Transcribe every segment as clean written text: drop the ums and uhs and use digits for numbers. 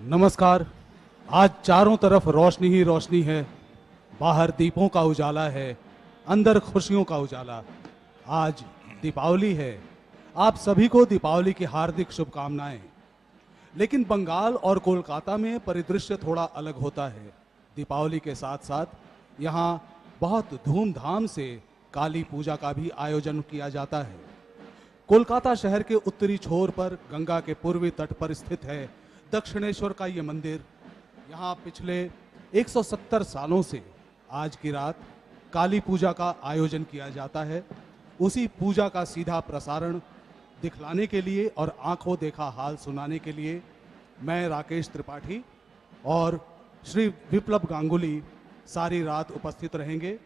नमस्कार। आज चारों तरफ रोशनी ही रोशनी है, बाहर दीपों का उजाला है, अंदर खुशियों का उजाला। आज दीपावली है। आप सभी को दीपावली की हार्दिक शुभकामनाएं। लेकिन बंगाल और कोलकाता में परिदृश्य थोड़ा अलग होता है। दीपावली के साथ साथ यहाँ बहुत धूमधाम से काली पूजा का भी आयोजन किया जाता है। कोलकाता शहर के उत्तरी छोर पर गंगा के पूर्वी तट पर स्थित है दक्षिणेश्वर का ये मंदिर। यहाँ पिछले 170 सालों से आज की रात काली पूजा का आयोजन किया जाता है। उसी पूजा का सीधा प्रसारण दिखलाने के लिए और आंखों देखा हाल सुनाने के लिए मैं राकेश त्रिपाठी और श्री विप्लव गांगुली सारी रात उपस्थित रहेंगे।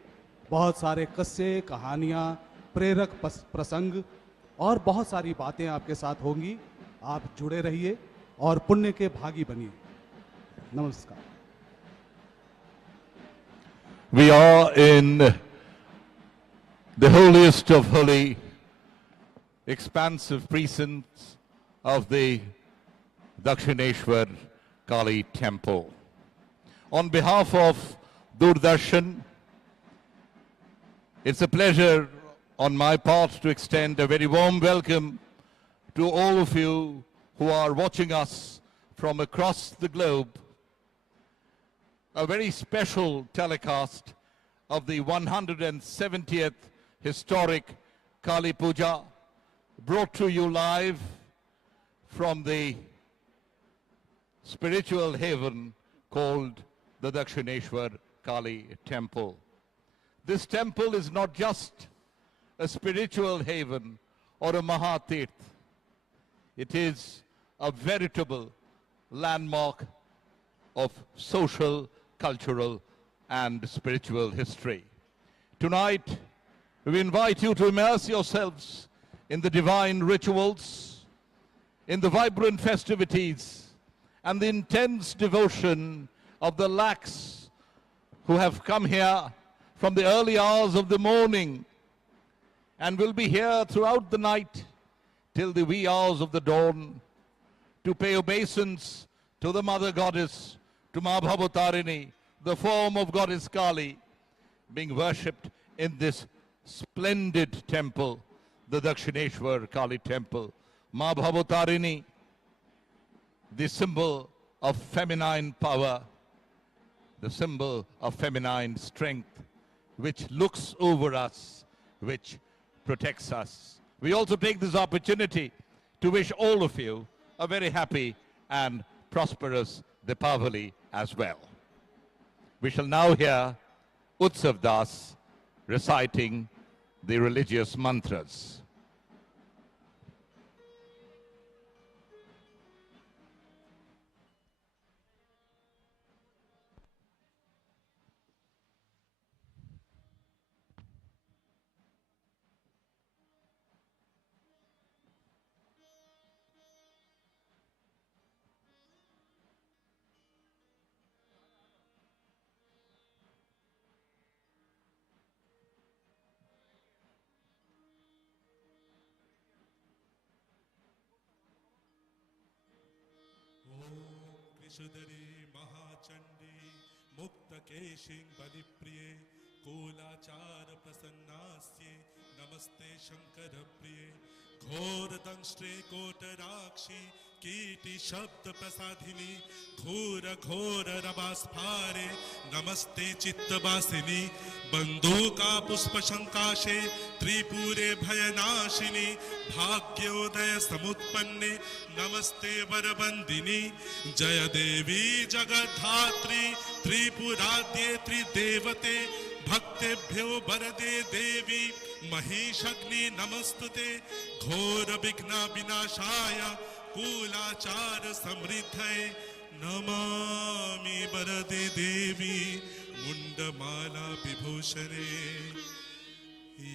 बहुत सारे किस्से, कहानियाँ, प्रेरक प्रसंग और बहुत सारी बातें आपके साथ होंगी। आप जुड़े रहिए और पुण्य के भागी बनिए। नमस्कार। We are in the holiest of holy, expansive precincts of the Dakshineswar Kali temple. On behalf of Doordarshan, it's a pleasure on my part to extend a very warm welcome to all of you who are watching us from across the globe. A very special telecast of the 170th historic Kali Puja, brought to you live from the spiritual haven called the Dakshineswar Kali temple. This temple is not just a spiritual haven or a Mahatirth. It is a veritable landmark of social, cultural, and spiritual history. Tonight, we invite you to immerse yourselves in the divine rituals, in the vibrant festivities, and the intense devotion of the lakhs who have come here from the early hours of the morning and will be here throughout the night till the wee hours of the dawn to pay obeisance to the Mother Goddess, to Ma Bhavotarini, the form of Goddess Kali, being worshipped in this splendid temple, the Dakshineswar Kali temple. Ma Bhavotarini, the symbol of feminine power, the symbol of feminine strength, which looks over us, which protects us. We also take this opportunity to wish all of you a very happy and prosperous Deepavali as well. We shall now hear Utsav Das reciting the religious mantras. त्रिशुदरी Mahachandi मुक्तकेशिं बलिप्रिये कोलाचार प्रसन्नास्ये नमस्ते शंकर प्रिये घोर दंष्ट्रे कोटराक्षी कीटी शब्द प्रसादिनी घोर घोर रवास्फारे नमस्ते चित्तवासिनी बंदूका पुष्प शंकाशे त्रिपुरे भयनाशिनी भाग्योदय समुत्पन्ने नमस्ते वरवंदिनी जय देवी जगद्धात्री त्रिपुराद्ये त्रिदेवते भक्तेभ्यो वरदे देवी महिषग्नि नमस्तुते घोर विघ्न विनाशाय कुलाचार समृद्धये नमामि वरदे देवी मुंडमाला विभूषणे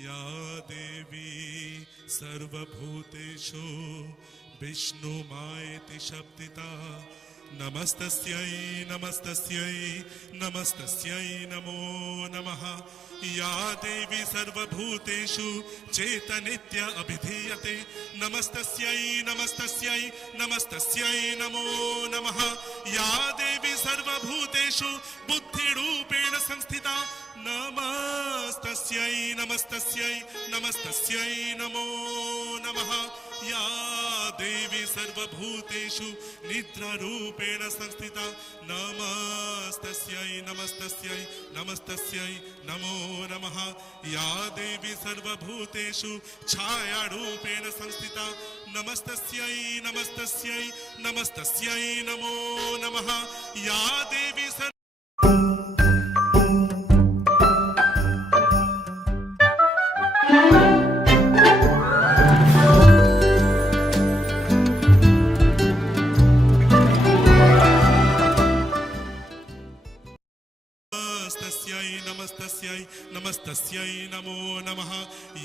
या देवी सर्वभूतेषु विष्णुमायेति शब्दिता नमस्तस्यै नमस्तस्यै नमस्तस्यै नमो नमः या देवी सर्वभूतेषु चेतनित्य अभिधीयते नमस्तस्यै नमस्तस्यै नमस्तस्यै नमो नमः या देवी सर्वभूतेषु बुद्धिरूपेण संस्थिता नमस्तस्यै नमस्तस्यै नमस्तस्यै नमो नमः या देवी सर्वभूतेषु निद्रारूपेण संस्थिता नमस्तस्यै नमस्तस्यै नमस्तस्यै नमो नमः या देवी सर्वभूतेषु छायारूपेण संस्थिता नमस्तस्यै नमस्तस्यै नमस्तस्यै नमो नमः या देवी नमस्तस्यै नमस्तस्यै नमो नमः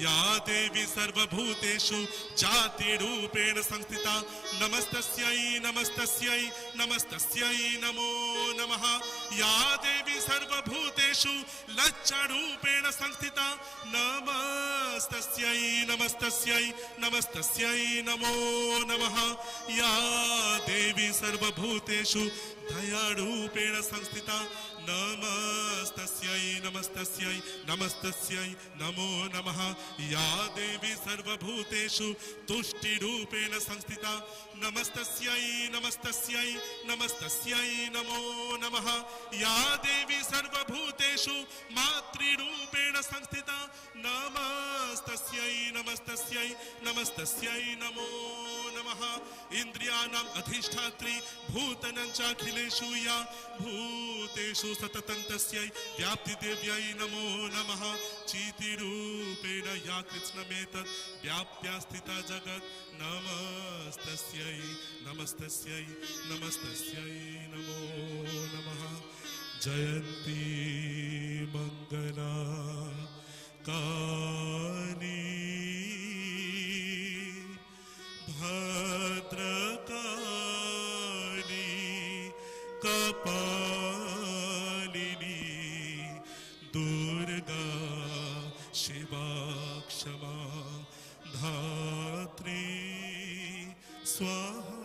या देवी सर्वभूतेषु जातिरूपेण संस्थिता नमस्तस्यै नमस्तस्यै नमस्तस्यै नमो नमः या देवी सर्वभूतेषु लज्जारूपेण संस्थिता नमस्तस्यै नमस्तस्यै नमस्तस्यै नमो नमः या देवी सर्वभूतेषु दयारूपेण संस्थिता नमस्तस्यै नमस्तस्यै नमस्तस्यै नमो नमः या देवी सर्वभूतेषु तुष्टिरूपेण संस्थिता नमस्तस्यै नमस्तस्यै नमस्तस्यै नमो नमः या देवी सर्वभूतेषु मातृरूपेण संस्थिता नमस्तस्यै नमस्तस्यै नमस्तस्यै नमो नमः इन्द्रियाणाम् अधिष्ठात्री भूतनं चाखिलेषु या भूतेषु सततं तस्यै व्याप्तिदेव्यै नमो नमः चीतिरूपेण या कृष्णमेतत् व्याप्या स्थिता जगत् नमस्तस्यै नमस्तस्यै नमस्तस्यै नमो नमः जयन्ती मङ्गला काली भद्रकाली कपालिनी दुर्गा शिवा क्षमा धात्री स्वाहा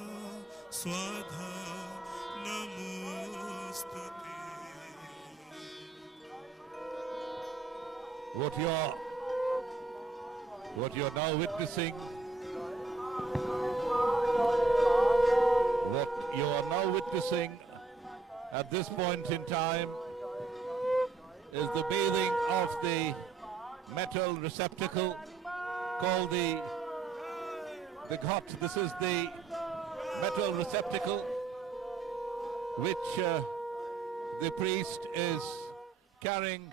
स्वाधा नमोस्तुते। What you're now witnessing, at this point in time is the bathing of the metal receptacle called the ghat. This is the metal receptacle which the priest is carrying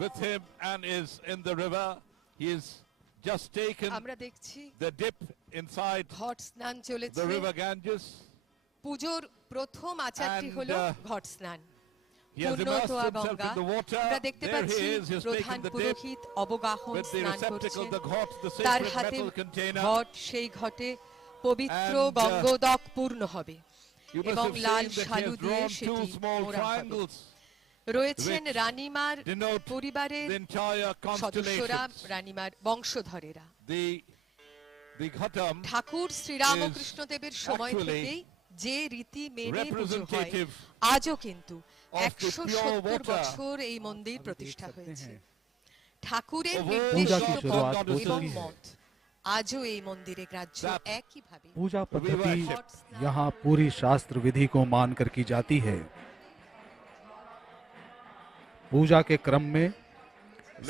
with him and is in the river. He is just taken the dip inside the river Ganges. পুজোর প্রথম আচারটি হলো ঘট স্নান। He has immersed himself in the water. আমরা দেখতে There পাচ্ছি he is. He has প্রধান taken the dip পুরোহিত অবগাহন with the স্নান receptacle, করছেন। the ghat, the তার sacred হাতে metal container. ঘট, সেই ঘটে পবিত্র And, গঙ্গোদক পূর্ণ হবে You must এবং have Lal seen that he Shalu has দিয়ে drawn two সেটি small মোড়া হবে। triangles রয়েছেন which রানীমার denote পরিবারের the entire সদস্যরা, constellations. রানীমার বংশধরেরা। The ghatam ঠাকুর শ্রীরামকৃষ্ণ দেবের সময় actually থেকেই যে রীতি মেনে পুজো হয় representative আজও কিন্তু of the 170 pure water বছর এই মন্দির প্রতিষ্ঠা হয়েছে। ঠাকুরের over নির্দেশিত पूजा की পথ शुरुआत हो এবং चुकी है। মত আজও এই মন্দিরে গ্রাহ্য That একইভাবে। पूजा पद्धति worship यहाँ पूरी शास्त्र विधि को मानकर की जाती है। पूजा के क्रम में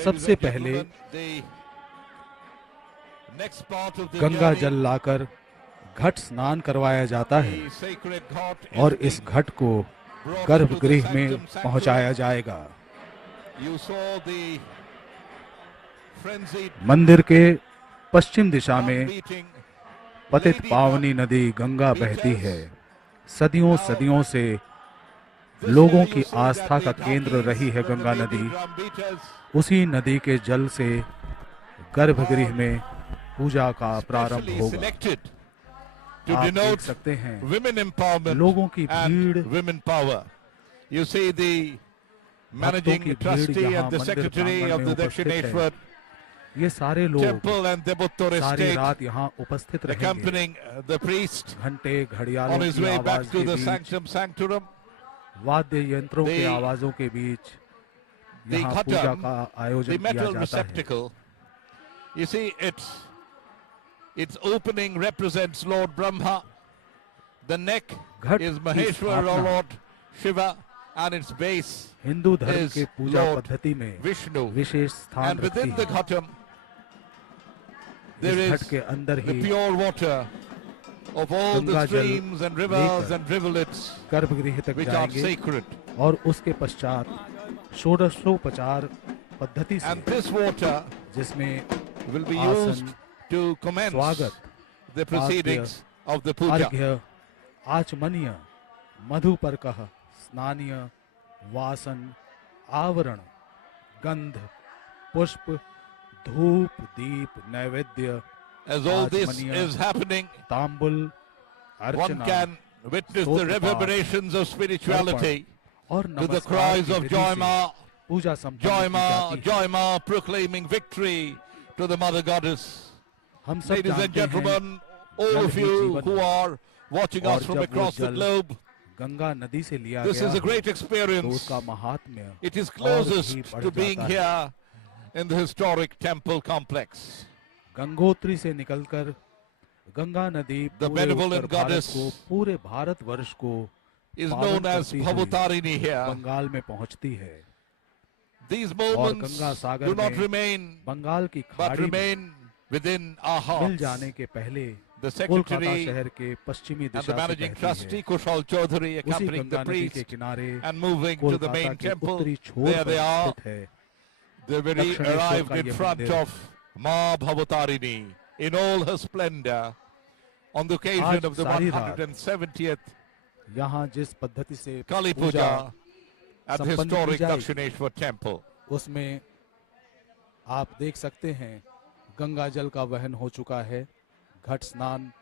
सबसे पहले गंगा जल लाकर घट स्नान करवाया जाता है और इस घट को गर्भगृह में पहुंचाया जाएगा। मंदिर के पश्चिम दिशा में पतित पावनी नदी गंगा बहती है। सदियों सदियों से लोगों की आस्था का केंद्र रही है गंगा नदी। उसी नदी के जल से गर्भगृह में पूजा का प्रारंभ होगा। to आप देख denote सकते हैं women empowerment लोगों की and भीड़, women power. You see the managing भीड़ trustee यहाँ and the मंदिर secretary प्रांगण of में the उपस्थित है। Dakshineswar ये सारे लोग temple and Devottore सारी estate रात यहाँ उपस्थित रहेंगे। accompanying the priest घंटे on घड़ियालों his की way आवाज back के to the beach, sanctum sanctorum. वाद्य यंत्रों के The- आवाजों के बीच The यहाँ पूजा ghatam, का the आयोजन किया metal जाता है। receptacle, you see its opening represents Lord Brahma, the neck घट is की Maheshwar or स्थापना Lord Shiva, and its base Hindu धर्म is के पूजा Lord पद्धति में Vishnu. विशेष स्थान And रखती within the है। ghatam there इस is घट के अंदर the he pure water of all the Ganga जल streams and rivers लेकर and rivulets गर्भगृह तक which are जाएंगे sacred. और उसके पश्चात षोडशोपचार पद्धति से, And this water जिसमें will be आसन, used to commence स्वागत, the proceedings of the puja. अर्घ्य, आचमनीय, मधुपर्कः, स्नानीय, वासन, आवरण, गंध, पुष्प, धूप, दीप, नैवेद्य, As all this आचमनीय, is happening, तांबुल, one Archana, can witness the स्तोत्र पाठ, reverberations of spirituality और to the नमस्कार cries की of विधि Joy से Ma, पूजा संपन्न Joy की Ma, जाती है। Joy Ma, proclaiming victory to the Mother Goddess. हम सब Ladies and जानते हैं gentlemen, all जल of ही you जीवन who है। are watching और us from जब वो across the जल globe, गंगा नदी से लिया this गया is a great तो experience. उसका महात्म्य It is और closest भी बढ़ to being जाता है। here in the historic temple complex. Gangotri से निकलकर गंगा नदी The पूरे benevolent उत्तर भारत goddess को, पूरे भारतवर्ष को Is पावन known as करती हुई Bhavutarini here. बंगाल में पहुंचती है These और moments Ganga Sagar do not में remain, बंगाल की but खाड़ी में remain within our mill hearts. जाने के पहले The कोलकाता secretary शहर के पश्चिमी and the दिशा से managing बहती trustee है। Kushal Chaudhary उसी accompanying the गंगा नदी के priest किनारे and moving to the Kolkata main के temple. उत्तरी छोर There पर they are. स्थित है। They very दक्षिणेश्वर arrived का in ये front मंदिर of Ma Bhavutarini in all her splendor on the occasion आज of the सारी रात 170th यहाँ जिस पद्धति से Kali Puja Puja at the संपन्न की historic जाएगी, Dakshineswar temple. उसमें आप देख सकते हैं गंगा जल का वहन हो चुका है। घट स्नान,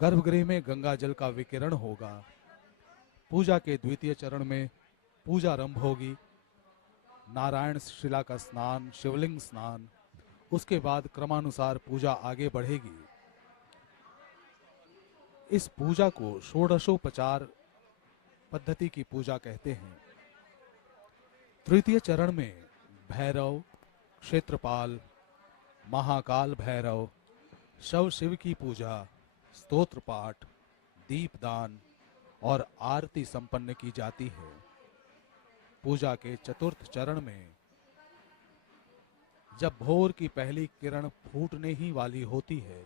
गर्भगृह में गंगा जल का विकिरण होगा। पूजा के द्वितीय चरण में पूजा आरंभ होगी। नारायण शिला का स्नान, शिवलिंग स्नान, उसके बाद क्रमानुसार पूजा आगे बढ़ेगी। इस पूजा को षोडशोपचार पद्धति की पूजा कहते हैं। तृतीय चरण में भैरव, क्षेत्रपाल, महाकाल भैरव, शव शिव की पूजा, स्तोत्र पाठ, दीपदान और आरती संपन्न की जाती है। पूजा के चतुर्थ चरण में जब भोर की पहली किरण फूटने ही वाली होती है,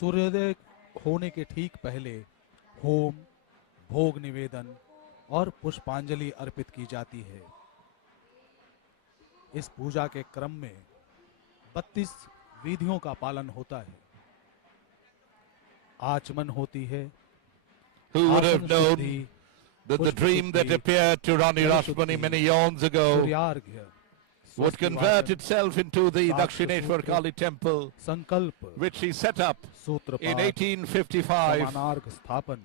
सूर्योदय होने के ठीक पहले होम, भोग निवेदन और पुष्पांजलि अर्पित की जाती है। इस पूजा के क्रम में 32 विधियों का पालन होता है। आचमन होती है। Who would have आसन known शुद्धि, that the पुष्प dream that शुद्धि, appeared to Rani जल Rashmani शुद्धि, many eons ago सूर्यार्घ्य, would स्वस्ति convert वाचन, itself into the साक्ष्य Dakshineswar सूत्र, Kali temple, संकल्प, which she set up सूत्र in पाठ, 1855, समानार्घ स्थापन,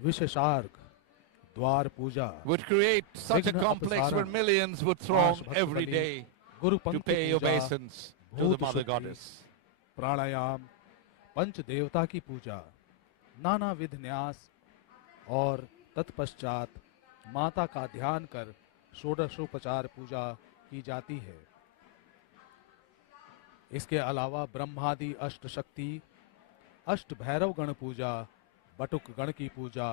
विशेषार्घ, द्वार पूजा, would create such a विघ्न complex where अपसारण, millions would throng भक्त every Bali, day Guru to पंक्ति pay Puja, obeisance to the भूत Mother शुद्धि, Goddess. प्राणायाम, पंच देवता की पूजा, नाना विध न्यास और तत्पश्चात माता का ध्यान कर षोडशोपचार पूजा की जाती है। इसके अलावा ब्रह्मादि अष्ट शक्ति, अष्ट भैरव गण पूजा, बटुक गण की पूजा,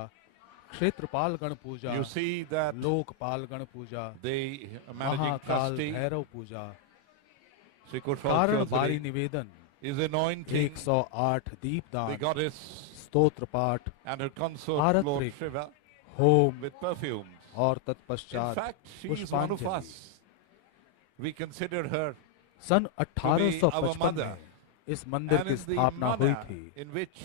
क्षेत्रपाल गण पूजा, You see that लोकपाल गण पूजा, the managing Mahakal trustee, Bhairav Puja, Sri Kushal कारण वारी Chaudhary, निवेदन, is anointing 108 the दीपदान, goddess स्तोत्र पाठ, and her consort आरत Lord Rig, Shiva home with perfumes. और In तत्पश्चात fact, she is one of पुष्पांजलि। us. We consider her son to be our 1855 mother. में इस मंदिर And की in the स्थापना हुई manner थी in which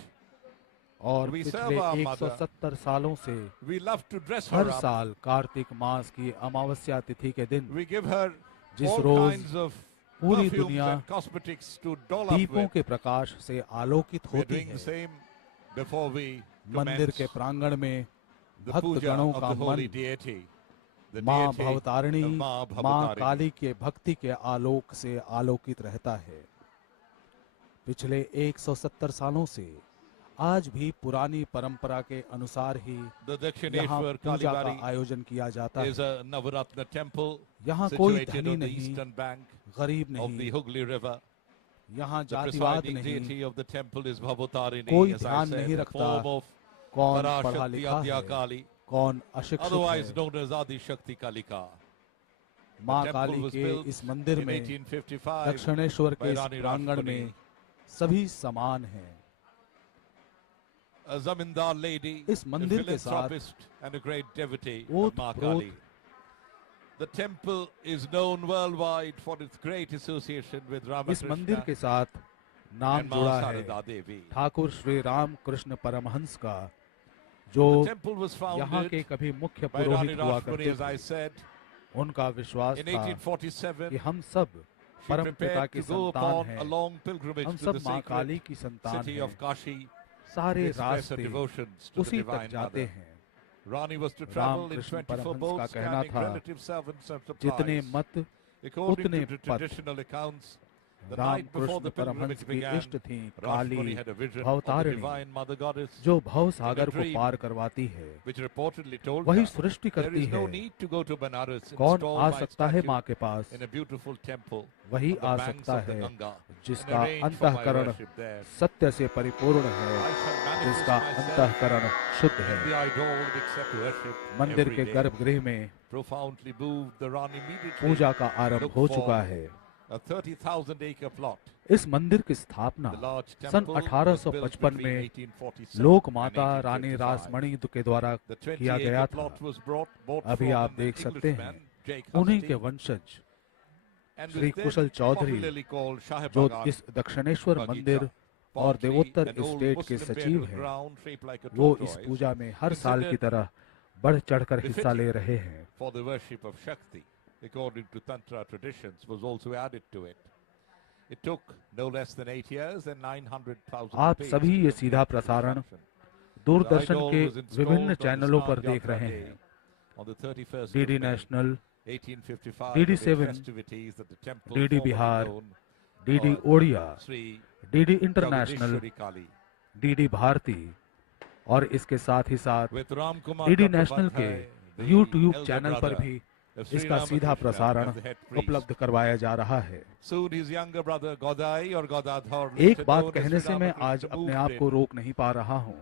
और we पिछले serve our mother, 170 सालों से we love to dress her her up. साल कार्तिक मास की अमावस्या तिथि के दिन We give her जिस all रोज kinds of पूरी perfumes दुनिया and cosmetics to doll up दीपों with. के प्रकाश से आलोकित We are होती doing है। the same before we मंदिर के commence प्रांगण में the भक्त puja गणों of का the holy मन deity, the माँ deity भवतारिणी, of माँ माँ भवतारिणी। काली के भक्ति के आलोक से आलोकित रहता है। पिछले 170 सालों से आज भी पुरानी परंपरा के अनुसार ही The यहाँ Dakshineswar पूजा का Kalibari आयोजन किया जाता is है। a Navaratna temple यहाँ कोई situated धनी on the नहीं, eastern bank गरीब of the नहीं, Hooghly River. यहाँ The जातिवाद presiding नहीं, deity of the temple is Bhavatarini, कोई as I ध्यान said, नहीं a रखता form of कौन पढ़ा Parashakti लिखा है, Adyakali, कौन अशिक्षित otherwise है। known as Adi Shakti Kalika. माँ The काली temple was के built इस मंदिर in में 1855 दक्षिणेश्वर by के इस Rani प्रांगण में Rashmani, सभी समान हैं। a zamindar lady, इस a मंदिर के साथ philanthropist and a great devotee of ओत Ma प्रोत Kali. The temple is known worldwide for its great association with इस मंदिर Ramakrishna के साथ नाम and जुड़ा Ma है Sarada Devi. ठाकुर श्री राम कृष्ण परमहंस का, जो The temple was यहाँ के founded कभी मुख्य by Rani पुरोहित हुआ Rashmani, करते as I थे। said, उनका विश्वास in था कि 1847. हम सब She परम पिता prepared की to go संतान upon a हैं, long pilgrimage हम to सब the माँ काली sacred की संतान city हैं, of Kashi to सारे express her रास्ते devotions to the उसी तक Divine जाते Mother. हैं। Rani was to travel in Ramakrishna 24 Paramhans का boats कहना carrying था, relative servants and जितने supplies. मत According उतने to the पथ। traditional accounts, the night before Ramakrishna the Paramhans pilgrimage की began, इष्ट थी काली Rashmani had a vision of the Bhavatarini, Divine Mother Goddess, जो भव सागर in a को dream, पार करवाती है। which reportedly told वही her, सृष्टि there करती is no है, need to go to Banaras, कौन install आ my सकता है statue माँ के पास, in a beautiful temple वही on the आ banks सकता of the है Ganga, जिसका and arrange for my अंतःकरण worship there. सत्य से परिपूर्ण है, I shall manifest जिसका myself अंतःकरण शुद्ध and है। be idoled except worship मंदिर every के day. गर्भगृह में Profoundly moved, the Rani immediately पूजा का आरंभ looked हो for चुका है। a 30,000 acre plot. इस मंदिर की स्थापना The large sun temple was built 1855 between में 1847 लोक and माता रानी 1855. रासमणी के द्वारा The किया 20 गया acre था। plot was bought अभी from आप an देख सकते हैं Englishman, Jake उन्हीं के Husty, वंशज and Shri was then Kusal Chaudhary, popularly called Shah जो Bagan इस दक्षिणेश्वर Baghicha, मंदिर और partly देवोत्तर an old स्टेट के Muslim सचिव burial हैं, ground shaped like a वो इस tortoise, पूजा में हर साल की considered तरह बढ़ चढ़कर हिस्सा befitting ले रहे हैं। for the worship of Shakti, according to Tantra traditions, was also added to it. It took no less than 8 years and 900,000 आप rupees सभी to ये complete सीधा the प्रसारण construction. दूरदर्शन The idol के was installed विभिन्न on the चैनलों पर Snar देख Yatra रहे day हैं। on the 31st DD of May, national, 1855, DD with 7, festivities at the temple DD formerly Bihar, known DD as Odia, Sri DD international, Jagadishwari Kali. DD Bharati और इसके साथ ही साथ With Ram Kumar DD national के Chattopadhyay, the YouTube elder channel पर brother भी of Sri इसका सीधा Ramakrishna प्रसारण as the head priest. उपलब्ध करवाया जा रहा है। Soon his younger brother Godai or Godadhar, एक later बात known as कहने Sri से मैं Ramakrishna, आज अपने moved आप in, को रोक नहीं पा रहा हूँ।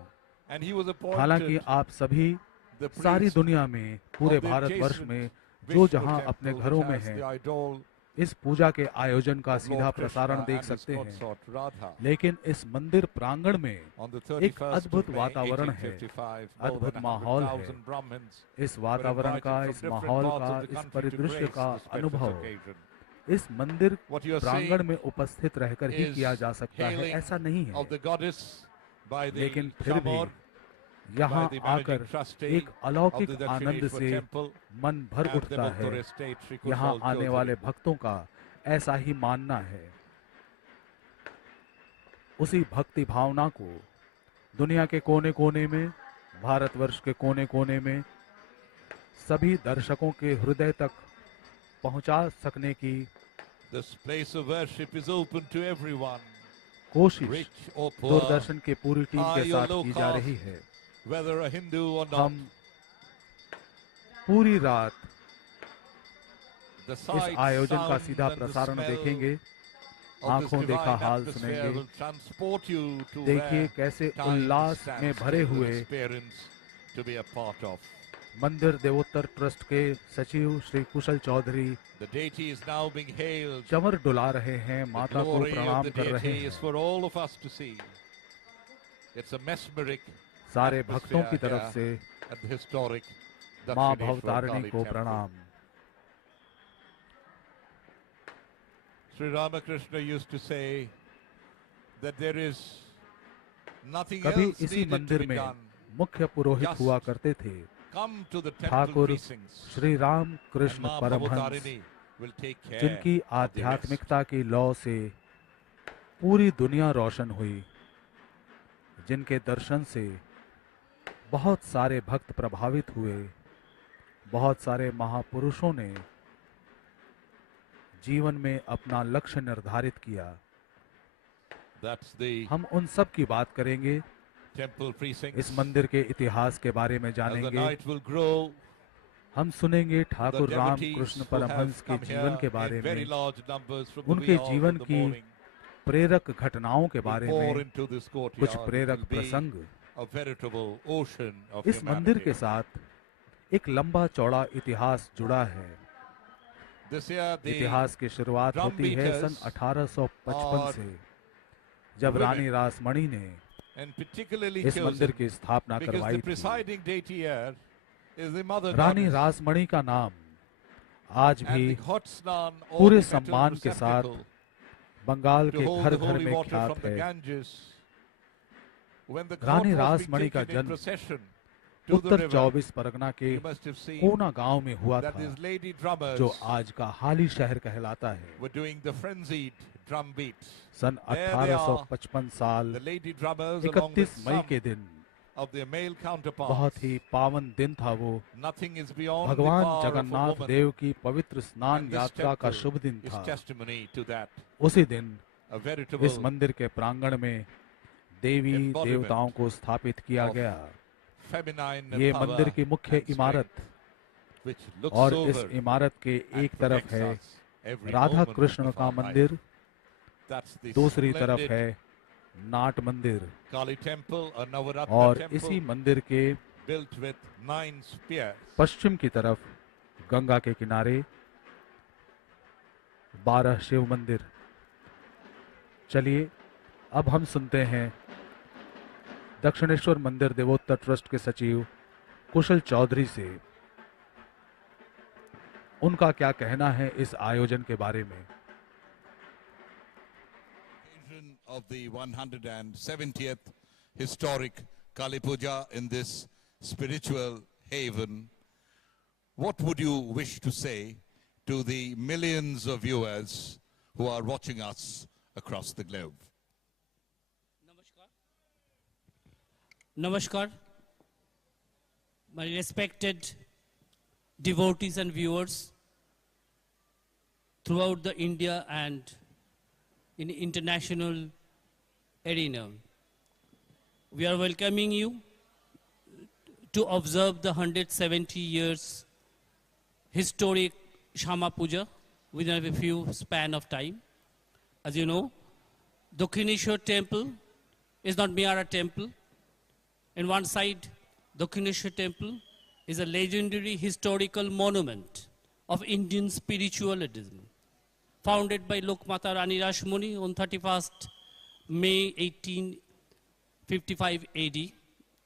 and he was हालांकि appointed आप सभी the सारी priest दुनिया में पूरे of the भारतवर्ष adjacent में जो Vishnu जहाँ अपने temple घरों which में has हैं, the idol इस पूजा के आयोजन का of सीधा Lord प्रसारण Krishna देख and his सकते हैं, consort Radha. लेकिन इस मंदिर प्रांगण में On the एक 31st अद्भुत of May, वातावरण है, 1855, more अद्भुत than माहौल है। 100,000 Brahmins इस were वातावरण invited का, from इस different माहौल parts का, of the इस country to परिदृश्य grace का this precious अनुभव occasion. इस मंदिर What you are प्रांगण seeing में उपस्थित रहकर ही is किया जा सकता है, hailing ऐसा नहीं है। of the goddess by the लेकिन फिर भी Shamor, यहाँ by the managing आकर trustee एक of अलौकिक the आनंद Dakshineswar से temple मन भर and the उठता है। Muttara estate Sri यहाँ Kushal आने वाले Chaudhary. भक्तों का ऐसा ही मानना है। उसी भक्ति भावना को दुनिया के कोने कोने में, भारतवर्ष के कोने कोने में सभी दर्शकों के हृदय तक पहुंचा सकने की This place of worship is open to everyone, कोशिश rich or poor, दूरदर्शन की पूरी टीम के high or साथ low की जा caste, रही है। whether a Hindu or not. हम पूरी रात The इस sight, आयोजन का sound सीधा and the प्रसारण smell देखेंगे, of this आंखों देखा divine हाल atmosphere सुनेंगे। will transport you to देखिए where कैसे time उल्लास stands में भरे still, हुए an experience to be a part of. मंदिर देवोत्तर ट्रस्ट के सचिव श्री कुशल Chaudhary The deity is now being hailed. चमर डुला रहे हैं, The माता को glory of प्रणाम the कर रहे deity is हैं। for all of us to see. It's a mesmeric सारे भक्तों की atmosphere तरफ से here at the historic माँ Dakshineswar भवतारिणी Kali को temple. प्रणाम। Sri Ramakrishna used to say that there is nothing कभी else इसी needed to मंदिर be में done. मुख्य पुरोहित Just हुआ करते थे। Come to the temple Thakur precincts Shri Ram and Krishna Ma Paramhans, Bhavatarini will take care जिनकी of the rest. आध्यात्मिकता की लौ से पूरी दुनिया रोशन हुई, जिनके दर्शन से बहुत सारे भक्त प्रभावित हुए, बहुत सारे महापुरुषों ने जीवन में अपना लक्ष्य निर्धारित किया। That's the हम उन सब की बात करेंगे, temple precincts. इस मंदिर के इतिहास के बारे में As the जानेंगे। night will grow, हम सुनेंगे the Thakur Ram devotees Krishna who Paramhans have के come जीवन के here बारे in very में, large numbers from the उनके wee hours जीवन of the की morning प्रेरक घटनाओं के will बारे pour में into this कुछ courtyard. It प्रेरक will be प्रसंग a veritable ocean of इस मंदिर humanity. के साथ एक लंबा चौड़ा इतिहास जुड़ा है। This year the इतिहास की शुरुआत drum होती है सन beaters 1855 are से, जब women. रानी रासमणी ने and particularly इस मंदिर chosen की स्थापना because करवाई the थी। presiding deity here is the mother Rani goddess. Rasmani का नाम आज And भी the hot snan or पूरे the metal सम्मान के साथ receptacle बंगाल to के hold घर the घर holy में water ख्यात from the है। Ganges. When the Rani god was Rasmani being का taken in जन्म procession to the Uttar river, 24 Pargana के you must have seen कोना गांव में हुआ that था, these lady drummers जो आज का हाली शहर कहलाता है। were doing the frenzied drum beats. Sun There they are, 1855 साल the lady drummers along with 31 May some के दिन, of their male counterparts. बहुत ही पावन दिन था वो। Nothing is beyond the भगवान power of a Jagannath woman. देव की पवित्र स्नान And this यात्रा का temple शुभ दिन is था। testimony to that. उसी दिन A इस veritable मंदिर के प्रांगण में देवी embodiment देवताओं को स्थापित किया of गया। feminine ये power मंदिर की मुख्य and इमारत, strength, which looks और over इस इमारत के and एक तरफ protects है us every Radha moment Krishna of का our life. मंदिर, That's the दूसरी तरफ splendid है नाट मंदिर, Kali temple, a Navaratna और temple इसी मंदिर के built with 9 spears. पश्चिम की तरफ गंगा के किनारे 12 शिव मंदिर। चलिए अब हम सुनते हैं दक्षिणेश्वर मंदिर देवोत्तर ट्रस्ट के सचिव कुशल चौधरी से, उनका क्या कहना है इस आयोजन के बारे में। Occasion of the 170th historic Kali Puja in this spiritual haven, what would you wish to say to the millions of viewers who are watching us across the globe? Namaskar, my respected devotees and viewers throughout the India and in international arena. We are welcoming you to observe the 170 years historic Shyama Puja within a few span of time. As you know, Dakshineswar temple is not mere a temple. In one side, Dakshineswar temple is a legendary historical monument of Indian spiritualism, founded by Lokmata Rani Rashmuni on 31st May 1855 AD.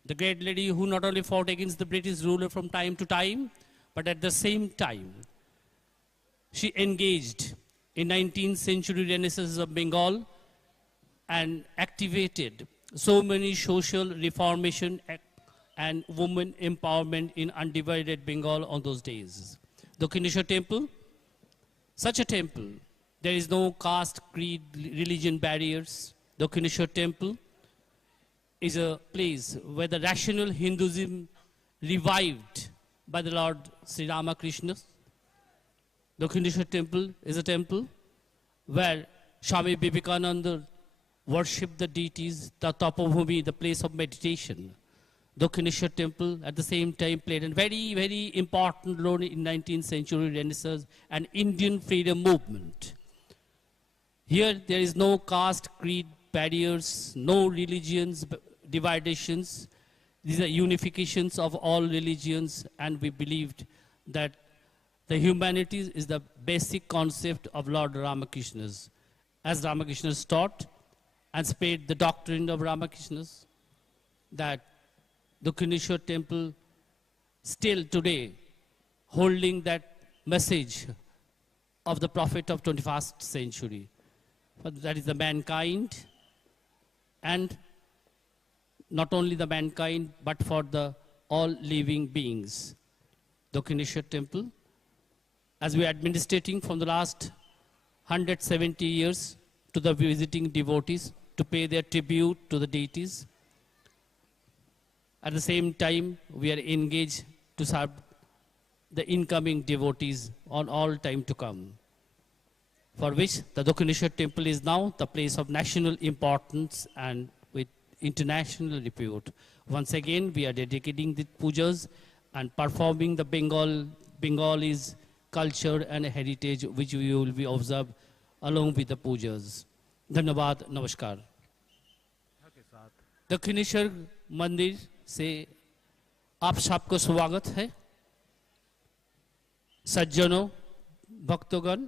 The great lady who not only fought against the British ruler from time to time, but at the same time, she engaged in 19th century Renaissance of Bengal and activated so many social reformation and women empowerment in undivided Bengal on those days. Dakshineswar temple, such a temple, there is no caste, creed, religion barriers. Dakshineswar temple is a place where the rational Hinduism revived by the Lord Sri Ramakrishna. Dakshineswar temple is a temple where Swami Vivekananda worshipped the deities, the Tapabhumi, the place of meditation. Dakshineswar temple at the same time played a very, very important role in 19th century Renaissance and Indian freedom movement. Here there is no caste, creed, barriers, no religions, divisions. These are unifications of all religions, and we believed that the humanity is the basic concept of Lord Ramakrishna's. As Ramakrishna's taught and spread the doctrine of Ramakrishna's, that the Dakshineswar temple still today holding that message of the prophet of 21st century. That is the mankind, and not only the mankind, but for the all living beings. Dakshineswar temple, as we are administrating from the last 170 years to the visiting devotees to pay their tribute to the deities, At the same time, we are engaged to serve the incoming devotees on all time to come, for which the Dakshineswar temple is now the place of national importance and with international repute. Once again, we are dedicating the pujas and performing the Bengalis culture and heritage which we will be observed along with the pujas. धन्यवाद, नमस्कार। दक्षिणेश्वर मंदिर से आप सबको स्वागत है। सज्जनों, भक्तगण,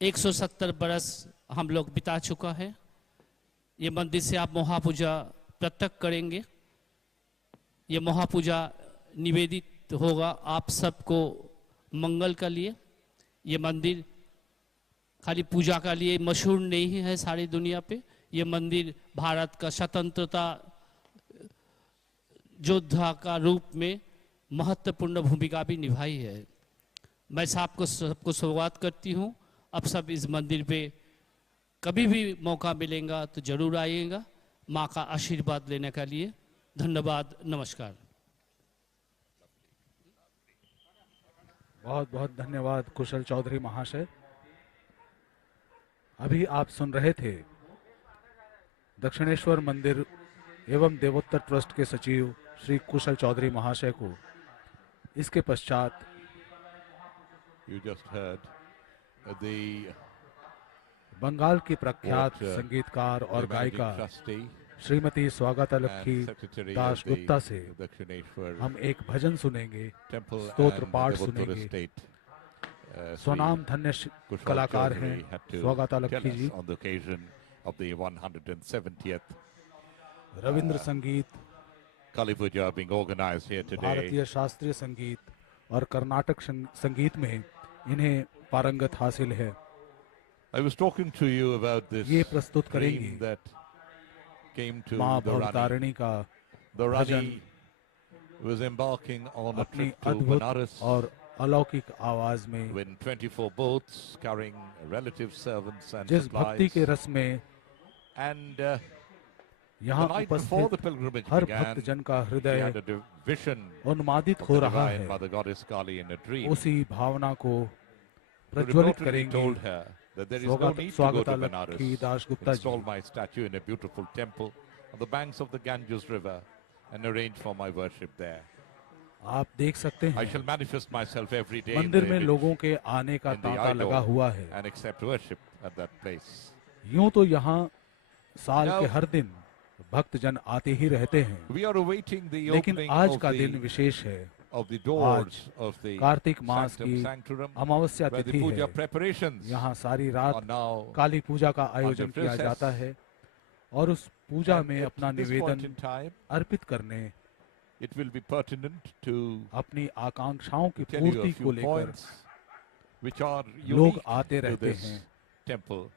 170 बरस हम लोग बिता चुका है। ये मंदिर से आप महापूजा प्रत्यक्ष करेंगे। ये महापूजा निवेदित होगा आप सबको मंगल के लिए। ये मंदिर खाली पूजा का लिए मशहूर नहीं है सारी दुनिया पे। ये मंदिर भारत का स्वतंत्रता योद्धा का रूप में महत्वपूर्ण भूमिका भी निभाई है। मैं सबको स्वागत करती हूँ। अब सब इस मंदिर पे कभी भी मौका मिलेगा तो जरूर आइएगा माँ का आशीर्वाद लेने के लिए। धन्यवाद, नमस्कार। बहुत बहुत धन्यवाद कुशल चौधरी महाशय। अभी आप सुन रहे थे दक्षिणेश्वर मंदिर एवं देवोत्तर ट्रस्ट के सचिव श्री कुशल चौधरी महाशय को। इसके पश्चात You just heard the Bengal की प्रख्यात what, संगीतकार और the managing गायिका trustee Shrimati Swagata and Lakshmi secretary Das of the Gupta से Dakshineswar हम एक भजन सुनेंगे, temple स्तोत्र and पाठ Devotar सुनेंगे। estate. स्वनाम धन्य Kushal कलाकार Chaudhary हैं had to Swagata tell Lakshmi us ji. on the occasion of the 170th Ravindra संगीत, Kali Puja being organized here today. भारतीय शास्त्रीय संगीत और कर्नाटक संगीत में इन्हें पारंगत हासिल है। I was talking to you about this ये प्रस्तुत dream करेंगे that came to माँ the Rani. भवतारिणी का The bhajan Rani was embarking on a अपनी trip to अद्भुत Benares और अलौकिक आवाज में when 24 boats carrying relative servants and जिस भक्ति supplies. के रस में And यहाँ the night before the उपस्थित pilgrimage हर began, भक्त जन का he हृदय had a vision उन्मादित of हो the रहा divine है। Mother Goddess Kali in a dream. उसी भावना को Who प्रज्वलित remotely करेंगे told her that there is no need to go Swagata to Lakshmi Benares, Das Gupta install ji. my statue in a beautiful temple on the banks of the Ganges River and arrange for my worship there. आप देख सकते I हैं shall manifest myself every day in मंदिर the में image लोगों के आने का in the तांता लगा idol हुआ है। and accept worship at that place. यूं तो यहाँ साल Now- के हर दिन भक्त जन आते ही रहते हैं, We are awaiting the लेकिन opening आज of का दिन the, विशेष है। of the doors of the Kartik mass Sanctum की Sanctorum, अमावस्या where the तिथि puja है। preparations यहाँ सारी are रात now काली पूजा का आयोजन under किया process. जाता है और उस पूजा and में at अपना this point निवेदन in time, अर्पित करने, it will be pertinent to अपनी आकांक्षाओं की tell you पूर्ति a को few लेकर points which are लोग unique आते to रहते this हैं। temple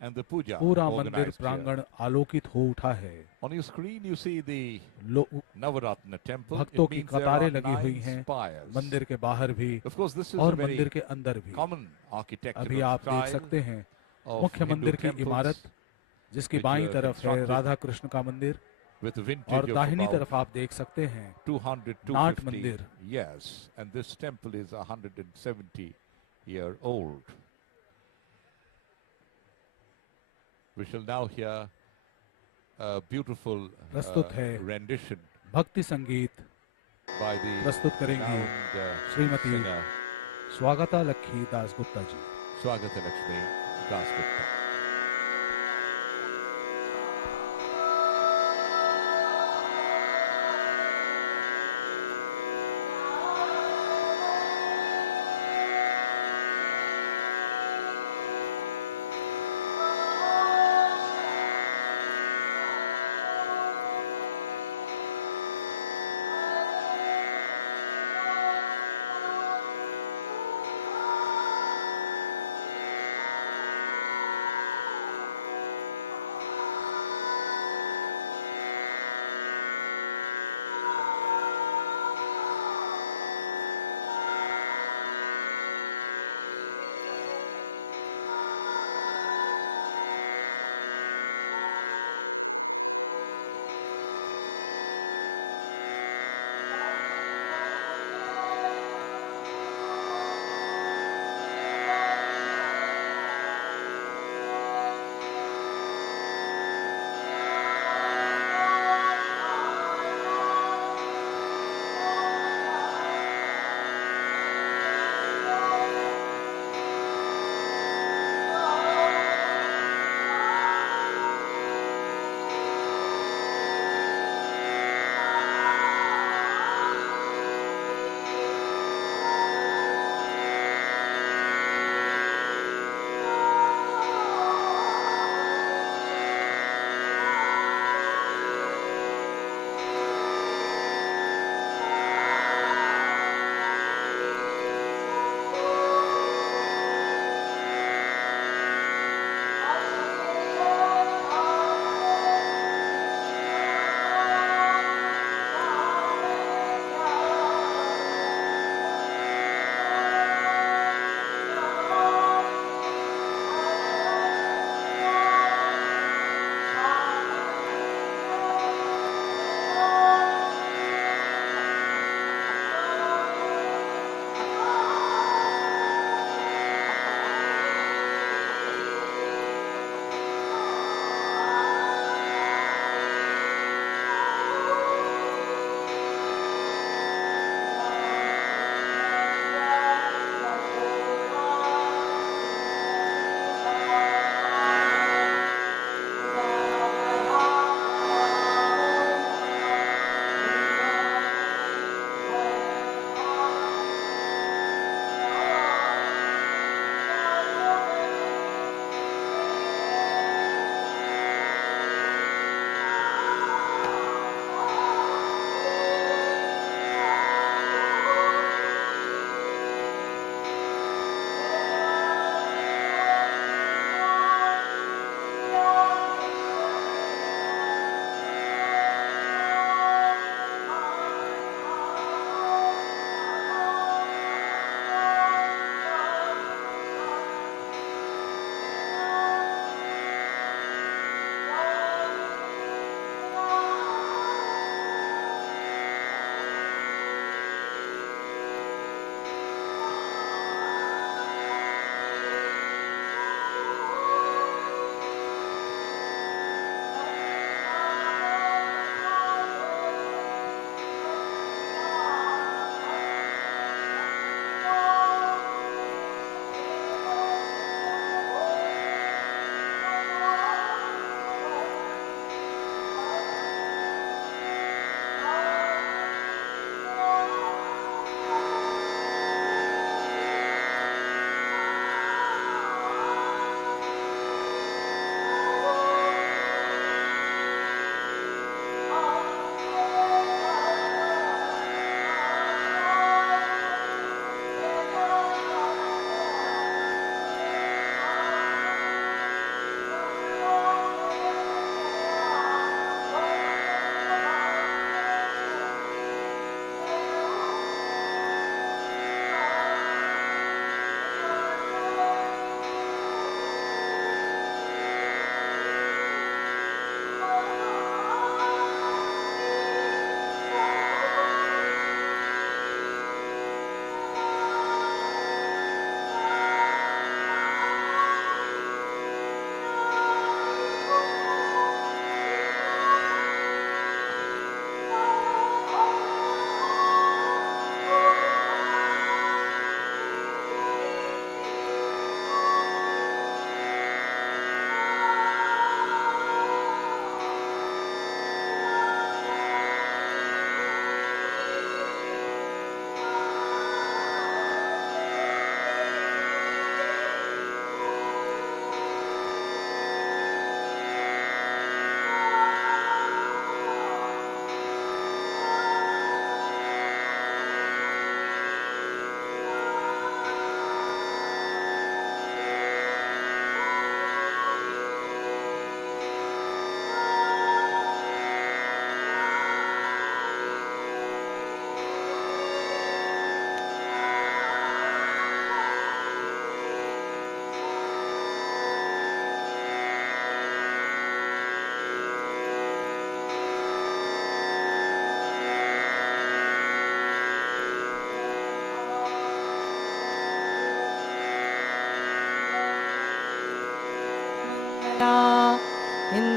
and the puja पूरा मंदिर organized here. प्रांगण आलोकित हो उठा है। On your screen you see the लोग Navaratna temple. भक्तों It की means there कतारें are लगी हुई 9 हैं spires. मंदिर के बाहर भी Of course this is और a मंदिर very के अंदर भी। common अभी architectural आप देख style सकते हैं of मुख्य Hindu मंदिर की temples इमारत, जिसकी which बाईं were तरफ है constructed राधा कृष्ण का मंदिर with a vintage और of दाहिनी about तरफ आप देख सकते हैं 200 नाट 250 मंदिर। years, and this temple is 170-year old. We shall now hear a beautiful प्रस्तुत है rendition भक्ति संगीत by the प्रस्तुत करेंगी renowned श्रीमती singer स्वागता Lakshmi Das Gupta ji. Swagata Lakshmi Das Gupta.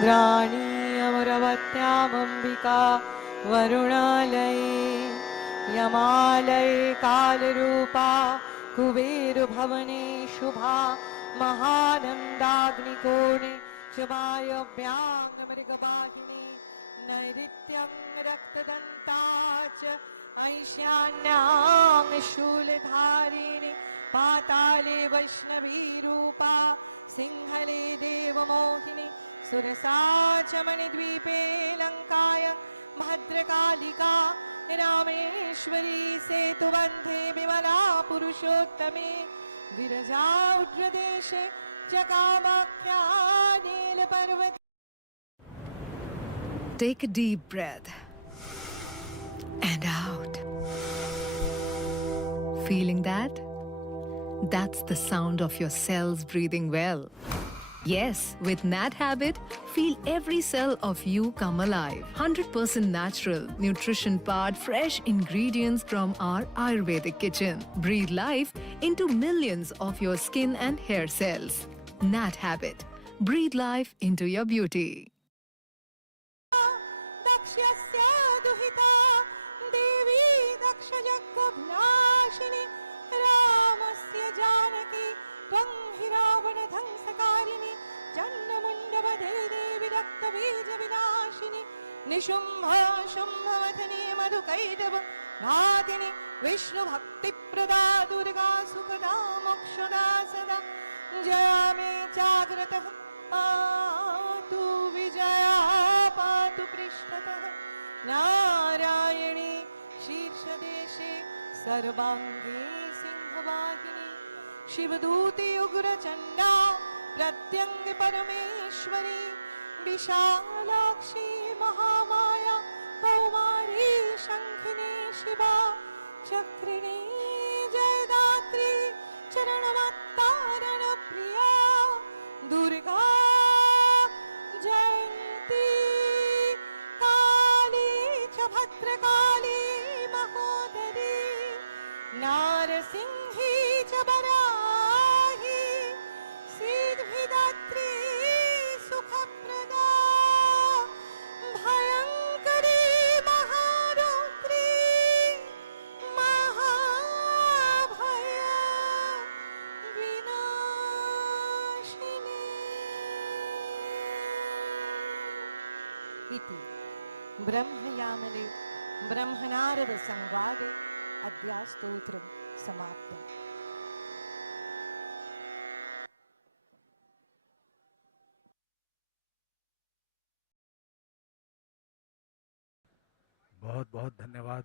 रानी अमरवत्यामम्बिका वरुणालये यमालये कालरूपा कुबेरभवने शुभा महानन्दाग्निकोणे शमायव्याङ्गमृगवाहिनी नैऋत्यं रक्तदन्ता च ऐशान्यां शूलधारिणी पाताले वैष्णवीरूपा सिंहले देवमोहिनी सुरसा च मणिद्वीपे लङ्कायां भद्रकालिका रामेश्वरी सेतुबन्धे विमला पुरुषोत्तमे विरजा उग्रदेशे च Kamakhya नीलपर्वते. Take a deep breath and out. Feeling that? That's the sound of your cells breathing well. Yes, with Nat Habit, feel every cell of you come alive. 100% natural, nutrition-powered, fresh ingredients from our Ayurvedic kitchen. Breathe life into millions of your skin and hair cells. Nat Habit. Breathe life into your beauty. दक्ष्यस्य दुहिता देवी दक्षयज्ञविनाशिनी रामस्य जानकी त्वं हि रावणध्वंसकारिणी चण्डमुण्डवधे देवी रक्तबीजविनाशिनी निशुम्भ शुम्भवथनी मधुकैटभ नादिनी विष्णुभक्तिप्रदा दुर्गा सुखदा मोक्षदा सदा जया मे जाग्रतः पातु विजया पातु पृष्ठतः नारायणी शीर्षदेशे सर्वाङ्गे सिंहवाहिनी शिवदूते उग्रचण्डा प्रत्यङ्ग परमेश्वरी विशालाक्षी महामाया कौमारी शङ्खिनी शिवा चक्रिणी जयदात्री चरणमत्तारण प्रिया दुर्गा जयन्ती काली च भद्रकाली महोदरी नारसिंही च वराही सिद्धिदात्री सुखप्रदा भयङ्करी महारौद्री महाभय विनाशिनी. इति ब्रह्मयामले ब्रह्मनारद संवादे अद्यास्तोत्रं समाप्तम्. बहुत बहुत धन्यवाद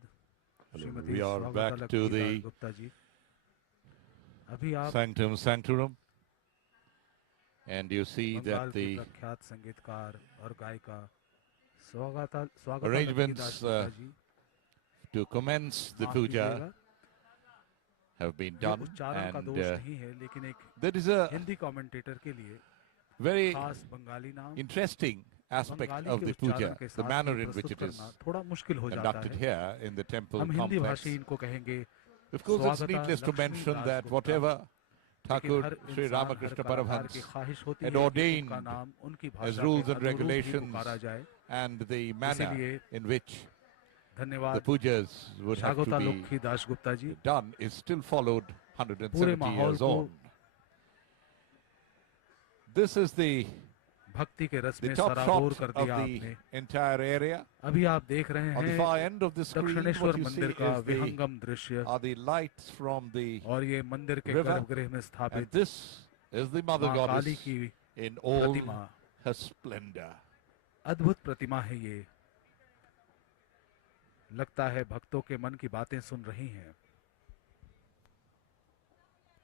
Shrimati We are Swagata back to Laxmidas the Gupta ji. अभी आप Sanctum Sanctorum, and you see Bengal that की the प्रख्यात संगीतकार और गायिका स्वागता arrangements Laxmidas Gupta ji to commence the माफ puja कीजिएगा, have been ये done, उच्चारण का and दोष नहीं है, लेकिन एक there is a Hindi commentator के लिए very खास बंगाली नाम interesting aspect बंगाली of के the उच्चारण puja, के the साथ manner ही in which प्रस्तुत it is करना थोड़ा मुश्किल हो जाता conducted है. here in the temple हम हिंदी complex. भाषी इनको कहेंगे Of course, it's Swagata needless to mention Laxmidas that Gupta, whatever लेकिन Thakur हर Sri इंसान, हर Ramakrishna कलाकार Paramahansa की ख्वाहिश होती had है कि ordained उनका नाम उनकी as भाषा rules के and अनुरूप ही regulations पुकारा जाए. and the manner इसीलिए in which the धन्यवाद. pujas would have to Swagata be Laxmidas Gupta ji. done is still followed पूरे 170 माहौल years को on. This is the भक्ति के रस में top सराबोर shot कर of दिया the आपने. entire area. अभी आप देख रहे On the हैं far end of the screen, Dakshineswar what you see मंदिर का is the, विहंगम दृश्य are the lights from the और ये मंदिर के river, गर्भगृह में and स्थापित this is the mother मां काली goddess की in all Pratima. her splendor. अद्भुत प्रतिमा है ये. लगता है भक्तों के मन की बातें सुन रही हैं.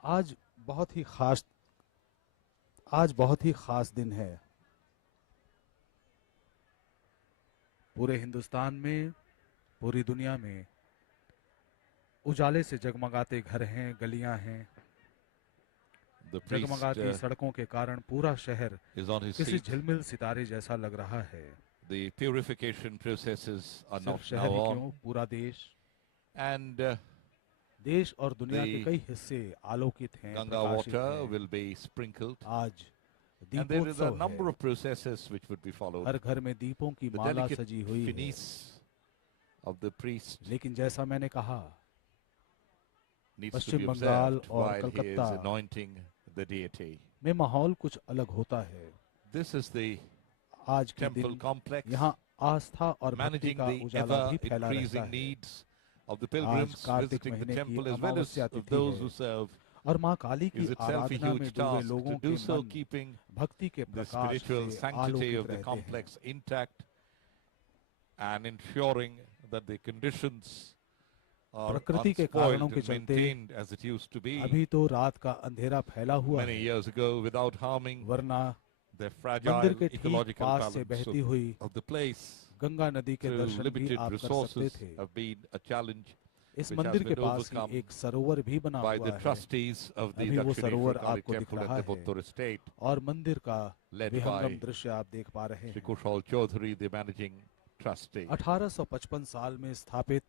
आज बहुत ही खास दिन है. पूरे हिंदुस्तान में, पूरी दुनिया में उजाले से जगमगाते घर हैं, गलियां हैं. The priest जगमगाती सड़कों के कारण पूरा शहर is on his किसी seat. झिलमिल सितारे जैसा लग रहा है. The purification processes are सिर्फ not शहर now ही on, क्यों, पूरा देश, and देश और दुनिया के the कई हिस्से आलोकित हैं, Ganga प्रकाशित water हैं. will be sprinkled. आज And there is a Deepotsav number है। of processes which would be followed. हर घर में दीपों की The माला delicate सजी हुई है। finis of the priest लेकिन जैसा मैंने कहा, needs to Paschim be Bengal observed और while he is Calcutta anointing the deity. में माहौल कुछ अलग होता है। This is the आज के temple दिन complex, यहाँ आस्था और भक्ति managing का the उजाला ever भी फैला रहता increasing है। needs of the pilgrims Kartik visiting the महीने की temple as well as Amavasya of तिथि those है who serve और माँ काली की is itself a आराधना में huge डूबे task लोगों to के do so, मन keeping भक्ति के the प्रकाश spiritual से sanctity आलोकित of the रहते हैं complex intact and ensuring that the conditions are प्रकृति के कारणों unspoiled के and चलते maintained as it used to be अभी तो रात का अंधेरा फैला हुआ many है, years ago without harming वरना the मंदिर fragile के ठीक ecological पास से balance बहती हुई of the place गंगा नदी के through दर्शन भी limited आप कर सकते resources थे। have been a challenge इस which has मंदिर के been पास ही overcome एक सरोवर भी बना by हुआ the है trustees of the अभी वो Dakshineswar सरोवर Kali आपको दिख temple रहा at the है Buttur estate. और मंदिर का Led विहंगम by दृश्य आप देख पा रहे Shri हैं। Kushal Chaudhary, the managing trustee. 1855 साल में स्थापित,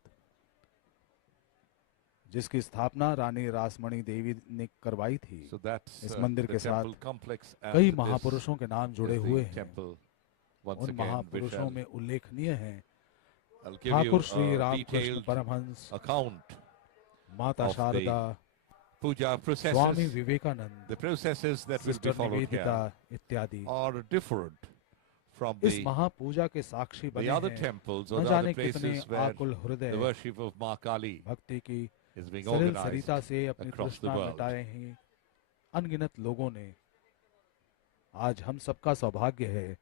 जिसकी स्थापना रानी रासमणी देवी ने करवाई थी। So that's इस मंदिर the के साथ temple complex, and कई this महापुरुषों के नाम is जुड़े the हुए हैं। temple. Once उन again, which महापुरुषों में उल्लेखनीय हैं I'll give you Thakur Shri a Ramakrishna detailed Paramahansa, account Mata of the Sarada, puja Swami processes. Vivekananda, The processes that will be sister followed Nivedita here इत्यादि are different from इस the महापूजा के साक्षी बने other हैं। temples or न the जाने other कितने places where आकुल हृदय the worship of Ma Kali भक्ति की is being सरल organized सरिता से अपनी across the तृष्णा world. मिटाए हैं अनगिनत लोगों ने। आज हम सबका सौभाग्य है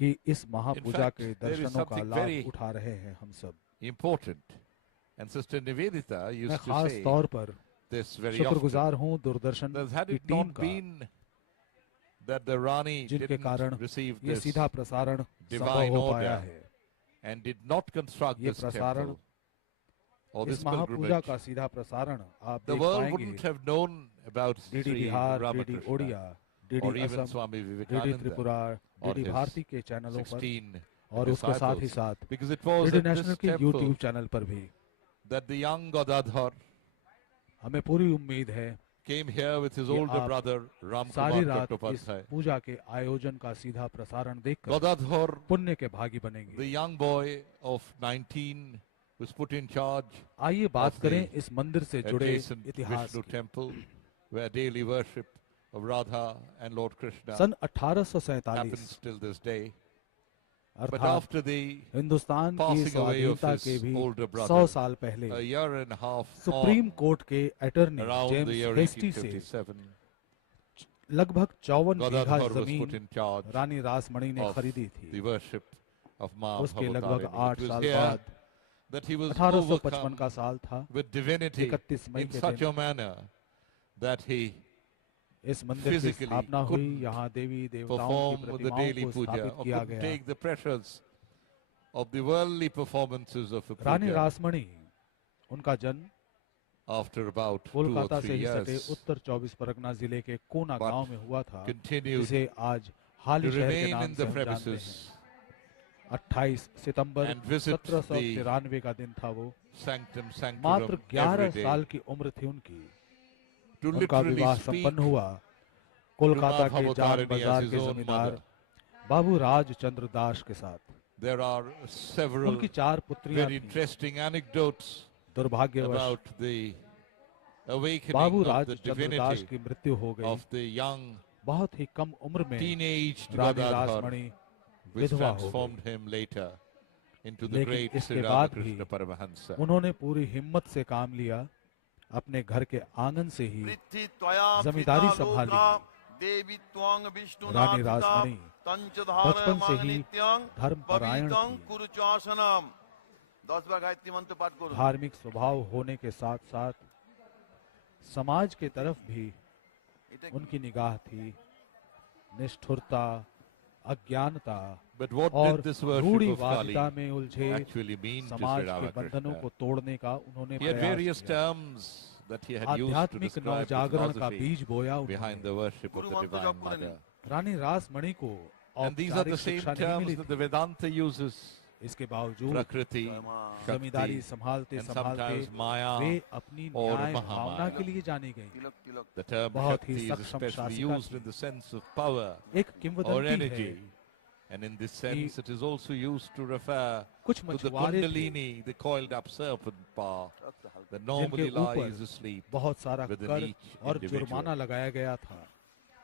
कि इस महापूजा fact, के there is दर्शनों का something लाभ very उठा रहे हैं हम सब। Important. And Sister Nivedita मैं used to खास say तौर पर this very often. शुक्रगुजार हूँ दूरदर्शन That had की it टीम not का, been that the Rani जिनके कारण didn't receive ये this सीधा प्रसारण संभव divine हो पाया order है। and did not construct ये this प्रसारण, temple or इस this महापूजा pilgrimage, का सीधा प्रसारण आप the देख world पाएंगे wouldn't have known about DD Sri Bihar, DD Ramakrishna Odia, or DD even Assam, Swami DD Vivekananda Tripura, or DD his Bharati के चैनलों पर 16 और उसके साथ ही disciples, साथ because it was DD at national this के temple यूट्यूब चैनल पर भी। that the young Godadhar हमें पूरी उम्मीद है came here with his कि older आप brother Ram सारी Kumar रात इस Chattopadhyay. पूजा के आयोजन का सीधा प्रसारण देखकर Godadhar, पुण्य के भागी the बनेंगे। young boy of 19, was put in charge आइए बात of the करें इस मंदिर से जुड़े adjacent इतिहास Vishnu की। temple, where daily worship of Radha and Lord Krishna sun 1847 happens till this day. But अर्थात after the हिंदुस्तान की passing away of स्वाधीनता his के भी older 100 brother, साल पहले a year and a half supreme on, court के attorney around the James year Hastie से 1857, लगभग 54 बीघा Godadhar was put जमीन in charge रानी रासमणी ने of खरीदी the थी। worship of Ma उसके लगभग Bhavatarani. 8 It was साल here बाद that he was 1855 overcome का साल था। with divinity 31 मई in के such दिन a manner that he इस मंदिर की physically स्थापना हुई। couldn't यहाँ देवी देवताओं की perform the प्रतिमाओं daily को puja स्थापित or किया couldn't गया। take the pressures of the worldly performances of a Rani puja. Rasmani, उनका जन्म After about 2 or कोलकाता से 3 ही सटे years, उत्तर 24 परगना जिले के कोना but गांव में हुआ था, continued जिसे आज हाली to शहर के remain नाम in से the हम जानते हैं। premises 28 सितंबर and visit 1793 का दिन था वो। sanctum मात्र sanctorum 11 every day साल की उम्र थी उनकी। to उनका literally विवाह speak संपन्न हुआ। कोलकाता के जान Bhavatarani बाजार as के his own जमींदार mother. बाबू राज चंद्र दास के साथ। There are several उनकी 4 पुत्रियां very थीं। interesting anecdotes दुर्भाग्यवश about the awakening Babu of Raj the Chandra Das divinity की मृत्यु हो गई। of the young बहुत ही कम उम्र में teenaged Rani Godadhar, Rasmani which विधवा हो गई। transformed him later into the लेकिन great इसके Sri बाद भी Ramakrishna Paramahansa. उन्होंने पूरी हिम्मत से काम लिया। अपने घर के आंगन से ही पृथ्वी त्वया जमींदारी पिता संभाली। लोका, देवी त्वांग विष्णु रानी रासमणी बचपन से ही धर्म परायण पवित्रं थी। कुरु चासनम। 10 बार गायत्री मंत्र पाठ करो। धार्मिक स्वभाव होने के साथ साथ समाज के तरफ भी उनकी निगाह थी। निष्ठुरता, अज्ञानता But what और did this worship of Kali रूढ़िवादिता में उलझे actually mean to समाज Sri के बंधनों को Ramakrishna? तोड़ने का उन्होंने He had various प्रयास किया। terms that he had used to आध्यात्मिक describe the नवजागरण का philosophy बीज बोया behind उन्होंने। the worship of the Divine Mother. रानी रासमणी को And these are औपचारिक the same शिक्षा नहीं terms मिली that थी। the Vedanta uses इसके बावजूद Prakriti, जमींदारी Shakti, संभालते and संभालते sometimes Maya वे अपनी or न्याय भावना Mahamaya. के लिए जानी गई। तिलक तिलक The term बहुत ही Shakti is सक्षम especially शासिका used थी। in the sense of power एक or किंवदंती energy. है And in this sense, it is also used to refer कुछ to the मछुआरे थे Kundalini, the coiled up serpent power that जिनके normally ऊपर lies asleep बहुत सारा within कर each और individual. जुर्माना लगाया गया था।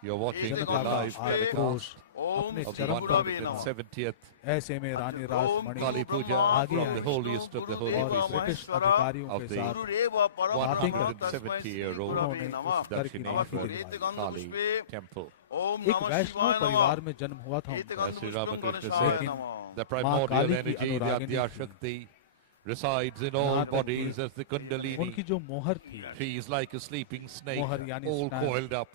You're watching the जनता का live आक्रोश telecast अपने of the चरम पर था। 170th ऐसे में रानी रासमणि Kali Puja आगे from I the holiest of the holy और precincts ब्रिटिश अधिकारियों of के the साथ बातें कर 170-year-old उन्होंने उस कर की माफी Dakshineswar दिलवाई। Kali temple. एक वैष्णव परिवार में जन्म हुआ था उनका, As Sri Ramakrishna लेकिन said, the माँ primordial काली की energy, the अनुरागिनी Adya थी। Shakti, resides in all यहाँ तक bodies कि as the Kundalini. उनकी जो मोहर थी, She is like a sleeping snake, मोहर यानी all स्नान, coiled up.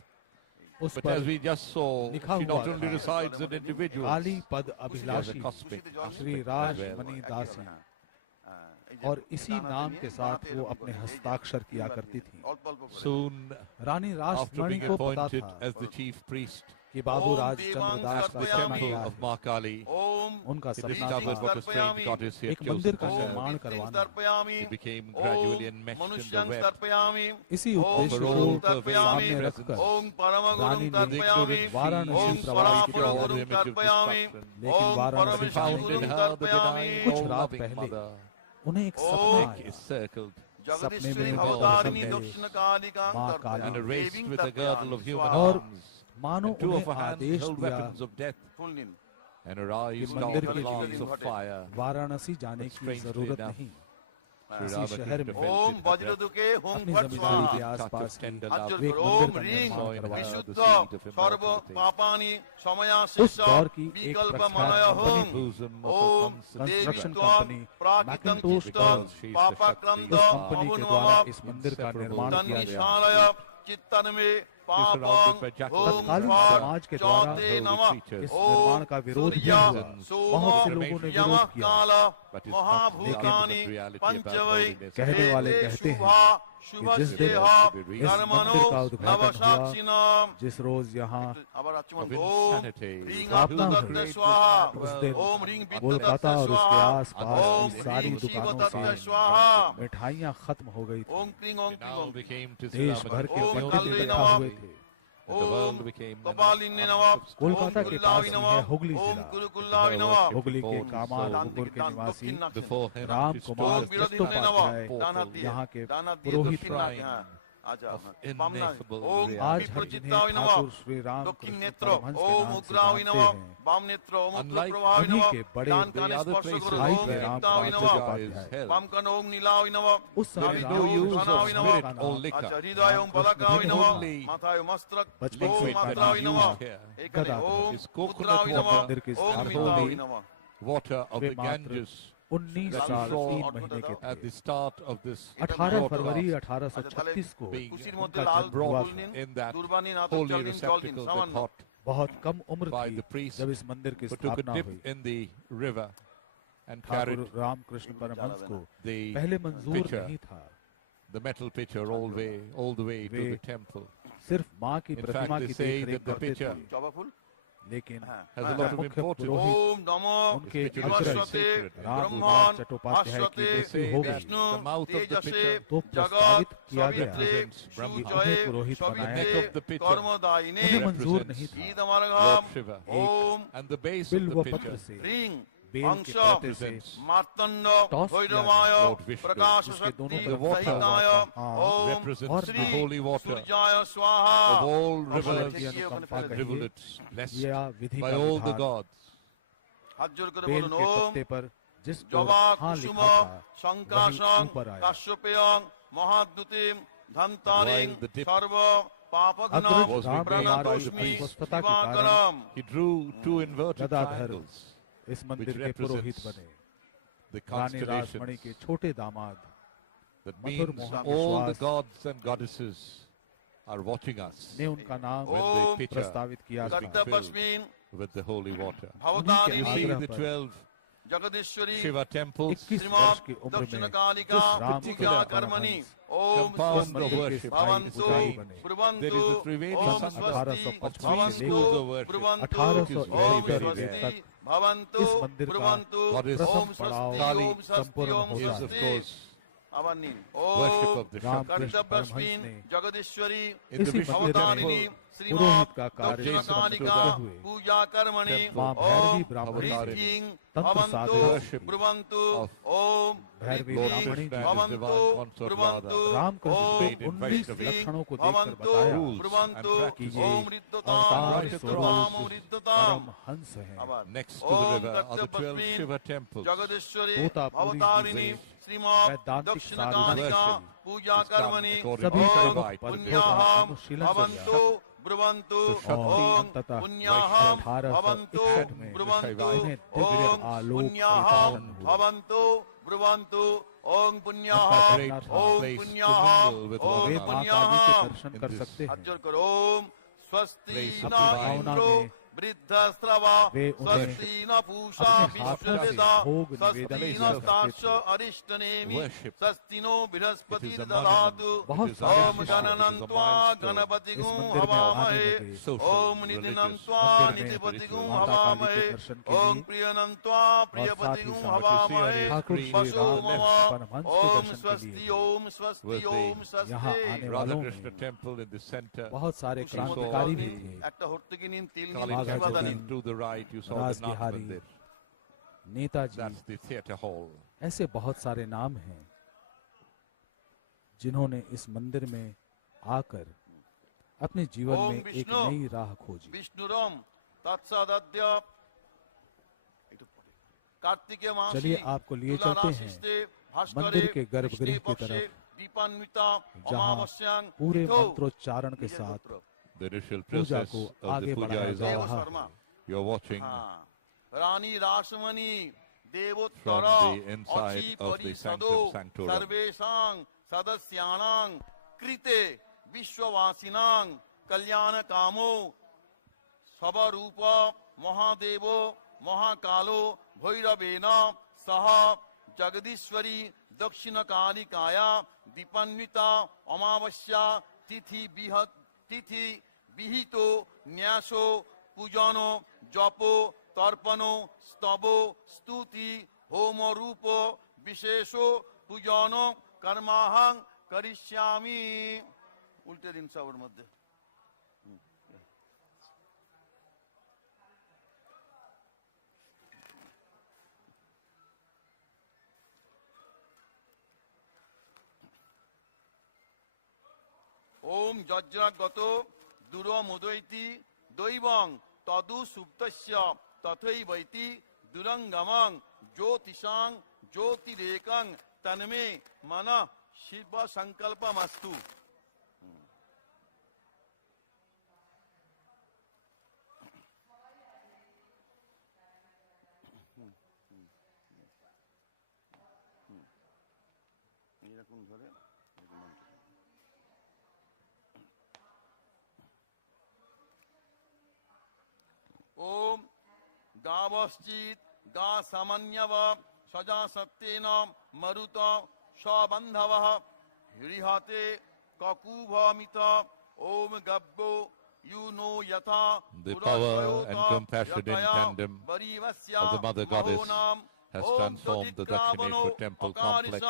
उस But पर as we just saw, लिखा she हुआ not only था, resides in individuals, काली पद she has a अभिलाषी cosmic Shri aspect Raj as well. मणि दासी, और इसी नाम के साथ वो अपने हस्ताक्षर किया करती थी। Soon रानी after रासमणि being को पता appointed था as the chief priest कि बाबू राजचंद्र दास at का the सपना temple क्या of है। Ma Kali, उनका he सपना discovered था what a strange goddess he had एक मंदिर chosen का to serve. निर्माण करवाना। He became gradually enmeshed in the web. इसी उद्देश्य For को all pervading सामने presence. रखकर The रानी ने ignorant वाराणसी fees प्रवास की pure तैयारी image of destruction. लेकिन वाराणसी He found in जाने her the benign, कुछ रात all-loving पहले mother. उन्हें एक सपना Neck आया। is circled सपने में जगदीश्वरी वो अवतारिणी दर्शन गए दक्षिणकालिकां माँ तर्पयामि। काली and erased with a girdle of human और arms. मानो And two of उन्हें her hands आदेश held दिया weapons of death. फुल नींद। And her eyes कि dark मंदिर as के flames लिए of fire. वाराणसी जाने But की strangely जरूरत enough, नहीं। Sri इसी शहर Ramakrishna में felt Om in her breath वज्रदुके होम अपनी फट जमींदारी स्वाहा। के touch आसपास of tender की love. अज्जुल वे करो मंदिर ओम का ह्रीं निर्माण in करवाया। her विशुद्ध the seed of serve immortality. पापानि उस समयाशिष दौर की एक विकल्प प्रख्यात मनय कंपनी होम। थी, bosom of ओम her देवी कंस्ट्रक्शन त्वां कंपनी प्राकृतं मैकेंटोश चित्तं because she is the पापक्रंद उस कंपनी के द्वारा अवुन्मम इस मंदिर का निर्माण किया गया। तन्निशालय चित्तनमे पापं surrounded by jackals. होम तत्कालीन स्वाहा समाज के द्वारा चौथे holy नमः creatures. इस निर्माण का विरोध भी हुआ। बहुत से सोम लोगों ने यमः विरोध किया। काल But it's not महाभूतानि the reality about पंचवै holiness. कहने वाले कहते हैं कि जिस दिन इस मंदिर का उद्घाटन हुआ, जिस रोज यहाँ Of insanity. स्थापना Who हुई, created स्वाहा this उस world? दिन कोलकाता और उसके आसपास की सारी दुकानों से स्वाहा मिठाइयाँ खत्म हो गई थी। ओम क्लीं ओम They क्लीं now ओम became to देश भर के ओम पंडित कल्ली इकट्ठा नमः। हुए थे। and the world became an कपालिनी नमः कोलकाता के पास ही है हुगली ओम जिला। कुलकुल्लावि नमः हुगली के कामारपुकुर के निवासी before him Ram she Kumar stood Chattopadhyay यहाँ के पुरोहित shrine of ineffable ओम आज reality. हम जिन्हें ठाकुर श्री राम दक्षिण कृष्ण नेत्र परमहंस के ओम नाम से उग्रावि जानते नमः हैं। वाम नेत्र ओम Unlike प्रवाहि उन्हीं नमः के बड़े दान काने other स्पर्श places गुरु भाई ओम के राम दीप्तावि कुमार नमः चट्टोपाध्याय held. वाम कन ओम नीलावि नमः उस समय There is Ram no use Krishna of Om spirit का or नाम liquor. अच्छा हृदय ओम बलकावि नमः Only माथाय मस्तक बचपन ओम से मात्रावि used नमः here एक गदा ओम is coconut मुद्रावि water, नमः मंदिर की ओम स्थापना मितावि हुई। नमः Water of वे the मात्र Ganges 19 that साल we saw 3 महीने के at the थे। start of this 18 broadcast फरवरी 1836 को being খুশির মধ্যে उनका লাল जन्म हुआ ফুল था। নিন in that দুর্বানি না holy জল দিন জল দিন receptacle that সামান্য hot बहुत कम उम्र by थी the priest जब इस मंदिर की who took a स्थापना dip हुई। in the river and Thakur carried Ramakrishna Paramhans को the पहले मंजूर pitcher, नहीं था, the metal pitcher all the way to way the temple. सिर्फ माँ की In प्रतिमा fact, they की say देखरेख that the करते pitcher थे, জবা ফুল लेकिन has a lot of मुख्य importance. पुरोहित ओम नमो उनके This picture is अग्रज very विवस्वते sacred. राम ब्रह्माण चट्टोपाध्याय की भास्वते मृत्यु say हो that गई Vishnu the mouth of the तेजसे pitcher तो प्रस्तावित जगत किया गया सवित्रे represents Brahma. सुजये उन्हें पुरोहित बनाया neck सवित्रे of the pitcher कर्मदायिने उन्हें मंजूर represents नहीं था। ईदमर्घम Lord Shiva. Om And the base of Bilva the पत्र pitcher से ह्रीं बेल के अंश पत्ते से represents मार्तंड टॉस किया भैरवाय गया। Lord Vishnu, प्रकाश जिसके दोनों शक्ति तरफ water सहिताय हाँ, ओम represents और the श्री holy water सूर्याय स्वाहा of all और rivers की अनुकंपा and कहिए rivulets blessed या विधि by का all the विधान gods. हाथ जोड़ कर बेल बोलून के ओम पत्ते पर जिस पर जवा हाँ कुसुम लिखा था वही शंकाशं ऊपर आया। काश्यपेयं महाद्युतिं धन्तारिं While the dip सर्व अग्रज पापघ्नं was राम remained कुमार की प्रणतोष्मि अस्वस्थता के कारण दिवाकरम् He drew two inverted Gadadhar triangles, इस मंदिर which के पुरोहित represents बने। the रानी रासमणि के constellations. छोटे दामाद That Madhur means Mohan all the विश्वास gods and goddesses are watching us ने उनका नाम when ओम the pitcher प्रस्तावित किया is being था। filled कर्तव्यस्मिन् with the holy water. You भवतारिणि see आग्रह the पर 12 जगदीश्वरी Shiva temples 21 वर्ष श्रीमद् की उम्र में दक्षिणकालिका राम पूजा कर्मणि ओम compound स्वस्ति of worship. भवन्तु पुजारी बने। ब्रुवन्तु There is a Trivedi Om Sangha स्वस्ति 1855 भवन्तु schools of worship. ब्रुवन्तु 1800 is Om very, very स्वस्ति rare. भवन्तु इस मंदिर का ब्रुवन्तु Goddess ओम प्रथम पड़ाव स्वस्ति Kali ओम स्वस्ति संपूर्ण ओम होता is, of स्वस्ति course, আবার নিন worship Om of the Ramakrishna Shakti. Paramhans कर्तव्यस्मिन् ने जगदीश्वरी In the इसी Vishnu मंदिर अवतारिणी में temple, श्रीमान पुरोहित का कार्य दक्षिण Jason कालिका करते हुए पूजा कर्मणि मां भैरवी ओम ब्राह्मणी ह्रीं तंत्र भवन्तु साधना worship ब्रुवन्तु of Om Bhairavi Lord ह्रीं ब्राह्मणी Krishna जी and his भवन्तु divine consort ब्रुवन्तु Radha रामकृष्ण ओम made को in 19 Vaishnavi लक्षणों को देखकर भवन्तु बताया rules and ब्रुवन्तु practices. ओम अवतार रिद्धताम रिद्धताम स्वरूप रिद्धताम परमहंस है। আবার Next to the Om river are the 12 कर्तव्यस्मिन् Shiva temples. Jagadishwari Totapuri अवतारिणी जी से श्रीमद् वैदांतिक दक्षिण साधना Kalika worship Puja is done कर्मणि according सभी to ओम प्रमुख Shiva. पंथों का पुण्याहम अनुशीलन भवन्तु किया ब्रुवन्तु तो और ओम अंततः पुण्याहम 1861 भवन्तु में ब्रुवन्तु इन्हें दिव्य ओम आलोक पुण्याहम प्रदान हुआ। भवन्तु ब्रुवन्तु ओम उनका पुण्याहम कहना था, ओम place to पुण्याहम mingle with Om way one मां काली के पुण्याहम दर्शन in कर this सकते हाथ हैं। जोड़ करो ओम स्वस्ति Place न of divine इंद्रो में वृद्धस्रवा वे उन्हें स्वस्ति न पूषा अपने हाथों से विश्ववेदा भोग स्वस्ति निवेदन न कर सकते स्ताक्ष थे। अरिष्टनेमि Worship. स्वस्ति नो बृहस्पति It is a ददातु बहुत It is सारे ओम शिष्य गणनन्त्वा milestone. गणपतिगुं इस मंदिर में आने हवामहे लगे। Social, ओम religious, निधिनन्त्वा मंदिर में निधिपतिगुं माता काली हवामहे के दर्शन के ओम लिए प्रियनन्त्वा और साथ ही प्रियपतिगुं साथ हवामहे ठाकुर श्री पशु राम मम परमहंस के ओम दर्शन के स्वस्ति लिए ओम स्वस्ति was the ओम यहाँ स्वस्ति आने Radha वालों Krishna में temple in the center. बहुत सारे उसी मध्य क्रांतिकारी भी में थे। একটা হর্তকি নিন তিল নিন Kali Radha আশীর্বাদ temple নিন and to the right you saw the Raj Nath Bihari, Mandir. Netaji, That's the theatre hall. ऐसे बहुत सारे नाम हैं जिन्होंने इस मंदिर में आकर अपने जीवन ओम में एक विष्णु। नई राह खोजी। विष्णुरम तत्सदद्य कार्तिके मासी चलिए आपको लिए चलते हैं मंदिर के गर्भगृह की तरफ, दीपान्विता जहाँ अमावस्यां पूरे तिथौ मंत्रोच्चारण के साथ The initial पूजा process को of the आगे puja बढ़ाया is जा देव on. रहा शर्मा है। You're watching हाँ रानी रासमणि देवोत्तर From the inside अचि of the परिषदो sanctum sanctorum. सर्वेषां सदस्यानां कृते विश्ववासिनां कल्याण कामो स्वरूप महादेवो महाकालो भैरवेन सह जगदीश्वरी दक्षिण कालिकाया दीपान्विता अमावस्या तिथि विहितो न्यासो पूजनो जपो तर्पणो स्तवो स्तुति होम रूप विशेषो पूजनो कर्माहं करिष्यामि उल्टे दिन सबर मध्य ओम जज्रागत दूरमुदैति दैवं तदु सुप्तस्य तथैवैति दुरंगमं ज्योतिषां ज्योतिरेकं तन्मे मन शिव संकल्पमस्तु। এরকম ধরে ओम गावश्चित गा सामान्यव सजा सत्येन मरुत सबंधव हृहते ककुभमित ओम गब्बो you know yatha The power and compassion in tandem of the Mother Goddess has transformed the Dakshineswar temple complex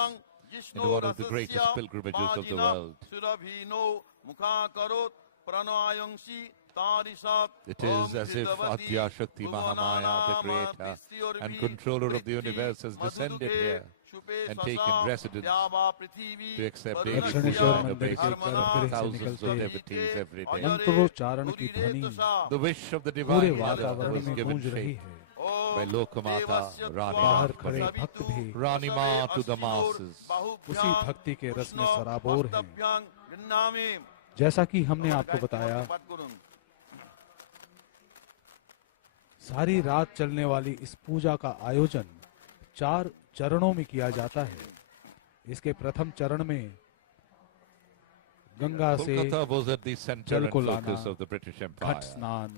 into one of the greatest pilgrimages of the world. It is as if Adya Shakti Mahamaya, the creator and controller of the universe, has descended here and taken residence to accept daily puja and obeisance thousands of devotees every day. मंत्रोच्चारण की ध्वनि The wish of the पूरे divine mother वातावरण was में given गूंज रही shape है। by Lokamata Rani बाहर Ma, खड़े भक्त भी Rani Ma to the masses. उसी भक्ति के रस में सराबोर हैं। जैसा कि हमने आपको बताया, सारी रात चलने वाली इस पूजा का आयोजन 4 चरणों में किया जाता है। इसके प्रथम चरण में गंगा से Kolkata was at the center जल and को लाना, focus of the British घट Empire. स्नान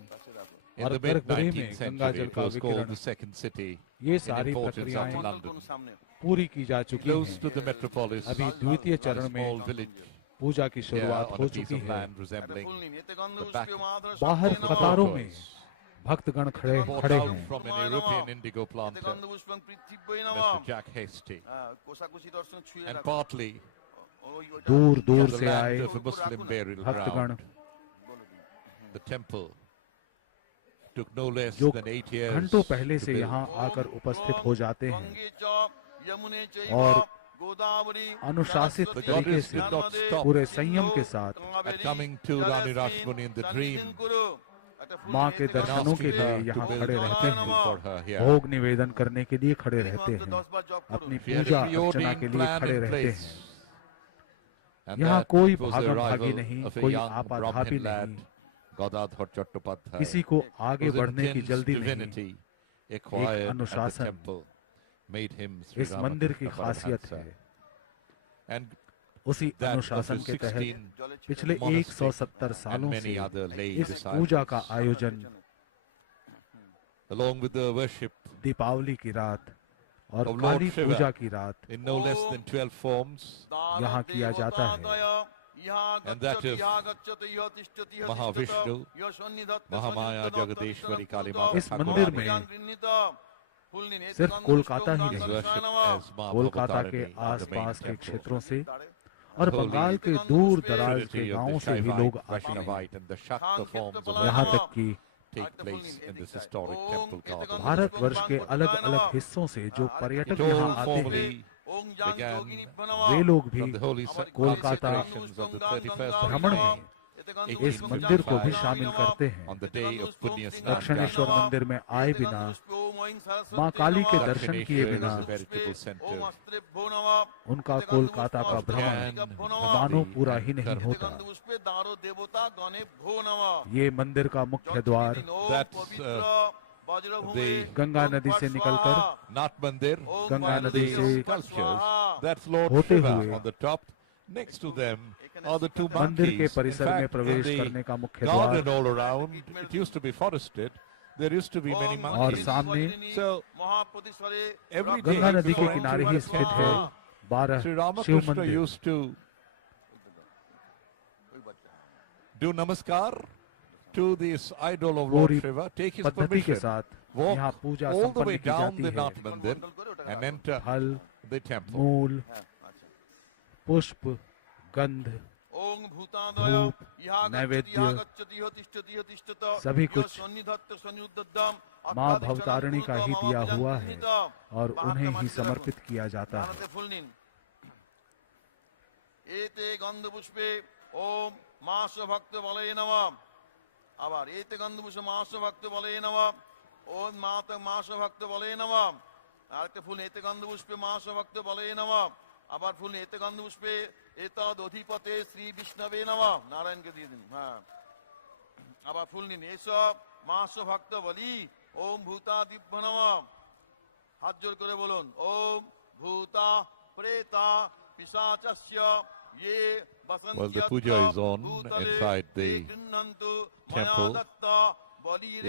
In और the mid गर्भगृह 19th में गंगा century, जल it का was called विकिरण, the second city ये in सारी importance प्रक्रियाएं of London. पूरी की जा चुकी Close to हैं। the metropolis, अभी द्वितीय a चरण small में village पूजा की here शुरुआत on हो a piece चुकी of है। land resembling the back बाहर of a कतारों में turquoise. भक्तगण खड़े bought out हैं। from an European indigo planter, গন্ধপুষ্পং পৃথিব্যৈ Mr. নমঃ Jack Hasty, কোষাকুষি দর্শন ছুঁয়ে and রাখো partly दूर from दूर the से आए land of a Muslim burial भक्तगण ground. The temple took no less जो than 8 years घंटों पहले to से build. यहाँ आकर उपस्थित हो जाते हैं গঙ্গে চ यमुने चैव और गोदावरी अनुशासित The तरीके goddess से did not stop पूरे संयम के साथ at coming to Rani Rashmani in the dream, माँ के and दर्शनों के asking लिए her to यहाँ build खड़े a रहते temple हैं, for her here. भोग निवेदन करने के लिए खड़े रहते हैं, अपनी She had Puja a Archana preordained के लिए plan खड़े in रहते place, हैं। and यहाँ that कोई was the भागम भागी arrival नहीं, of a कोई young आपाधापी Brahmin lad, नहीं, Gadadhar Chattopadhyay, किसी को आगे whose बढ़ने की intense जल्दी नहीं। divinity acquired at the अनुशासन temple made him Sri इस मंदिर की Ramakrishna खासियत Paramahansa. है। And उसी that अनुशासन of के his तहत 16 पिछले monastics 170 and सालों many से other lay इस पूजा का disciples, आयोजन along with the worship Deepawali की रात और of Lord काली Shiva पूजा की रात in no less than 12 forms, यहाँ किया जाता है। and that of Mahavishnu, Mahamaya Jagadeshwari Kali Mata इस मंदिर में सिर्फ कोलकाता ही is नहीं, worshipped as Ma कोलकाता के Bhavatarini in the main आसपास के temple. क्षेत्रों से और Holy बंगाल के दूर दराज के Trinity of गांवों the से भी लोग Shaivite, आते हैं। Vaishnavite and the Shakta forms of यहाँ worship तक कि take place in this historic temple garden. Bharatvarsh के अलग-अलग हिस्सों से जो पर्यटक It यहाँ all आते हैं, formally began वे लोग भी from the holy Kolkata consecrations of the 31st भ्रमण of में इस मंदिर को भी शामिल करते हैं। on the day of Punya Dakshineswar Snan. मंदिर में आए बिना, माँ काली के दर्शन किए Dakshineshwar बिना is a veritable center. उनका कोलकाता का भ्रमण Can मानो पूरा ही नहीं होता। ये मंदिर का मुख्य द्वार That's the गंगा नदी से निकलकर Nath Mandir गंगा and नदी the से sculptures. That's Lord होते Shiva हुए on the top. Next to them are the two मंदिर के monkeys. In परिसर में fact, in प्रवेश the करने का मुख्य garden द्वार all around, it used to be forested. There used to be many और monkeys. सामने So every day गंगा नदी के before किनारे ही entering स्थित the है temple, 12 Sri शिव Ramakrishna मंदिर। used to do namaskar to this idol of Lord पूरी Shiva, take his पद्धति के permission, साथ walk यहाँ पूजा all the संपन्न way की down जाती the है। Nath Mandir and enter फल, the temple. मूल, पुष्प, गंध, धूप, नैवेद्य, सभी कुछ माँ भवतारिणी का ही दिया हुआ है और उन्हें ही समर्पित किया जाता है। एते गंध पुष्पे ओम मास भक्त बले नमः। আবার এতে গন্ধপুষ্পে মাস ভক্ত বলে নমঃ। ওম মাতা মাস ভক্ত বলে নমঃ। আরেকটা ফুল এতে গন্ধপুষ্পে মাস ভক্ত বলে নমঃ। আবার ফুল এতে গন্ধপুষ্পে এতদ অধিপতে শ্রী বিষ্ণবে নমঃ। নারায়ণকে দিয়ে দিন। হ্যাঁ, আবার ফুল নিন এসব মাস ভক্ত বলি ওম ভূতা দিব্য নমঃ। হাত জোর করে বলুন ওম ভূতা প্রেতা পিশাচস্য ये Well, the puja is on inside the temple.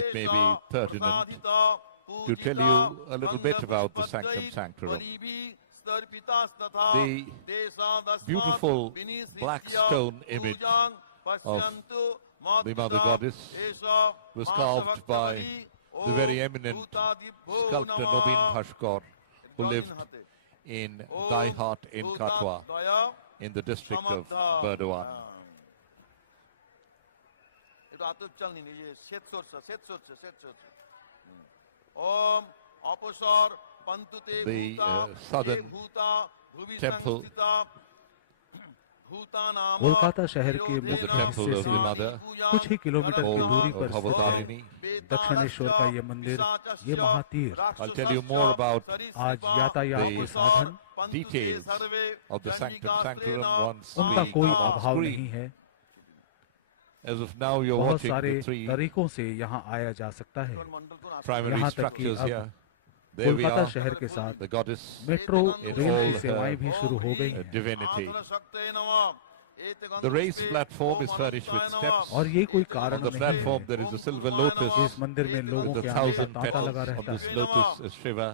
It may be pertinent to tell you a little bit about the Sanctum Sanctorum. The beautiful black stone image of the Mother Goddess was carved by the very eminent sculptor Nobin Bhaskar, who lived in Daihat in Katwa, in the district of Burdwan. The southern temple, Kolkata शहर के the मुख्य temple हिस्से of the से mother, कुछ ही kilometre की दूरी of पर स्थित है Bhavatarini. दक्षिणेश्वर का ये मंदिर, ये महातीर्थ। I'll tell you more about आज यातायात के साधन, details of the Sanctum Sanctorum once उनका we कोई come on अभाव screen. नहीं है। As of now, you're बहुत watching सारे the three तरीकों से यहाँ आया जा सकता है। primary यहाँ तक कि structures अब here. There we Kolkata are, शहर के साथ the goddess metro in rail all की सेवाएं भी शुरू हो गई her हैं divinity. The raised platform is furnished with steps. और ये कोई कारण On the नहीं platform है। there is a silver lotus इस मंदिर में लोगों with के a आने का 1,000 तांता petals. लगा On रहता this है। lotus is Shiva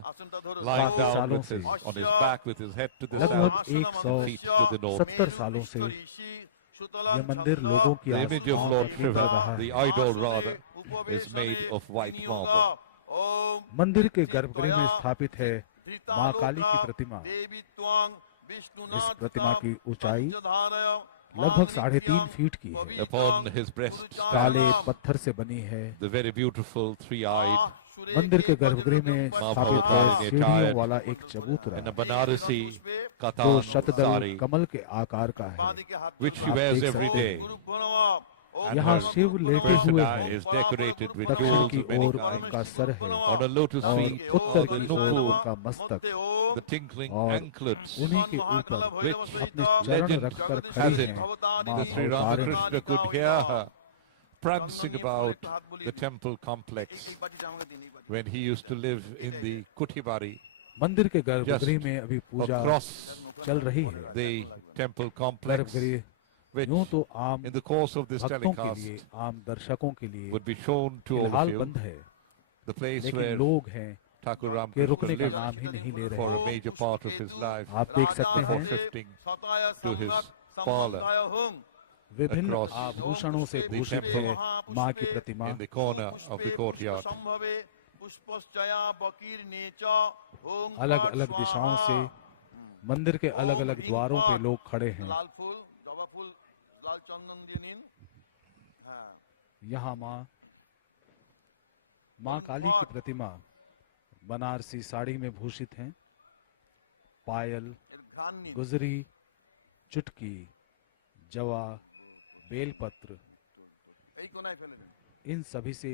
lying काफी down सालों with से, on his back with his head to the लगभग south, 170 feet to the north. सालों से ये मंदिर लोगों की The image of आस्थाओं Lord का केंद्र Shiva, रहा the है। idol rather, is made of white marble. मंदिर के गर्भगृह में स्थापित है मां काली की प्रतिमा। इस प्रतिमा की ऊंचाई लगभग 3.5 फीट की है। Upon his breast काले पत्थर से बनी है। the very beautiful three-eyed मंदिर के गर्भगृह में स्थापित है सीढ़ियों वाला एक चबूतरा in a Banarasi जो katan शतदल sari, कमल के आकार का है। which she आप wears देख every सकते day. हैं। And यहाँ her शिव लेटे हुए persona हैं। is decorated with दक्षिण jewels की of many ओर kinds. उनका सर है On a lotus और feet, उत्तर the की ओर nupur, उनका मस्तक the tinkling और anklets, उन्हीं के ऊपर which अपने चरण legend रखकर has खड़ी it हैं मां that Sri अवतारिणी। Ramakrishna could hear her prancing about the temple complex when he used to live in the Kutibari, मंदिर के गर्भगृह में अभी पूजा across चल रही है। the temple complex, गर्भगृह which यूं तो आम in the course of this भक्तों के लिए, telecast आम दर्शकों के लिए would be shown to all of फिलहाल you, बंद है, the place लेकिन where लोग हैं Thakur कि Ramakrishna रुकने का lived नाम ही नहीं ले for रहे। a major part of his life आप देख सकते before हैं shifting to his parlor विभिन्न across आभूषणों से the भूषित temple है मां की प्रतिमा। in the corner of the courtyard. अलग अलग दिशाओं से मंदिर के अलग अलग द्वारों पे लोग खड़े हैं। यहाँ मां काली की प्रतिमा बनारसी साड़ी में भूषित हैं। पायल, गुजरी, चुटकी, जवा, बेलपत्र, इन सभी से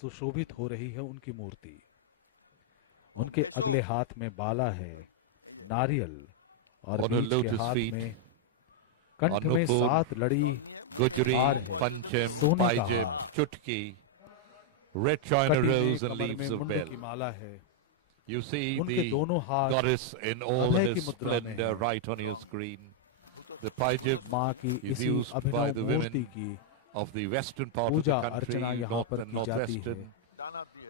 सुशोभित हो रही है उनकी मूर्ति। उनके अगले हाथ में बाला है, नारियल और On her बीच के lotus हाथ feet, में कंठ on में nupur, 7 लड़ी Gujri, हार है, Pancham, सोने का Paijam, हार, Chutki, red china कटी में rose and कमर में leaves of मुंडू bell. की माला है। You see उनके the दोनों हाथ goddess in all Abhay her की मुद्रा में splendor है। right on your screen. The Paijam मां की is इसी used by Abhinav the Murthy women की of the western part of Puja the country, अर्चना यहाँ north पर and की जाती है। northwestern,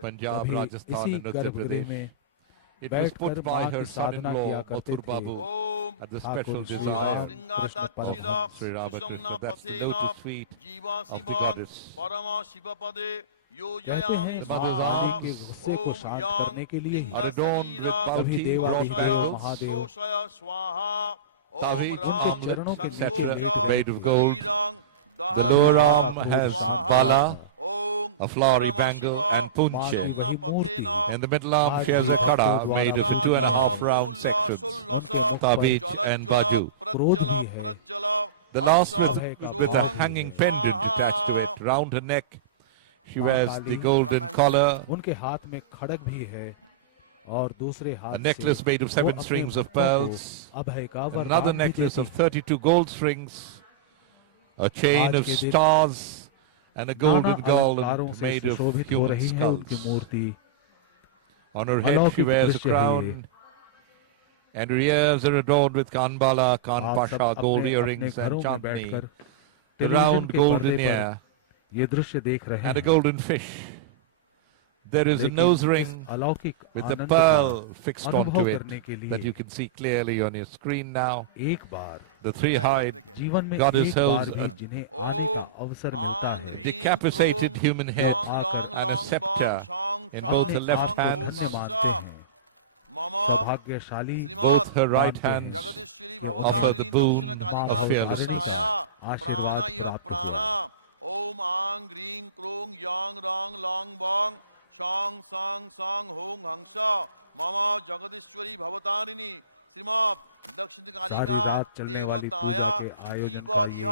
Punjab, अभी Rajasthan इसी and Uttar गर्भगृह Pradesh. में It was बैठकर put by मां her की साधना son-in-law, किया करते Mathur थे Babu, at the special Thakur Shri desire Ram Krishna of Paramhans. Sri Ramakrishna. That's the lotus feet of the goddess. कहते हैं The मां mother's काली arms के गुस्से को शांत करने के लिए ही are adorned with सभी bounty, broad देवाधिदेव bangles, महादेव Tavij, उनके चरणों armlet, के नीचे etc., लेट गए made थे। of gold. The तभी lower मां का arm क्रोध has शांत हुआ bala, था। a flowery bangle, and मां की punche. वही मूर्ति In the middle arm, आज she has भी a भक्तों kada द्वारा made of पूजनीय 2.5 है। round sections, उनके मुख पर Tavij and Baju. क्रोध भी है। The last with अभय का a भाव भी hanging है। pendant attached to it. Round her neck, she मां wears Kali, the golden collar, उनके हाथ में खड़ग भी है और दूसरे हाथ a necklace से made of वो 7 अपने strings of भक्तों को pearls, अभय का another वरदान भी necklace देती of है। 32 gold strings, a chain आज of के दिन stars, and a Nana golden अलंकारों garland से made of सुशोभित हो human रही है उनकी skulls. Murthy. On her head, she अलौकिक wears a दृश्य है ये। crown, and her ears are adorned with Kanbala, आप सब Kanpasha, gold अपने अपने earrings, and घरों में chandni, बैठकर the टेलीविजन round के golden पर्दे पर ear, ये दृश्य देख रहे and a हैं। golden fish. There is a लेकिन nose इस ring अलौकिक with a आनंद pearl का fixed अनुभव onto it करने के that लिए you can see clearly on your screen now. एक बार The three-eyed, जीवन में goddess एक बार holds भी a जिन्हें आने का अवसर मिलता है decapitated human head वो आकर and a scepter in both her अपने left आप को hands. धन्य मानते हैं। सौभाग्यशाली Both her right मानते हैं hands कि offer उन्हें the boon मां of भवतारिणी fearlessness. का आशीर्वाद प्राप्त हुआ। सारी रात चलने वाली पूजा के आयोजन का ये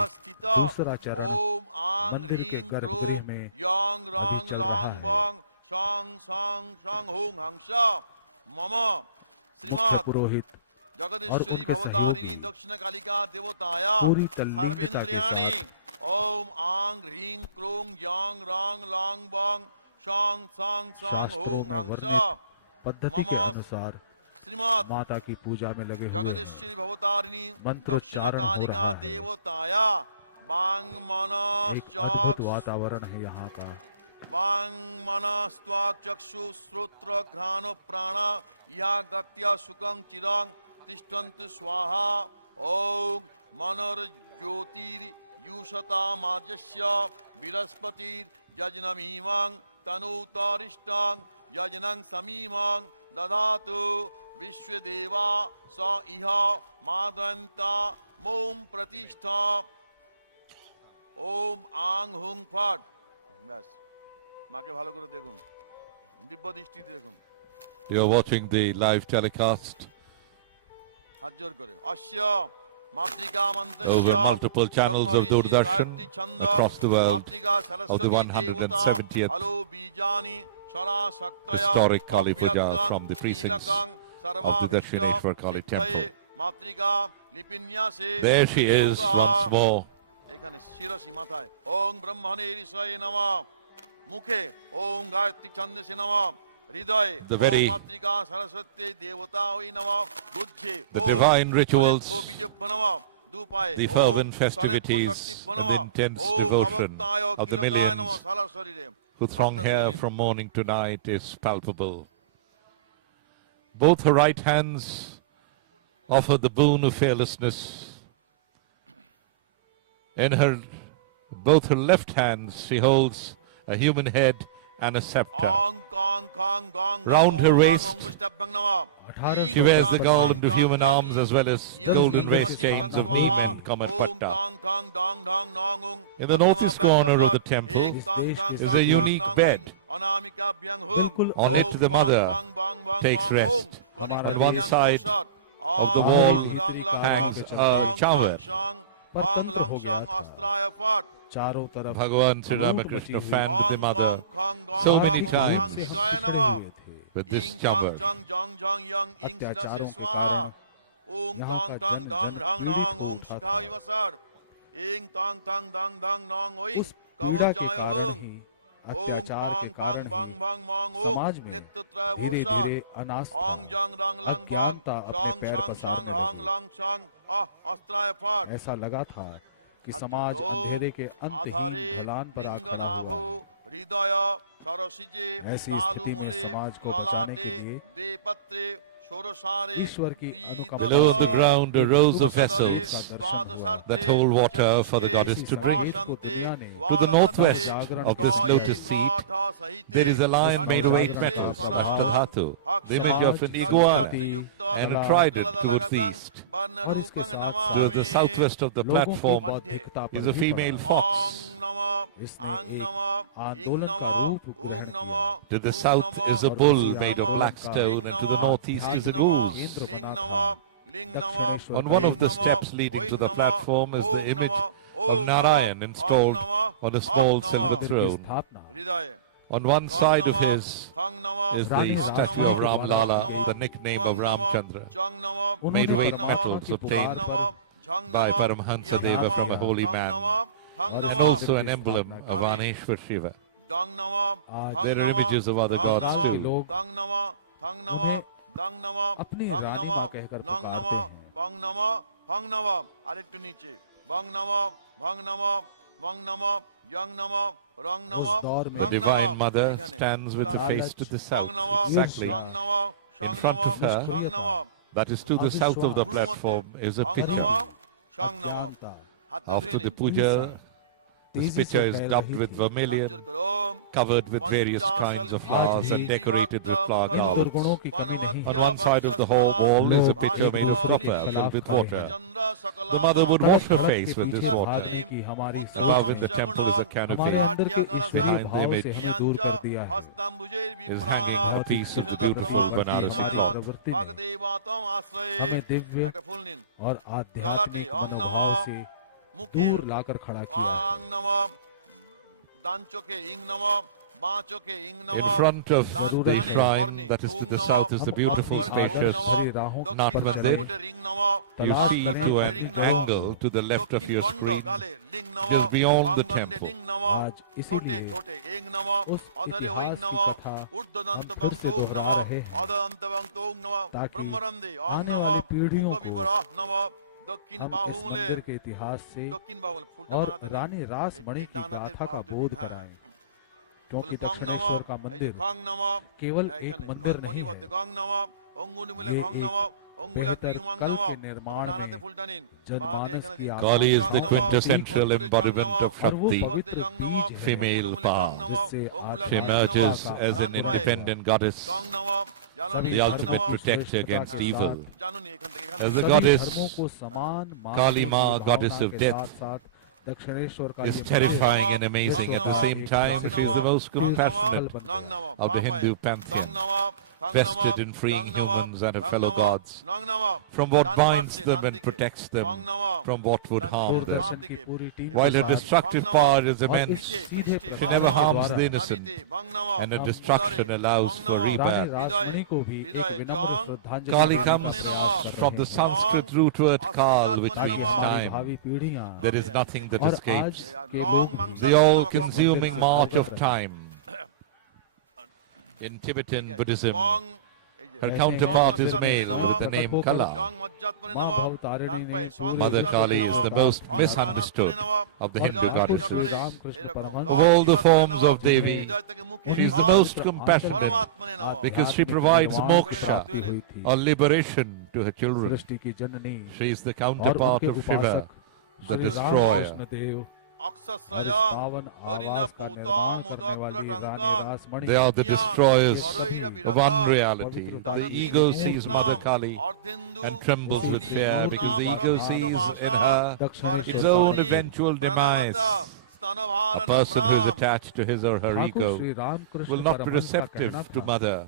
दूसरा चरण मंदिर के गर्भगृह में अभी चल रहा है। मुख्य पुरोहित और उनके सहयोगी पूरी तल्लीनता के साथ शास्त्रों में वर्णित पद्धति के अनुसार माता की पूजा में लगे हुए हैं। मंत्रोच्चारण हो रहा है। एक अद्भुत वातावरण है यहाँ का। बृहस्पति यजनमीमां तनूतरिष्टां यजनं समीमां ददातु विश्वदेवा स इह मादन्ता ओम प्रतिष्ठा ओम आंग हुम फट माके ভালো করে দেখুন দিব্য দৃষ্টি দেখুন। You are watching the live telecast over multiple channels of Doordarshan across the world of the 170th historic Kali Puja from the precincts of the Dakshineswar Kali temple. There she is once more. The divine rituals, the fervent festivities and the intense devotion of the millions who throng here from morning to night is palpable. Both her right hands offer the boon of fearlessness. In both her left hands she holds a human head and a scepter. Round her waist she wears the garland of human arms as well as golden waist chains of neem and kamarpatta. In the northeast corner of the temple is a unique bed. On it the mother takes rest. On one side of the wall hangs a chamber. Bhagavan Sri Ramakrishna fanned the mother so many times with this chamber. अत्याचारों के कारण यहाँ का जन जन पीड़ित हो उठा था। उस पीड़ा के कारण ही, अत्याचार के कारण ही समाज में धीरे धीरे अनास्था, अज्ञानता अपने पैर पसारने लगी। ऐसा लगा था कि समाज अंधेरे के अंतहीन ढलान पर आ खड़ा हुआ है। ऐसी स्थिति में समाज को बचाने के लिए ईश्वर की अनुकंपा below the ground a rows of vessels that hold water for the goddess to drink. To the northwest of this lotus seat there is a lion made of 8 metals, Ashtadhatu, the image of an iguana, and a trident towards the east. To the southwest of the platform is a female fox. To the south is a bull made of black stone, and to the northeast is a goose. On one of the steps leading to the platform is the image of Narayan installed on a small silver throne. On one side of his is the statue of Ram Lala, the nickname of Ramchandra, made of 8 metals obtained by Paramhansa Deva from a holy man, and also an emblem of Aneshwar Shiva. There are images of other gods too. उन्हें अपनी रानी माँ कहकर पुकारते हैं। The Divine Mother stands with her face to the south, exactly in front of her. That is to the south of the platform is a pitcher. After the puja, this pitcher is daubed with vermilion, covered with various kinds of flowers and decorated with flower garlands. On one side of the wall is a pitcher made of copper filled with water. The mother would wash her face with this water. Above in the temple is a canopy. Behind the image is hanging a piece of the beautiful Banarasi cloth. हमें दिव्य और आध्यात्मिक मनोभाव से दूर लाकर खड़ा किया है। In front of the shrine that is to the south is the beautiful spacious Nath Mandir. You see to an angle to the left of your screen, just beyond the temple. आज इसीलिए उस इतिहास की कथा हम फिर से दोहरा रहे हैं ताकि आने वाली पीढ़ियों को हम इस मंदिर के इतिहास से और रानी रासमणि की गाथा का बोध कराएं, क्योंकि दक्षिणेश्वर का मंदिर केवल एक मंदिर नहीं है, ये एक बेहतर कल के निर्माण में जनमानस की Kali is the आकांक्षाओं का प्रतीक quintessential है embodiment of और वो Shakti, पवित्र बीज है female power. जिससे She आध्यात्मिकता emerges का as an अंकुरण independent हुआ। goddess, सभी the धर्मों ultimate की protector श्रेष्ठता against के evil. साथ As the सभी धर्मों goddess, को समान Kali मानने Ma, की goddess भावना of के death, साथ दक्षिणेश्वर का is ये मंदिर terrifying and amazing. विश्व At the का same एक time, प्रसिद्ध she is the most तीर्थ compassionate स्थल बन गया। of the Hindu pantheon, vested in freeing humans and her fellow gods from what binds them and protects them from what would harm them. Doordarshan की पूरी team While के her साथ destructive power is और इस immense, सीधे she प्रसारण never के harms द्वारा the innocent, and her destruction allows for Rani rebirth. Rasmani को भी एक विनम्र श्रद्धांजलि Kali देने का comes प्रयास कर from रहे the हैं Sanskrit root word Kal, which ताकि means हमारी time. भावी पीढ़ियां There is nothing that और आज escapes. के लोग भी The all-consuming इस मंदिर से march अवगत of रहें। time. In Tibetan Buddhism, her ऐसे counterpart हैं is मंदिर में male स्वयं with the प्रकट name होकर Kala. मां भवतारिणी ने पूरे Mother विश्व Kali को is the प्रदान most किया। misunderstood of the और Hindu Thakur Shri goddesses. Ramakrishna Paramhans Of all the forms of Devi, she उन्हीं is the की most पवित्र compassionate आंचल because she आध्यात्मिक provides निर्वाण की moksha प्राप्ति हुई थी। or liberation to her children. सृष्टि की जननी She is the और counterpart उनके of Shiva, उपासक the श्री destroyer. रामकृष्ण देव और इस पावन आवास का निर्माण करने वाली रानी Rasmani They are the destroyers सभी of unreality. The ego sees Mother Kali and trembles with fear because the ego sees in her its own eventual demise. A person who is attached to his or her Thakur ego Shri Ramakrishna will not be Paramhans का receptive कहना to था Mother,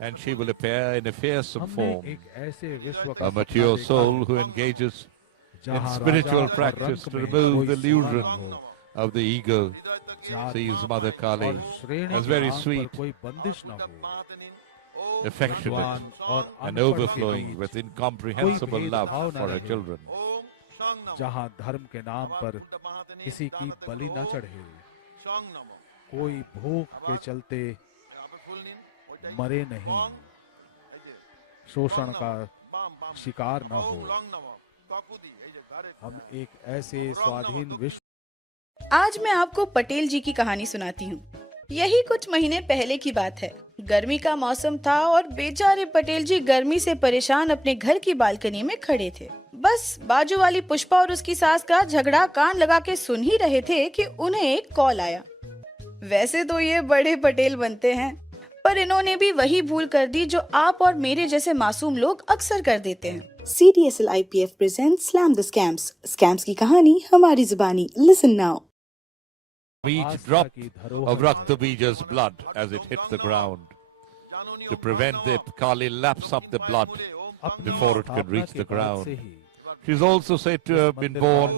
and she will appear in a fearsome हमने form. एक ऐसे विश्व का A सपना mature देखा soul है who engages in जहाँ spiritual राजा और practice रंक to में remove कोई the सीमा illusion न हो of the ego जात sees Mother Kali और श्रेणी as के very नाम पर sweet, कोई बंदिश न हो affectionate, विद्वान और and अनपढ़ के overflowing बीच with incomprehensible कोई love भेदभाव न for her रहे। children. जहाँ धर्म के नाम पर किसी की बलि न चढ़े कोई भूख के चलते मरे नहीं शोषण का शिकार न हो हम एक ऐसे स्वाधीन विश्व आज मैं आपको पटेल जी की कहानी सुनाती हूँ। यही कुछ महीने पहले की बात है। गर्मी का मौसम था और बेचारे पटेल जी गर्मी से परेशान अपने घर की बालकनी में खड़े थे। बस बाजू वाली पुष्पा और उसकी सास का झगड़ा कान लगा के सुन ही रहे थे कि उन्हें एक कॉल आया। वैसे तो ये बड़े पटेल बनते हैं, पर इन्होंने भी वही भूल कर दी जो आप और मेरे जैसे मासूम लोग अक्सर कर देते हैं। CDSL IPF presents Slam the Scams। Scams की कहानी हमारी जुबानी। Listen now। Each drop of Rakta Bija's blood as it hit the ground. To prevent it, Kali laps up the blood before it can reach the ground. She is also said to have been born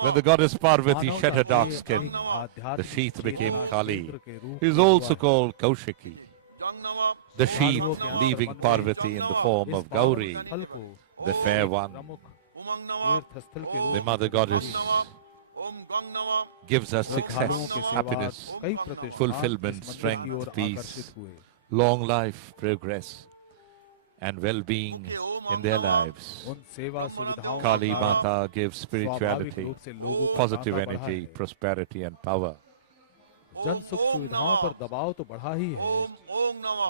when the goddess Parvati shed her dark skin. The sheath became Kali. She is also called Kaushiki. The sheath leaving Parvati in the form of Gauri, the fair one. The mother goddess gives us success, happiness, fulfillment, strength, peace, long life, progress, and well-being in their lives. Kali Mata gives spirituality, positive energy, prosperity, and power. जन सुख सुविधाओं पर दबाव तो बढ़ा ही है,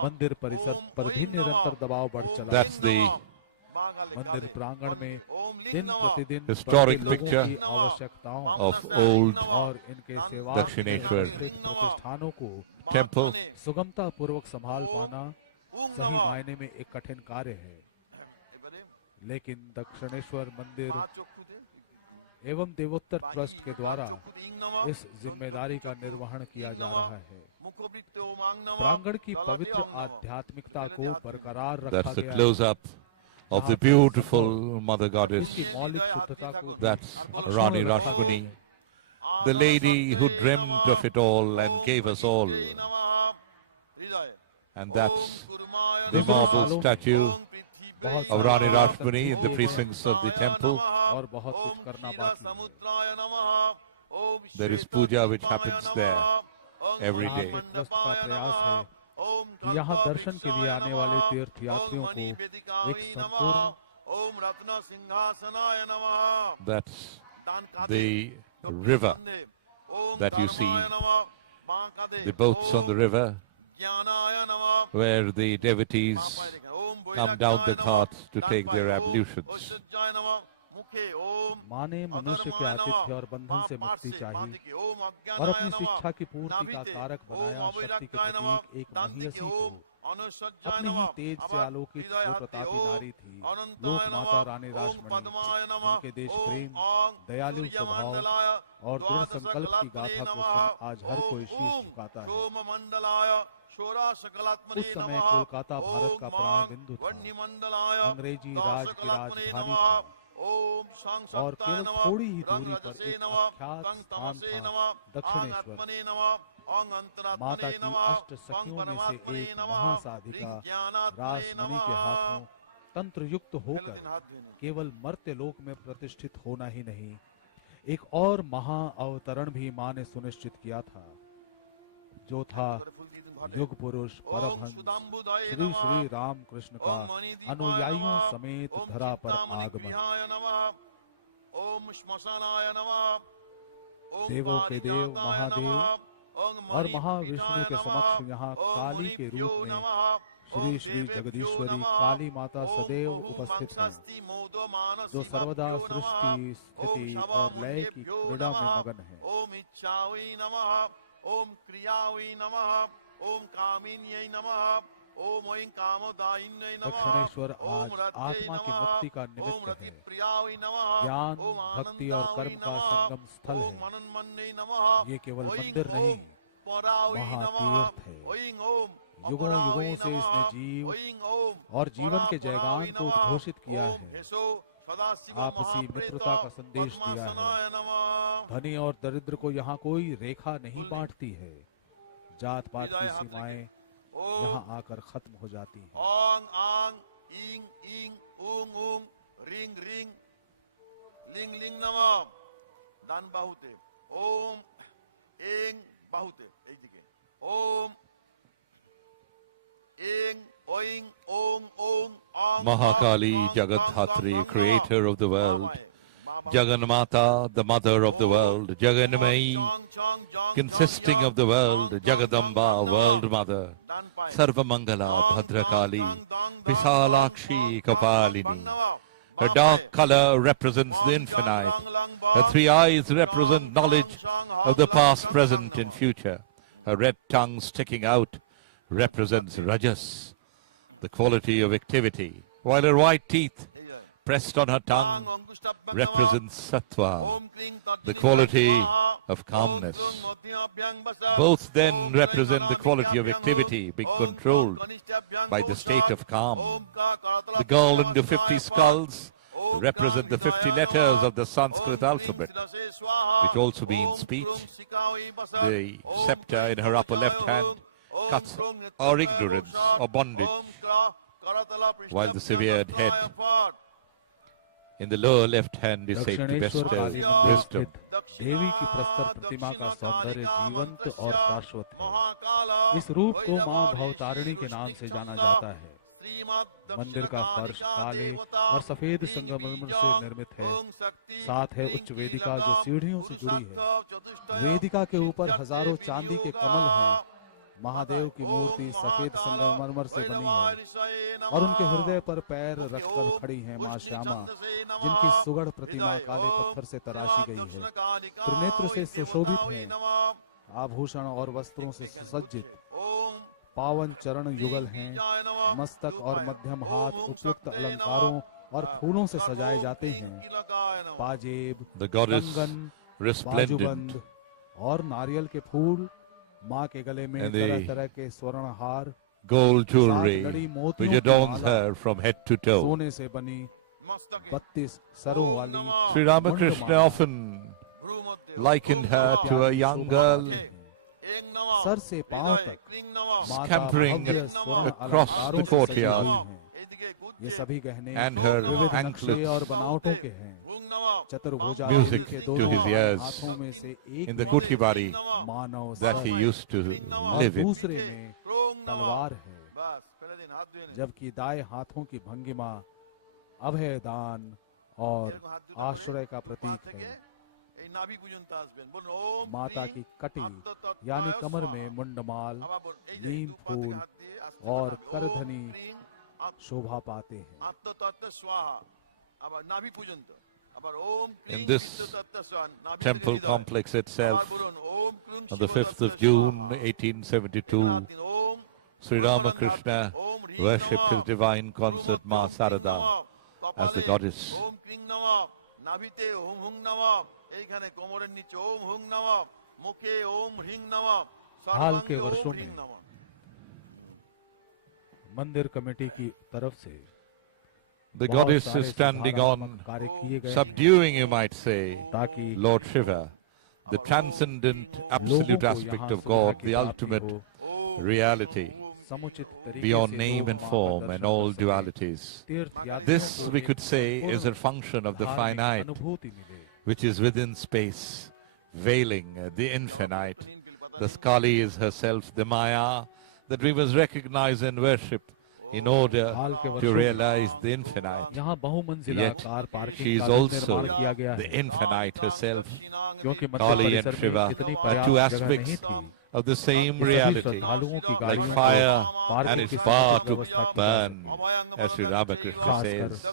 मंदिर परिसर पर भी निरंतर दबाव बढ़ चला। That's the मंदिर प्रांगण में दिन प्रतिदिन historic लोगों picture की आवश्यकताओं of old और इनके सेवा Dakshineswar प्रतिष्ठानों को temple. सुगमता पूर्वक संभाल पाना सही मायने में एक कठिन कार्य है, लेकिन दक्षिणेश्वर मंदिर एवं देवोत्तर ट्रस्ट के द्वारा इस जिम्मेदारी का निर्वहन किया जा रहा है। प्रांगण की पवित्र आध्यात्मिकता को बरकरार रखा That's the गया है। close-up of the beautiful mother goddess. इसकी मौलिक शुद्धता को That's अक्षुण्ण Rani रखा Rashmani, गया है। the lady who dreamt of it all and gave us all. And that's the marble statue बहुत of सारे Rani प्रयास Rashmani in the किए precincts of the temple. और बहुत कुछ करना बाकी है। There is puja which happens there every यहाँ day. के ट्रस्ट का प्रयास है कि यहाँ दर्शन के लिए आने वाले तीर्थयात्रियों को एक संपूर्ण That's the river that you see, the boats on the river, where the devotees come down the ghat to take their ablutions. माँ ने मनुष्य के आतिथ्य और बंधन से मुक्ति चाही और अपनी शिक्षा की पूर्ति का कारक बनाया। शक्ति के प्रतीक एक महिषी को अपने ही तेज से आलोकित वो प्रतापी नारी थी, लोक माता रानी रासमणी, जिनके देश प्रेम, दयालु स्वभाव और दृढ़ संकल्प की गाथा को सुन आज हर कोई शीश झुकाता है। उस समय कोलकाता भारत का प्राण बिंदु था, अंग्रेजी राज की राजधानी थी और केवल थोड़ी ही दूरी पर एक अख्यात स्थान था, दक्षिणेश्वर। माता की अष्ट सखियों में से एक महासाधिका रासमणी के हाथों तंत्र युक्त होकर केवल मर्त्य लोक में प्रतिष्ठित होना ही नहीं, एक और महा अवतरण भी माँ ने सुनिश्चित किया था, जो था युग पुरुष परमहंस श्री श्री राम कृष्ण का अनुयायियों समेत धरा पर आगमन। देवों के देव महादेव और महाविष्णु के समक्ष यहाँ काली के रूप में श्री श्री जगदीश्वरी काली माता सदैव उपस्थित हैं, जो सर्वदा सृष्टि स्थिति और लय की क्रीड़ा में मगन है। ओम इच्छावै नमः, ओम क्रियावै नमः, ओम कामिन्यै नमः, ओम ऐं कामदायिन्यै नमः। दक्षिणेश्वर आज आत्मा की मुक्ति का निमित्त है, ज्ञान भक्ति और कर्म का संगम स्थल है। ये केवल मंदिर नहीं, महातीर्थ है। युगों युगों से इसने जीव और जीवन के जयगान को उद्घोषित किया है, आपसी मित्रता का संदेश दिया है। धनी और दरिद्र को यहाँ कोई रेखा नहीं बांटती है, जात पात की सीमाएं यहाँ आकर खत्म हो जाती हैं। ओंग आंग इंग इंग उंग उंग रिंग रिंग लिंग लिंग नमः। दान बाहुते ओम एंग बाहुते एक दिके ओम एंग owing Onge Onge Mahakali Jagadhatri, creator of the world, Jagannamata, the mother of the world, Jagannamayi, consisting of the world, Jagadamba, world mother, Sarvamangala, Bhadrakali, Visalakshi, Kapalini. Her dark color represents the infinite. Her three eyes represent knowledge of the past, present, and future. Her red tongue sticking out represents Rajas, the quality of activity, while her white teeth pressed on her tongue represents Sattva, the quality of calmness. Both then represent the quality of activity being controlled by the state of calm. The golden to 50 skulls represent the 50 letters of the Sanskrit alphabet, which also means speech. The scepter in her upper left hand cuts or ignorance or bondage, while the severed head in the lower left hand is said to bestow wisdom. देवी की प्रस्तर प्रतिमा का सौंदर्य जीवंत और शाश्वत है। इस रूप को मां भवतारिणी के नाम से जाना जाता है। मंदिर का फर्श काले और सफेद संगमरमर से निर्मित है। साथ है उच्च वेदिका जो सीढ़ियों से जुड़ी है। वेदिका के ऊपर हजारों चांदी के कमल हैं। महादेव की मूर्ति सफेद संगमरमर से बनी है और उनके हृदय पर पैर रखकर खड़ी है मां श्यामा, जिनकी सुगढ़ प्रतिमा काले पत्थर से तराशी गई है। त्रिनेत्र से सुशोभित है, आभूषण और वस्त्रों से सुसज्जित। पावन चरण युगल हैं। मस्तक और मध्यम हाथ उपयुक्त अलंकारों और फूलों से सजाए जाते हैं। पाजेब, कंगन, बाजूबंद और नारियल के फूल, माँ के गले में तरह तरह के स्वर्ण हार, gold jewelry which adorns her from head to toe. सोने से बनी 32 सरों वाली Sri Ramakrishna often likened her to a young girl sir से पांव तक scampering across the courtyard, ये सभी गहने and her विविध नक्शे anklets, और बनावटों के हैं। चतुर्भुजा music के to दोनों his ears हाथों में से एक in the में Kutibari Manav that he sir used to और live in. दूसरे में तलवार है, जबकि दाएं हाथों की भंगिमा अभय दान और आश्रय का प्रतीक है। माता की कटी यानी कमर में मुंडमाल, नीम फूल और करधनी शोभा पाते हैं। in this temple complex itself, on the 5th of June 1872, Sri Ramakrishna worshipped his divine consort Ma Sarada as the goddess. हाल के वर्षों में मंदिर कमेटी की तरफ से The goddess is standing on, subduing, you might say, Lord Shiva, the transcendent, absolute aspect of God, the ultimate reality, beyond name and form and all dualities. This, we could say, is a function of the finite, which is within space, veiling the infinite. The Kali is herself the Maya that we must recognize and worship in order to realize the infinite. Yet she is also the infinite herself. Kali and Shiva are two aspects of the same reality, like fire and its power to burn, as Sri Ramakrishna says.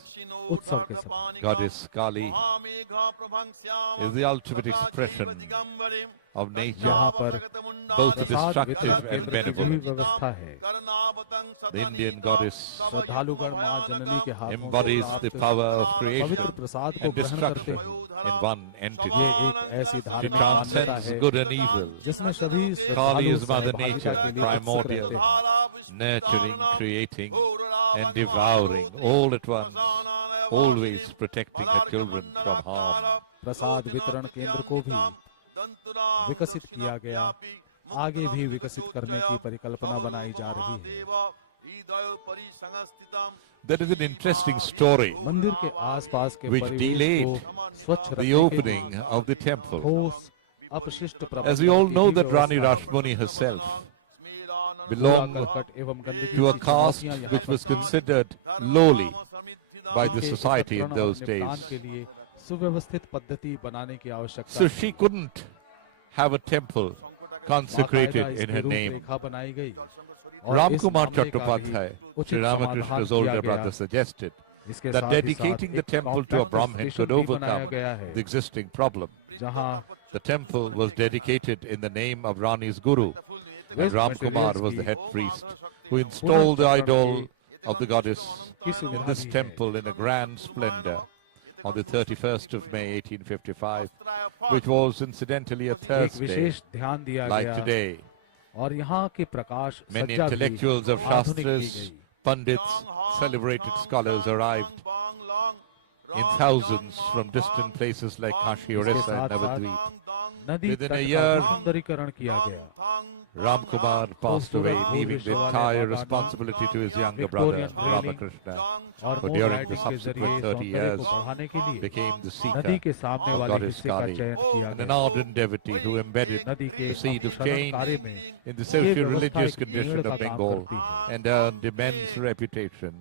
Goddess Kali is the ultimate expression of nature, both destructive and benevolent. The Indian goddess embodies the power of creation and destruction in one entity. She transcends good and evil. Kali is Mother Nature, primordial, nurturing, creating, and devouring all at once, always protecting her children from harm. प्रसाद वितरण केंद्र को भी विकसित किया गया, आगे भी विकसित करने की परिकल्पना बनाई जा रही है। That is an interesting story मंदिर के आसपास के which delayed the opening of the temple. As we all know that Rani Rashmani herself belonged to a caste which was considered lowly by the society in those days. So she couldn't have a temple consecrated in her name. Ramkumar Chattopadhyay, Sri Ramakrishna's older brother, suggested that dedicating the temple to a Brahmin could overcome the existing problem. The temple was dedicated in the name of Rani's Guru, and Ramkumar was the head priest who installed the idol of the goddess in this temple in a grand splendor on the 31st of May 1855, which was incidentally a Thursday, like today. Many intellectuals of Shastras, Pandits, celebrated scholars arrived in thousands from distant places like Kashi, Orissa and Navadvip. Within a year, Ramkumar passed away, leaving the entire responsibility to his younger brother, Ramakrishna, who during the subsequent 30 years became the seeker of Goddess Kali, and an ardent devotee who embedded the seed of change in the socio-religious condition of Bengal and earned immense reputation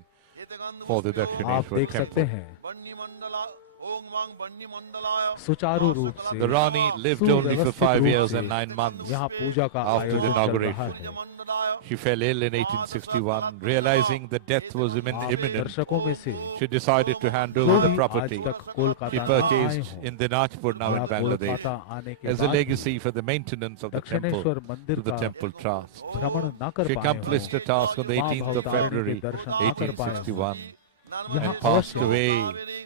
for the Dakshineswar temple. The Rani lived only for 5 years and 9 months after the inauguration. She fell ill in 1861. Realizing that death was imminent, she decided to hand over the property she purchased in Dinajpur, now in Bangladesh, as a legacy for the maintenance of the temple to the temple trust. She accomplished the task on the 18th of February 1861 and passed away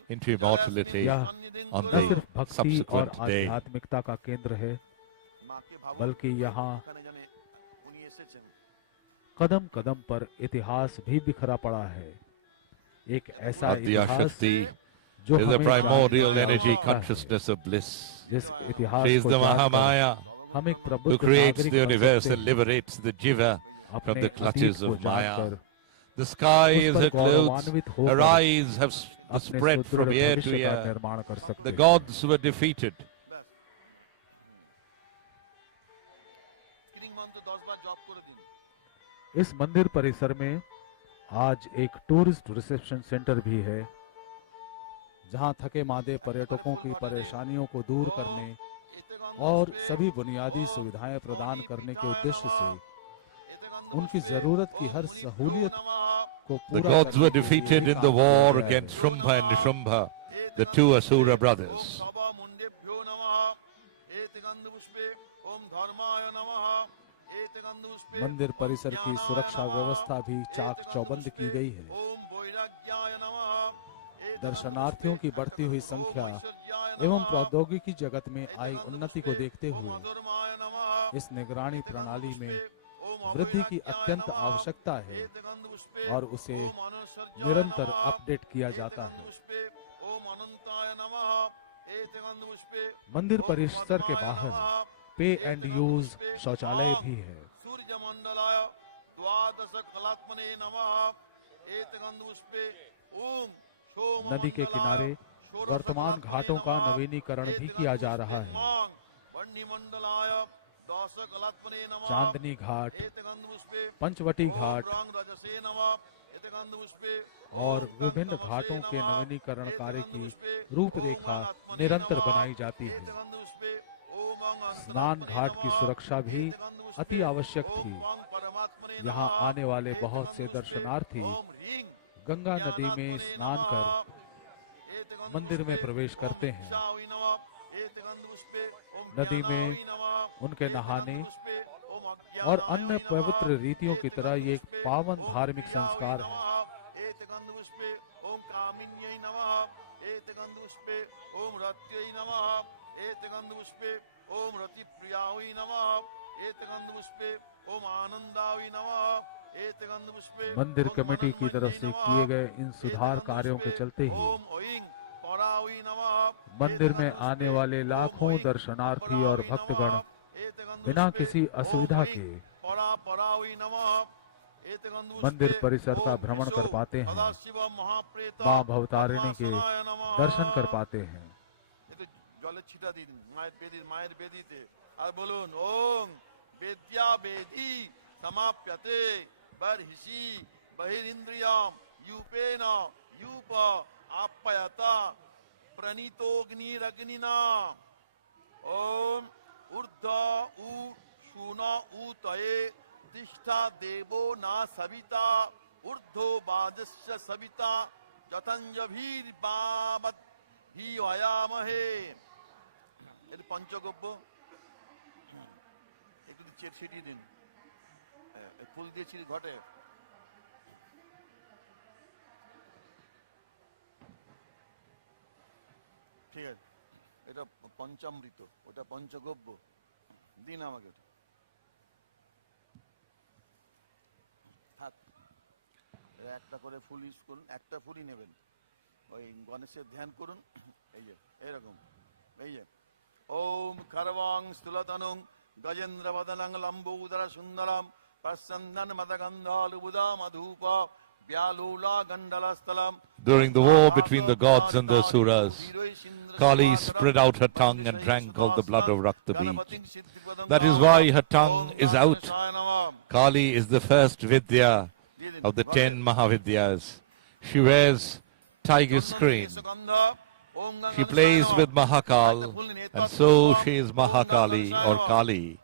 into immortality on the subsequent day. कदम कदम पर इतिहास भी बिखरा पड़ा है, एक ऐसा इतिहास जो is the primordial energy consciousness of bliss. She is the Mahamaya who creates the universe and liberates the jiva from the clutches of Maya. The sky is her clothes, her eyes have spread from year to year. The gods were defeated. इस मंदिर परिसर में आज एक tourist reception centre भी है, जहां थके मादे पर्यटकों की परेशानियों को दूर करने और सभी बुनियादी सुविधाएं प्रदान करने के उद्देश्य से उनकी जरूरत की हर सहूलियत को The gods were defeated in the war against Shrumbha and Nishrumbha, the two Asura brothers. मंदिर परिसर की सुरक्षा व्यवस्था भी चाक चौबंद की गई है। दर्शनार्थियों की बढ़ती हुई संख्या एवं प्रौद्योगिकी जगत में आई उन्नति को देखते हुए इस निगरानी प्रणाली में वृद्धि की अत्यंत आवश्यकता है और उसे निरंतर अपडेट किया जाता है। मंदिर परिसर के बाहर पे एंड यूज शौचालय भी है। नदी के किनारे वर्तमान घाटों का नवीनीकरण भी किया जा रहा है। चांदनी घाट, पंचवटी घाट और विभिन्न घाटों के नवीनीकरण कार्य की रूपरेखा निरंतर बनाई जाती है। स्नान घाट की सुरक्षा भी अति आवश्यक थी। यहाँ आने वाले बहुत से दर्शनार्थी गंगा नदी में स्नान कर मंदिर में प्रवेश करते हैं। नदी में उनके नहाने और अन्य पवित्र रीतियों की तरह ये एक पावन धार्मिक संस्कार है। मंदिर कमेटी की तरफ से किए गए इन सुधार कार्यों के चलते ही मंदिर में आने वाले लाखों दर्शनार्थी और भक्तगण बिना किसी असुविधा के मंदिर परिसर का भ्रमण कर पाते हैं, मां भवतारिणी के दर्शन कर पाते हैं। समाप्यते बर्हिषि बहिरिंद्रियम यूपेन यूप आप्यता प्रणीतोग्निरग्निना ओम ऊर्ध्व उ शूना ऊतये तिष्ठा देवो ना सविता ऊर्ध्व बाजस्य सविता जतंजभीर्बामत् हि वयामहे। ये पंचगव्य एक छिटी दिन ফুল দিয়ে ছিড়ি ঘটে ঠিক আছে। এটা পঞ্চামৃত, ওটা পঞ্চগব্য দিন আমাকে থাক। একটা করে ফুল ইউজ করুন, একটা ফুলই নেবেন। ওই গণেশের ধ্যান করুন। এই যে এরকম, এই যে ওম খরবাং স্থূলতনুং Gajendra বদনং Lambodar Sundaram During the war between the gods and the Asuras, Kali spread out her tongue and drank all the blood of Rakta Beach. That is why her tongue is out. Kali is the first Vidya of the 10 Mahavidyas. She wears tiger screen. She plays with Mahakal, and so she is Mahakali or Kali.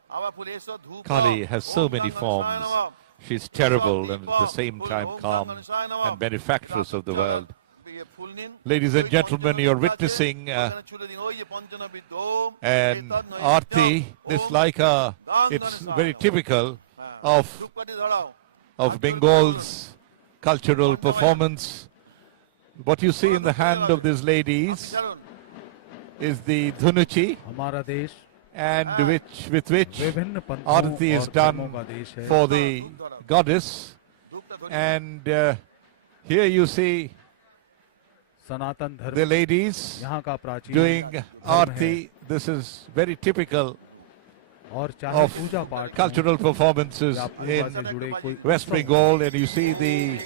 Kali has so many forms. She is terrible and at the same time calm and benefactress of the world. Ladies and gentlemen, you are witnessing an arti. It's like it's very typical of Bengal's cultural performance. What you see in the hand of these ladies is the dhunuchi, and with which arati is done for the goddess. And here you see the ladies doing arati. This is very typical of cultural performances in West Bengal. And you see the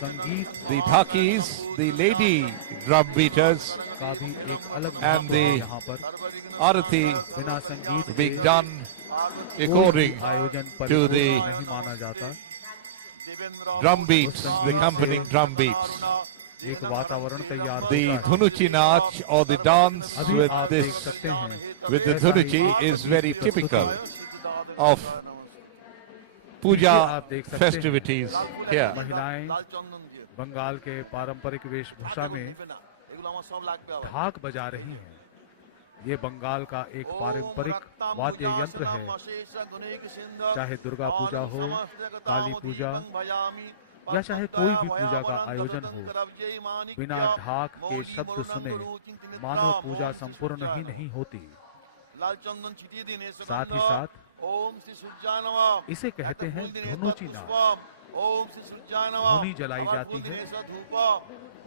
dhakis, the lady drum beaters, and the arati being done according to the drum beats, the accompanying drum beats. The dhunuchi nach or the dance with the dhunuchi is very typical of puja festivities here. महिलाएं बंगाल के पारंपरिक वेशभूषा में ढाक बजा रही हैं। ये बंगाल का एक पारंपरिक वाद्य यंत्र है। चाहे दुर्गा पूजा हो, काली पूजा या चाहे कोई भी पूजा का आयोजन हो, बिना ढाक के शब्द सुने मानो पूजा संपूर्ण ही नहीं होती। साथ ही साथ इसे कहते हैं धुनुची नाच। धुनी जलाई जाती है,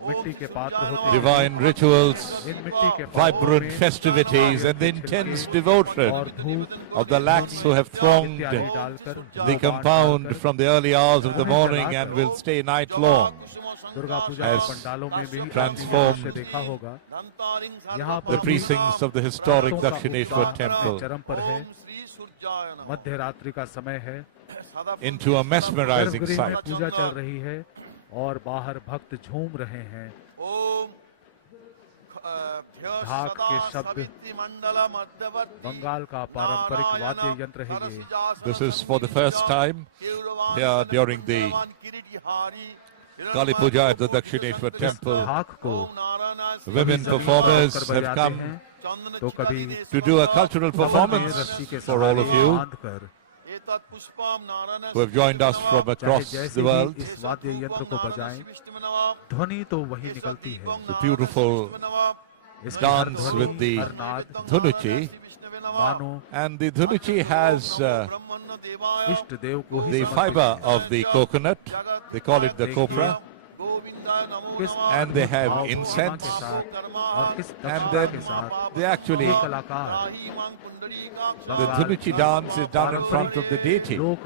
मिट्टी के पात्र होते हैं। Divine rituals, इन मिट्टी के vibrant festivities, and the intense devotion of the lakhs who have thronged the compound from the early hours of the morning and will stay night long has transformed the precincts of the historic Dakshineswar temple मध्य रात्रि का समय है, into a mesmerizing गर्भगृह में sight. पूजा चल रही है और बाहर भक्त झूम रहे हैं। ढाक के शब्द बंगाल का पारंपरिक वाद्य यंत्र है ये। This is for the first time here during the Kali Puja at the Dakshineswar temple. ढाक को Women performers have come तो कभी to do a cultural performance for all of you who have joined us from across the world. इस वाद्य यंत्र को बजाएं, ध्वनि तो वही निकलती है। The beautiful dance with the dhunuchi, and the dhunuchi has इष्ट देव को ही the fiber of the coconut, they call it the copra, and they have incense, and then they actually, the dhunuchi dance is done in front of the deity. So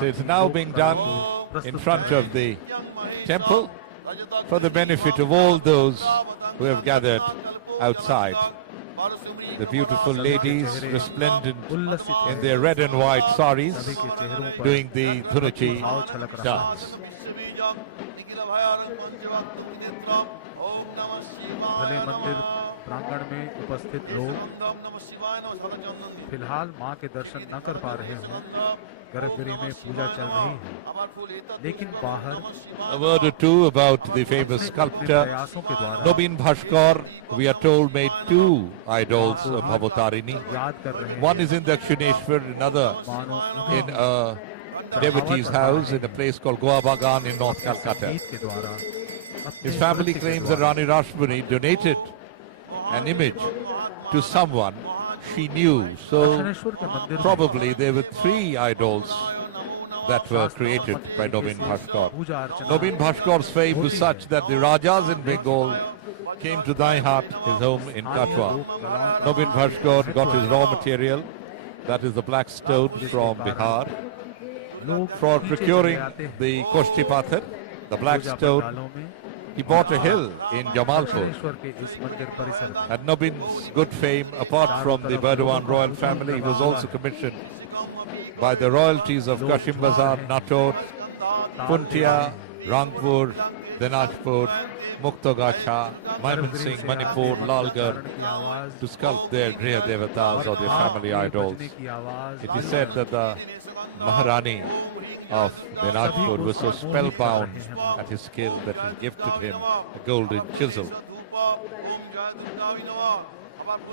it's now being done in front of the temple for the benefit of all those who have gathered outside. The beautiful ladies resplendent in their red and white saris doing the dhunuchi dance. भले मंदिर प्रांगण में उपस्थित लोग फिलहाल मां के दर्शन न कर पा रहे हों, गर्भगृह में पूजा चल रही है, लेकिन बाहर A word or two about the famous sculptor Nobin Bhaskar. We are told made two idols of Bhavatarini. One is in Dakshineswar, another in a devotee's house in a place called Goa Bagan in North Kolkata. His family claims that Rani Rashmani donated an image to someone she knew. So probably there were three idols that were created by Nobin Bhaskar. Nobin Bhaskar's fame was such that the Rajas in Bengal came to Daihat, his home in Katwa. Nobin Bhaskar got his raw material, that is the black stone from Bihar. For procuring the Koshti Pathar, the black stone, he bought a hill in Jamalpur. And Nobin's good fame, apart from the Burdwan royal family, he was also commissioned by the royalties of Kashim Bazar, Nator, Puntia, Rangpur, Dinajpur, Muktogacha, Maimansingh, Manipur, Lalgarh, to sculpt their Griha Devatas or their family idols. It is said that the Maharani of Dinajpur was so spellbound at his skill that he gifted him a golden chisel.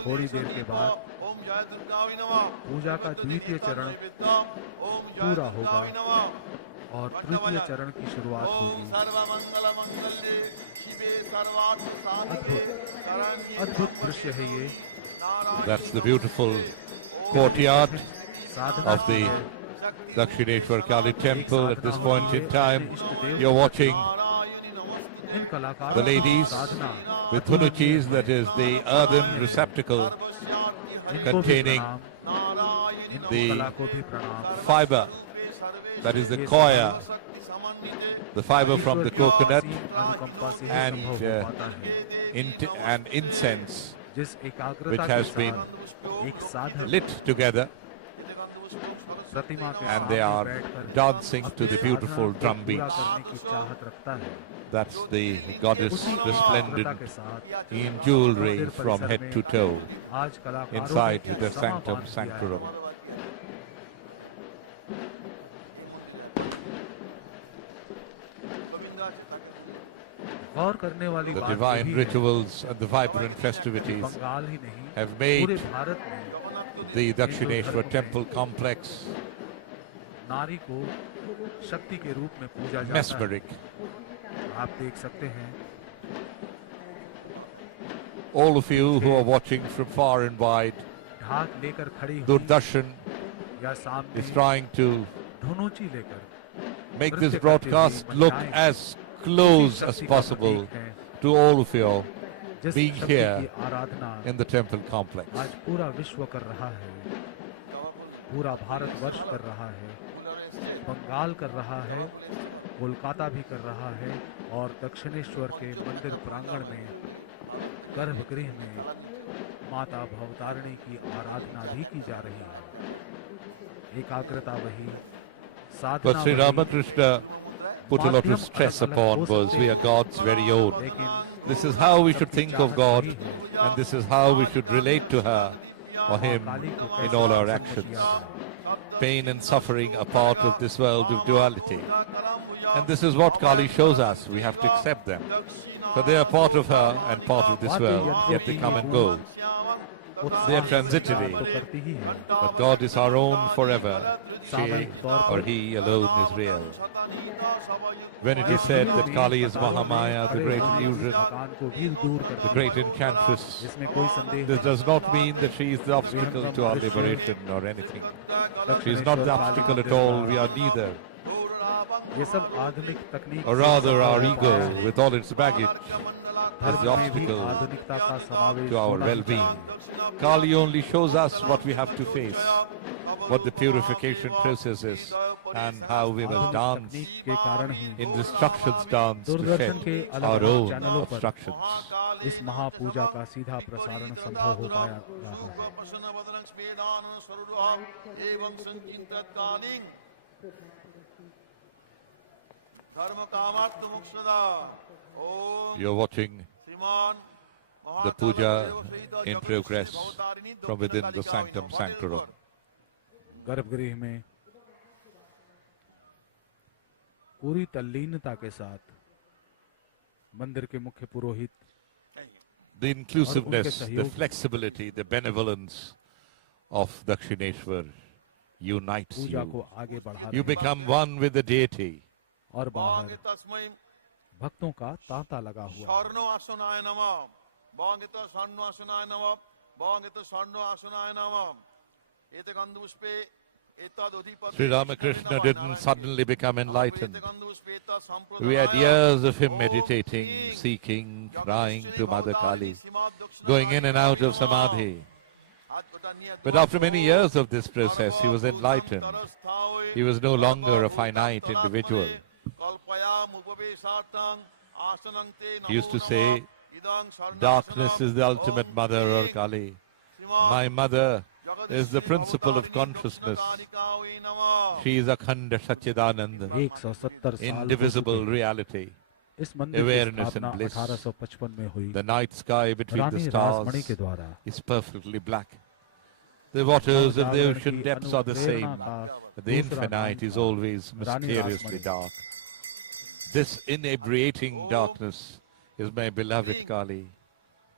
थोड़ी देर के बाद पूजा का द्वितीय चरण पूरा होगा और तृतीय चरण की शुरुआत होगी। अद्भुत दृश्य है ये। That's the beautiful courtyard of the Dakshineswar Kali temple. At this point in time, you're watching the ladies with dhunuchis, that is the earthen receptacle containing the fiber, that is the koya, the fiber from the coconut, and incense, which has been lit together, and they are dancing to the beautiful drum beats. That's the goddess resplendent in jewelry from head to toe inside the sanctum sanctorum. गौर करने वाली The बात ये divine भी है rituals and the vibrant कि festivities Bengal ही नहीं have पूरे made Bharat में the Dakshineshwar temple complex नारी को शक्ति के रूप में पूजा जाता है। mesmeric. आप देख सकते हैं All of you who are watching from far and wide, ढाक लेकर खड़ी हुई Doordarshan या सामने is trying to धुनोची लेकर make नृत्य this करती broadcast हुई look महिलाएं as close as शक्ति का possible प्रतीक हैं, to all of you जिस being शक्ति की here Aradhana in the temple complex. आज पूरा विश्व कर रहा है, पूरा भारतवर्ष कर रहा है, बंगाल कर रहा है, कोलकाता भी कर रहा है और दक्षिणेश्वर के मंदिर प्रांगण में गर्भगृह में माता भवतारिणी की आराधना भी की जा रही है। एकाग्रता वही, साधना But Sri वही, Ramakrishna put a lot of stress upon was we are God's very own. लेकिन This is how we should सबकी think of चाहत God, वही है। and this is how we should relate to her or him काली को in कैसे all our प्रसन्न actions. किया जाए। Pain and suffering are part of this world of duality. And this is what Kali shows us. We have to accept them. So they are part of her and part of this world, yet they come and go. They are transitory. तो करती ही है। But God is our own forever. She or he alone is real. When it is said that Kali is Mahamaya, the great illusion, थकान को भी दूर करती the है। great enchantress, इसमें कोई संदेह this does not mean that she is the obstacle to our liberation or anything. She is not the obstacle at all. We are neither. ये सब आधुनिक तकनीक Or से rather, our संभव हो ego, पाया है। with all its baggage, is धर्म the में भी obstacle आधुनिकता का समावेश to our होना ही well-being. चाहिए। Kali only shows us what we have to face, what the purification process is, and how we must आधुनिक dance तकनीक के कारण ही in instructions dance to Doordarshan के shed अलग our अलग own चैनलों पर obstructions. इस महापूजा का सीधा प्रसारण संभव हो पाया रहा है। You're watching the puja in progress from within the sanctum sanctorum. गर्भगृह में पूरी तल्लीनता के साथ मंदिर के मुख्य पुरोहित The inclusiveness, the flexibility, the benevolence of Dakshineshwar unites Puja you. को आगे बढ़ा You रहे हैं become one with the deity. और बाहर भक्तों का तांता लगा हुआ है। স্বর্ণ আসনায় নমঃ বঙ্গিত স্বর্ণ আসনায় নমঃ বঙ্গিত স্বর্ণ আসনায় নমঃ এতে গন্ধপুষ্পে এতদ অধিপতি Sri Ramakrishna didn't suddenly become enlightened. We had years of him meditating, seeking, crying to Mother Kali, going in and out of samadhi. But after many years of this process, he was enlightened. He was no longer a finite individual. He used to say, darkness is the ultimate mother or Kali. My mother is the principle of consciousness. She is Akhanda Satchidananda, 170 साल indivisible reality, इस मंदिर की awareness स्थापना and bliss. 1855 में हुई। The night sky between the Rani Rasmani stars के द्वारा is perfectly black. The waters of the ocean depths are the same, but the infinite is always mysteriously dark. This inebriating darkness is my beloved Kali.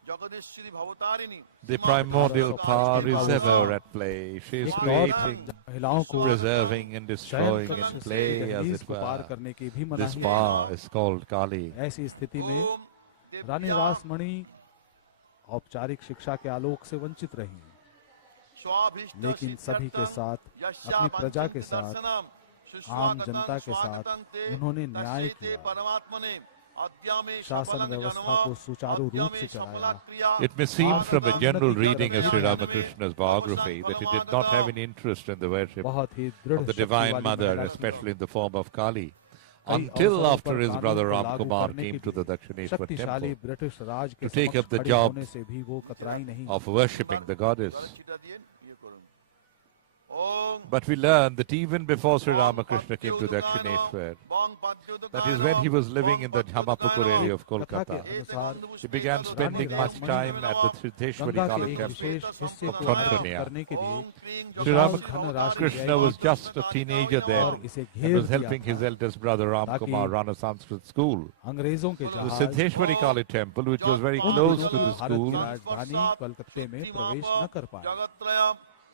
Jagadishwari Bhavatarini The primordial power is ever at play. She is एक दौर था creating, महिलाओं को preserving and destroying शयन in कक्ष से play, as दहलीज it को पार were. करने की भी This मनाही है। power is called Kali. ऐसी स्थिति में रानी रासमणि औपचारिक शिक्षा के आलोक से वंचित रही, लेकिन सभी के साथ, अपनी प्रजा के साथ, आम जनता के साथ उन्होंने न्याय किया, शासन व्यवस्था को सुचारू रूप से चलाया। It may seem from a general reading of Sri Ramakrishna's biography that he did not have any interest in the worship बहुत ही दृढ़ of the शक्ति Divine वाली Mother, महिला थी। especially in the form of Kali, कई until अवसरों after पर his कानून brother को Ram लागू Kumar करने came की to the Dakshineshwar शक्तिशाली temple ब्रिटिश राज के to take समक्ष up the खड़े job होने से भी वो कतराई नहीं। of worshipping the goddess. But we learn that even before Sri Ramakrishna came to Dakshineswar, that is when he was living in the Jhamapukur area of Kolkata, he began spending much time at the Siddheshwari Kali temple of Thontonia. Sri Ramakrishna was just a teenager then and was helping his eldest brother Ram Kumar run a Sanskrit school. The Siddheshwari Kali temple, which was very close to the school,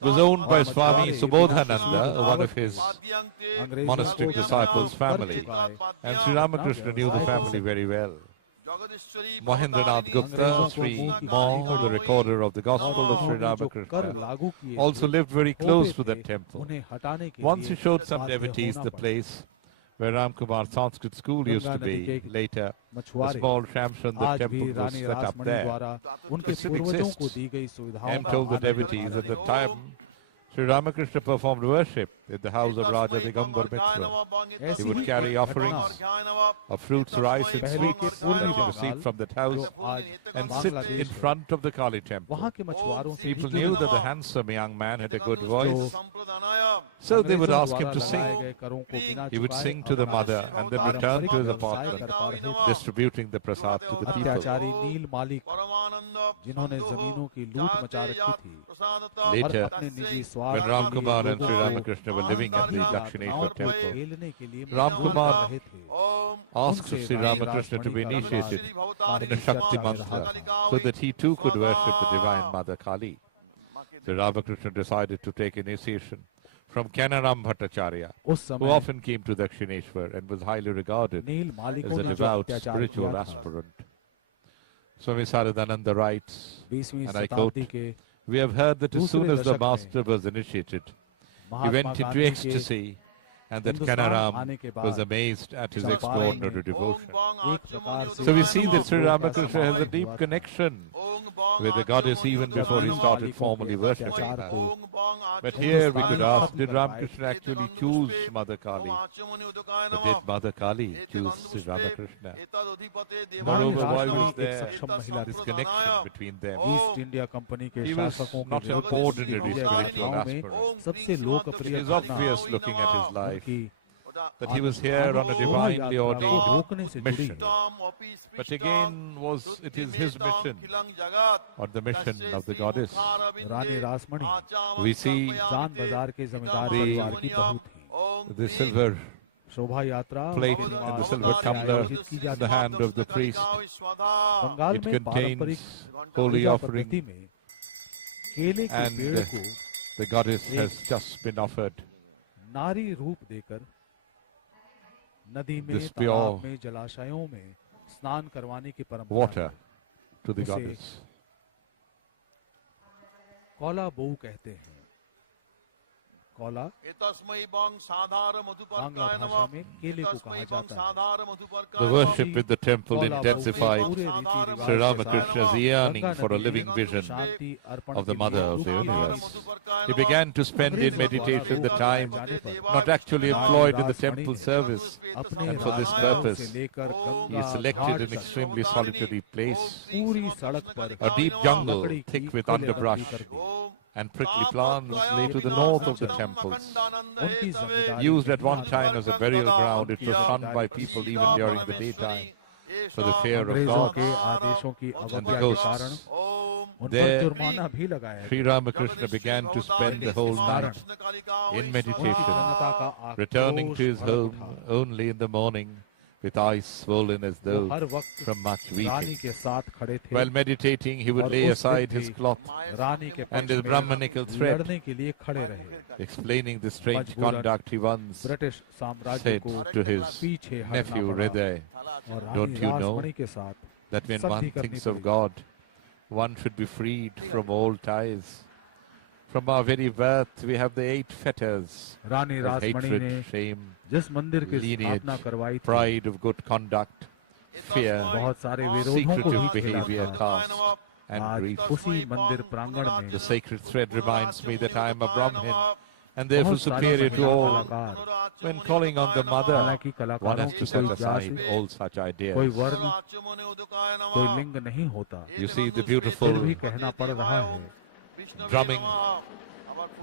was owned by Swami Subodhananda, one of his monastic disciples' family, and Sri Ramakrishna knew the family very well. Mahendranath Gupta, Sri Ma, the recorder of the Gospel of Sri Ramakrishna, also lived very close to that temple. Once he showed some devotees the place where Ram Kumar Sanskrit school used to be. Later, a small Shamsundar temple was set up there. It still exists. And told the devotees at the time Sri Ramakrishna performed worship at the house of Raja Digambar Mitra. He would carry offerings of fruits, rice and sweets that he received from that house and sit in front of the Kali temple. People knew that the handsome young man had a good voice, so they would ask him to sing. He would sing to the mother and then return to his apartment, distributing the prasad to the people. Later, when Ram Kumar and Sri Ramakrishna were living at the Dakshineswar temple, Ram Kumar asked Sri Ramakrishna to be initiated in a Shakti mantra so that he too could worship the Divine Mother Kali. Sri Ramakrishna decided to take initiation from Kanaram Bhattacharya, who often came to Dakshineswar and was highly regarded as a devout spiritual aspirant. Swami Saradananda writes, and I quote, "We have heard that as soon as the master was initiated, he went into ecstasy, and that Kanaram was amazed at his extraordinary devotion." So we see that Sri Ramakrishna has a deep connection with the goddess even before he started formally worshipping her. But here we could ask, did Ramakrishna actually choose Mother Kali? But did Mother Kali choose Sri Ramakrishna? Moreover, why was there this connection between them? He was not an ordinary spiritual aspirant. It is obvious looking at his life that he was here on a divinely ordained mission. But again, it is his mission, or the mission of the goddess. We see the silver plate and the silver tumbler in the hand of the priest. It contains holy offering, and the goddess has just been offered this pure water to the goddess. कौला बहू कहते हैं. कौला बांग्ला भाषा में केले को कहा जाता है. The worship in the temple intensified Sri Ramakrishna's yearning for a living vision of the Mother of the Universe. He began to spend in meditation the time not actually employed in the temple service, and for this purpose he selected an extremely solitary place, a deep jungle thick with underbrush and prickly plants lay to the north of the temples. Used at one time as a burial ground, it was shunned by people even during the daytime for the fear of gods and the ghosts. There, Sri Ramakrishna began to spend the whole night in meditation, returning to his home only in the morning with eyes swollen as though from much weeping. While meditating, he would lay aside his cloth and his Brahmanical thread, explaining the strange conduct he once said to his nephew Hriday. Don't you know that when one thinks of God, one should be freed from all ties? From our very birth, we have the 8 fetters of hatred, shame, lineage, pride of good conduct, fear, secretive behavior, caste, and grief. The sacred thread reminds me that I am a Brahmin and therefore superior to all. When calling on the Mother, one has to set aside all such ideas. You see the beautiful drumming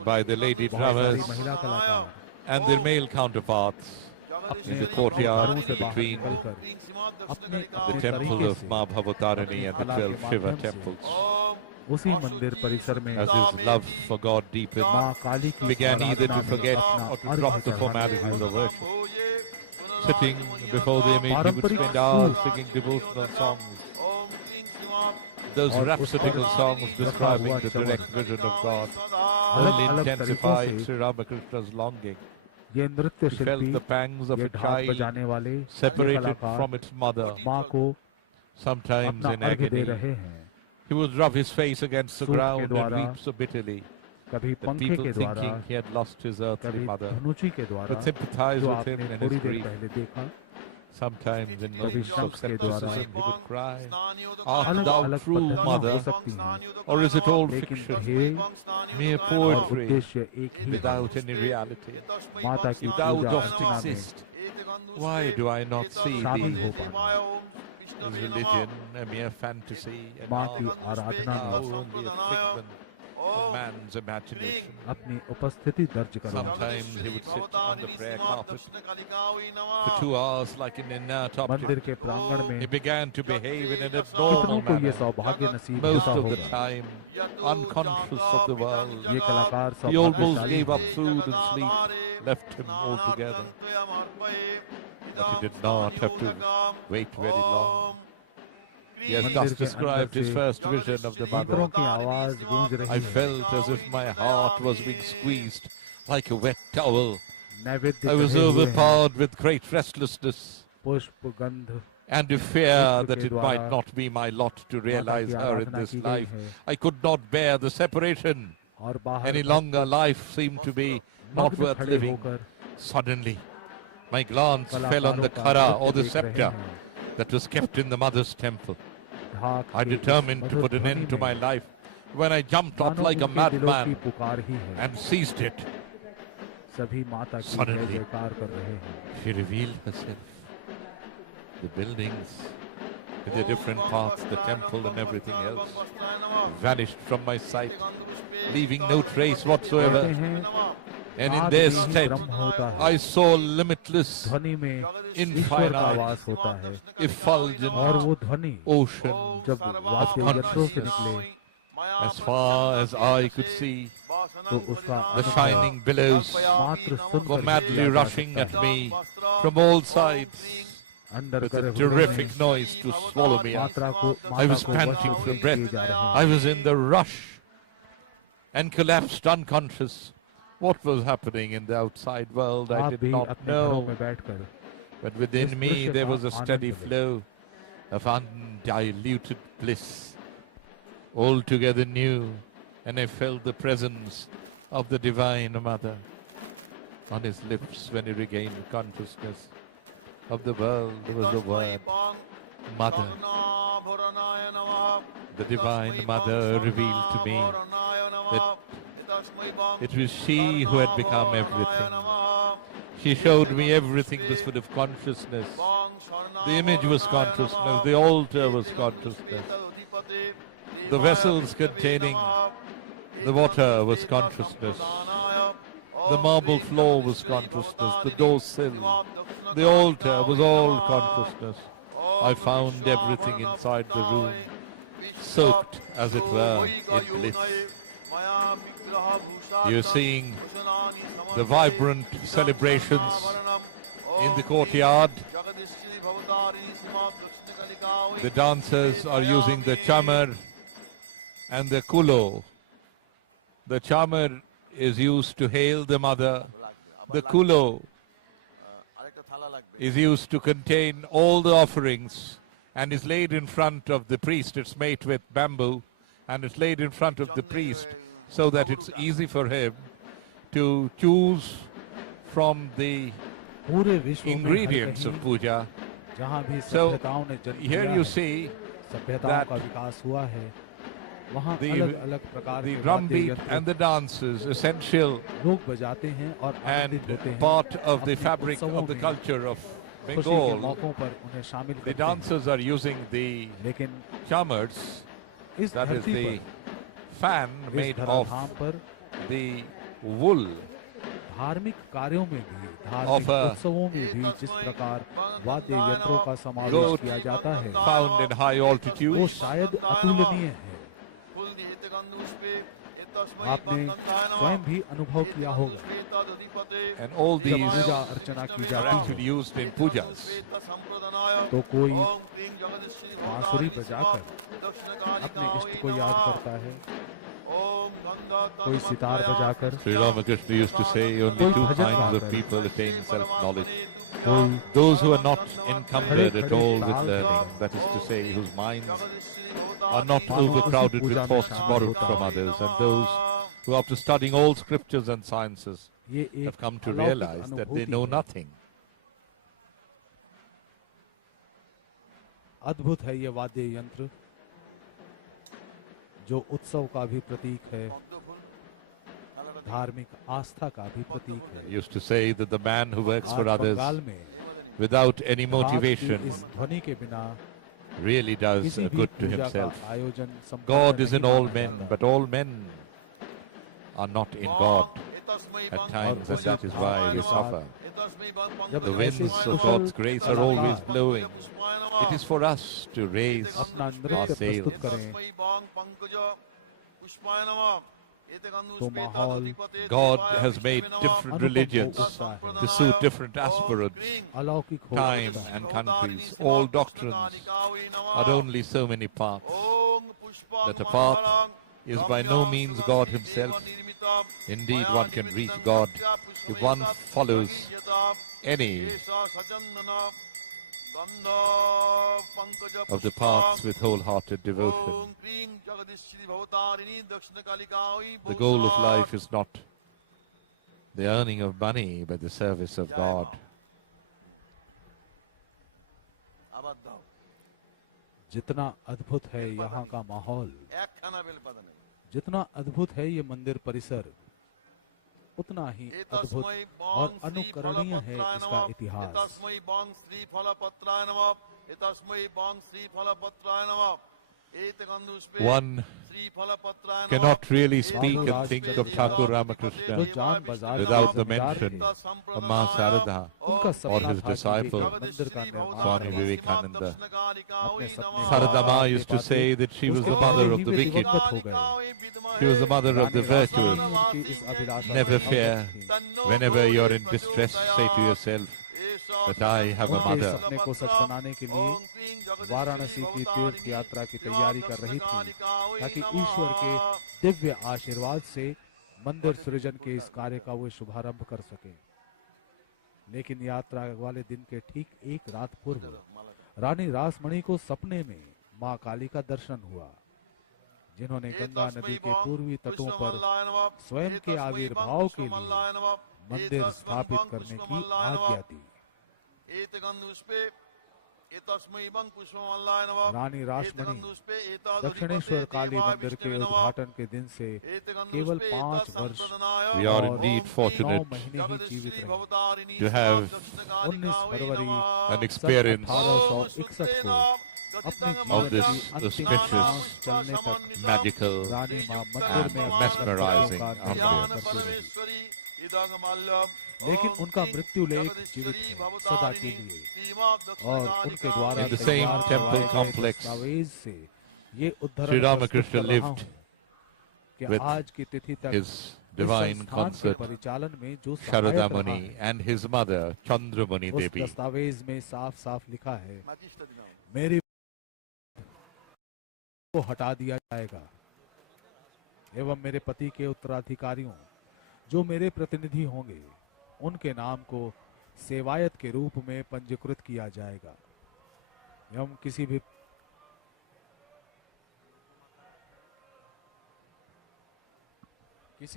by the lady drummers and their male counterparts in the courtyard between the temple of Ma Bhavatarani and the 12 Shiva temples. उसी मंदिर परिसर में As his love for God deepened, began either to forget or to drop the formalities of worship. Sitting before the image, he would spend hours singing devotional songs. Those rhapsodical songs describing the direct vision of God only intensified Sri Ramakrishna's longing. ये नृत्य He felt Shilpi the pangs of ये a ढाक child बजाने वाले ये separated कलाकार from its mother, माँ को sometimes अपना in अर्घ्य दे agony. रहे हैं. He would rub his face against the soup के ground and द्वारा, weep so bitterly कभी that पंखे people के द्वारा, thinking he had lost his earthly कभी mother धनुची के द्वारा, would sympathize जो with him आपने in थोड़ी his देर grief. पहले देखा. Sometimes in कभी moments of शंख के द्वारा, skepticism he would cry, "Art अलग thou अलग true पद्धतियां mother, हो सकती हैं, or is it all लेकिन fiction, ध्येय mere और poetry उद्देश्य एक ही है. without any reality? माता की If thou पूजा dost अर्चना में exist, why do I not see शामिल thee? हो पाना. Is religion a mere fantasy, and माँ art की आराधना now में only a figment of man's imagination? अपनी उपस्थिति दर्ज करो. Sometimes he would sit on the prayer carpet for 2 hours like an inert मंदिर object. के प्रांगण में He began to behave in an abnormal कितनों को ये manner, सौभाग्य नसीब most होता of the होगा. time unconscious of the world. ये कलाकार He almost सौभाग्यशाली gave up हैं. food and sleep, left him altogether. But he did not have to wait very long. He has thus described his first vision of the मंत्रों mother. की आवाज गूंज रही I है. felt as if my heart was being squeezed like a wet towel. नैवेद्य I was चढ़े हुए हैं. overpowered with great restlessness पुष्प गंध and a fear that it might not be my lot to realize her in this life. I could not bear the separation. और बाहर Any longer life seemed to be not मग्न worth खड़े living. होकर Suddenly, my glance fell on the कलाकारों का kara or नृत्य the देख रहे scepter हैं. that was kept in the mother's temple. ढाक I की इस determined to Madhur put an ध्वनि end to में my life when I jumped up मानो like a उनके दिलों की madman पुकार ही है. and seized it. सभी माता की जय Suddenly, जयकार कर रहे हैं. she revealed herself. The buildings, with their different parts, the temple and everything else, vanished from my sight, leaving no trace whatsoever. कहते हैं And in नाद their में ही stead, ब्रह्म होता है. I saw limitless, ध्वनि में ईश्वर का infinite, वास होता है. और effulgent वो ध्वनि ocean जब वाद्य यंत्रों से निकले as far as I could see. तो उसका The अनुभव shining billows मात्र were सुनकर madly किया जा rushing सकता at है. me from all sides अंदर with करे a हुए terrific noise to swallow me up. मात्रा को I was माता को panting वश for में breath. किए जा रहे हैं. I was in the rush and collapsed unconscious. What was happening in the outside world, I आप did भी not अपने घरों know. में बैठकर But within me, दृश्य there का was a steady आनंद लें. flow of undiluted bliss, altogether new, and I felt the presence of the Divine Mother on his lips when he regained consciousness of the world. There was the word, Mother. The Divine Mother revealed to me that it was she who had become everything. She showed me everything was full of consciousness. The image was consciousness, the altar was consciousness. The vessels containing the water was consciousness. The marble floor was consciousness, the door sill, the altar was all consciousness. I found everything inside the room, soaked, as it were, in bliss. You're seeing the vibrant celebrations in the courtyard. The dancers are using the chamar and the kulo. The chamar is used to hail the mother. The kulo is used to contain all the offerings and is laid in front of the priest. It's made with bamboo and it's laid in front of the priest so that it's easy for him to choose from the पूरे विश्व में हर ingredients कहीं of puja. जहाँ भी So सभ्यताओं ने जन्म here लिया you है, see सभ्यताओं that का विकास हुआ है. वहाँ the, अलग-अलग प्रकार the के drum वाद्य beat यंत्र and the dances essential लोग बजाते हैं और and आनंदित होते हैं. part of the अपने fabric उत्सवों of the में culture of खुशी के Bengal. मौकों पर उन्हें शामिल The करते हैं. dancers are using the लेकिन chamars, इस that is धरती the पर, fan इस made of धराधाम पर the wool धार्मिक कार्यों में भी, of धार्मिक a उत्सवों में भी जिस प्रकार वाद्य यंत्रों का समावेश goat किया जाता है, found in high वो altitude, शायद अतुलनीय है। आपने स्वयं भी अनुभव किया होगा and all जब these पूजा अर्चना की are जाती actually है used in pujas. तो कोई बांसुरी बजाकर अपने इष्ट को याद करता है, कोई सितार बजाकर, Sri Ramakrishna used to say only two kinds of people attain self-knowledge. कोई Those who are not encumbered at all with learning, that is to say, whose minds are not overcrowded with thoughts borrowed from others, and those who after studying all scriptures and sciences ये एक have come to अलौकिक realize that they अनुभूति know है। nothing. अद्भुत है ये वाद्य यंत्र जो उत्सव का भी प्रतीक है, धार्मिक आस्था का भी प्रतीक है। I used to say that the man who works for आज others बंगाल में without any रात की motivation इस ध्वनि के बिना really does किसी भी good to पूजा का himself. आयोजन संपन्न God is नहीं in all माना men, जाता। but all men are not in God at times, and that is why we suffer. जब The ऐसे winds of Kusal God's grace are always कलाकार blowing. It is for us to raise अपना our नृत्य sails. प्रस्तुत करें तो माहौल God has made different Anupam religions हो उठता है, to suit different aspirants, अलौकिक हो time उठता है। and countries. All doctrines are only so many paths. That a path is by no means God himself. Indeed, one can reach God if one follows any of the paths with wholehearted devotion. The goal of life is not the earning of money, but the service of God. जितना अद्भुत है यहाँ का माहौल, जितना अद्भुत है ये मंदिर परिसर, उतना ही अद्भुत और अनुकरणीय है इसका इतिहास। One cannot really speak and think of Thakur Ramakrishna जो जान बाजार के without the जमींदार mention थे, of Ma Sarada उनका or सपना his था कि disciple एक मंदिर का निर्माण Swami करवाएं। Vivekananda. अपने सपने को Sarada Ma पाते used to say that she was the उसके mother पहले of he the way wicked. दिवंगत हो गए। She was the mother of the Rani virtuous. Rasmani उनकी इस अभिलाषा Never से fear. अवगत थी। Whenever you're in distress, say to yourself that I have a उनके mother. सपने को सच बनाने के लिए वाराणसी की तीर्थ यात्रा की तैयारी कर रही थी, ताकि ईश्वर के दिव्य आशीर्वाद से मंदिर सृजन के इस कार्य का वो शुभारंभ कर सके। लेकिन यात्रा वाले दिन के ठीक एक रात पूर्व रानी रासमणी को सपने में मां काली का दर्शन हुआ, जिन्होंने गंगा नदी के पूर्वी तटों पर स्वयं के आविर्भाव के लिए मंदिर स्थापित करने की आज्ञा दी। रानी रासमणी दक्षिणेश्वर काली मंदिर के उद्घाटन के दिन से केवल 5 वर्ष We are और indeed 9 fortunate महीने ही जीवित रही। to have 19 February an experience 1861 को अपने of जीवन this की अंतिम auspicious, सांस चलने तक magical रानी मां मंदिर and में अपने mesmerizing कर्तव्यों का निर्वाह करती रही। लेकिन उनका मृत्यु लेख जीवित है सदा के लिए, और उनके द्वारा In the same तैयार temple करवाए गए complex, दस्तावेज से ये उद्धरण Sri प्रस्तुत Ramakrishna कर रहा lived हूं कि with आज की तिथि तक his इस divine संस्थान के consort परिचालन में जो सहायक Sharada रहा Muni है, and his mother Chandramani उस Devi. दस्तावेज में साफ साफ लिखा है, मेरी को हटा दिया जाएगा एवं मेरे पति के उत्तराधिकारियों जो मेरे प्रतिनिधि होंगे उनके नाम को सेवायत के रूप में पंजीकृत किया जाएगा एवं किसी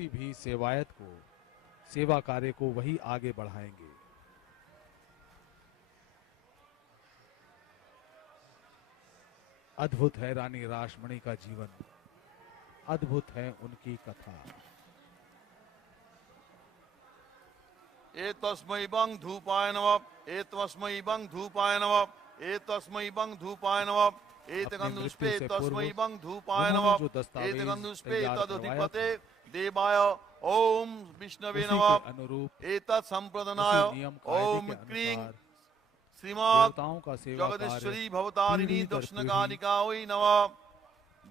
भी सेवायत को सेवा कार्य को वही आगे बढ़ाएंगे। अद्भुत है रानी रासमणी का जीवन, अद्भुत है उनकी कथा। एतस्मै बं धूपाय नमः, एतस्मै बं धूपाय नमः, एतस्मै बं धूपाय नमः, एतगन्धुष्पे तस्मै बं धूपाय नमः, एतगन्धुष्पे तदधिपते देवाय ओम विष्णवे उसी के नमः अनुरूप एतत् संप्रदनाय उसी नियम कायदे ओम के क्रीं अनुसार श्रीमद् देवताओं का सेवा जगदीश्वरी कार्य भवतारिणी पीढ़ी दर दक्षिण पीढ़ी कालिका वै नमः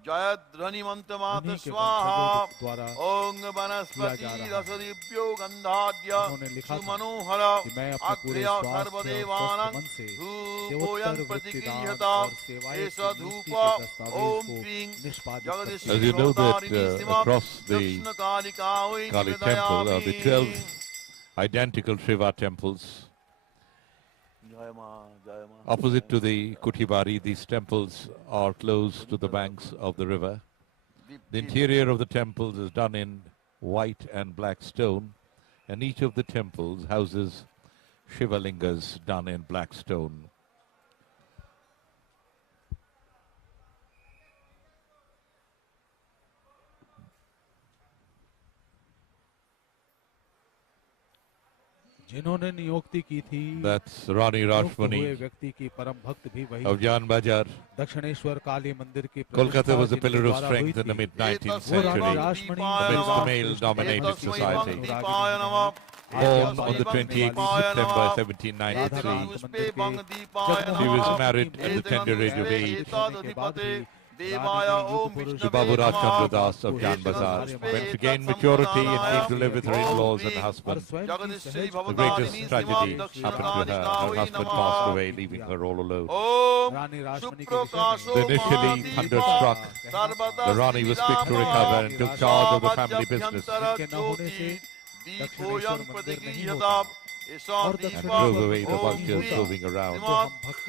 जयध्वनिमंत मात उन्हीं के स्वाहा वंशजों द्वारा ओम किया वनस्पति जा रहा है। रसदिव्यो गंधाद्य उन्होंने लिखा था सुमनोहर कि मैं अपने पूरे अग्र्य स्वास्थ्य और सर्वदेवानां स्वस्थ मन से धूपोऽयं देवोत्तर वृत्तिदान प्रतिगृह्यता और सेवाएं एष की नियुक्ति धूप के दस्तावेज ओम को क्रीं निष्पादित Jagadishwari As you know that Bhavatarini Shrimad across the दक्षिण कालिका वै Kali temple are the 12 निवेदयामि identical Shiva temples. जय मां जय मां Opposite to the Kutibari, these temples are close to the banks of the river. The interior of the temples is done in white and black stone, and each of the temples houses Shiva lingas done in black stone. जिन्होंने नियुक्ति की थी That's Rani नियुक्त हुए Rashmani व्यक्ति की परम भक्त भी वही of Jan Bajar. Dakshineswar Kali मंदिर की Kolkata was a प्रतिष्ठा pillar of जिनके द्वारा हुई strength in the थी। mid-19th वो रानी century रासमणी amidst the नमः male-dominated कृष्ण society. दीपाय नमः Born on the 28th September 1793, she was married at the tender age of 8 देवाय ओम to विष्णवे Babu Raj Chandra नमः Das of Jan Bazar. When she gained maturity and came to live with her in-laws and husband, Jagadishwari the Bhavatarini greatest tragedy दक्षिण happened to her. Her husband passed away, leaving her all alone. ओम रानी रासमणी के सुप्रकाशो The initially thunderstruck, the Rani was quick to recover and took charge of the family business के न होने से दीपोऽयं दक्षिणेश्वर मंदिर नहीं प्रतिगृह्यता होता एषा और and Deepa drove away the Om vultures क्रीं moving around.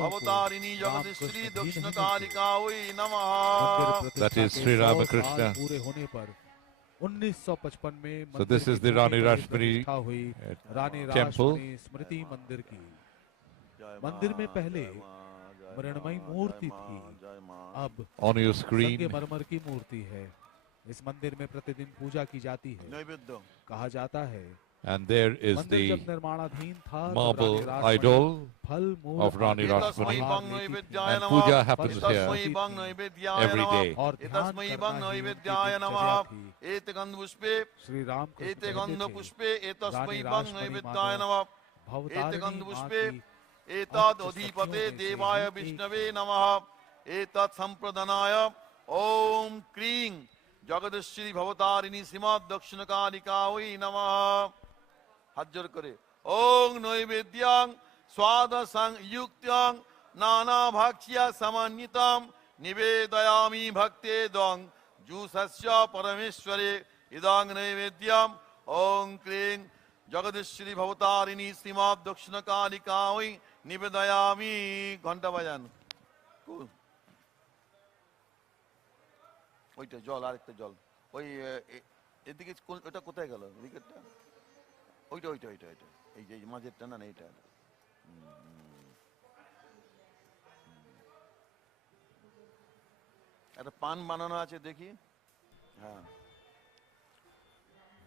अवतारिणी जगदीश्वरी दक्षिण कालिका वै नमः मंदिर That is प्रतिष्ठा Sri के 100 Ramakrishna. साल पूरे होने पर 1955 में So मंदिर this की is the भूमि Rani पर Rashmani प्रतिष्ठा हुई रानी temple. रासमणी स्मृति मंदिर की मंदिर में पहले मृणमयी मूर्ति थी, अब On your screen, संगमरमर की मूर्ति है। इस मंदिर में प्रतिदिन पूजा की जाती है। नैवेद्य कहा जाता है and there is मंदिर the जब निर्माणाधीन था तब marble रानी रासमणी idol फल मूल of Rani आदि Rashmani. एतस्मै बं नैवेद्याय And नमः puja happens एतस्मै here बं नैवेद्याय every नमः day. और ध्यान एतस्मै बं करना ही नैवेद्याय उनकी नमः दिनचर्या थी। एते गन्धपुष्पे श्री राम एते गन्धपुष्पे एतस्मै रानी बं रासमणी नैवेद्याय माता नमः भवतारिणी एते माँ गन्धपुष्पे की एतद् अष्ट अधिपते सखियों में से देवाय ही एक विष्णवे नमः एतत् संप्रदनाय ओम क्रीं जगदीश्वरी भवतारिणी श्रीमद् दक्षिणकालिका वै नमः हाथ जोड़ करे ओम नैवेद्यं स्वाद संयुक्तं नाना भक्ष्य समन्वितं निवेदयामि भक्ते दं जुसस्य परमेश्वरे इदं नैवेद्यं ओम क्लीं जगदीश्वरी भवतारिणी श्रीमद् दक्षिणकालिका वै निवेदयामि घंटा বাজান ওইটা জল আরেকটা জল ওই এদিকে ওটা কোথায় গেল উইকেটটা ওইটা ওইটা ওইটা ওইটা এই যে মাঝেরটা না এইটা একটা পান বানানো আছে দেখি হ্যাঁ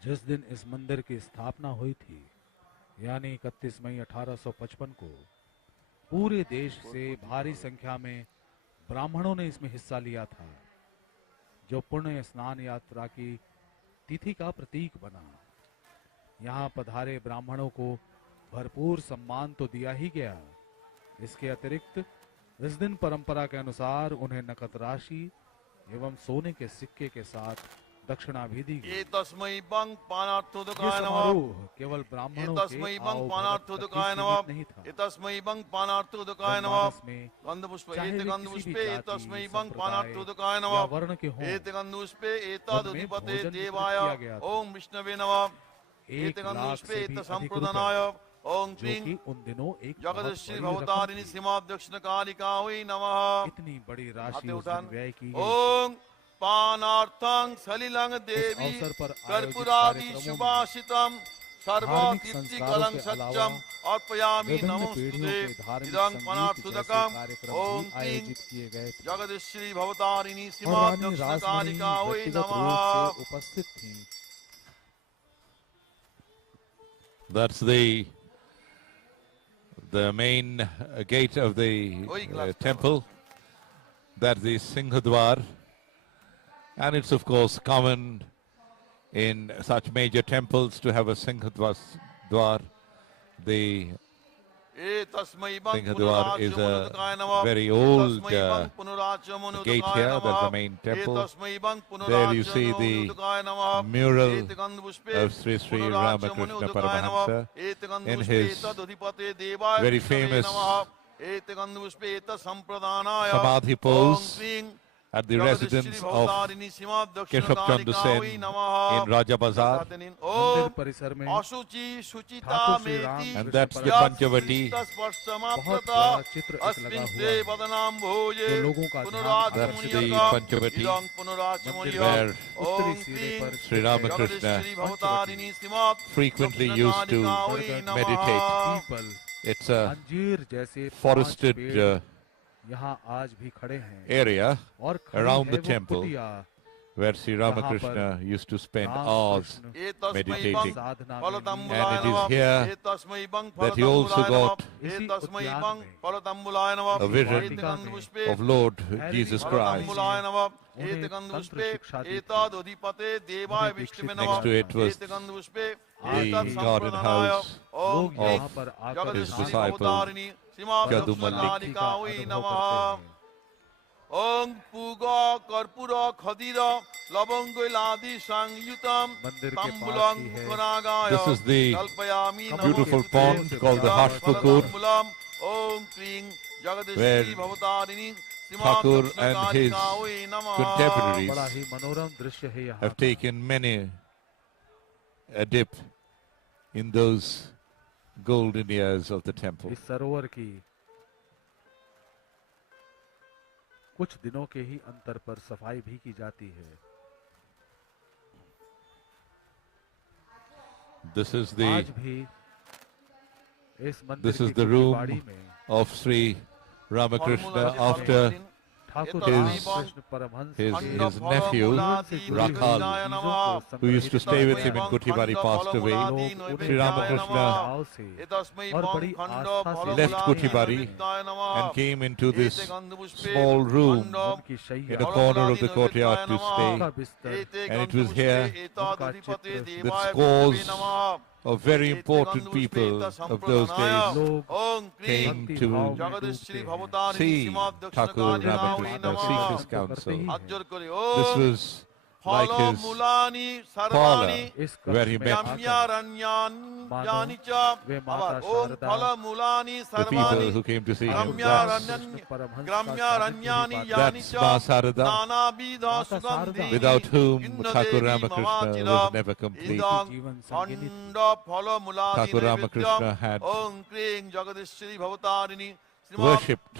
जिस दिन इस मंदिर की स्थापना हुई थी यानी 31 मई 1855 को पूरे देश से भारी संख्या में ब्राह्मणों ने इसमें हिस्सा लिया था, जो पुण्य स्नान यात्रा की तिथि का प्रतीक बना। यहाँ पधारे ब्राह्मणों को भरपूर सम्मान तो दिया ही गया, इसके अतिरिक्त इस दिन परंपरा के अनुसार उन्हें नकद राशि एवं सोने के सिक्के के साथ दक्षिणा भी दी गई। ये तस्मै बंग पानार्थोदकाय ये नमः समारोह केवल ब्राह्मणों के तस्मै बंग आओ पानार्थोदकाय भगत तक ही नमः सीमित नहीं था। ये तस्मै बंग पानार्थोदकाय नमः जनमानस में गंधपुष्प चाहे एते वे गंधपुष्पे किसी भी एतस्मै जाति, बंग संप्रदाय पानार्थोदकाय या नमः वर्ण के हों, एते गंधपुष्पे एतद् उनमें अधिपते भोजन वितरित देवाय किया गया था। ओम विष्णवे नमः 1 एते लाख गंधपुष्पे से एत भी अधिक संप्रदानाय रुपए, ओम जो क्लीं कि उन दिनों एक जगदीश्वरी बहुत बड़ी भवतारिणी रकम थी। श्रीमद् दक्षिणकालिका वै नमः इतनी बड़ी राशि हाथे उस उठान दिन व्यय की गई। ओम पानार्थं सलिलं इस देवी अवसर पर आयोजित कर्पूरादि कार्यक्रमों में सुभाषितं धार्मिक सर्वतीर्थीकलं संस्कारों के सत्यम अलावा अर्पयामि विभिन्न नमोस्तुते पीढ़ियों के धार्मिक इदं संगीत पनार्थुदकं जैसे कार्यक्रम ओम भी क्लीं आयोजित किए गए थे जगदीश्वरी भवतारिणी और श्रीमद् रानी रासमणी दक्षिणकालिका वै व्यक्तिगत नमः रूप से उपस्थित थीं। that's the main gate of the temple. That's the Singhadwar, and it's of course common in such major temples to have a Singhadwar. The Singhadwar is a very old gate here. That's the main temple. There you see the mural of Sri Sri Ramakrishna Paramahamsa in his very famous Samadhi pose at the residence of Keshav Chandra Sen in Raja Bazar. मंदिर परिसर में Thakur Shri Ram And that's the Panchavati. बहुत बड़ा चित्र एक लगा हुआ है जो लोगों का ध्यान That's the Panchavati where उत्तरी सिरे पर Sri Ramakrishna frequently used to meditate. People It's a अंजीर जैसे forested यहाँ आज भी खड़े हैं area और around the वो temple कुटिया where Sri Ramakrishna used to spend hours meditating. Sadhana And it is here that he also got इसी उद्यान में a vision of Lord Jesus Christ. उन्हें तंत्र शिक्षा दी Next to it was the garden house लोग यहाँ of पर आकर his disciple Jadu Malik. Om Puga Karpura Khadira Lavangoladi Sangyutam मंदिर के Tambulam पास ही है Kunagaya This is the Kalpayami beautiful pond called the Hashpukur, Om Kling where Jagadishri Bhavatarini Thakur and his बड़ा contemporaries ही मनोरम दृश्य है यहाँ have taken many a dip in those golden years of the temple. इस सरोवर की कुछ दिनों के ही अंतर पर सफाई भी की जाती है This is आज the भी इस मंदिर this की is the बाड़ी room में of Sri Ramakrishna after Thakur his- Ramakrishna Paramhans his के nephew Rakhal, चीजों को who used to stay with him in संग्रहित Kuthibari, passed away. लोग Sri Ramakrishna भाव से और बड़ी आस्था से left Kuthibari and came into this small room उनकी शैया in a corner of the courtyard to उनका stay. बिस्तर And it was here उनका चित्र that scores of very important people of those days लोग came भक्ति to भाव में डूबते हैं see Thakur Ramakrishna, seek his counsel. This was like his parlor इस where he कक्ष में met वे माता Sharda the people who came to see him. That's Ma Sarada, without whom Thakur Ramakrishna was never complete. जीवन संगिनी Thakur Ramakrishna had worshipped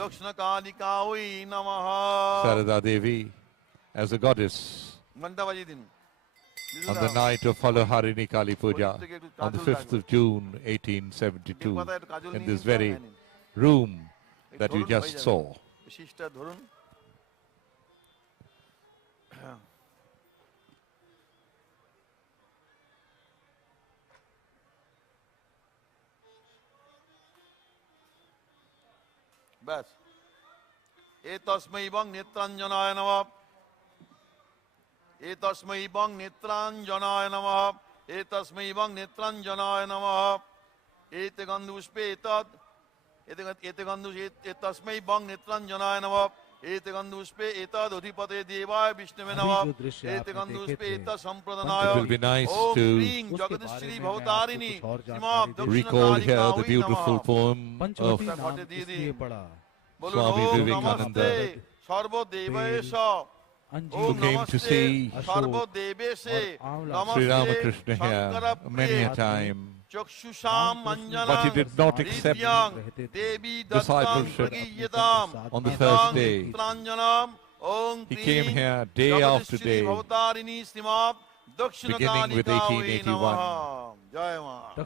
Sarada Devi as a goddess. On the night of Harini Kali Puja, on the 5th of June 1872, in this very room that you just saw. बस एतस्मै बं नेत्रांजनाय नमः एतस्मै बं नेत्रांजनाय नमः एतस्मै बं नेत्रांजनाय नमः एतगन्धुष्पे एतस्मै बं नेत्रांजनाय नमः एतगन्धुष्पे एतदधिपते देवाय विष्णवे नमः एतगन्धुष्पे एतसंप्रदानाय It will be nice Om to क्लीं Jagadishwari Bhavatarini श्रीमां recall here the दक्षिणकालिकायै beautiful नमः poem of पंचवटी नाम इसलिए पड़ा बोलो Swami ओम Vivekananda, नमस्ते सर्वदेवेश who came to see सर्वदेवेशे Sri Ramakrishna here many a time, चक्षुषाम but he did not accept Devi discipleship on the first day. He came here day after day, beginning with 1881,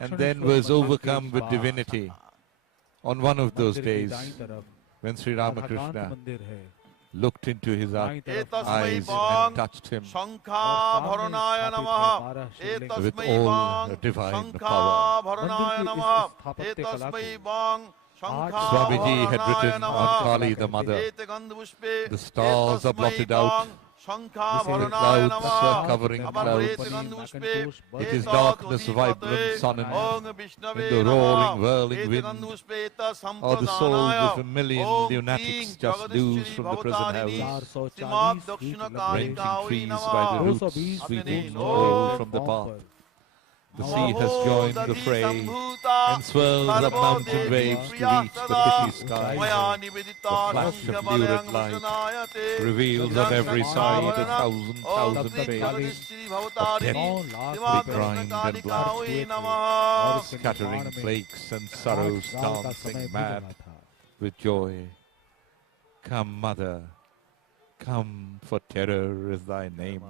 and then was overcome with divinity on one of those days when Sri Ramakrishna looked into his eyes and touched him with all divine power. Swamiji had written on Kali the mother, the stars are blotted out, शङ्खाभरणाय clouds नमः covering upper clouds. प्रेतगन्धपुष्पे It is darkness, vibrant sun and in the roaring, whirling wind are the souls of a million lunatics just loose from the prison house, 440 feet wrenching लंबे, trees by the roots, 220 sweeping feet away चौड़े from the platform path. पर The sea has joined the fray and swirls up mountain waves to reach the pitchy sky. The flash of lurid light reveals on every side a thousand faces of death, 9 lakh begrimed रुपए and black, खर्च हुए थे और इसके scattering निर्माण में flakes and sorrows 8 साल का dancing समय भी mad लगा था। with joy. Come, mother, come, for terror is thy name.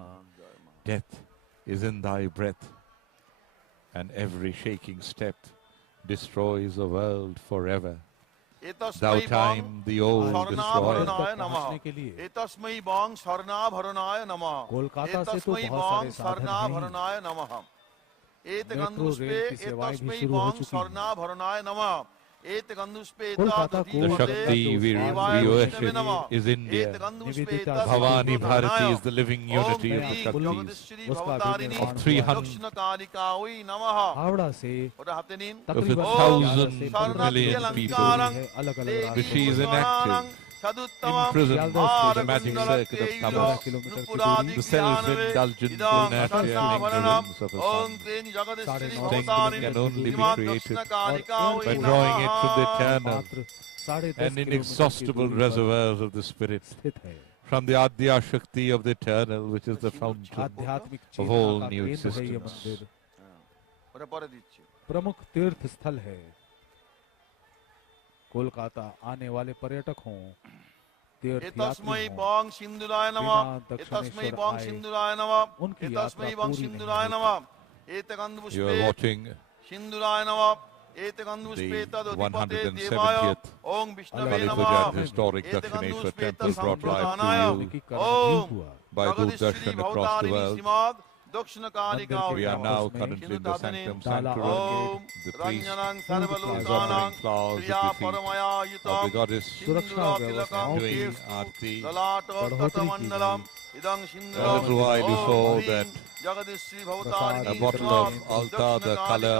Death is in thy breath, and every shaking step destroys a world forever. Thou time, the old destroyer. पहुंचने के लिए एतस्मै वां शरणाभरणाय नमः कोलकाता से तो एतस्मै बहुत वां सारे साधन हैं शरणाभरणाय नमः एतगन्धुष्पे रेल की सेवाएं भी एतस्मै शुरू हो वां चुकी हैं। शरणाभरणाय नमः एतगन्धुष्पे कोलकाता को The Shakti we worship is India. Bhavani Bharati is the living unity of the Shaktis. उसका भी निर्माण Of हुआ 300 हावड़ा से of a तकरीबन 1,000 million people, अलग अलग the she is inactive, imprisoned in the magic circuit of tamas, 11 kilometre की दूरी the self-indulgent inertia and ignorance of a sun. Strength can only be created by drawing it from the eternal मात्र 10.5 and kilometre की inexhaustible दूरी पर reservoirs of the spirit, स्थित है। from the Adya Shakti of the eternal, which is the fountain आध्यात्मिक of Chetna all का new केंद्र है ये existence. मंदिर। प्रमुख तीर्थ स्थल है। कोलकाता आने वाले पर्यटक हों, एतस्मै वां सिन्धुराय नमः एतस्मै वां सिन्धुराय नमः उनकी एतस्मै यात्रा वां पूरी सिन्धुराय नहीं नमः You एतगन्धपुष्पे are watching सिन्धुराय नमः एतगन्धपुष्पे the तदधिपते देवाय 170th ओम विष्णवे Kali नमः Puja historic Dakshineswar temple brought life to you Om by Doordarshan across the world. दक्षिणकालिका We are now currently in the sanctum sanctorum. Om The priest रञ्जनं is सर्वलोकानां offering flowers Priya at the feet परमयायुतं of the goddess, सुरक्षा व्यवस्थाओं doing की aarti. ललाट बढ़ोतरी की तटमण्डलम् गई। इदं A सिन्दूरं little while you saw that Jagadishwari a Bhavatarini bottle of altar, the color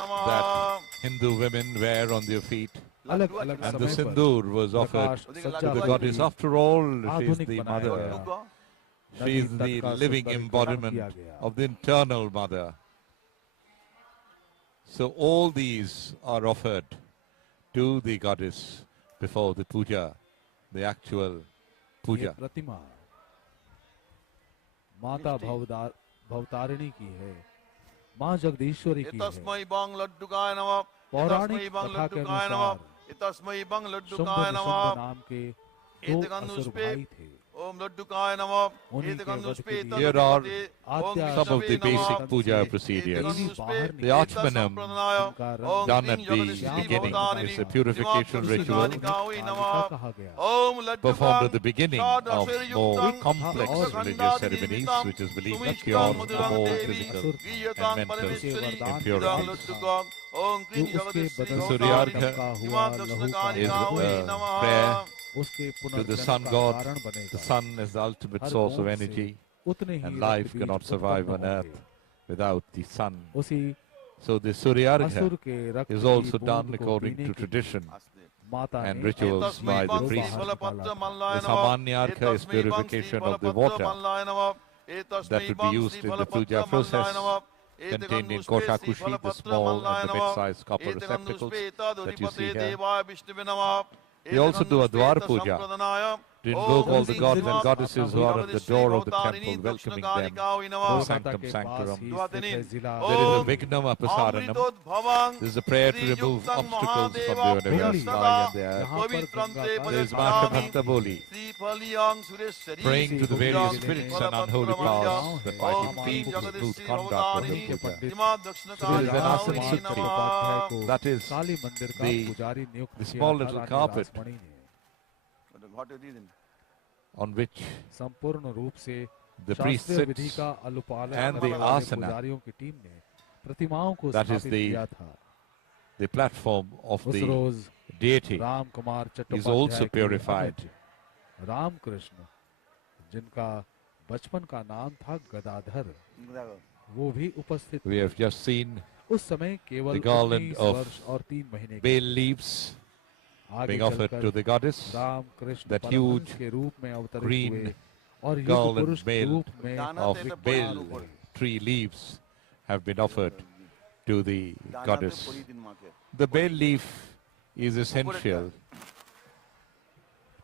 नमः that Hindu women wear on their feet, अलग अलग and the समय पर sindoor was offered Prakash to the सज्जा goddess. हुई After all, she is आधुनिक the बनाया mother. गया। She is the नदी तट का living सुंदरीकरण embodiment किया गया। of the internal mother. So all these are offered to the goddess before the puja, the actual ये puja. प्रतिमा माता भवतारिणी की है, माँ जगदीश्वरी की है। एतस्मै वां लड्डुकाय नमः पौराणिक एतस्मै वां कथा के लड्डुकाय नमः अनुसार एतस्मै वां शुंभ लड्डुकाय निशुंभ नमः नाम के दो असुर भाई थे। ओम लड्डुकाय नमः उन्हीं के वध के लिए Here are Adya some of the विष्णवे basic नमः puja से procedures. देवी बाहर The निकली। Achmanam उनका रंग done at the beginning is a purification ritual Kalika कहा गया। ओम लड्डुकाय performed at the beginning of more complex religious ceremonies, which is believed to cure more physical and mental impurities. ओम जो उसके बदन से Suryargha चमका हुआ लहू का is a prayer उसके to the पुनर्जन्म sun का god. कारण The बनेगा। sun is the ultimate her source of बूंद से energy, उतने ही and life रक्त cannot बीज survive on उत्पन्न earth होंगे। without the sun. उसी So the Suryargha असुर के रक्त is की also बूंद done को according पीने to के लिए tradition माता and ने rituals by the बाहर priest. निकाला The Samanyargha is purification of the water that would be used in the puja process, contained in Koshakushi, the small and the mid-sized copper receptacles that you see here. They also do a Dwar Puja to invoke all the gods and goddesses who are at the door of the temple, welcoming them to sanctum sanctorum. There is a Vignam Apasaranam. There is a prayer to remove obstacles from the universe, sky and the earth. There is Masha Bhakta Boli, praying to the various spirits and unholy powers that might impede the smooth conduct of the puja. There is an Asan Sukti, that is the small little carpet on which संपूर्ण रूप से the priest शास्त्रीय विधि sits, का अनुपालन and the करने वाले asana, पुजारियों की टीम ने प्रतिमाओं को that is स्थापित किया था। the platform of उस the rose deity, Ram Kumar is also Chattopadhyay के purified. अनुज रामकृष्ण जिनका बचपन का नाम था गदाधर, वो भी उपस्थित We have just seen उस समय केवल the garland 19 of वर्ष और 3 महीने bay के leaves आगे being offered चलकर to the goddess. Ram Krishna That Paramhans huge के रूप में अवतरित green हुए और युग garland पुरुष के male रूप में of bale tree leaves have been offered to the goddess. The bale leaf is essential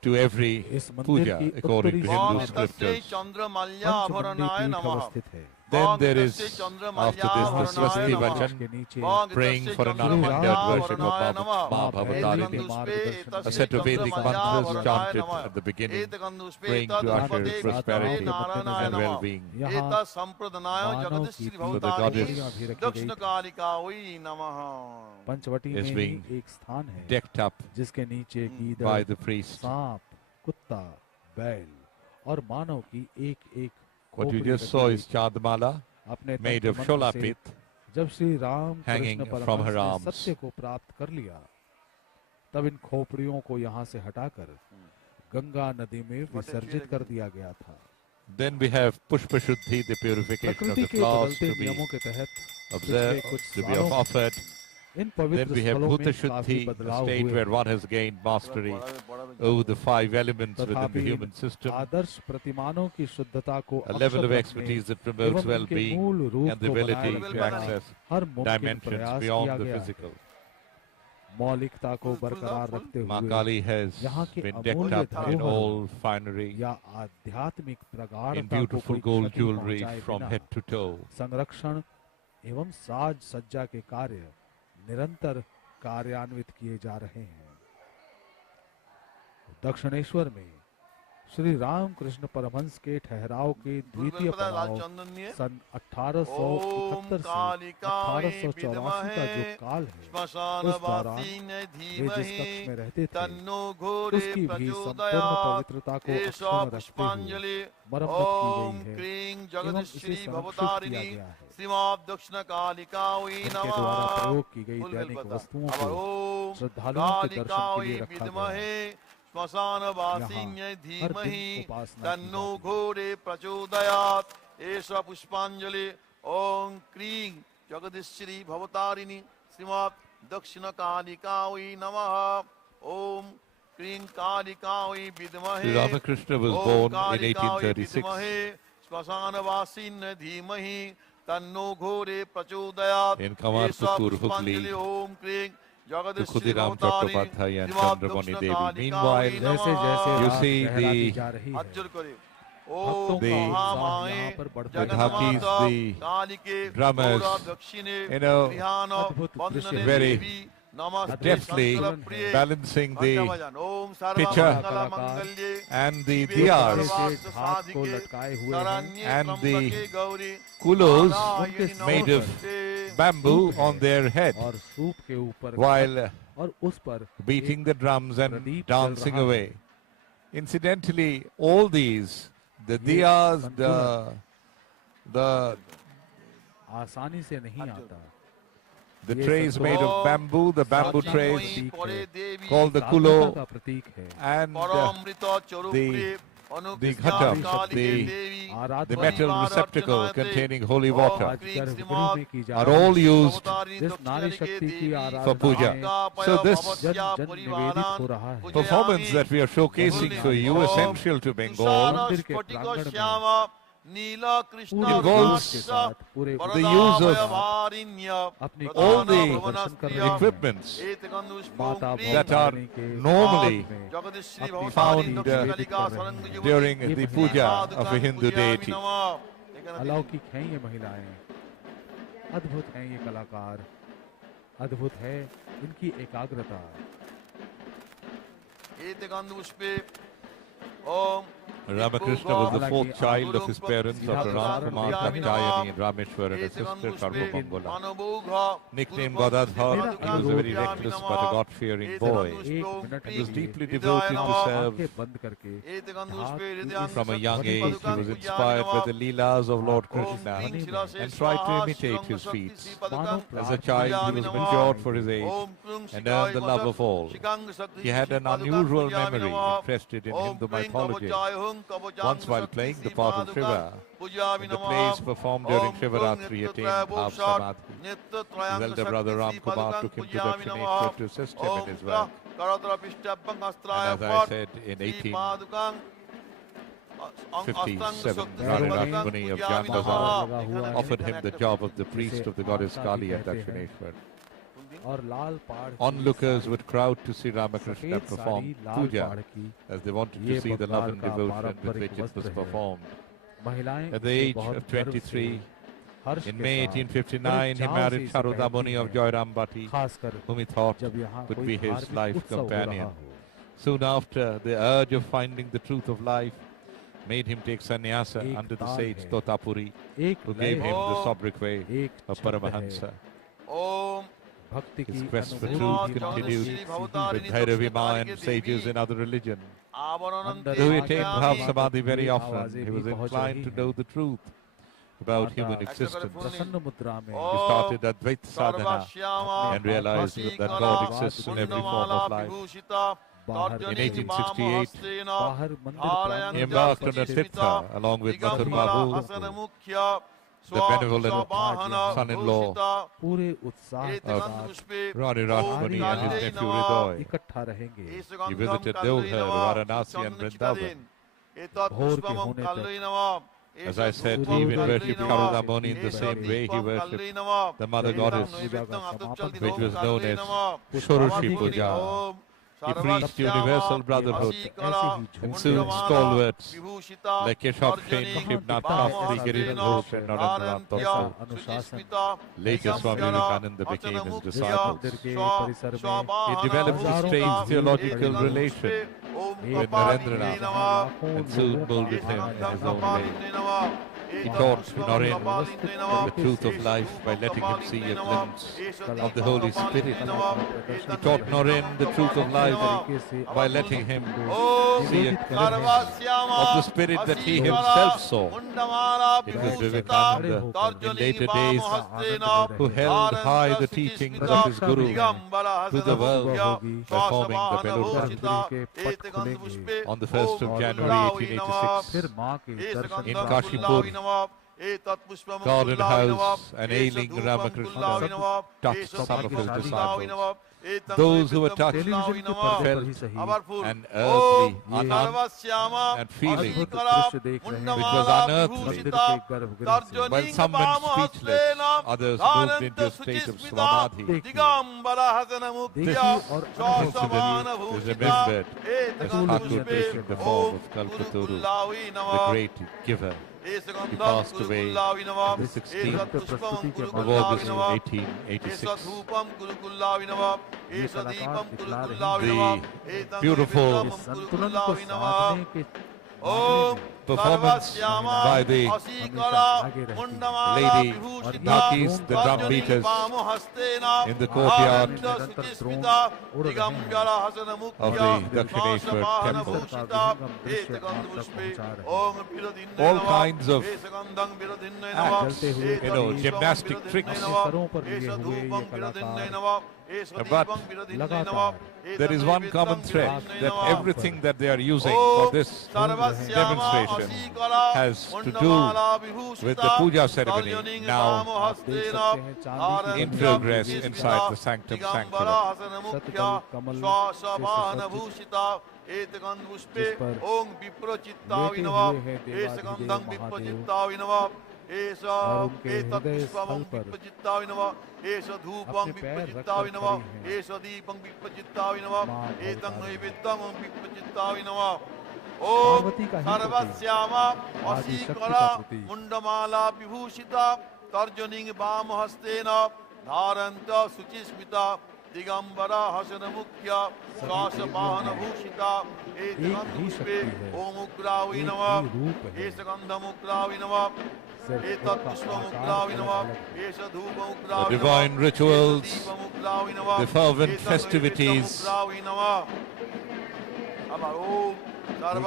to every इस मंदिर puja की according to Hindu उत्तरी scriptures. चंद्रमल्याभरणाय पंचमंडी पीठ नमः अवस्थित है। Then there is, after this, the Swasti के Vachan, नीचे praying for an unhindered worship of Ma Bhavatarini, a set of Vedic mantras chanted at the beginning, praying to usher prosperity and well-being. एता संप्रदानाय जगदीश्वरी भवतारिणी दक्षिणकालिकायै नमः। Panchavati is में being ही एक स्थान है decked up जिसके नीचे by गीदड़, the priest. सांप, कुत्ता, बैल और मानव की एक-एक What you खोपड़ी just रखी saw गई is Chandmala, अपने made of तंत्र shola मंत्र से pith, जब Shri Ram hanging Krishna from her Paramhans ने arms. सत्य को प्राप्त कर लिया, तब इन खोपड़ियों को यहाँ से हटाकर गंगा नदी में विसर्जित कर दिया गया था। Then we have Pushpa Shuddhi, the purification of प्रकृति the के flowers बदलते to be नियमों के तहत observed, पिछले कुछ to be सालों में offered. इन Then पवित्र we have स्थलों Bhuta में काफी Shuddhi, a बदलाव state हुए where हैं। one has gained mastery over the 5 elements within the तथापि human system, आदर्श प्रतिमानों की शुद्धता को a level अक्षत of रखने expertise that promotes एवं इनके well-being मूल रूप and the को बनाए ability to रखने का access हर मुमकिन dimensions प्रयास किया beyond the गया है। physical. मौलिकता को बरकरार रखते Ma हुए Kali has यहाँ के been decked अमूल्य up in धरोहर all finery, या आध्यात्मिक in प्रगाढ़ता को beautiful कोई gold क्षति jewelry पहुंचाए from बिना head to toe. संरक्षण एवं साज सज्जा के कार्य निरंतर कार्यान्वित किए जा रहे हैं। दक्षिणेश्वर में श्री रामकृष्ण परमहंस के ठहराव के द्वितीय पड़ाव सन 1871 से 1884 का जो काल है, उस दौरान वे जिस कक्ष में रहते थे उसकी भी संपूर्ण पवित्रता को अक्षुण्ण रखते हुए मरम्मत की गई है एवं इसे संरक्षित किया गया है। इनके द्वारा प्रयोग की गई दैनिक वस्तुओं को श्रद्धालुओं के दर्शन के लिए रखा गया है। श्मशानवासिन्यै धीमहि तन्नो घोरे प्रचोदयात् एष पुष्पांजलि ओम क्रीं जगदीश्वरी भवतारिणी श्रीमद् दक्षिणकालिकायै नमः ओम क्रीं कालिकायै विद्महे Sri Ramakrishna was born in 1836 श्मशानवासिन्यै धीमहि तन्नो घोरे प्रचोदयात् in Kamarpur, Hooghly, ओम क्रीं to Khudiram Chattopadhyay and Chandramani Devi. Meanwhile, जैसे जैसे you रात see लहराती the जा रही है, ओम the महामाये Dhakis, the कालिके drummers, you know, अद्भुत दृश्य है। very deftly balancing the pitcher and the diyas से हाथ को लटकाए हुए हैं and the kulos made of bamboo on their head और सूप के ऊपर while और उस पर beating the drums and Pradeep dancing जल रहा away. Incidentally, all these, the diyas, the आसानी से नहीं आता। the ये trays made of Santosh bamboo, the bamboo Sadhana trays का प्रतीक है, called the साधना kulo, का प्रतीक है। and the ghata, the metal receptacle containing holy water, आज गर्भगृह में की जा are रही all used जिस नारी शक्ति की for आराधना puja. में So this जन जन निवेदित हो रहा है। performance that we are showcasing for you, essential to Bengal, मंदिर के प्रांगण में नीला कृष्ण involves के साथ पूरे the use of अपनी all the दर्शन करने equipments माता that are भवानी के normally Jagadishwari found Bhavatarini during the puja of a Hindu deity. अलौकिक हैं ये महिलाएं, अद्भुत हैं ये कलाकार, अद्भुत है इनकी एकाग्रता। Ramakrishna was the fourth child of his parents, Dr. Ramkumar Katyayani and Rameshwar, and his sister Karmamangola. Nicknamed Godadhar, he was a very reckless but a God-fearing boy. He was deeply devoted to serve. बंद करके From a young age, he was inspired by the Leelas of Lord Krishna and tried to imitate his feats. As a child, he was matured for his age and earned the love of all. He had an unusual memory, interested in Hindu mythology. once while playing the part of Shiva in the plays performed during Shivaratri attained Bhav Samadhi. His elder brother Ram Kumar took him to Dakshineswar to assist him in his work. And as I said, in 1857, Rani Rashmuni of Janbazar offered him the job of the priest of the goddess Kali at Dakshineswar. Onlookers would crowd to see Ramakrishna perform puja as they wanted to see the love and devotion with which it was performed. At the age of 23, in May 1859, he married Sharoda Muni of Joyrambati, whom he thought would be his life companion. Soon after, the urge of finding the truth of life made him take sannyasa under the sage Totapuri, who gave him the sobriquet of Paramahansa. His quest for truth continued with Bhairavi Ma and sages in other religions. Though he attained Bhav Samadhi very often, he was inclined to know the truth about human existence. He started Advaita Sadhana and realized that God exists in every form of life. In 1868, he embarked on a tirtha along with Mathur Babu, the benevolent son-in-law of Rani Rashmani and his nephew Hridoy. He visited Deoghar, Varanasi and Vrindavan. As I said, he even worshipped Sharoda Muni in the same way he worshipped the mother goddess, which was known as Shyama Puja. He preached universal brotherhood and soon stalwarts like Keshav Sen, Shivnath Shastri, Girish Ghosh and Narendra Totsu. Later Swami Vivekananda became his disciples. He developed a strange theological relation with Narendranath and soon molded him in his own way. He taught Narendra the truth of life by letting him see a glimpse of the Holy Spirit. He taught Narendra the truth of life by letting him see a glimpse of the Spirit that he himself saw. It was Vivekananda in later days who held high the teachings of his Guru to the world by forming the Belur Mandir on the 1st of January 1886 in Kashipur. Garden House and ailing Ramakrishna touched some of his disciples. Those who were touched felt an earthly anand and feeling which was unearthly. While some went speechless, others moved into a state of samadhi. This incident is remembered as Thakur taking the form of Kalpataru, the great giver. He passed away on the 16th of August 1886. The beautiful performance by the lady Nakis, the drum beaters, in the courtyard of the Dakshineswar temple. All kinds of acts, gymnastic tricks. But there is one common thread, that everything that they are using for this demonstration has to do with the puja ceremony now in progress inside the sanctum sanctorum. Om Sarvasyama Vasikara Mundamala Vibhushita Tarjaning Bamhastena Dharanta Suchismita Digambara Hasanamukya Swasapahana Bhushita Etananduspe Om Ugravinava Esakandhamugravinava The divine rituals, the fervent festivities, and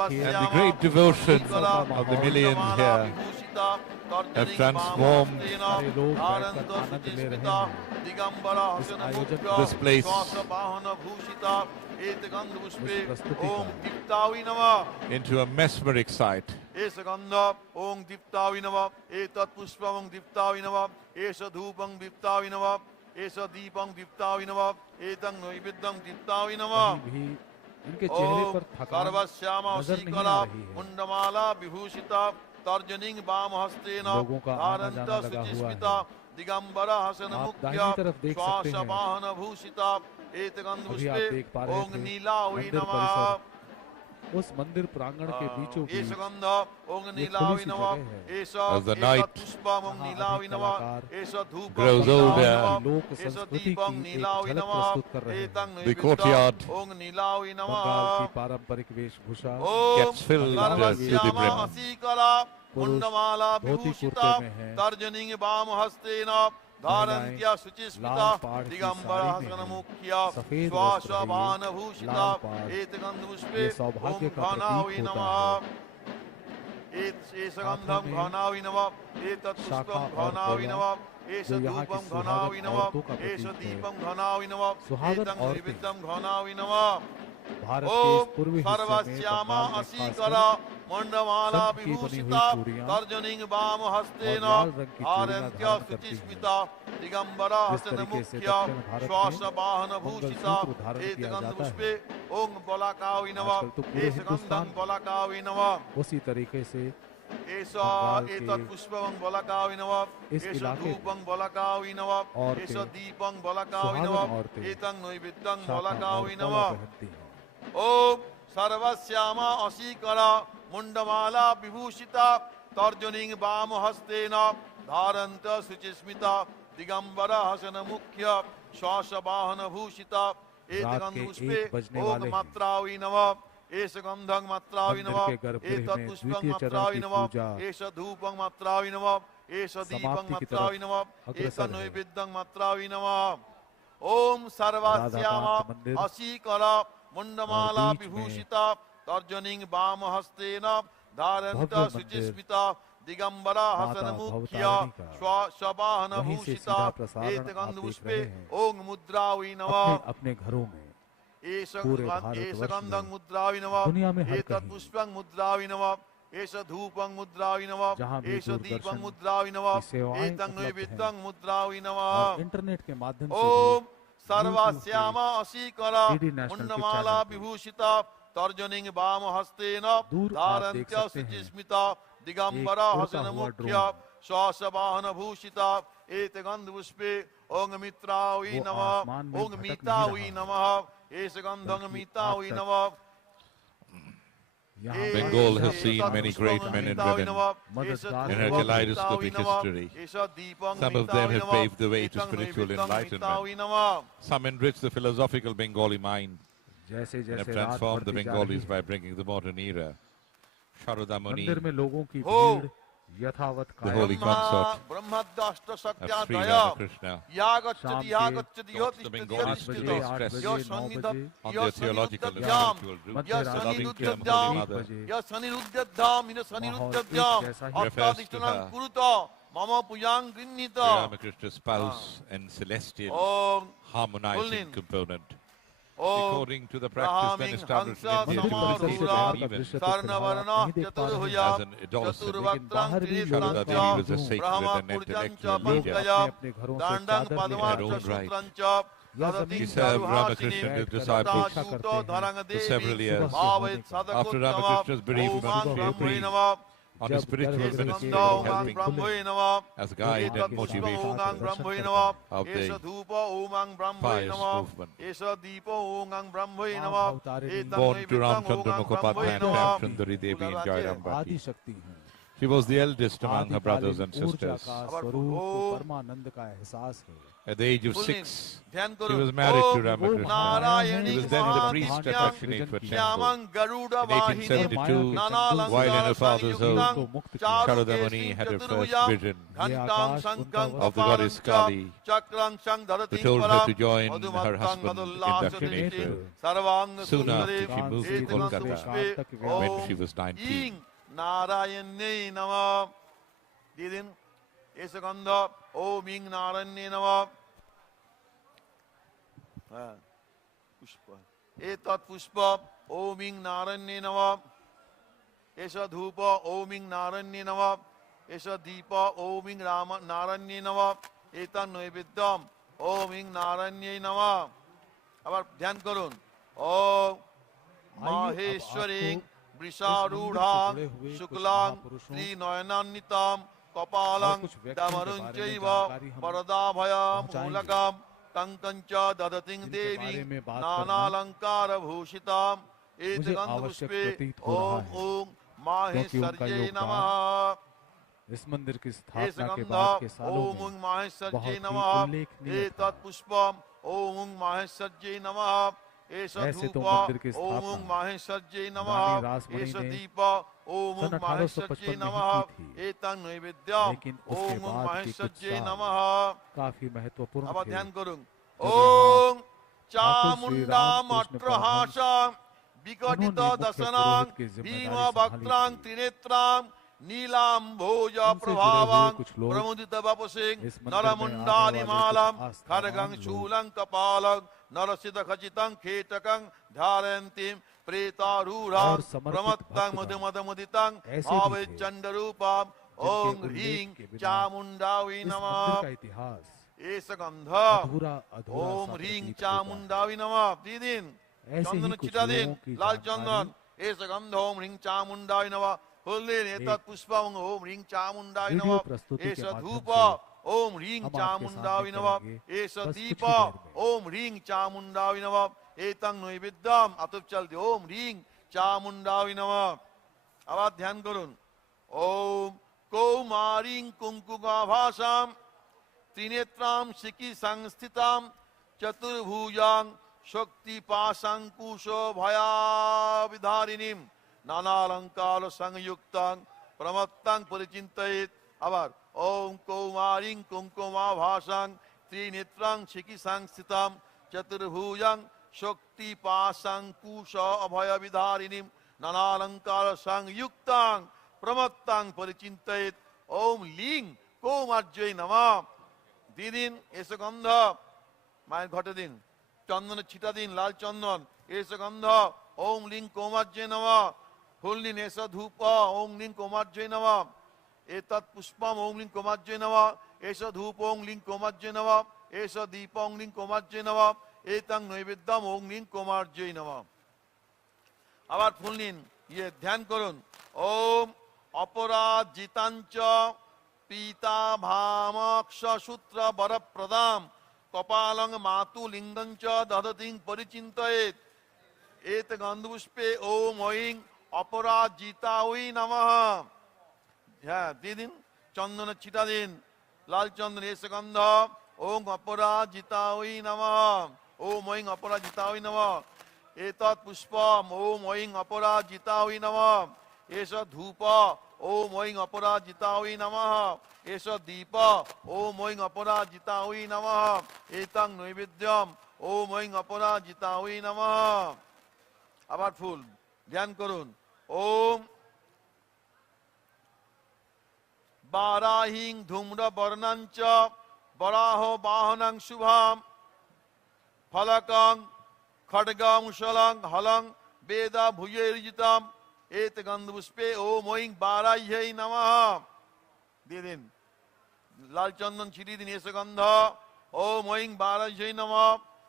the great devotion of the millions here have transformed सारे लोग बैठकर आनंद ले रहे हैं इस आयोजन का, this place इस प्रस्तुति ओम का दीप्तावि नमः into a mesmeric sight. एष गंध ओम दीप्तावि नमः एतत् पुष्पं दीप्तावि नमः एष धूपं दीप्तावि नमः एष दीपं दीप्तावि नमः एतं नैवेद्यं दीप्तावि नमः कहीं भी इनके चेहरे पर थकान सर्वश्यामा नजर नहीं श्रीकला आ रही है। मुंडमाला विभूषिता तर्जनिंग वाम हस्तेन लोगों का आना धारन्त जाना लगा हुआ शुचिस्मिता है। दिगंबर हसन आप मुख्य दाहिनी तरफ देख सकते हैं। श्वास भूषिता एतगंध अभी आप पुष्पे देख पा रहे ओम थे नीलावि मंदिर नमः परिसर, उस मंदिर प्रांगण के बीचों एष बीच गंध ओम ये नीलावि खुली सी नमः जगह है। एष As the night एतत् पुष्पम ओम जहाँ नीलावि अभी नमः कलाकार एष धूपं grows नीलावि older, नमः लोक एष संस्कृति दीपं की एक नीलावि झलक नमः प्रस्तुत कर रहे हैं। एतं The नैवेद्यं courtyard ओम नीलावि नमः बंगाल की पारंपरिक वेशभूषा ओम gets filled to the सर्वश्यामा brim. असीकला मुंडमाला धोती विभूषिता कुर्ते में हैं। तर्जनिंग वाम हस्तेन धारन्त्या शुचिस्मिता लाल पाड़ की दिगंबर साड़ी में हसन हैं। मुख्या सफेद श्वास वस्त्र है ये, बाण भूषिता लाल पाड़। एतगंध पुष्पे ये सौभाग्य ओम का घनावि प्रतीक नमः होता एतगंधं हाथों में घनावि नमः एतत् शाखा पुष्पं और घनावि कौला, नमः एष जो यहाँ की धूपं सुहागन घनावि नमः औरतों का एष प्रतीक है। दीपं घनावि नमः सुहागन एतं औरतें नैवेद्यं घनावि नमः भारत के इस ओम पूर्वी हिस्से में सर्वश्यामा बंगाल में असीकरा खासकर मंडमाला संत की बनी हुई विभूषिता चूड़ियां तर्जनिंग वाम हस्तेन और लाल रंग की चूड़ियां आरन्त्य धारण करती हैं। शुचिस्मिता दिगंबरा जिस हसन तरीके से मुख्या दक्षिण भारत श्वास में वाहन भूषिता मंगलसूत्र धारण किया एतगंध जाता पुष्पे है। ओम बलाकावि नमः आजकल तो पूरे एष गंधं हिंदुस्तान बलाकावि नमः उसी तरीके से एष बंगाल के एतत् पुष्पं बलाकावि नमः इस एष इलाके में धूपं बलाकावि नमः औरतें, एष दीपं बलाकावि सुहागन नमः औरतें एतं नैवेद्यं शाखा और बलाकावि कौला नमः पहनती हैं। ओम सर्वश्यामा असीकरा मुंडमाला विभूषिता तर्जनिंग वाम हस्तेन धारन्त शुचिस्मिता दिगंबर हसन मुख्य श्वास वाहन भूषिता एतगंध पुष्पे 1 बजने ओम वाले हैं। मात्रावि नमः एष गंधं मात्रावि मंदिर नमः के गर्भगृह एतत् में पुष्पं द्वितीय चरण मात्रावि की नमः पूजा एष धूपं मात्रावि नमः एष दीपं समाप्ति की मात्रावि तरफ नमः अग्रसर एतं है। नैवेद्यं मात्रावि नमः ओम सर्वश्यामा राधा का मंदिर असीकरा मुंडमाला और बीच में विभूषिता तर्जनिंग वाम हस्तेन धारन्त भव्य मंदिर शुचिस्मिता दिगंबरा हसन माता मुख्य भवतारिणी का श्वासवाहन वहीं से भूषिता सीधा प्रसारण एतगंध आप देख पुष्पे रहे हैं। ओम मुद्रावि अपने नमः अपने घरों में एष पूरे भारतवर्ष गंधं में, मुद्रावि नमः दुनिया में हर एतत् कहीं पुष्पं मुद्रावि नमः एष धूपं मुद्रावि नमः जहाँ भी एष दीपं दूरदर्शन मुद्रावि नमः की सेवाएं एतं उपलब्ध नैवेद्यं हैं। मुद्रावि और नमः इंटरनेट के माध्यम से ओम भी सर्वश्यामा असीकरा डीडी नेशनल के मुंडमाला चैनल पे विभूषिता तर्जनिंग वाम हस्तेन दूर आप देख धारन्त्य सकते हैं। शुचिस्मिता दिगंबरा एक हसन उड़ता हुआ मुख्य ड्रोन। श्वास वाहन भूषिता एतगंध पुष्पे ओंग मित्रावि वो नमः आसमान में ओंग भटक नहीं मीतावि रहा। नमः एष गंधं बल्कि मीतावि आप तक नमः यहाँ Bengal पर has seen many great men and women मददगार in her हुआ kaleidoscopic history. Some of them have paved the way to spiritual enlightenment. Some enrich the philosophical Bengali mind जैसे and have जैसे रात transformed the बढ़ती जा Bengalis रही by है, bringing the modern era. Sharada Muni, मंदिर में लोगों की हो। भीड़ यथावत The कायम holy consort ब्रह्मद्वाष्ट of Sri सत्यादया Ramakrishna, यागच्छति यागच्छति yo the तिष्ठति Bengali यो 8 students बजे तिष्ठति 8 stress बजे यो 9 सन्निधत् बजे on yo their theological and सन्निरुद्धध्याम् spiritual roots. मध्य यो रात्रि loving के care of Holy 1 Mother बजे यो सनिरुद्धध्याम् यो सनिरुद्धध्याम् जैसा ही refers to अर्थाधिष्ठानं her. कुरुत मम पूजां गृह्णीत Sri Ramakrishna's spouse and celestial Om harmonizing Pulling. component. Om According to the practice then Brahming established in Hansa India, मंदिर to परिसर से be बाहर taken का even दृश्य तो सर्णवर्ण फिलहाल आप नहीं देख पा रहे चतुर्भुजा as an adolescent. चतुर्वक्त्रं बाहर भी लोगों Sharada का Devi was a त्रिनेत्रं sacred Brahma and पूजं च intellectual लोग leader. पंकजा अपने घरों से दाण्डं चादर पद्मं in च her own right. सूत्रं च या ददति जमीन He served सर्वहासिनीं Ramakrishna and his तथा disciples दूतो for several धरङ्गदेवी years. भावयत् After सदकुत्तम Ramakrishna's bereavement, ओमां she ब्रह्मणे agreed नमः on a spiritual गर्भगृह ministry के एतस्कन्धो of ओमां helping ब्रह्मणे नमः as guide and एतत् पुष्पं motivation ओमां ब्रह्मणे दर्शन नमः of एष the धूप ओमां ब्रह्मणे pious नमः movement. एष दीपो ओमां ब्रह्मणे मां नमः भवतारिणी एतं Born to नैवेद्यं Ramchandra ओमां Mukhopadhyay ब्रह्मणे and नमः Sundari Devi and आदि Jairambati. आदि शक्ति हैं She was the eldest among her brothers and आदिकालीन ऊर्जा sisters. का स्वरूप को परमानंद का एहसास है At the age of Full 6, ध्यान she करो was married to Om Ramakrishna. Narayani He was then the priest at महादिव्यां Dakshineswar temple. श्यामं Garuda In वाहिनीं 1872, नानालंकार while in her father's home, संयुक्तां Sharada Muni had her first चतुर्भुजां vision घंटां शंखं of the goddess Kali, चक्रं who संधरतीं told her परां to join her मधुमत्तं husband in मदुल्लासदृष्टिं Dakshineswar सर्वांग soon after सुंदरीं she moved to एतगं Kolkata पुष्पे when Om she was 19. ईं नारायण्यै नमः দিয়ে দিন এসে গন্ধ ওম ইং নারায়ণে নমঃ। হ্যাঁ পুষ্প এতৎ পুষ্প ওম ইং নারায়ণে নমঃ। এস ধূপ ওম ইং নারায়ণে নমঃ। এস দীপ ওম ইং রাম নারায়ণে নমঃ। এতৎ নৈবেদ্যম ওম ইং নারায়ণে নমঃ। আবার ধ্যান করুন ওম মাহেশ্বরী বৃষারূঢ়াং শুক্লাং ত্রিনয়নান্বিতাং কপালং দামরুঞ্চৈব বরদাভয়াম মূলকাম টঙ্কঞ্চ দদতিং দেবী নানালঙ্কার ভূষিতাম एतगन्धपुष्पे ओम ओम माहेश्वर्यै नमः। इस मंदिर की स्थापना के बाद के सालों ओम में माहेश्वर्यै बहुत नमः। ही उल्लेखनीय एतत् पुष्पम ओम माहेश्वर्यै नमः। एष ऐसे तो धूप मंदिर की ओम स्थापना माहेश्वर्यै रानी नमः। रासमणि एष ने दीप ओम सन 1855 माहेश्वर्यै में नमः। ही की थी, एतं नैवेद्यम लेकिन उसके ओम बाद के कुछ माहेश्वर्यै साल नमः। काफी महत्वपूर्ण আবার थे। ধ্যান করুন जब ओम ठाकुर श्री चामुंडाम रामकृष्ण अट्रहासाम विकटित उन्होंने मुख्य दशनां पुरोहित की जिम्मेदारी भीम संभाली वक्त्रां थी। त्रिनेत्रां नीलाम भोज उनसे जुड़े प्रभावां हुए कुछ लोग प्रमुदित वपुसिं इस मंदिर में नरमुंडानि आने वाले मालां कुछ आस्थावान खड्गं लोग शूलं कपालं नरसित खचितं खेटकं धारयन्तीं प्रेतारूढां और समर्पित प्रमत्तं भक्तगण मधुमदमुदितं ऐसे भी भावे थे, चंडरूपां जिनके ओम उल्लेख ह्रीं के बिना चामुंडावै इस मंदिर नमः। का इतिहास एष गंध अधूरा अधूरा ओम सा ह्रीं प्रतीत होता है। चामुंडावै नमः। दी दिन ऐसे चंदन ही कुछ चिटा दिन लोगों की लाल जानकारी चंदन एष गंध ओम ह्रीं चामुंडावै नमः। फुल्लेन एतत् पुष्पं ओम ह्रीं चामुंडावै वीडियो नमः। प्रस्तुति एष के माध्यम धूप से ओम ह्रीं हम आपके चामुंडावै सामने नमः। करेंगे, एष बस दीप कुछ ही देर में। ओम ह्रीं चामुंडावै नमः। एतं नैवेद्यम अतुप चलते ओम ह्रीं चामुंडावै नमः। আবার ধ্যান করুন ওম কৌমারিং কুঙ্কুমাভাসাম त्रिनेत्रां शिखि संस्थितां चतुर्भुजां शक्ति पाशंकुशो भयाविधारिणीं नानालंकार संयुक्तां प्रमत्तां परिचिन्तयेत्। আবার ओम कौमारीं कुंकुमाभासां त्रिनेत्रां शिखि संस्थितां चतुर्भुजां शक्ति पाशंकुश अभयविधारिणीं नानालंकार संयुक्तां प्रमत्तां परिचिन्तयेत्। ओम लिंग কৌমার্যই নমঃ। দিয়ে দিন এসে গন্ধ মায়ের ঘটে দিন চন্দনের ছিটা দিন লাল চন্দন এসে গন্ধ ওম লিং কৌমার্যই নমঃ। ফুল দিন এসে ধূপ ওম লিং কৌমার্যই নমঃ। এতৎ পুষ্পম ওম লিং কৌমার্যই নমঃ। এসে ধূপ ওম লিং কৌমার্যই নমঃ। এসে দীপ ওম লিং কৌমার্যই নমঃ। এতং নৈবেদ্যম ওম লিং কৌমার্যই নমঃ। আবার ফুল নিন ধ্যান করুন ওম অপরাজিতাঞ্চ पीता भामक्ष सूत्र वर प्रदाम कपालं मातु लिंगं च दधतिं परिचिन्तयेत्। एत गंधपुष्पे ओम ऐं अपराजितायै नमः। হ্যাঁ দিয়ে দিন চন্দন ছিটা দিন লাল চন্দন এসে গন্ধ ওম অপরাজিতাयै নমঃ। ওম ঐং অপরাজিতাयै নমঃ। এতৎ পুষ্পম ওম ঐং অপরাজিতাयै নমঃ। এষ ধূপ ओम ऐं अपराजितायै नमः। एष दीप ओम ऐं अपराजितायै नमः। एतं नैवेद्यम ओम ऐं अपराजितायै नमः। আবার ফুল ধ্যান করুন ओम बाराहिं धूम्र वर्णञ्च वराहो वाहनं शुभं फलकं खड्गं शलं हलं वेद भुजैर्जितम् एत गंधपुष्पे ओम ऐं बाराह्यै नमः। দিয়ে দিন লাল চন্দন ছিটিয়ে দিন এসে গন্ধ ओम ऐं बाराह्यै नमः।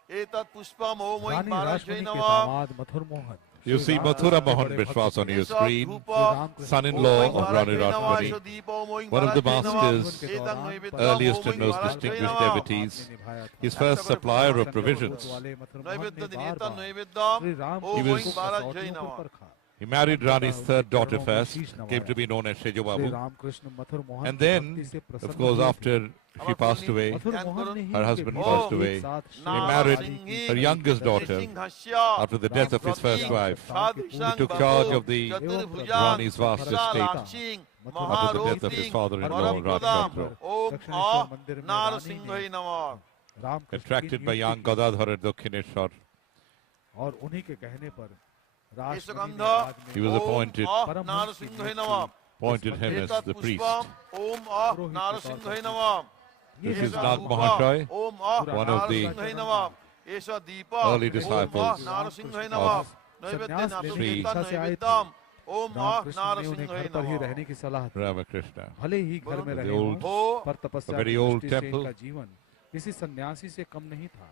एतत् पुष्पम ओम ऐं रानी बाराह्यै रासमणि के नमः। दामाद Mathur Mohan You see Mathura Mohan Vishwas on your screen, son-in-law of Rani Rashmani, one of the masters, earliest and most distinguished devotees, his first supplier of provisions. নৈবেদ্য দিন এতৎ নৈবেদ্যম ওম was- ऐं बाराह्यै नमः। He married Rani's third daughter first, came to be known as Shejo Babu. And then, of course, after she passed away, her husband passed away, he married her youngest daughter after the death of his first wife. He took charge of the Rani's vast estate after the death of his father-in-law, Rajchandra. ओम आ नारसिंहाय नमः। Contracted by young Gadadhar at Dakshineswar, और उन्हीं के कहने पर एष गंध he was appointed ओम आ नारसिंहाय नमः। appointed him as एतत् the priest. पुष्पम ओम आह नारसिंहाय नमः This एष is Nag धूपः Mahashoy, Om ah one of the नारसिंहाय नमः एष दीप early ओम आह disciples नारसिंहाय नमः of नैवेद्य Sri नातुकेतन नैवेद्यम ओम आह रामकृष्ण ने उन्हें नारसिंहाय घर पर ही नमः रहने की सलाह दी। Ramakrishna. भले ही घर में The रहे old- हों, पर तपस्या a very की old दृष्टि से temple. इनका जीवन किसी सन्यासी से कम नहीं था।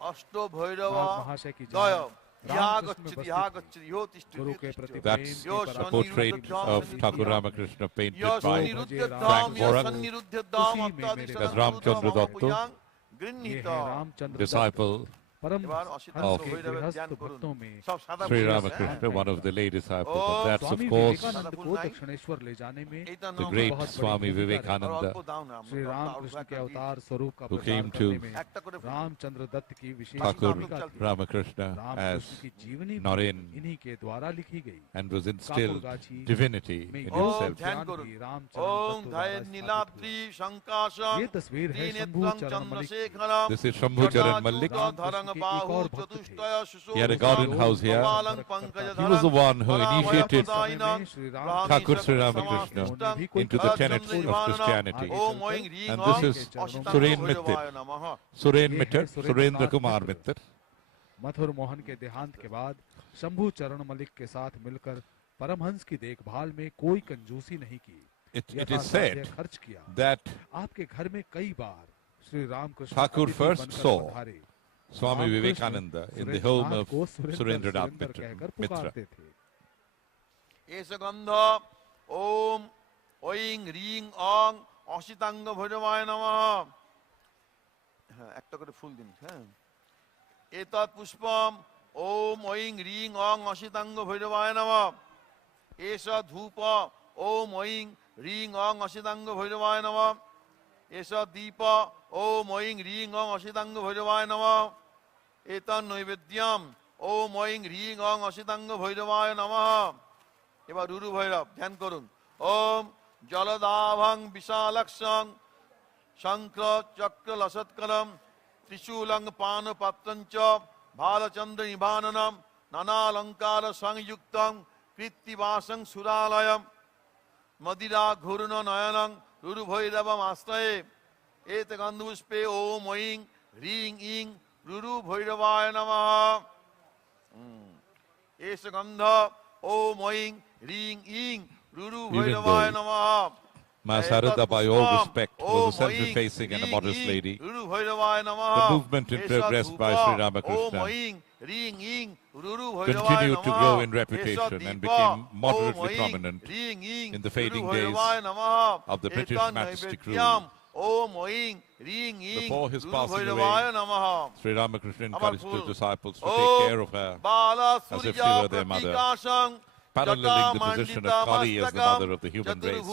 अष्टो भैरव नाग महाशय की दय जय यहाँ रामकृष्ण में गच्छति यहाँ बसती थी। गच्छति यो तिष्ठति गुरु यो के प्रति तिष्ठति प्रेम That's के यो a portrait of Thakur Ramakrishna painted yo by सन्निरुद्धधाम yo Borak, सन्निरुद्धधाम उसी में अत्यादि मेरे That's Ramchandra Datta, ये गृह्णीत है रामचंद्र disciple परम এবার हंस অসিতান্ত के ভৈরবের गृहस्थ ধ্যান করুন भक्तों में সব সাদা Sri ফুল আছে, Ramakrishna, one of the lay disciples. Oh, And that's Swami of course Vivekananda फूल को नहीं। दक्षिणेश्वर ले जाने में এইটা the নাম great बहुत बड़ी Swami भूमिका है। আর Vivekananda, অল্প দাও না আমরা श्री দাও, रामकृष्ण দাও, के দাও, अवतार स्वरूप का who प्रचार came करने to में একটা করে ফুল। रामचंद्र दत्त की विशेष Thakur भूमिका थी। Ramakrishna as रामकृष्ण की जीवनी भी Naren इन्हीं के द्वारा लिखी गई। and was instilled काकुलगाछी divinity में in ओम himself. ध्यान करुन रामचंद्र ओम दत्त ध्यान द्वारा नीलाद्रि शंकाशं ये तस्वीर है शंभू त्रिनेत्रं चरण मलिक की। चंद्रशेखरं This is Shambhu Charan Malik. जटाजूटधरं Ramakrishna के बाहु एक और भक्त थे। चतुष्टय He had a garden house here. कपालं He पंकजधरं was the one who initiated वराभयप्रदायिनं Shri Ram Thakur Sri Ramakrishna into the tenets of Christianity. And this is Suren Mittir. Suren Mittir, Surendra Kumar Mittir. Mathur Mohan के देहांत के बाद शंभू चरण मलिक के साथ मिलकर परमहंस की देखभाल में कोई कंजूसी नहीं की। It is said खर्च किया। that आपके घर में कई बार श्री रामकृष्ण Thakur अतिथि first बनकर saw पधारे। Swami Ramakrishna Vivekananda in the home of को सुरेंद्र Surendranath कहकर Mitra. पुकारते थे। एष गंध ओम ओइं ह्रीं ओं অসিতাঙ্গ ভৈরবায় নমঃ হ্যাঁ একটা করে ফুল দিন হ্যাঁ এতৎ পুষ্পম ওম ওইং ह्रीं ओं অসিতাঙ্গ ভৈরবায় নমঃ এষ ধূপ ওম ওইং ह्रीं ओं অসিতাঙ্গ ভৈরবায় নমঃ এষ দীপ ওম ওইং ह्रीं ओं অসিতাঙ্গ ভৈরবায় নমঃ এতৎ নৈবেদ্যম ওম ওইং ह्रीं ओं অসিতাঙ্গ ভৈরবায় নমঃ এবার রুরু ভৈরব ধ্যান করুন ওম জলদাভং বিশালক্ষং শঙ্খ চক্র লসৎকরম ত্রিশূলং পানপাত্রঞ্চ ভালচন্দ্র নিবাননম নানালঙ্কার সংযুক্তং কৃত্তিবাসং সুরালয়ম মদিরা ঘূর্ণ নয়নং রুরু ভৈরবম আশ্রয়ে এত গন্ধপুষ্পে ওম ঐং হ্রিং ইং রুরু ভৈরবায় নমঃ এষ গন্ধ ওম ঐং হ্রিং ইং রুরু ভৈরবায় নমঃ Ma Sarada, by all respect, was a self-effacing and a modest lady. The movement in progress by Sri Ramakrishna continued to grow in reputation and became moderately prominent in the fading days of the British majestic rule. Before his passing away, Sri Ramakrishna encouraged his disciples to take care of her as if she were their mother, paralleling the position of Kali as the mother of the human race.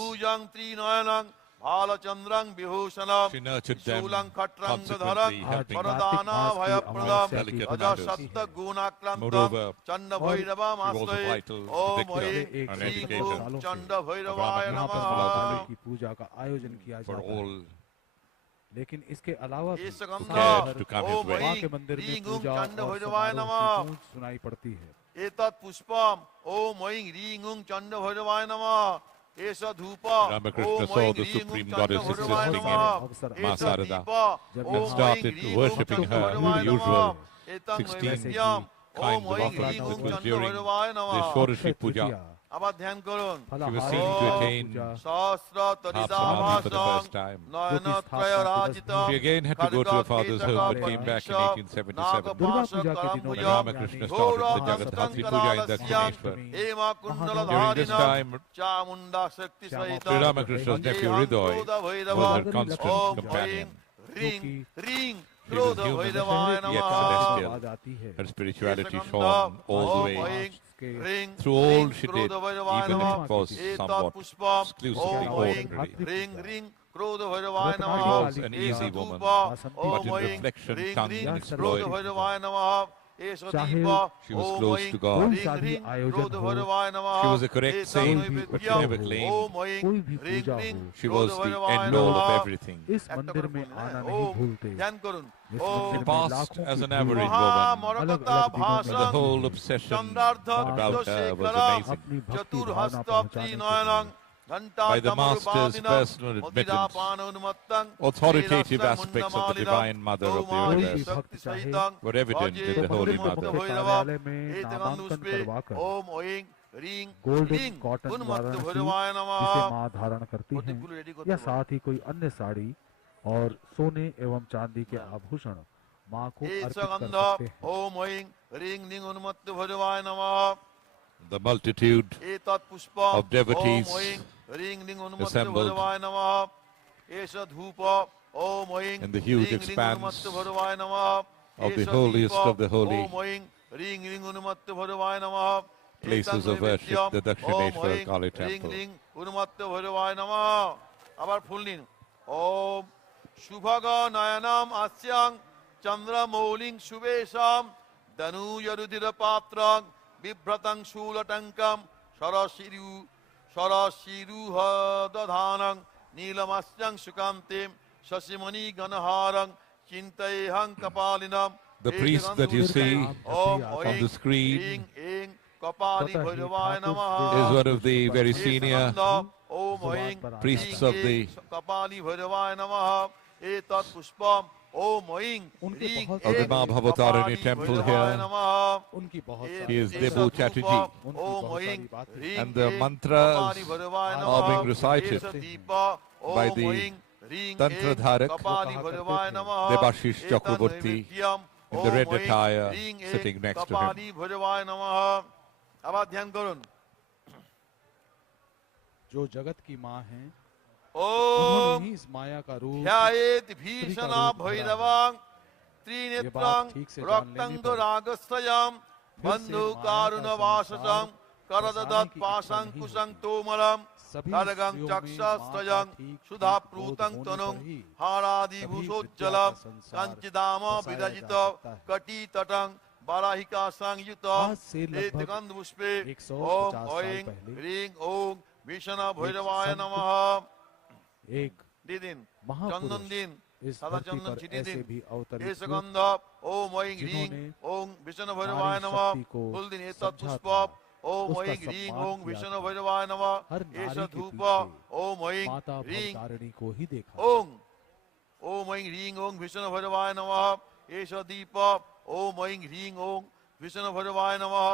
She nurtured them, consequently helping delicate matters. Moreover, she was a vital victor and educator of Ramakrishna's philosophy की पूजा का आयोजन किया for जाता है। all लेकिन इसके अलावा भी who cared to come his way. माँ के मंदिर में पूजा और समारोह की गूंज सुनाई पड़ती है। एतत् पुष्पम ओम ऐं ह्रीं ऊं चंड भैरवाय नमः एष धूप Ramakrishna saw the supreme goddess existing in Ma Sarada and started worshipping her the usual 16 kinds of offerings. It was during the Shorashi Puja. আবার ধ্যান করুন She was seen to attain সহস্র half samadhi for the first time. নয়নত্রয় Rajit She again had to go to her father's home but came back in 1877. Durga Puja के दिनों में Ramakrishna started the Jagadhatri Puja in Dakshineswar. Hema कुंडल During this धारिणं time, Chamunda शक्ति सहित Sri Ramakrishna's nephew Hridoy was her constant companion. ह्रीं ह्रीं She was क्रोध human, भैरवाय yet नमः celestial. आवाज आती है। Her spirituality shone all the way through all she did, even if it was somewhat exclusively ordinary. ring ring क्रोध भैरवाय She नमः was an easy woman, but in reflection, tongue and क्रोध exploit. भैरवाय नमः एष दीप She was close to God. ring ring क्रोध भैरवाय नमः She was a correct saint, but she never claimed कोई भी पूजा हो, she was the end all of everything. इस मंदिर में आना नहीं भूलते। ध्यान करুন इस ओम मंदिर She में passed लाखों as की an भीड़ average মহা woman, মরকতা but the ভাষং whole obsession চন্দ্রার্ধ about her was তীর্থশেখরম amazing. अपनी भक्ति भावना चतुर्हस्त पहुंचाने के त्रिनयनं लिए by the Master's personal admittance, authoritative aspects of the Divine Mother of the Universe were evident in the Holy Mother. कार्यालय में नामांकन करवाकर गोल्डन कॉटन वाराणसी जिसे मां धारण करती हैं या साथ ही कोई अन्य साड़ी और सोने एवं चांदी के आभूषण मां को अर्पित कर सकते हैं। The multitude of devotees assembled in the huge expanse of the holiest of the holy places of worship, the Dakshineswar Kali temple. আবার ফুল নিন। ওম শুভগ নয়নম আস্যাং চন্দ্রমৌলিং শুভেশাম ধনুয়রুধির পাত্রং বিভ্রতং শূলটঙ্কম সরশিরুহদধানং নীলমাস্যং সুকান্তিম শশিমণি গণহারং চিন্তয়েহং কপালিনম। The priest that you see on the screen is one of the very senior priests of the Ma Bhavatarani temple here. He is Debu Chatterjee, and the mantras are being recited by the Tantradharak Debashish Chakraborty in the red attire sitting next to him. আবার ধ্যান করুন। जो जगत की माँ हैं ओम ही इस माया का रूप ध्यायेत भीषण भैरवां त्रिनेत्रं रक्तंग रागस्त्रयं बंधु कारुण वाससं करददत् पाशंकुशं तोमरं खड्गं चक्षस्त्रयं सुधा प्लूतं तनुं हारादि भूषोज्जलं कंचिदाम विरजित कटितटं बाराहिका संयुत एतगंध पुष्पे ओम ऐं ह्रीं ओम भीषण भैरवाय नमः। एक दिन चंदन दिन सादा चंदन छिटी दिन एस गंध ओम ऐं ह्रीं ओम भीषण भैरवाय नमः। फूल दिन एतत् पुष्प ओम ऐं ह्रीं ओम भीषण भैरवाय नमः। एस धूप ओम ऐं ह्रीं को ही देखा ओम ऐं ह्रीं ओम भीषण भैरवाय नमः। एस दीप ओम ऐं ह्रीं ओम भीषण भैरवाय नमः।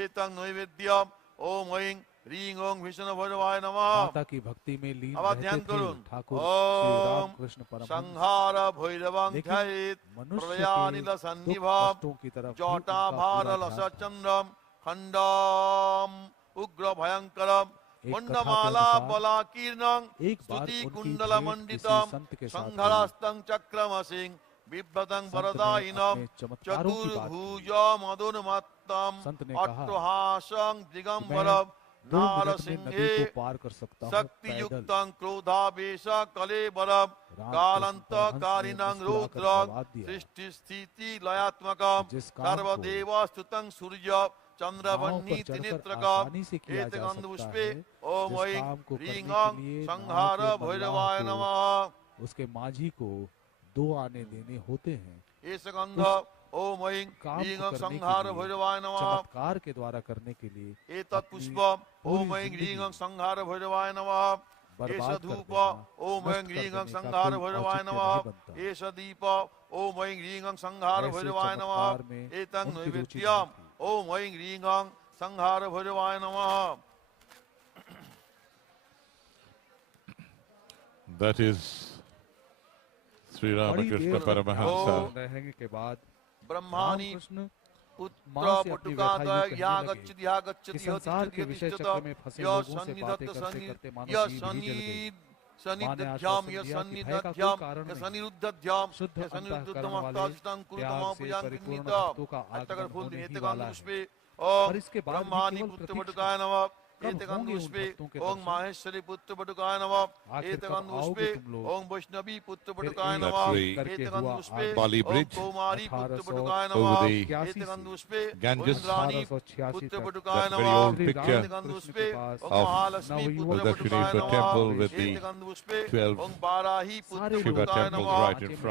एतं नैवेद्यम् ओम ऐं ह्रीं ओम भीषण भैरवाय नमः। माता की भक्ति में लीन अब ध्यान करुन। ठाकुर ओम कृष्ण परम संहार भैरवं ध्यायेत् प्रयानिल सन्निभं जटाभार लसचन्द्रं खण्डम् उग्र भयंकरं मुंडमाला बलाकीर्णं स्तुति कुंडल मंडितं संघरास्तं चक्रमसिं बिभ्रतं वरदायिनं चतुर्भुज मदोन्मत्तं अट्टहासं दिगंबरं नारसिंहे शक्तियुक्तं क्रोधावेश कलेबरं कालंतकारिणं रौद्रं सृष्टिस्थिति लयात्मकं सर्वदेवस्तुतं सूर्य चंद्रवह्नि त्रिनेत्रकं एतगंध पुष्पे ओम ऐं ह्रीं संहार भैरवाय नमः। उसके माझी को दो आने देने होते हैं। एस गंध ओम ऐं ह्रीं संहार भैरवाय नमः। चमत्कार के द्वारा करने के लिए एतत् पुष्प ओम ऐं ह्रीं संहार भैरवाय नमः। एस धूप ओम ऐं ह्रीं संहार भैरवाय नमः। एस दीप ओम ऐं ह्रीं संहार भैरवाय नमः। एतं नैवेद्यम् ओम ऐं ह्रीं संहार भैरवाय नमः। That is Sri Ramakrishna Paramahamsa. रहने के बाद ब्रह्माणि पुत्र पुटुकाद या गच्छति या गच्छति के विषय चक्र में फंसे लोगों से बातें करते मानो जीव ही जल गई। सन्निध्याम य सन्निध्याम य सनिरुद्धध्याम य सनिरुद्धमस्तास्तं कुरुतमा पूजां कृणीत अष्टकर फूल नेतगंध पुष्पे ओम ब्रह्माणि पुत्र पुटुकाय नमः। एतगंध पुष्पे ओम माहेश्वरी पुत्र पुटुकाय नमः। एतगंध पुष्पे ओम वैष्णवी पुत्र पुटुकाय नमः। एतगंध पुष्पे ओम कौमारी पुत्र पुटुकाय नमः। एतगंध पुष्पे इंद्राणी पुत्र पुटुकाय नमः। एतगंध पुष्पे ओम महालक्ष्मी पुत्र पुटुकाय नमः। एतगंध पुष्पे ओम बाराही पुत्र पुटुकाय नमः।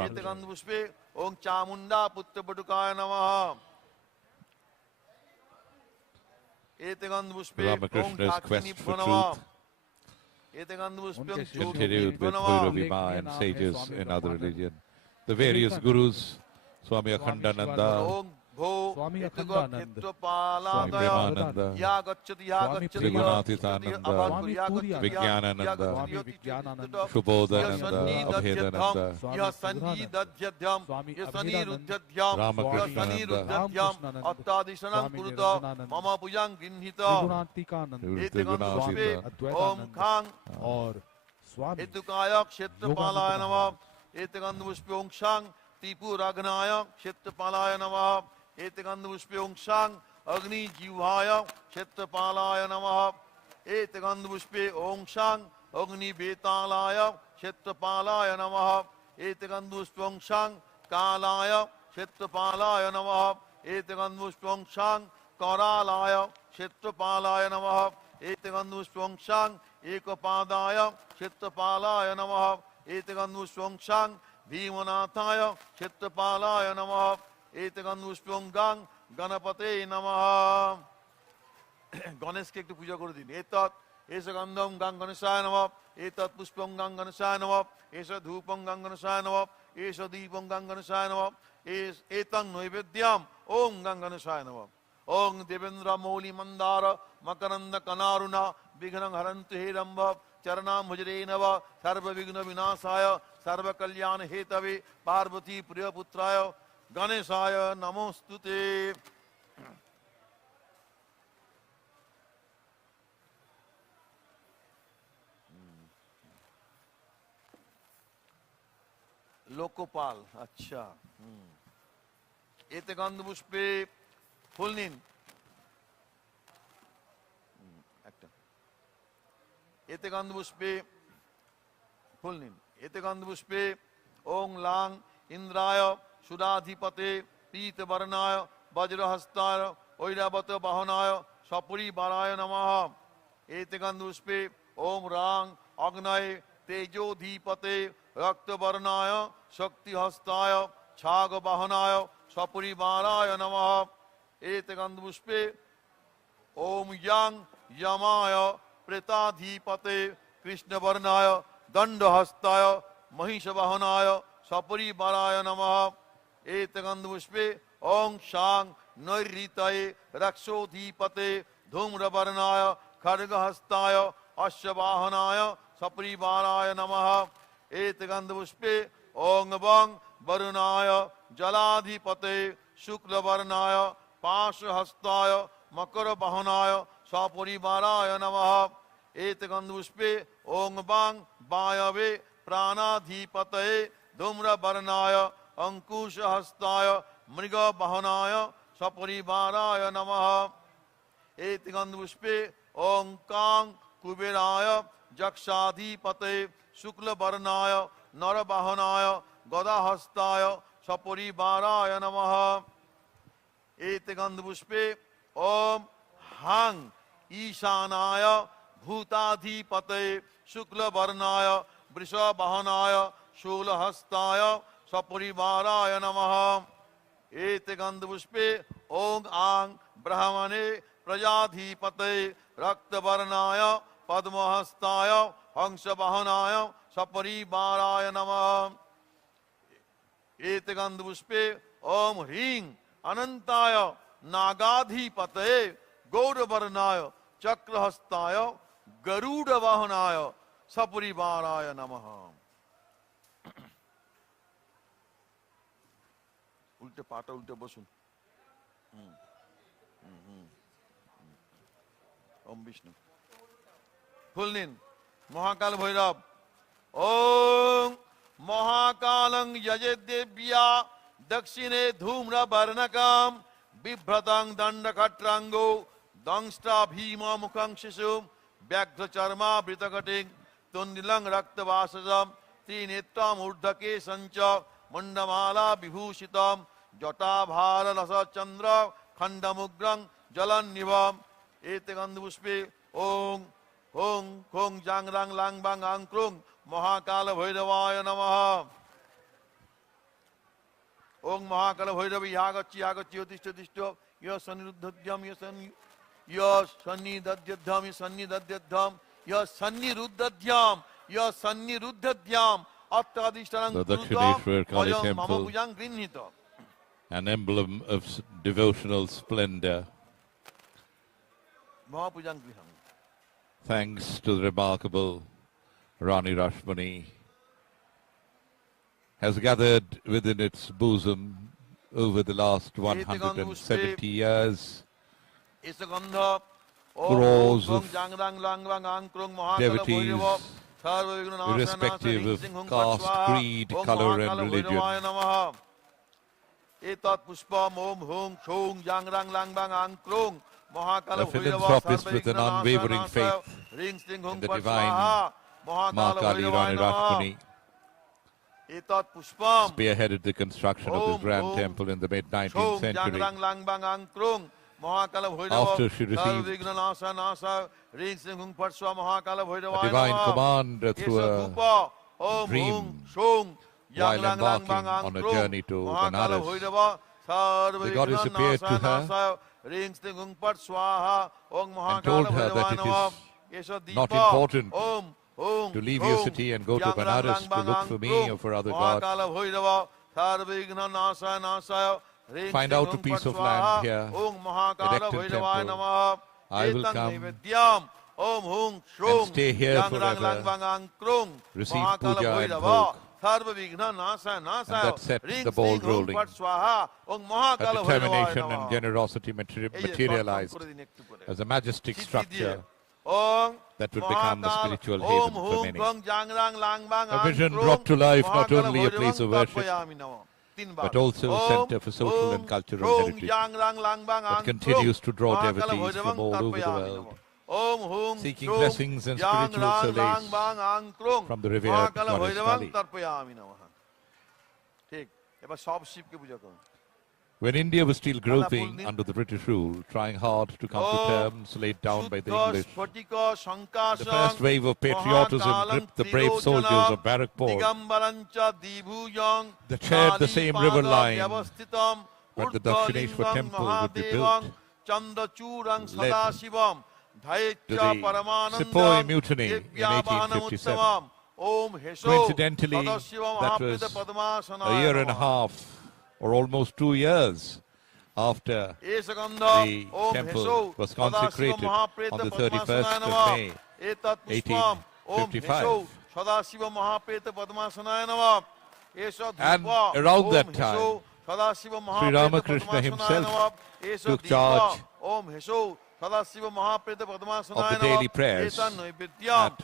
एतगंध पुष्पे ओम चामुंडा पुत्र पुटुकाय नमः। Ramakrishna's quest for truth एते गंधपुष्पं उनके शिष्यों continued with नमः Bhairavi Ma and sages in other religion. The various gurus, Swami Akhandananda, ओम भो स्वामी हेतुक अखंडानंद, क्षेत्रपालादय Premananda, या गच्छति स्वामी Trigunaतीतानंदा, स्वामी Vijnanananda, स्वामी विज्ञानानंद, Shubodhananda, Abhedananda, यह सन्निदध्यम स्वामी यह अभेदानंद, सनिरुद्धध्यम यह Ramakrishnananda, सनिरुद्धध्यम रामकृष्णानंद, अत्तादिशनं स्वामी कुरुत निरंजनानंद, मम पूजां गृह्णीत त्रिगुणातीतानंद एते गंधपुष्पे ओम खां और स्वामी हेतुकाय क्षेत्रपालाय नमः एते गंधपुष्पे ओम शां त्रिपुराग्नाय क्षेत्रपालाय नमः एते गंधपुष्पे ओम शां अग्नि जीवाय क्षेत्रपालाय नमः एते गंधपुष्पे ओम शां अग्नि बेतालाय क्षेत्रपालाय नमः एते गंधपुष्पे ओम शां कालाय क्षेत्रपालाय नमः एते गंधपुष्पे ओम शां करालाय क्षेत्रपालाय नमः एते गंधपुष्पे ओम शां एकपादाय क्षेत्रपालाय नमः एते गंधपुष्पे ओम शां भीमनाथाय क्षेत्रपालाय नमः एते गंधपुष्पे ओम गां गणपते नमः गणेश के एक पूजा कर दिन एतत् एष गंधम गां गणेशाय नमः एतत् पुष्पं गां गणेशाय नमः एष धूपं गां गणेशाय नमः एष दीपं गां गणेशाय नमः एतं नैवेद्यम् ओम गां गणेशाय नमः ओम देवेन्द्र मौलि मंदार मकरंद कनारुणा विघ्नं हरन्तु हेरम्ब चरणाम्बुजरे नव सर्व विघ्न विनाशाय सर्व कल्याण हेतवे पार्वती प्रिय पुत्राय गणेशाय नमोस्तुते। लोकोपाल अच्छा एते गंधपुष्पे ফুল নিন একটা এতে গন্ধপুষ্পে ফুল নিন এতে গন্ধপুষ্পে ওং লাং ইন্দ্রায় সুরাধিপতে পীতবর্ণায় বজ্রহস্তায় ঐরাবত বাহনায় সপরিবারায় নমঃ এতে গন্ধপুষ্পে ওম রাং অগ্নয়ে তেজোধীপতে রক্তবর্ণায় শক্তিহস্তায় ছাগ বাহনায় সপরিবারায় নমঃ एते गंधपुष्पे ओम yang यमाय प्रेताधिपते कृष्णवर्णाय दंडहस्ताय महिषवाहनाय सपरिवाराय नमः एते गंधपुष्पे ओम शां नैऋतये रक्षोधिपते धूम्रवर्णाय खड्गहस्ताय अश्ववाहनाय सपरिवाराय नमः एते गंधपुष्पे ओम वं वरुणाय जलाधिपते शुक्लवर्णाय पाशहस्ताय मकर वाहनाय सपरिवाराय नमः एते गंधपुष्पे ओं बां वायवे प्राणाधिपतये धूम्रवर्णाय अंकुशहस्ताय मृग वाहनाय सपरिवाराय नमः एते गंधपुष्पे ओं कां कुबेराय जक्षाधिपतये शुक्लवर्णाय नरवाहनाय गदाहस्ताय सपरिवाराय नमः एते गंधपुष्पे ओम हां ईशानाय भूताधिपतये शुक्लवर्णाय वृषवाहनाय शूलहस्ताय सपरिवाराय नमः एते गंधपुष्पे ओम आं ब्राह्मणे प्रजाधिपतये रक्तवर्णाय पद्महस्ताय हंसवाहनाय सपरिवाराय नमः एते गंधपुष्पे ओम ह्रीं अनंताय नागाधिपतये गौरवर्णाय चक्रहस्ताय गरुड़ वाहनाय सपरिवाराय नमः उल्टे पाटा उल्टे बसुन ओम विष्णु फुलनिन महाकाल भैरव ओम महाकालं यजेदेव्या दक्षिणे धूम्रवर्णकं बिभ्रतं दण्डखट्राङ्गो दंष्टा भीम मुखं शिशु व्याघ्रचर्मावृतकटिं तुण्डिलं रक्तवासजं त्रिनेत्रमूर्धके सञ्च मुण्डमाला विभूषितं जटाभारलसचन्द्र खण्डमुग्रं जलन्निभम् एते गन्धपुष्पे ओं ओं खों जांग्रां लांगबां आंक्रों महाकाल भैरवाय नमः ओं महाकाल भैरव यागच्छि यागच्छि उत्तिष्ठ उत्तिष्ठ यः सन्निरुद्धध्यं यः सन्निदध्यध्यं यह सन्निरुद्धध्याम अत्यादिष्टानं The कुरुतां Dakshineswar Kali अयं मम Temple, पूजां गृह्णीत. an emblem of devotional splendor. मम पूजां गृह्णामि. Thanks to the remarkable Rani Rashmani, has gathered within its bosom over the last 170 years crores of devotees, irrespective of caste, creed, color and religion. A philanthropist with an unwavering faith in the divine Ma Kali Rani Rashmani spearheaded the construction of this grand temple in the mid-19th century. After she received a divine command through a dream while embarking on a journey to Banaras, the goddess appeared to her and told her that it is not important to leave your city and go to Banaras to look for me or for other gods. Find out a piece of land here, erect a temple. I will come and stay here forever, receive puja and bhog. And that set the ball rolling. Her determination and generosity materialized as a majestic structure that would become the spiritual haven for many. A vision brought to life not only a place of worship, but also a center for social and cultural heritage that continues to draw devotees from all over the world, seeking blessings and spiritual solace from the revered goddess Kali. When India was still groping under the British rule, trying hard to come to terms laid down by the English, the first wave of patriotism gripped the brave soldiers of Barrackpore that shared the same river line where the Dakshineswar temple would be built, led to the Sepoy Mutiny in 1857. Coincidentally, that was a year and a half or almost 2 years after the temple was consecrated on the 31st of May, 1855. And around that time, Sri Ramakrishna himself took charge of the daily prayers at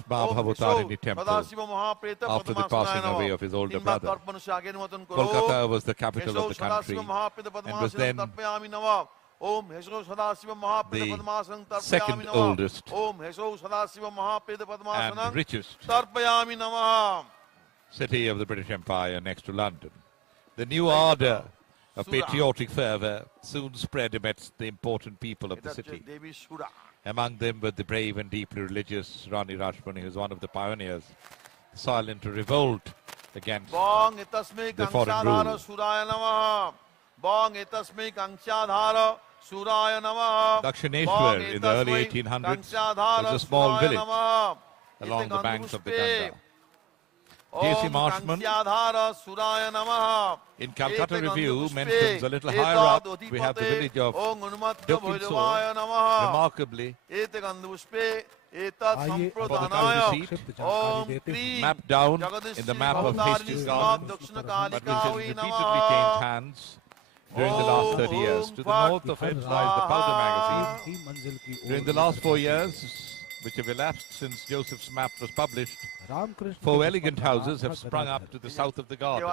Mahabhavatarini temple after the passing away of his older brother. Kolkata was the capital of the country and was then the second oldest and richest city of the British Empire next to London. The new ardor of patriotic fervour soon spread amidst the important people of the city. Among them were the brave and deeply religious Rani Rashmani, who was one of the pioneers, silent to revolt against the foreign rule. Dakshineswar in the early 1800s was a small village along the banks of the Ganga. J.C. Marshman in Calcutta Review mentions a little higher up we have the village of Dakshineswar, remarkably for the county seat, mapped down in the map of Hastings Gardens, but which has repeatedly changed hands during the last 30 years. To the north of it lies the Powder magazine. During the last 4 years, which have elapsed since Joseph's map was published, 4 elegant houses have sprung up to the south of the garden.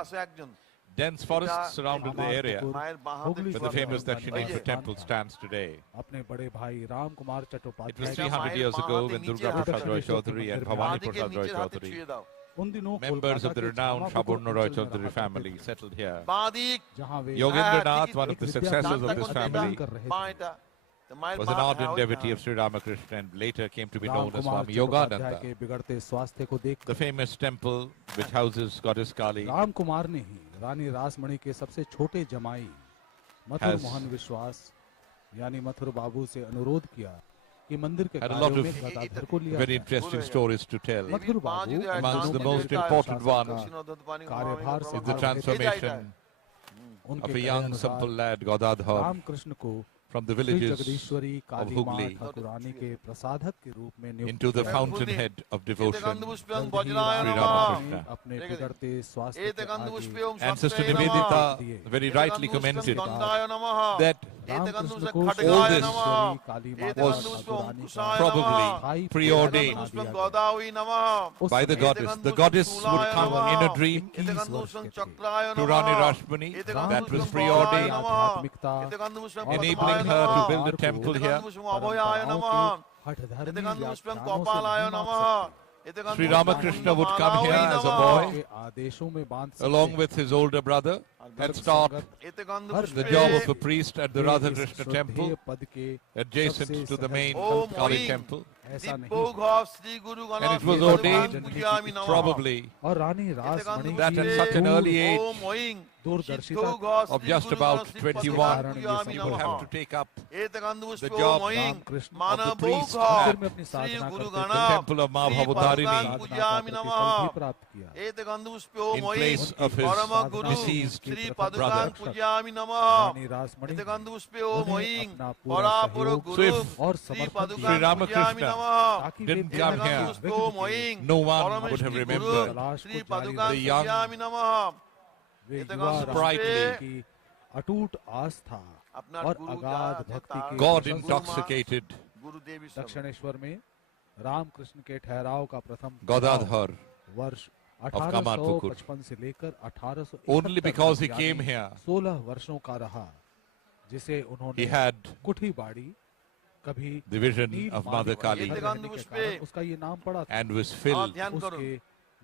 Dense forests surrounded the area where the famous Dakshineswar temple stands today. It was 300 years ago when Durga Prasad Roy Chaudhary and Bhavani Prasad Roy Chaudhary, members of the renowned Shaburna Roy Chaudhary family, settled here. Yogendranath, one of the successors of this family, was an ardent devotee of Sri Ramakrishna and later came to be known as Swami Yogananda. The famous temple which houses Goddess Kali रानी रासमणि के सबसे छोटे जमाई मथुर मोहन विश्वास यानी मथुर बाबू से अनुरोध किया कि मंदिर के had a lot कार्यों of में गदाधर को लिया very गया। interesting stories to tell. Madhur Babu Amongst the most important one कार्यभार is the संभाल रहे थे। transformation उनके of a कहे young अनुसार simple lad, Godadhar, रामकृष्ण को from the Shri villages Jagadishwari of काली माँ Hooghly ठाकुरानी के प्रसाधक के रूप में नियुक्त into the किया। fountainhead of devotion, पुष्पं Sri वज्राय Ramakrishna. अपने बिगड़ते स्वास्थ्य के पुष्पं And Sister Nivedita very rightly commented that Ramakrishna को all श्री this जगदीश्वरी काली माँ ठाकुरानी का probably preordained by the goddess. The goddess would come in a dream to Rani Rashmani. That was preordained, आध्यात्मिकता enabling her to build a temple here. Sri Ramakrishna would come here as a boy आदेशों में बांध along with his older brother and start the job of a priest at the Radha Krishna temple adjacent to the main Kali temple. ऐसा नहीं And it was ordained probably और रानी Rasmani that at such an early age दूरदर्शिता of just about 21, he would have to take up the job of the priest at में अपनी साधना करते the temple of Ma Bhavutarini प्राप्त किया in place of his deceased brother. रानी रासमणि उन्हें अपना पूरा सहयोग So if और समर्पण Sri Ramakrishna didn't come here, no one would have remembered the young, वे युवा रामकृष्ण की अटूट आस्था और अगाध भक्ति के God intoxicated दक्षिणेश्वर में रामकृष्ण के ठहराव का प्रथम Godadhar वर्ष Kamarpukur. 1855 से लेकर 1871 only because he came here. 16 वर्षों का रहा, जिसे He उन्होंने had कुठी बाड़ी कभी the vision nil of Mali Mother वाले Kali घर रहने के कारण उसका ये नाम पड़ा था। and was filled उसके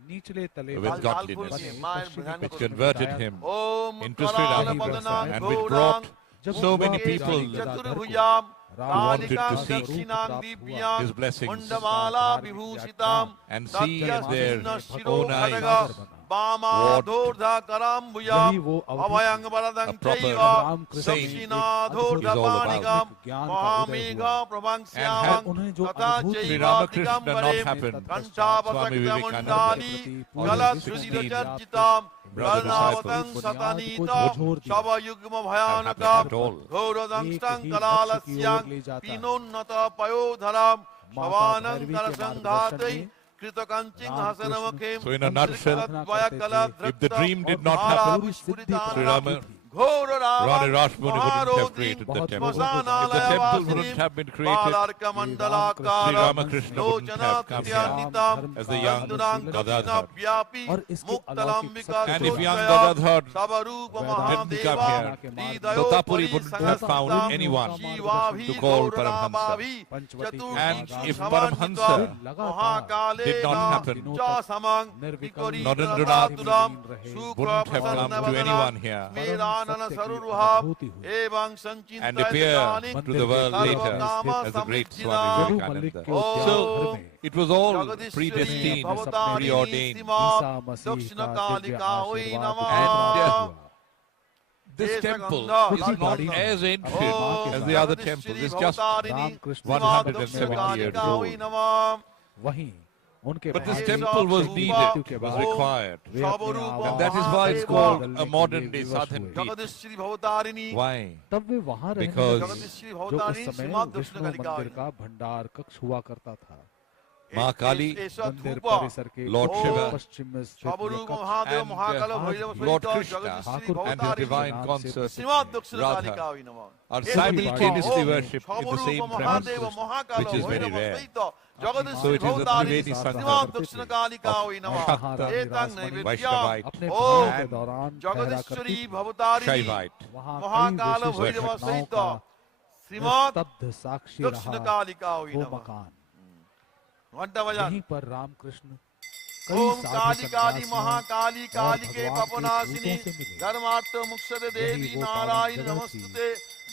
निचले तले with वाले godliness, पश्चिमी पश्चिमी which में converted गाया him Om into Sri Ramakrishna and which brought so many people who wanted to seek his blessings and see with their own eyes what यही वो अभयंग वरदं a proper चैव saint दक्षिणाधोर् is all about. दपानिकं ज्ञान का महामेघ उदय हुआ। प्रभंस्यां उन्हें जो तथा अद्भुत Sri चैव Ramakrishna Digambare not happened. कंठापसक्त Swami Mandali Vivekananda कलश्रुतिचर्चितां brother कर्णावतं disciples सतनीतं शवयुग्म भयानकं happened at all. घोरदंष्टं कलालस्यां पीनोन्नत पयोधरां शवानं करसंघातै कृतकंचिं हसनमुखें So in a nutshell, if the dream did not happen, Sri Rama Rani Rashmani wouldn't have created the temple. If the temple wouldn't have been created, Sri Ramakrishna wouldn't have come here as the young Godadhar. और इसके अलौकिक And if young Godadhar didn't come here, Totapuri wouldn't have found anyone to call Paramhansa. And if Paramhansa did not happen, Narendranath wouldn't have come to anyone here and appear to the world later as the great Swami Vivekananda. So it was all predestined, preordained. And this temple is not as ancient as the other temples. It's just 170 years old. वहीं उनके But this temple was needed, was required. And that is why it's called a modern day Sadhan Peeth. Why? तब वे वहाँ रहने Because लगे, जो उस समय विष्णु मंदिर का भंडार कक्ष हुआ करता था। Ma Kali, मंदिर परिसर के Lord Shiva, पश्चिम में स्थित ये कक्ष and Lord Krishna and his divine consort Radha are simultaneously worshipped in the same premises, which is very rare. So it is a Trivedi Sangha of Shakta, Vaishnavite, अपने भ्रमण के दौरान and ठहरा करती थी। Shaivite. वहाँ कई विशिष्ट घटनाओं का स्तब्ध साक्षी रहा वो मकान। यहीं पर रामकृष्ण कई ओम साधु काली काली सन्यासियों महाकाली और काली के भगवान के पपनाशिनी दूतों से मिले। धर्मार्थ मुक्षद देवी यही वो नारायण पावन जगह नमस्ते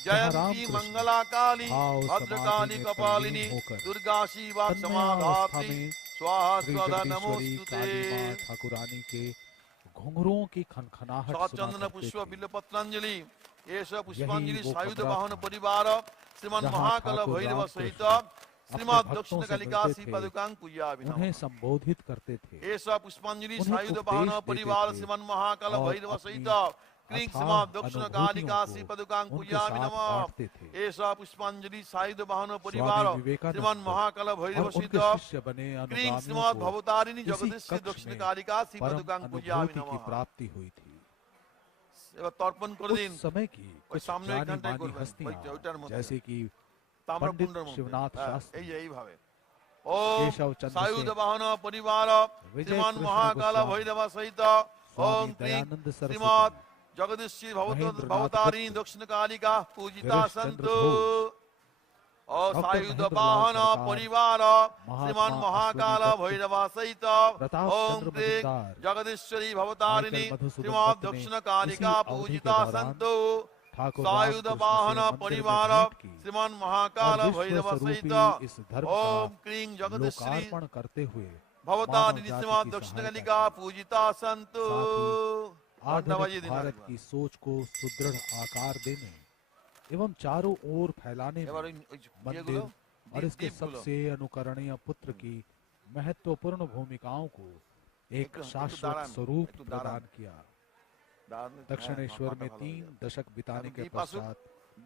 जहाँ जयंती रामकृष्ण मंगला काली भाव भद्रकाली समाधि में कपालिनी तल्लीन होकर दुर्गा शिवा तन्मयावस्था समाधात्री में स्वाहा श्री स्वधा जगदीश्वरी नमोस्तुते काली माँ ठाकुरानी के घुंघरुओं की खनखनाहट सुना चंदन करते पुष्प थे। बिल्व पत्रांजलि एष पुष्पांजलि वो सायुध कमरा वाहन था, परिवार श्रीमन जहाँ महाकल ठाकुर भैरव रामकृष्ण सहित श्रीमद् भक्तों दक्षिण से कालिका मिलते श्री थे, पदुकां पूज्यामि नमः। उन्हें संबोधित करते थे, ऐसा पुष्पांजलि उन्हें सायुध उपदेश वाहन देते परिवार थे श्रीमन महाकाल और भैरव अपनी सहित क्रीं अथाह श्रीमद् दक्षिण कालिका अनुभूतियों श्री को पदुकां उनके पूज्यामि साथ नमः। बांटते थे। ऐसा पुष्पांजलि सायुध वाहन स्वामी परिवार श्रीमन विवेकानंद महाकाल और भैरव सहित उनके शिष्य बने क्रीं अनुगामियों श्रीमद् को भवतारिणी इसी जगदीश श्री कक्ष दक्षिण में कालिका श्री परम पदुकां पूज्यामि अनुभूति की नमः। प्राप्ति हुई थी। এবার তর্পণ করে দিন उस समय की ওই कुछ সামনে जानी এখানটাই मानी করবেন हस्तियां ওইটার মধ্যে जैसे कि তাম্রকুণ্ডের पंडित মধ্যে शिवनाथ হ্যাঁ, शास्त्री, এই যে এইভাবে ওম केशव चंद्र सायुध सेन, वाहन परिवार विजय श्रीमान कृष्ण महाकाल गोस्वामी, भैरव सहित स्वामी ओम क्रीं दयानंद सरस्वती, श्रीमद् जगदीश्वरी महेंद्रनाथ भवतारिणी दत्त, दक्षिण कालिका पूजिता गिरीश चंद्र संतो घोष, और डॉक्टर सायुध महेंद्रलाल वाहन सरकार, परिवार श्रीमान महात्मा महाकाल अश्विनी दत्त, भैरव सहित प्रताप ओम चंद्र क्रीं मजुमदार, जगदीश्वरी भवतारिणी माइकल मधुसूदन श्रीमद् दत्त ने दक्षिण इसी कालिका अवधि के पूजिता दौरान संतो ठाकुर सायुध रामकृष्ण वाहन से मंदिर में परिवार भेंट की श्रीमान महाकाल और विश्व भैरव स्वरूपी सहित इस धर्म ओम का क्रीं जगदीश्वरी लोकार्पण करते हुए भवतारिणी मानव श्रीमद् जाति की दक्षिण सहायता कालिका की। पूजिता संतो साथ ही धन्यवाद जी आधुनिक भारत की सोच को सुदृढ़ आकार देने एवं चारों ओर फैलाने এবার में ওই मंदिर और इसके दीपগুলো सबसे अनुकरणीय पुत्र की महत्वपूर्ण भूमिकाओं को एक একটু शाश्वत দাঁড়ান, स्वरूप একটু দাঁড়ান। प्रदान किया। দাঁড়ান, दक्षिणेश्वर में হ্যাঁ, 3 दशक बिताने के दीप আসুক। पश्चात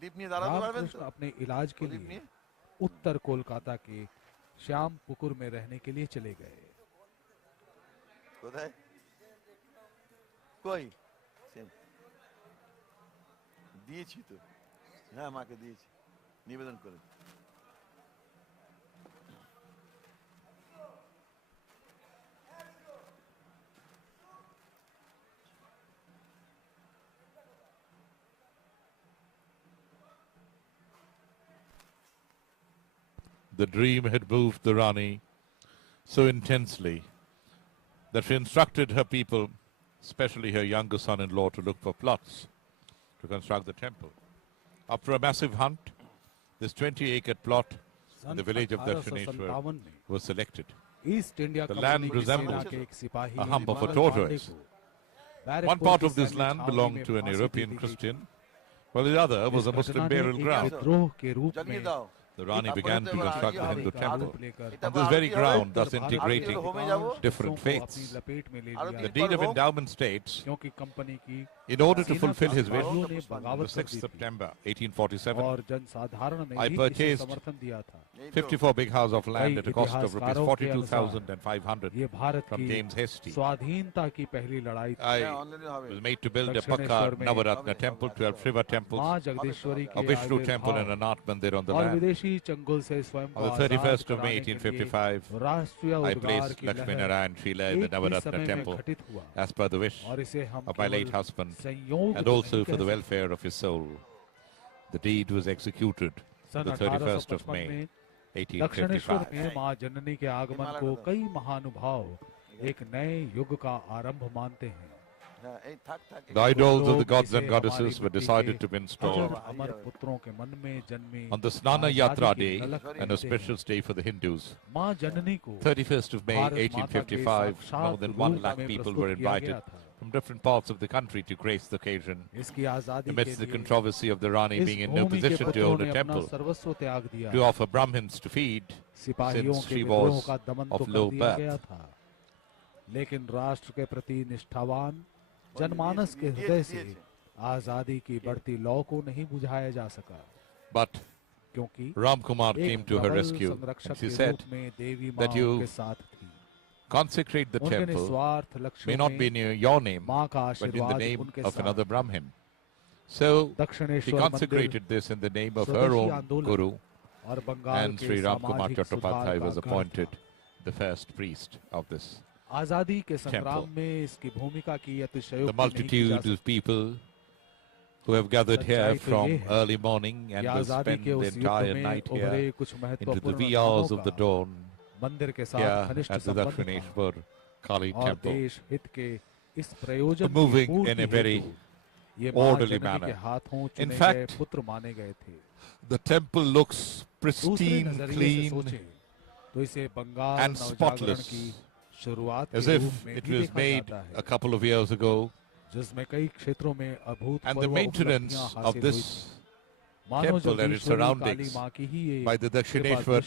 दीप নিয়ে দাঁড়াতে পারবেন रामकृष्ण তো? अपने इलाज के प्रदीप लिए नहीं? उत्तर कोलकाता के श्याम पुकुर में रहने के लिए चले गए। কোথায় কই সেম দিয়েছি তো হ্যাঁ মাকে দিয়েছি নিবেদন করে The dream had moved the Rani so intensely that she instructed her people, especially her younger son-in-law, to look for plots to construct the temple. After a massive hunt, this 20-acre plot in the village of Dakshineswar was selected. East India The company land की resembled सेना के एक सिपाही a hump of a Manoj tortoise. Pandey को One Barrackpore part की of this सैन्य land छावनी belonged में to an फांसी दे European दी गई Christian, थी। while the other was इस a घटना Muslim ने burial एक ground. विद्रोह के रूप जल्दी में दाও The Rani आप began बोलते to हो, construct the आगे Hindu आगे temple. लेकर এটা On this very Aarti ground, হবে, thus भारत integrating के होमे जाओ different को अपनी faiths. लपेट में ले आरती लिया The पर deed of हो endowment states, क्योंकि कंपनी की in order to सेना fulfill के his wish, सिपाहियों ने on बगावत the कर 6th दी थी September 1847, और जनसाधारण ने I भी इसे purchased समर्थन दिया था। 54 big house of land at a cost of rupees इतिहासकारों के अनुसार 42,500 ये भारत from की James Hastie. स्वाधीनता की पहली लड़ाई थी। I ऑनलाइन হবে was made to build a Dakshineswar Pakka में Navaratna temple, 12 Shiva temples, माँ जगदीश्वरी a के Vishnu temple and आविर्भाव a Nath Mandir on the और land. विदेशी चंगुल से स्वयं को On the Azad 31st of कराने May के लिए 1855, राष्ट्रीय I उद्गार placed की Lakshmi लहर Narayan Shila in the एक ही Navaratna समय में temple घटित हुआ as per the wish और इसे हम of my late केवल husband संयोग and तो also नहीं for the कह welfare of his soul. The deed was executed sun the 31st of 1855 May में दक्षिणेश्वर 1855. में माँ जननी के आगमन को कई महानुभाव एक नए युग का आरंभ मानते हैं। হ্যাঁ এই থাক থাক The idols of the लोग gods इसे and goddesses हमारी were मिट्टी decided के to be अजर installed अमर पुत्रों के मन में जन्मे on the Snana आजादी Yatra की day, ललक an कहते auspicious हैं। day for the Hindus. माँ जननी को 31st of May भारत माता के 1855, साक्षात more than 1 रूप lakh में people प्रस्तुत were किया invited गया था। from different parts of the country to grace the occasion. इसकी आजादी के Amidst the लिए controversy of the Rani इस being in no भूमि के position to पुत्रों hold ने a अपना temple सर्वस्व त्याग दिया। to offer Brahmins to feed, सिपाहियों since के she विद्रोह was का दमन तो of कर low दिया गया birth. था, लेकिन राष्ट्र के प्रति निष्ठावान जनमानस के हृदय से आजादी की बढ़ती लौ को नहीं बुझाया जा सका, But क्योंकि Ram Kumar एक came to her प्रबल rescue संरक्षक and she के said, रूप में देवी माँ that you उनके साथ थी। consecrate the उनके temple निस्वार्थ may लक्ष्यों not be में near your name, माँ का but in the आशीर्वाद name उनके of साथ another Brahmin. So she Dakshineswar consecrated this in the name of her स्वदेशी own आंदोलन Guru, और बंगाल and के Sri Ram Kumar सामाजिक सुधार Chattopadhyay का was गढ़ appointed था। the first priest of this. आजादी के संग्राम temple. में इसकी भूमिका की The अतिशयोक्ति नहीं की जा multitude सकती। of people who have gathered here सच्चाई तो from ये है early morning and कि will आजादी spend के the उस युग entire में night उभरे here कुछ into the महत्वपूर्ण wee नामों hours of the का dawn मंदिर के साथ here घनिष्ठ at the संबंध था Dakshineswar Kali और temple, देश हित के इस प्रयोजन की moving पूर्ति in a very हेतु ये माँ orderly जननी के manner. हाथों In चुने गए fact, पुत्र माने गए थे। the temple looks दूसरे pristine, नजरिए से clean, सोचें तो इसे बंगाल and नवजागरण spotless, की शुरुआत as के if रूप में it भी was देखा made जाता a है, couple of years ago, जिसमें कई क्षेत्रों में and the अभूतपूर्व maintenance उपलब्धियां of हासिल हुई this थी। temple and its surroundings by the Dakshineswar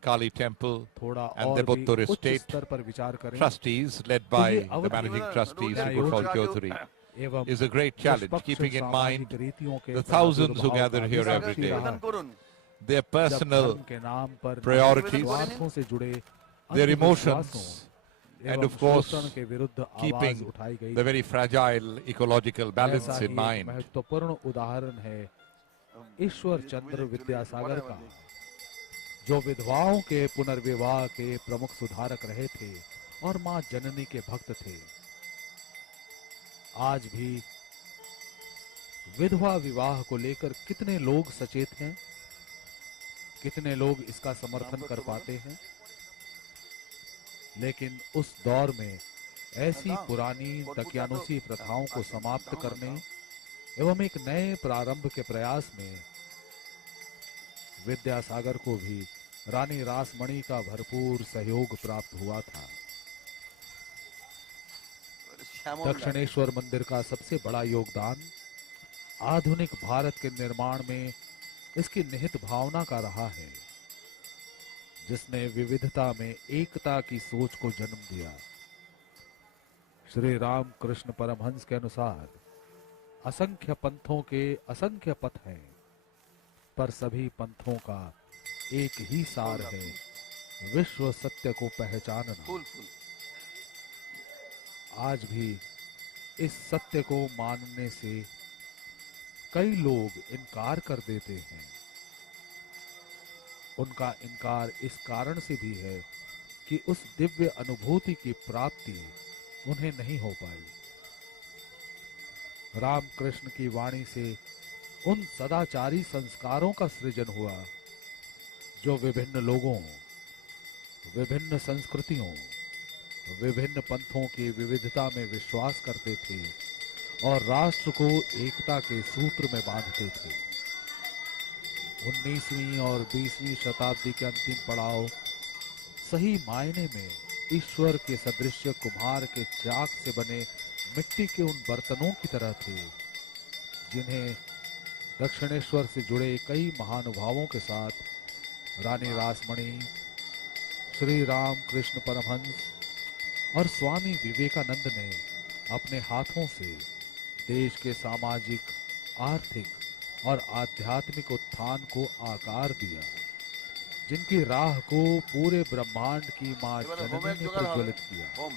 Kali temple and the Puttur estate trustees, led by the managing trustee Sri Gopal Chaudhary, is a great challenge, keeping in mind the thousands who gather here every day. Their personal priorities, their emotions, and of course, keeping the very fragile ecological balance in mind. महत्वपूर्ण उदाहरण है ईश्वर चंद्र विद्यासागर का, जो विधवाओं के पुनर्विवाह के प्रमुख सुधारक रहे थे और मां जननी के भक्त थे। आज भी विधवा विवाह को लेकर कितने लोग सचेत हैं, कितने लोग इसका समर्थन कर पाते हैं। लेकिन उस दौर में ऐसी पुरानी दकियानुसी प्रथाओं को समाप्त करने एवं एक नए प्रारंभ के प्रयास में विद्यासागर को भी रानी रासमणि का भरपूर सहयोग प्राप्त हुआ था। दक्षिणेश्वर मंदिर का सबसे बड़ा योगदान आधुनिक भारत के निर्माण में इसकी निहित भावना का रहा है, जिसने विविधता में एकता की सोच को जन्म दिया। श्री राम कृष्ण परमहंस के अनुसार असंख्य पंथों के असंख्य पथ हैं, पर सभी पंथों का एक ही सार है, विश्व सत्य को पहचानना। आज भी इस सत्य को मानने से कई लोग इनकार कर देते हैं। उनका इनकार इस कारण से भी है कि उस दिव्य अनुभूति की प्राप्ति उन्हें नहीं हो पाई। रामकृष्ण की वाणी से उन सदाचारी संस्कारों का सृजन हुआ जो विभिन्न लोगों, विभिन्न संस्कृतियों, विभिन्न पंथों की विविधता में विश्वास करते थे और राष्ट्र को एकता के सूत्र में बांधते थे। 19वीं और 20वीं शताब्दी के अंतिम पड़ाव सही मायने में ईश्वर के सदृश कुम्हार के चाक से बने मिट्टी के उन बर्तनों की तरह थे, जिन्हें दक्षिणेश्वर से जुड़े कई महानुभावों के साथ रानी रासमणि, श्री राम कृष्ण परमहंस और स्वामी विवेकानंद ने अपने हाथों से देश के सामाजिक, आर्थिक और आध्यात्मिक उत्थान को आकार दिया, जिनकी राह को पूरे ब्रह्मांड की मां जननी ने प्रज्वलित किया।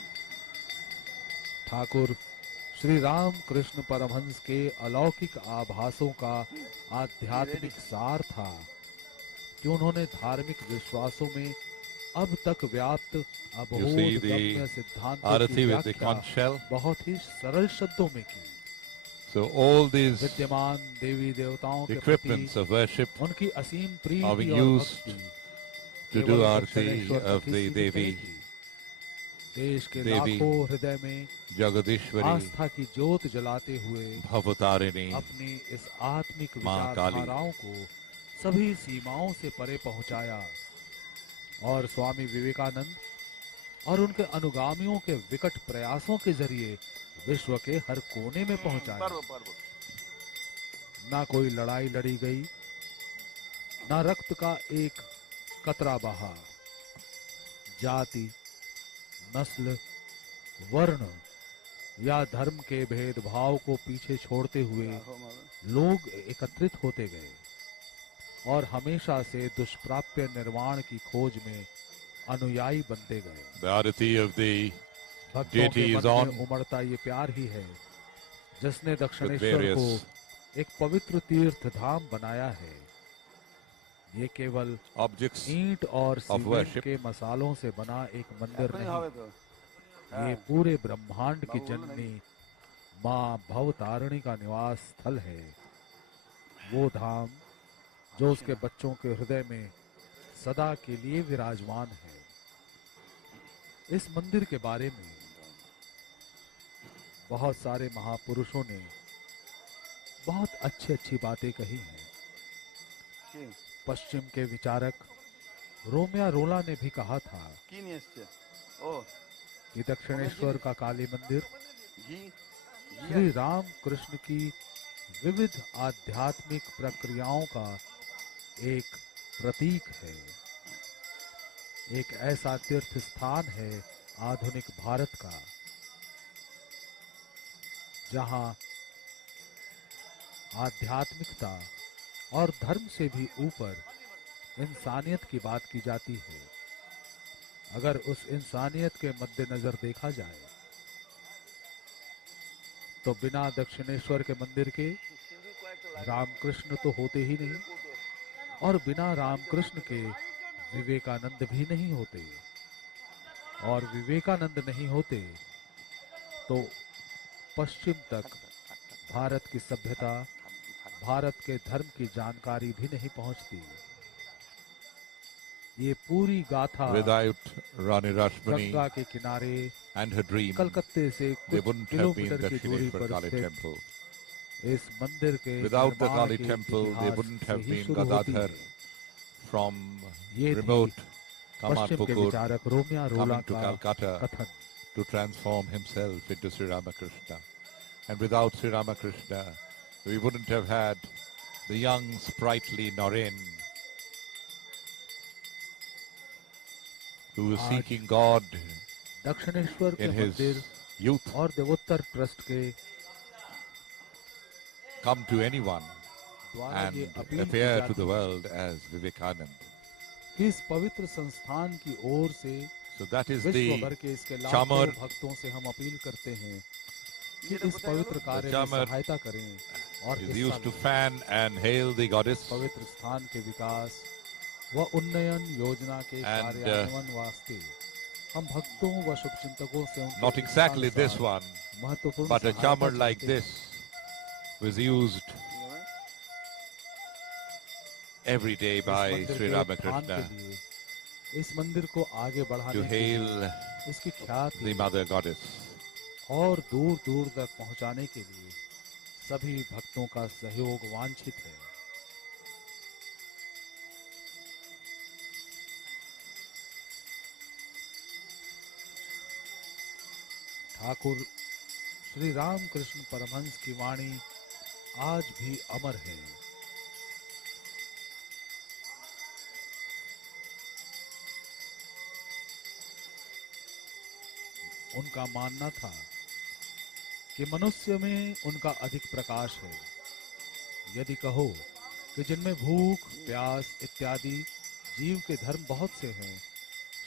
ठाकुर श्री राम कृष्ण परमहंस के अलौकिक आभासों का आध्यात्मिक सार था कि उन्होंने धार्मिक विश्वासों में अब तक व्याप्त अबोधगम्य सिद्धांतों की व्याख्या बहुत ही सरल शब्दों में की। So all these विद्यमान देवी देवताओं के equipments of worship उनकी असीम are प्रीति और used भक्ति to do arti of the Devi, देश के देवी लाखों हृदय में Jagadishwari, आस्था की ज्योत जलाते हुए Bhavatarini, अपनी इस आत्मिक मां काली, विचारधाराओं को सभी सीमाओं से परे पहुंचाया और स्वामी विवेकानंद और उनके अनुगामियों के विकट प्रयासों के जरिए विश्व के हर कोने में पहुंचाया। ना कोई लड़ाई लड़ी गई, ना रक्त का एक कतरा बहा। जाति, नस्ल, वर्ण या धर्म के भेदभाव को पीछे छोड़ते हुए लोग एकत्रित होते गए और हमेशा से दुष्प्राप्य निर्माण की खोज में अनुयायी बनते गए। the arati of the भक्तों deity के is मन on में उमड़ता ये प्यार ही है जिसने with दक्षिणेश्वर various को एक पवित्र तीर्थ धाम बनाया है। ये केवल objects ईंट और of सीमेंट worship. के मसालों से बना एक मंदिर नहीं, ये पूरे ब्रह्मांड की जननी मां भवतारिणी का निवास स्थल है। वो धाम जो उसके बच्चों के हृदय में सदा के लिए विराजमान है। इस मंदिर के बारे में बहुत सारे महापुरुषों ने बहुत अच्छी अच्छी बातें कही हैं। पश्चिम के विचारक रोमिया रोला ने भी कहा था कि दक्षिणेश्वर का काली मंदिर श्री राम कृष्ण की विविध आध्यात्मिक प्रक्रियाओं का एक प्रतीक है। एक ऐसा तीर्थ स्थान है आधुनिक भारत का जहां आध्यात्मिकता और धर्म से भी ऊपर इंसानियत की बात की जाती है। अगर उस इंसानियत के मद्देनजर देखा जाए तो बिना दक्षिणेश्वर के मंदिर के रामकृष्ण तो होते ही नहीं, और बिना रामकृष्ण के विवेकानंद भी नहीं होते, और विवेकानंद नहीं होते तो पश्चिम तक भारत की सभ्यता, भारत के धर्म की जानकारी भी नहीं पहुंचती। ये पूरी गाथा Without Rani Rashmani गंगा के किनारे and her dream, कलकत्ते से they कुछ wouldn't have been किलोमीटर की दूरी Dakshineswar पर Kali स्थित temple. इस मंदिर के Without the निर्माण Kali के temple, they इतिहास wouldn't से have ही been शुरू होती Gadadhar है। from ये थी remote पश्चिम के Kamarpukur विचारक रोमिया रोला coming to का Calcutta कथन। to transform himself into Sri Ramakrishna. And without Sri Ramakrishna, we wouldn't have had the young, sprightly Naren who was आज seeking God दक्षिणेश्वर के in his मंदिर youth, और देवोत्तर ट्रस्ट के come to anyone द्वारा ये and appeal की appear जाती to the है world as Vivekanand. कि इस पवित्र संस्थान की ओर से So that is विश्व the भर के इसके लाखों Chamar भक्तों से हम अपील करते हैं कि इस पवित्र कार्य में Chamar सहायता करें और is हिस्सा used to लें। fan and hail the goddess. पवित्र स्थान के विकास व उन्नयन योजना के And, कार्यान्वयन वास्ते हम भक्तों व शुभचिंतकों से उनके Not exactly this इच्छानुसार one, महत्वपूर्ण but a सहायता charmer like चाहते हैं। this was used every day इस by मंदिर Sri के उत्थान के Ramakrishna लिए, इस मंदिर को आगे to बढ़ाने के hail लिए, इसकी ख्याति the mother goddess. और दूर दूर तक पहुंचाने के लिए सभी भक्तों का सहयोग वांछित है। ठाकुर श्री रामकृष्ण परमहंस की वाणी आज भी अमर है। उनका मानना था कि मनुष्य में उनका अधिक प्रकाश है। यदि कहो कि जिनमें भूख, प्यास इत्यादि जीव के धर्म बहुत से हैं,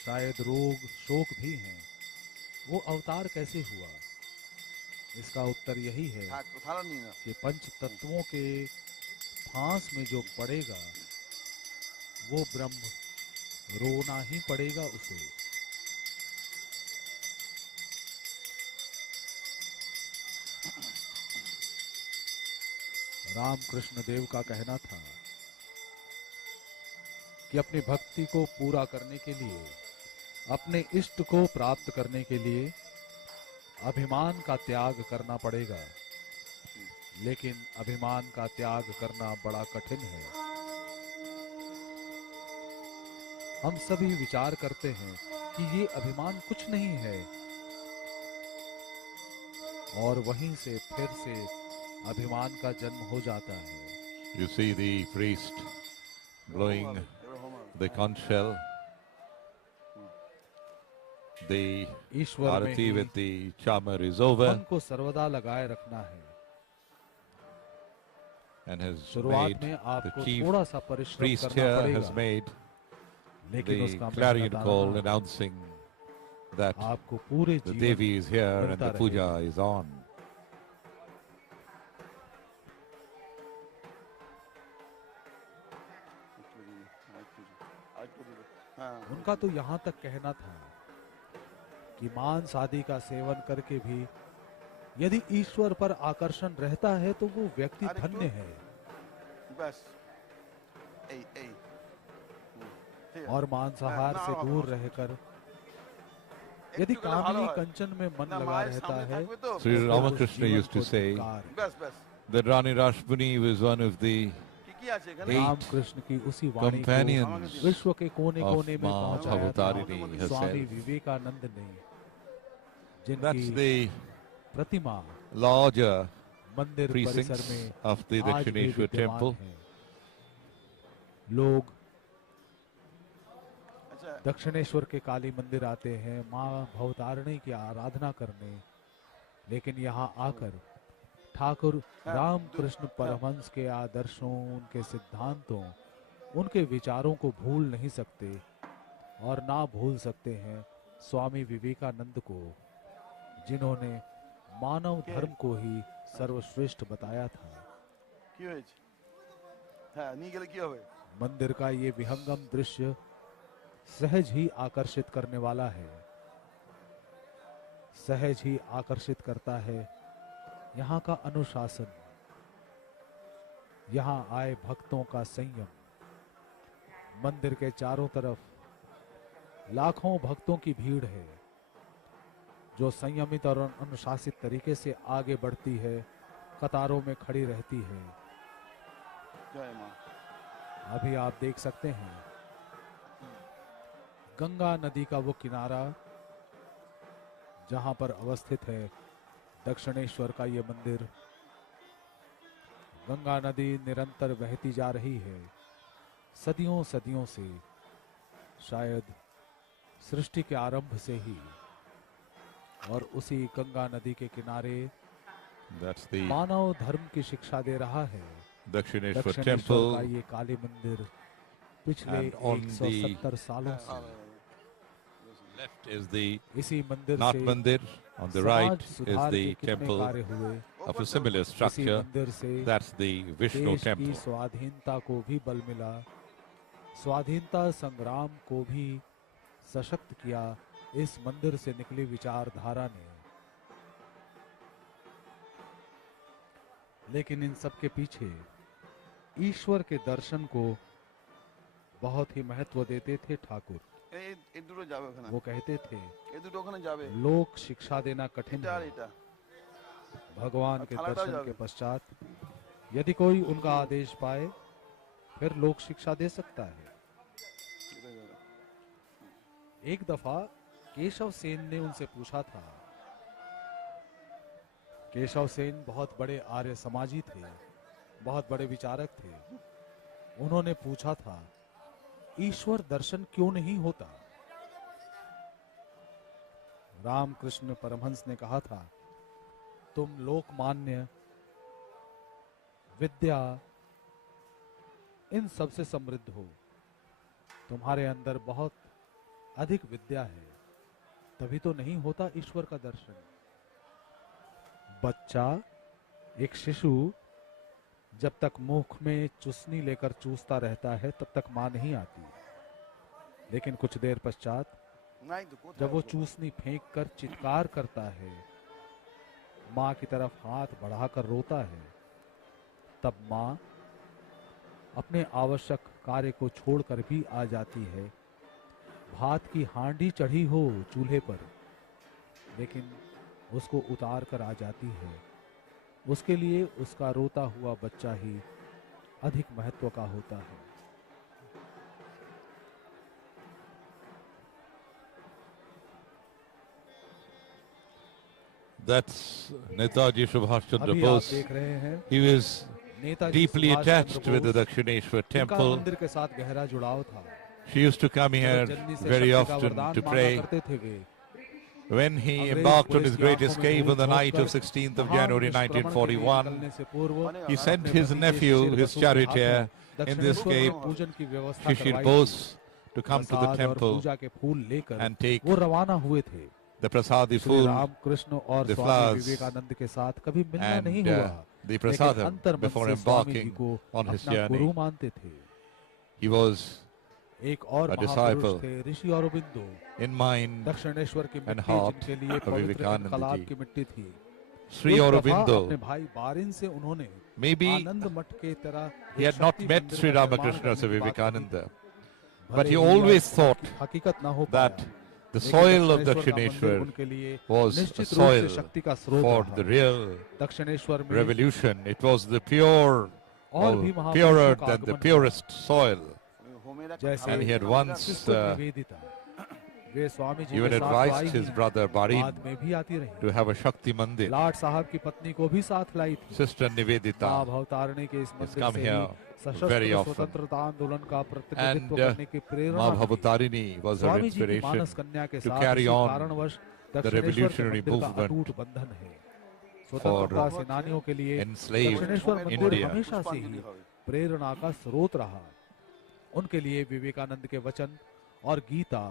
शायद रोग, शोक भी हैं, वो अवतार कैसे हुआ? इसका उत्तर यही है कि पंच तत्वों के फांस में जो पड़ेगा वो ब्रह्म रोना ही पड़ेगा उसे। रामकृष्ण देव का कहना था कि अपनी भक्ति को पूरा करने के लिए, अपने इष्ट को प्राप्त करने के लिए अभिमान का त्याग करना पड़ेगा, लेकिन अभिमान का त्याग करना बड़ा कठिन है। हम सभी विचार करते हैं कि ये अभिमान कुछ नहीं है, और वहीं से फिर से अभिमान का जन्म हो जाता है। You see the priest blowing the conch shell. The ईश्वर में arati he with the charmer is over मन को सर्वदा लगाए रखना है। and has शुरुआत made में the आपको chief थोड़ा सा परिश्रम priest करना here पड़ेगा, has made लेकिन the उसका clarion मेहनताना call announcing that आपको पूरे the जीवन Devi is here and मिलता the puja रहेगा। is on. उनका तो यहाँ तक कहना था कि मांस आदि का सेवन करके भी यदि ईश्वर पर आकर्षण रहता है तो वो व्यक्ति धन्य है। और मांसाहार से दूर रहकर यदि कामनी कंचन में मन लगा रहता है, Sri तो Ramakrishna जीवन used to को say धिक्कार। that Rani Rashmani was one of the Ramakrishna की उसी वाणी companions को विश्व के कोने of कोने में Ma पहुंचाया था Bhavatarini स्वामी herself. विवेकानंद ने, That's जिनकी the प्रतिमा larger मंदिर परिसर precincts में of the आज भी Dakshineshwar विद्यमान temple. हैं। लोग अच्छा दक्षिणेश्वर के काली मंदिर आते हैं माँ भवतारिणी की आराधना करने, लेकिन यहाँ आकर ठाकुर रामकृष्ण परमहंस के आदर्शों, उनके सिद्धांतों, उनके विचारों को भूल नहीं सकते और ना भूल सकते हैं स्वामी विवेकानंद को, जिन्होंने मानव धर्म को ही सर्वश्रेष्ठ बताया था। কি হয়েছে? হ্যাঁ নিয়ে গেলে কি হবে? मंदिर का ये विहंगम दृश्य सहज ही आकर्षित करने वाला है, सहज ही आकर्षित करता है यहाँ का अनुशासन, यहाँ आए भक्तों का संयम। मंदिर के चारों तरफ लाखों भक्तों की भीड़ है जो संयमित और अनुशासित तरीके से आगे बढ़ती है, कतारों में खड़ी रहती है। জয় মা। अभी आप देख सकते हैं गंगा नदी का वो किनारा जहां पर अवस्थित है दक्षिणेश्वर का ये मंदिर। गंगा नदी निरंतर बहती जा रही है सदियों सदियों से, शायद सृष्टि के आरंभ से ही, और उसी गंगा नदी के किनारे That's the मानव धर्म की शिक्षा दे रहा है Dakshineshwar दक्षिणेश्वर temple. का ये काली मंदिर पिछले And on 170 सालों से। Left is the इसी मंदिर Nath से Mandir. On the समाज right is सुधार the के कितने temple कार्य हुए। of a similar इसी structure. मंदिर से That's the Vishnu देश की temple. स्वाधीनता को भी बल मिला, स्वाधीनता संग्राम को भी सशक्त किया इस मंदिर से निकली विचारधारा ने। लेकिन इन सब के पीछे ईश्वर के दर्शन को बहुत ही महत्व देते थे ठाकुर। এই দুটো যাবে ওখানে। वो कहते थे এই দুটো ওখানে যাবে। लोक शिक्षा देना कठिन এটা আর है, এটা। भगवान के थालाटाও दर्शन जावे। के पश्चात यदि कोई उनका आदेश पाए फिर लोक शिक्षा दे सकता है। এটা যাবে। एक दफा केशव सेन ने उनसे पूछा था। केशव सेन बहुत बड़े आर्य समाजी थे, बहुत बड़े विचारक थे। उन्होंने पूछा था ईश्वर दर्शन क्यों नहीं होता। रामकृष्ण परमहंस ने कहा था तुम लोकमान्य, विद्या, इन सब से समृद्ध हो, तुम्हारे अंदर बहुत अधिक विद्या है, तभी तो नहीं होता ईश्वर का दर्शन। बच्चा, एक शिशु जब तक मुख में चुसनी लेकर चूसता रहता है तब तक मां नहीं आती, लेकिन कुछ देर पश्चात নাই তো কোথায়? जब वो चूसनी फेंक कर चित्कार करता है, मां की तरफ हाथ बढ़ाकर रोता है, तब मां अपने आवश्यक कार्य को छोड़कर भी आ जाती है। भात की हांडी चढ़ी हो चूल्हे पर, लेकिन उसको उतार कर आ जाती है। उसके लिए उसका रोता हुआ बच्चा ही अधिक महत्व का होता है। That's Netaji Subhash Chandra अभी आप Bose. देख रहे हैं He was Netaji deeply Subhash attached Chandra with the Bose, Dakshineshwar जिनका temple. मंदिर के साथ गहरा जुड़ाव था। She used to come here जन्नी से very शक्ति का often वरदान to मांगा pray. करते थे वे। When he अंग्रेज embarked on पुलिस his की great आंखों में escape धूल on the night झोंककर of 16th of महान January निष्क्रमण के लिए 1941, निकलने से पूर्व he sent अपने his भतीजे nephew, शेर his बसु के charioteer, हाथों in this दक्षिणेश्वर में escape, पूजन की व्यवस्था Shishir करवाई Bose, थी। to come to the प्रसाद और temple पूजा के फूल लेकर and take वो रवाना हुए थे। the prasadi Shri food, Ramakrishna और the स्वामी flowers, विवेकानंद के साथ कभी मिलना नहीं and हुआ, the लेकिन prasadam अंतर्मन before से स्वामी जी embarking को on his अपना गुरु journey. मानते थे। He was एक और a महापुरुष disciple थे ऋषि अरविंदो। in mind दक्षिणेश्वर की and मिट्टी heart जिनके लिए of पवित्र Vivekananda इनकलाब ji. की मिट्टी थी। Sri एक दफा Aurobindo. अपने भाई बारिन से उन्होंने Maybe आनंद मठ के तरह he एक had not शक्ति met मंदिर Sri का निर्माण Ramakrishna करने as a की बात कही। Vivekananda, but भले he ही always आज thought हकीकत ना हो that पाया, the लेकिन soil of दक्षिणेश्वर का मंदिर Dakshineshwar उनके लिए was a निश्चित रूप से soil शक्ति का स्रोत for रहा। the real दक्षिणेश्वर में revolution. It was the pure, और भी or महापुरुषों purer का than the आगमन purest soil. হোমের একটা जैसे And he had once sister Nivedita, वे स्वामी जी even के साथ तो आई advised his ही, brother Barin बाद में भी आती रही। to have a Shakti Mandir. लाट साहब की पत्नी को भी साथ लाई थी। Sister मां Nivedita भवतारिणी के इस has मंदिर come से here ही very सशस्त्र often. स्वतंत्रता आंदोलन का And प्रतिनिधित्व करने की प्रेरणा Ma milli. Bhavatarini was her Swami ji की inspiration मानस कन्या के to साथ carry इसी on कारणवश the दक्षिणेश्वर के revolutionary मंदिर का movement अटूट बंधन है। स्वतंत्रता सेनानियों के लिए enslaved दक्षिणेश्वर मंदिर India. हमेशा से ही प्रेरणा का स्रोत रहा। उनके लिए विवेकानंद के वचन और गीता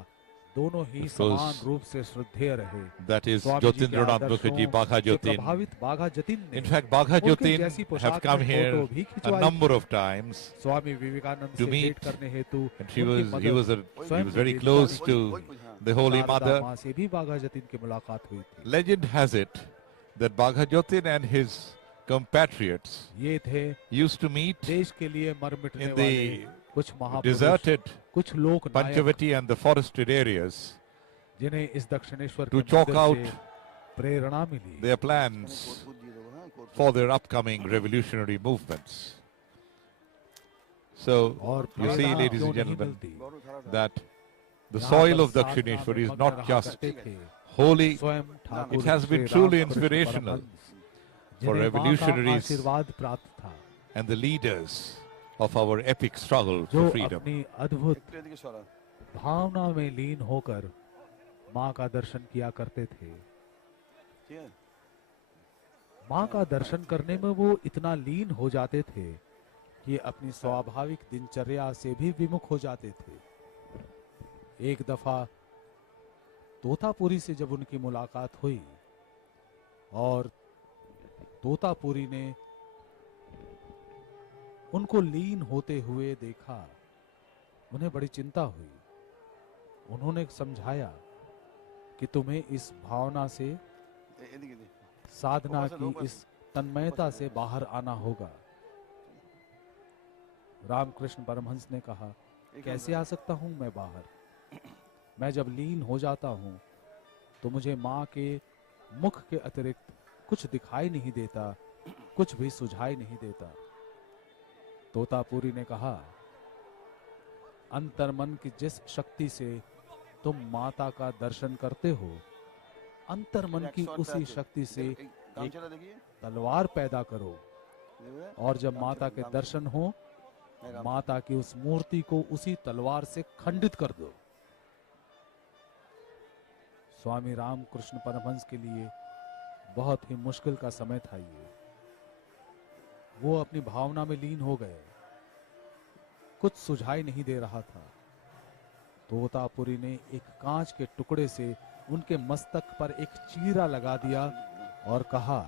दोनों ही Of समान course, रूप से श्रद्धेय रहे। that is स्वामी जी के Jyotindranath आदर्शों Mukherjee, Bagha से Jyotin. प्रभावित बाघा जतिन ने In fact, Bagha उनके Jyotin जैसी have पोशाक come में here फोटो भी a खिंचवाई number थी। of times Swami Vivekananda to से meet, भेंट करने हेतु and he उनकी was मदद स्वयं very निवेदिता close ने to की। the Holy Sharda Mother. मां से भी बाघा जतिन की मुलाकात हुई थी। Legend has it that Bagha Jyotin and his compatriots ये थे used to meet देश के लिए मर मिटने in वाले the कुछ महापुरुष, deserted कुछ लोक नायक, Panchavati and the forested areas जिन्हें इस दक्षिणेश्वर to के chalk मंदिर out से प्रेरणा मिली। their plans for their upcoming revolutionary movements. So, और you see, प्रेरणा ladies क्यों and नहीं gentlemen, मिलती? that the यहाँ soil पर of साधना Dakshineshwar में is मग्न not रहा just करते थे। holy, स्वयं Thakur it has been Shri truly Ramakrishna inspirational Paramhans, for जिन्हें मां का revolutionaries आशीर्वाद प्राप्त था, and the leaders of our epic struggle जो for freedom. अपनी अद्भुत भावना में लीन होकर मां का दर्शन किया करते थे। मां का दर्शन करने में वो इतना लीन हो जाते थे कि अपनी स्वाभाविक दिनचर्या से भी विमुख हो जाते थे। एक दफा तोतापुरी से जब उनकी मुलाकात हुई और तोतापुरी ने उनको लीन होते हुए देखा, उन्हें बड़ी चिंता हुई। उन्होंने समझाया कि तुम्हें इस भावना से, साधना की इस तन्मयता से बाहर आना होगा। रामकृष्ण परमहंस ने कहा, कैसे आ सकता हूं मैं बाहर? मैं जब लीन हो जाता हूं तो मुझे मां के मुख के अतिरिक्त कुछ दिखाई नहीं देता, कुछ भी सुझाई नहीं देता। तोतापुरी ने कहा, अंतर्मन की जिस शक्ति से तुम माता का दर्शन करते हो, अंतर्मन की उसी शक्ति से एक तलवार पैदा करो और जब माता के दर्शन हो, माता की उस मूर्ति को उसी तलवार से खंडित कर दो। स्वामी रामकृष्ण परमहंस के लिए बहुत ही मुश्किल का समय था ये। वो अपनी भावना में लीन हो गए, कुछ सुझाई नहीं दे रहा था। तोतापुरी ने एक कांच के टुकड़े से उनके मस्तक पर एक चीरा लगा दिया और कहा,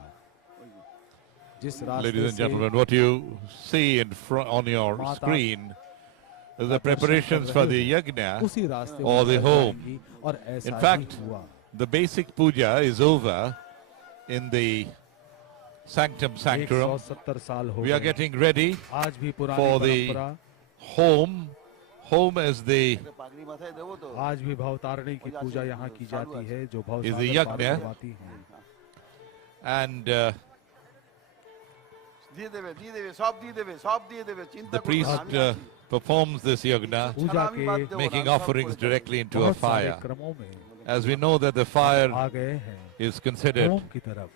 जिस Ladies रास्ते and से gentlemen, what you see in front on your माता screen is the दर्शन कर preparations for रहे the हो, yajna उसी रास्ते or वो the चल home. जाएंगी और ऐसा In ही fact, हुआ। the basic puja is over in the sanctum sanctorum. 170 साल हो We are गए। getting ready आज भी पुरानी for the परंपरा, home. Home is the आज भी भवतारिणी की पूजा यहाँ की जाती है, जो is the भवसागर पार yajna. करवाती है। and the priest performs this yajna, पूजा के making offerings directly into a बहुत सारे fire. क्रमों में As we know that the fire आ गए हैं is considered होम की तरफ।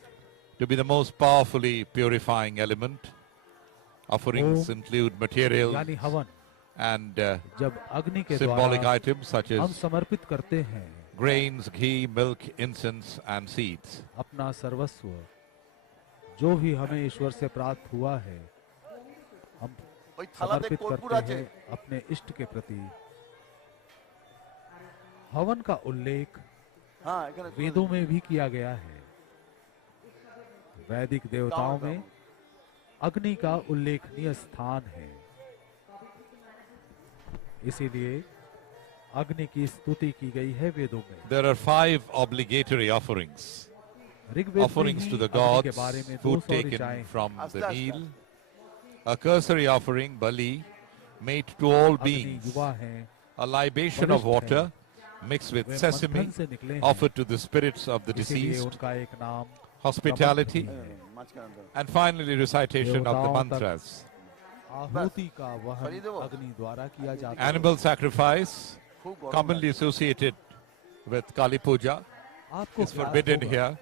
to be the most powerfully purifying element. Offerings Om include material यानी हवन, and जब अग्नि के symbolic द्वारा items such हम as समर्पित करते हैं grains, ghee, milk, incense, and seeds. अपना सर्वस्व, जो भी हमें ईश्वर से प्राप्त हुआ है, हम समर्पित करते हैं अपने इष्ट के प्रति। हवन का उल्लेख वेदों में भी किया गया है। वैदिक देवताओं में अग्नि का उल्लेखनीय स्थान है, इसीलिए अग्नि की स्तुति की गई है वेदों में। There are 5 obligatory offerings. Rigveda में Offerings ही to the अग्नि के gods, बारे में food 200 taken ऋचाएं from हैं। the meal. A cursory offering, bali, made to all अग्नि beings. युवा हैं, A libation of वरिष्ठ water हैं, mixed with वे sesame मंथन से निकले हैं, offered to the spirits of the इसीलिए deceased. उनका एक नाम Hospitality. प्रबंध है। And finally, recitation of the देवताओं तक mantras. आहुति का वहन अग्नि द्वारा किया जाता है। Animal sacrifice, commonly associated with Kali Puja आपको is ख्याल forbidden होगा here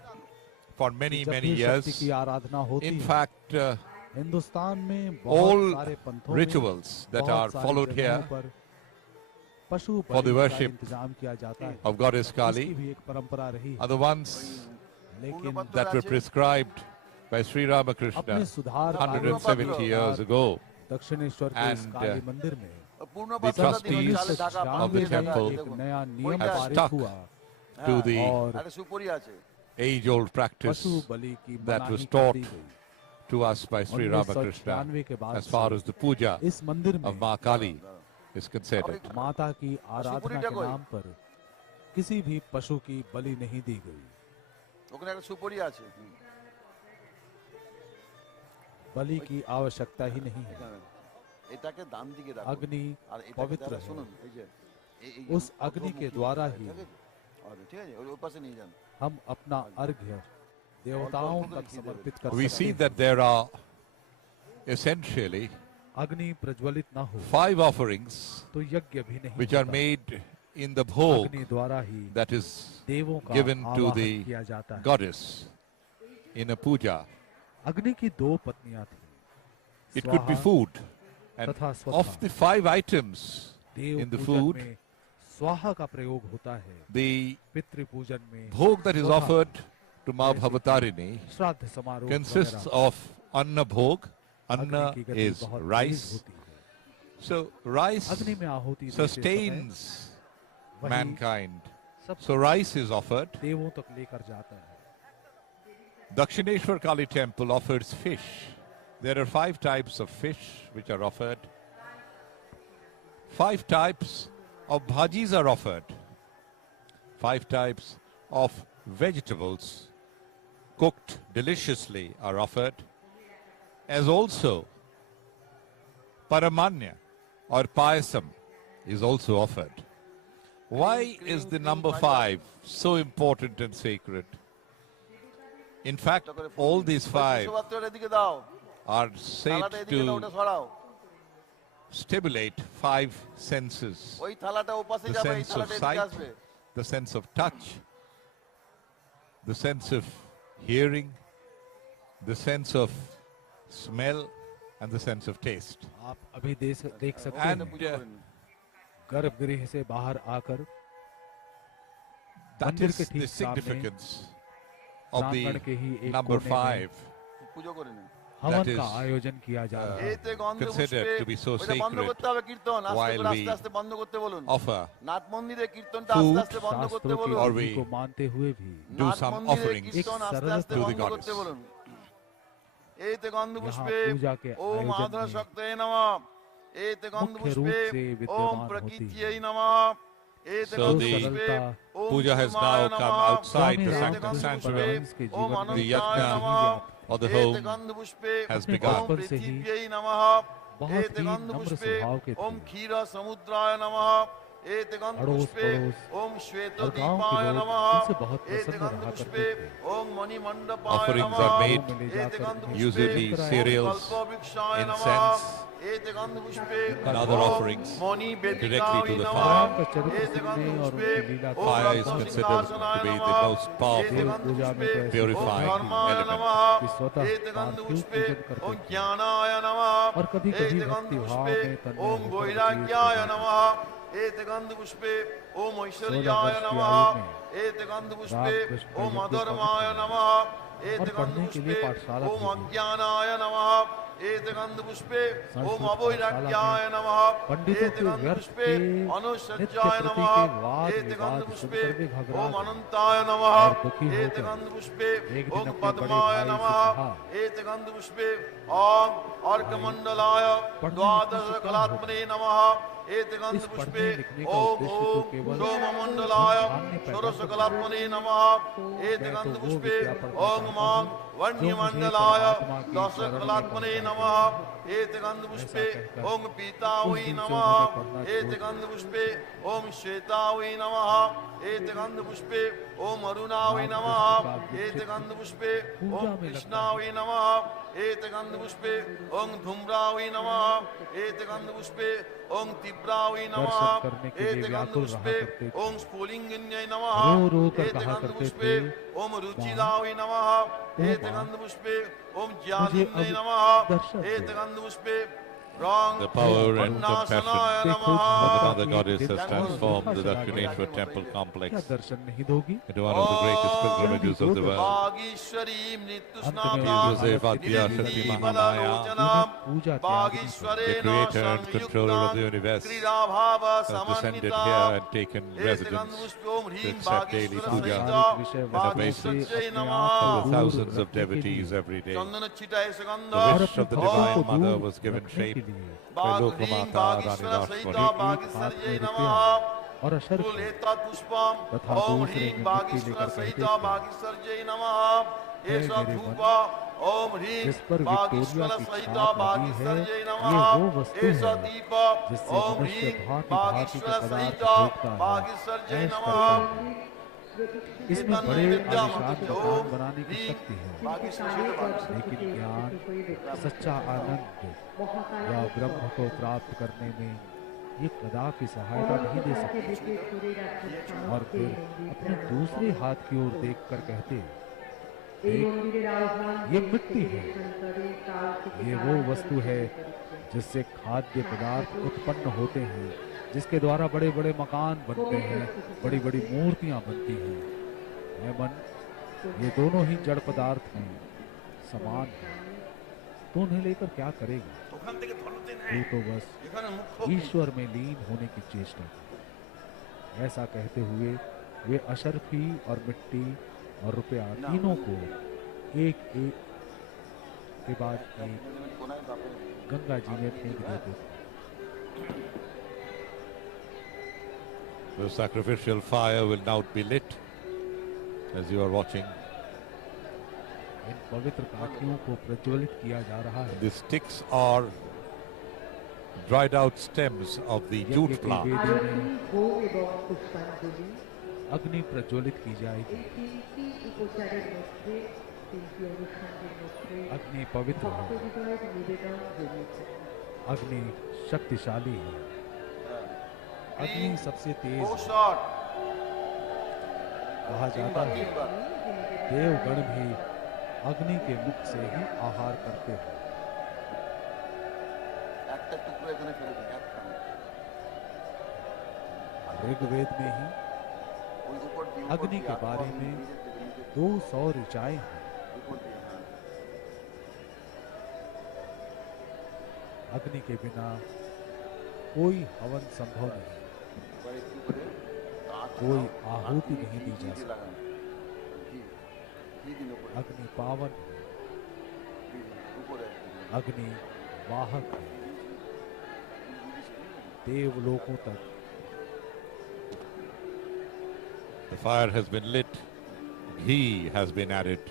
for many, जब many भी शक्ति की years. आराधना होती In है, fact, हिंदुस्तान में all बहुत सारे पंथों में rituals that are बहुत सारी followed जगहों here पर पशु for the बलि का worship इंतजाम किया जाता है। of goddess इसकी Kali भी एक परंपरा रही are है, the ones लेकिन that were prescribed by Sri Ramakrishna अपने सुधार कार्यों के 170 years ago. दक्षिणेश्वर के इस And, काली मंदिर में The trustees of the temple एक नया नियम have पारित stuck हुआ to the और age-old practice पशु बलि की that was मनाही कर taught दी गई। to us by Sri Ramakrishna 1996 के बाद as far से as the puja इस मंदिर of में Ma Kali is considered. माता की आराधना के नाम पर किसी भी पशु की बलि नहीं दी गई। बलि की आवश्यकता ही नहीं है। अग्नि पवित्र है, उस अग्नि के द्वारा ही हम अपना अर्घ्य देवताओं तक समर्पित कर We सकते see हैं। that there are essentially अग्नि प्रज्वलित न हो 5 offerings तो यज्ञ भी नहीं which are होता। made in the bhog अग्नि द्वारा ही that is देवों का given to आवाहन the किया जाता है। goddess in a puja. अग्नि की 2 पत्नियां थीं, It could be स्वाहा food, and तथा स्वथा। of the 5 items Dev in the पूजन food, में स्वाहा का प्रयोग होता है, the पितृ पूजन में bhog that is स्वथा offered to Ma जैसे कि Bhavatarini श्राद्ध समारोह consists वगैरह। of anna bhog. अग्नि Anna की गति is बहुत तेज rice. होती है। So rice अग्नि में आहुति देते समय sustains वही mankind. सब So rice is offered. देवों तक लेकर जाता है। Dakshineswar Kali temple offers fish. There are 5 types of fish which are offered. 5 types of bhajis are offered. 5 types of vegetables cooked deliciously are offered. As also paramanya or payasam is also offered. Why is the number 5 so important and sacred? In fact, all these 5 are said to stimulate 5 senses. The sense of sight, the sense of touch, the sense of hearing, the sense of smell, and the sense of taste. आप अभी देख सकते And हैं गर्भगृह से बाहर आकर that मंदिर is के the ठीक सामने significance of प्रांगण the के ही एक number कोने में 5 हवन that का is आयोजन किया जा रहा है। considered to be so sacred while we offer food शास्त्रों की और विधि we को मानते हुए भी do some offerings एक सरल to the goddess. यहाँ पूजा के आयोजन में मुख्य रूप से विद्यमान होती है। So the सरलता puja has now come outside the Swami sanctum Ramakrishna sanctuary. Paramhans के जीवन में The yajna or the home has अपने begun. बचपन से ही बहुत ही नम्र स्वभाव के थे। अड़ोस पड़ोस और गांव के लोग उनसे बहुत प्रसन्न रहा करते थे। Offerings are made, में ले जाकर usually cereals, incense, and other offerings directly to the fire. का चरित्र सुनने और उनकी लीला को Fire is considered to be the most Dev powerful पूजा में तो ऐसे purifying element. कि स्वतः पार्थिव पूजन करते थे और कभी कभी भक्ति भाव में तन्मय होकर एतगंध पुष्पे ओम 16 ऐश्वर्याय वर्ष की नमः आयु में एतगंध पुष्पे रामकृष्ण ओम यज्ञ अधर्माय पवित्र नमः और एतगंध पढ़ने के लिए पुष्पे पाठशाला ओम खोली। अज्ञानाय नमः एतगंध पुष्पे ओम संस्कृत अवैराग्याय पाठशाला नमः पंडितों के एतगंध व्यर्थ पुष्पे के अनुसज्जाय नित्य नमः प्रति के वाद एतगंध विवाद पुष्पे सुनकर वे घबरा ओम गए अनंताय नमः और दुखी होकर एतगंध पुष्पे एक दिन ओम अपने बड़े पद्माय भाई से नमः कहा, एतगंध पुष्पे ओम अर्कमंडलाय पढ़ने द्वादश लिखने से क्या कलात्मने नमः एतगंध इस पुष्पे पढ़ने लिखने का ओम उद्देश्य तो ओम केवल सोममंडलाय जानने पैदा षोडशकलात्मने नमः एतगंध वो पुष्पे विद्या पढ़ना ओम चाहता मां हूँ, वन्यमंडलाय परमात्मा की दशकलात्मने शरण में नमः एतगंध पुष्पे कहकर ओम पीतावै उस दिन से नमः उन्होंने पढ़ना छोड़ एतगंध पुष्पे ओम श्वेतावै नमः एतगंध पुष्पे ओम अरुणावै नमः एते गंध पुष्पे ओम कृष्णावै नमः एते गंध पुष्पे ओम धूम्रावै नमः एते गंध पुष्पे ओम तीव्रावै नमः एते गंध पुष्पे ओम स्फुलिंगिन्यै नमः एते गंध पुष्पे ओम रुचिरावै नमः एते गंध पुष्पे ओम ज्ञानिन्यै नमः एते गंध पुष्पे The power and compassion of the Mother Goddess has transformed the Dakshineswar temple complex into one of the greatest pilgrimages of the world. Joseph Adya Shakti Mahamaya, the creator and controller of the universe, has descended here and taken residence to accept daily puja and obeisance of the thousands of devotees every day. The wish of the Divine Mother was given shape by Lokamata Rani Rashmani. और अशर तथा दूसरे में मिट्टी लेकर कहते थे, मेरे मन जिस पर विक्टोरिया की छाप लगी है, ये वो वस्तु है जिससे मनुष्य भांति के पदार्थ भोगता है, ऐश करता है। इसमें बड़े आलिशान मकान बनाने की शक्ति है, लेकिन ज्ञान, सच्चा आनंद या ब्रह्म को प्राप्त करने में ये कदापि सहायता नहीं दे सकती। और फिर अपने दूसरे हाथ की ओर देखकर कहते, ये मिट्टी है, ये वो वस्तु है जिससे खाद्य पदार्थ उत्पन्न होते हैं, जिसके द्वारा बड़े बड़े मकान बनते हैं, बड़ी बड़ी मूर्तियां बनती हैं। है मन, ये दोनों ही जड़ पदार्थ हैं, समान हैं, तो उन्हें लेकर क्या करेगा? तू तो बस ईश्वर में लीन होने की चेष्टा कर। ऐसा कहते हुए वे अशर्फी और मिट्टी और रुपया तीनों को एक एक के बाद एक गंगा जी में फेंक देते थे। The sacrificial fire will now be lit as you are watching. इन पवित्र काठियों को प्रज्वलित किया जा रहा है। The sticks are dried out stems of the jute plant. अग्नि प्रज्वलित की जाएगी। अग्नि पवित्र है, अग्नि शक्तिशाली है, अग्नि सबसे तेज है। कहा जाता है देवगण भी अग्नि के मुख से ही आहार करते हैं। ऋग्वेद में ही अग्नि के बारे में 200 ऋचाएं हैं। अग्नि के बिना कोई हवन संभव नहीं, कोई आहुति नहीं दी जा सकती। अग्नि पावन है, अग्नि वाहक है, देवलोकों तक। The fire has been lit, ghee has been added.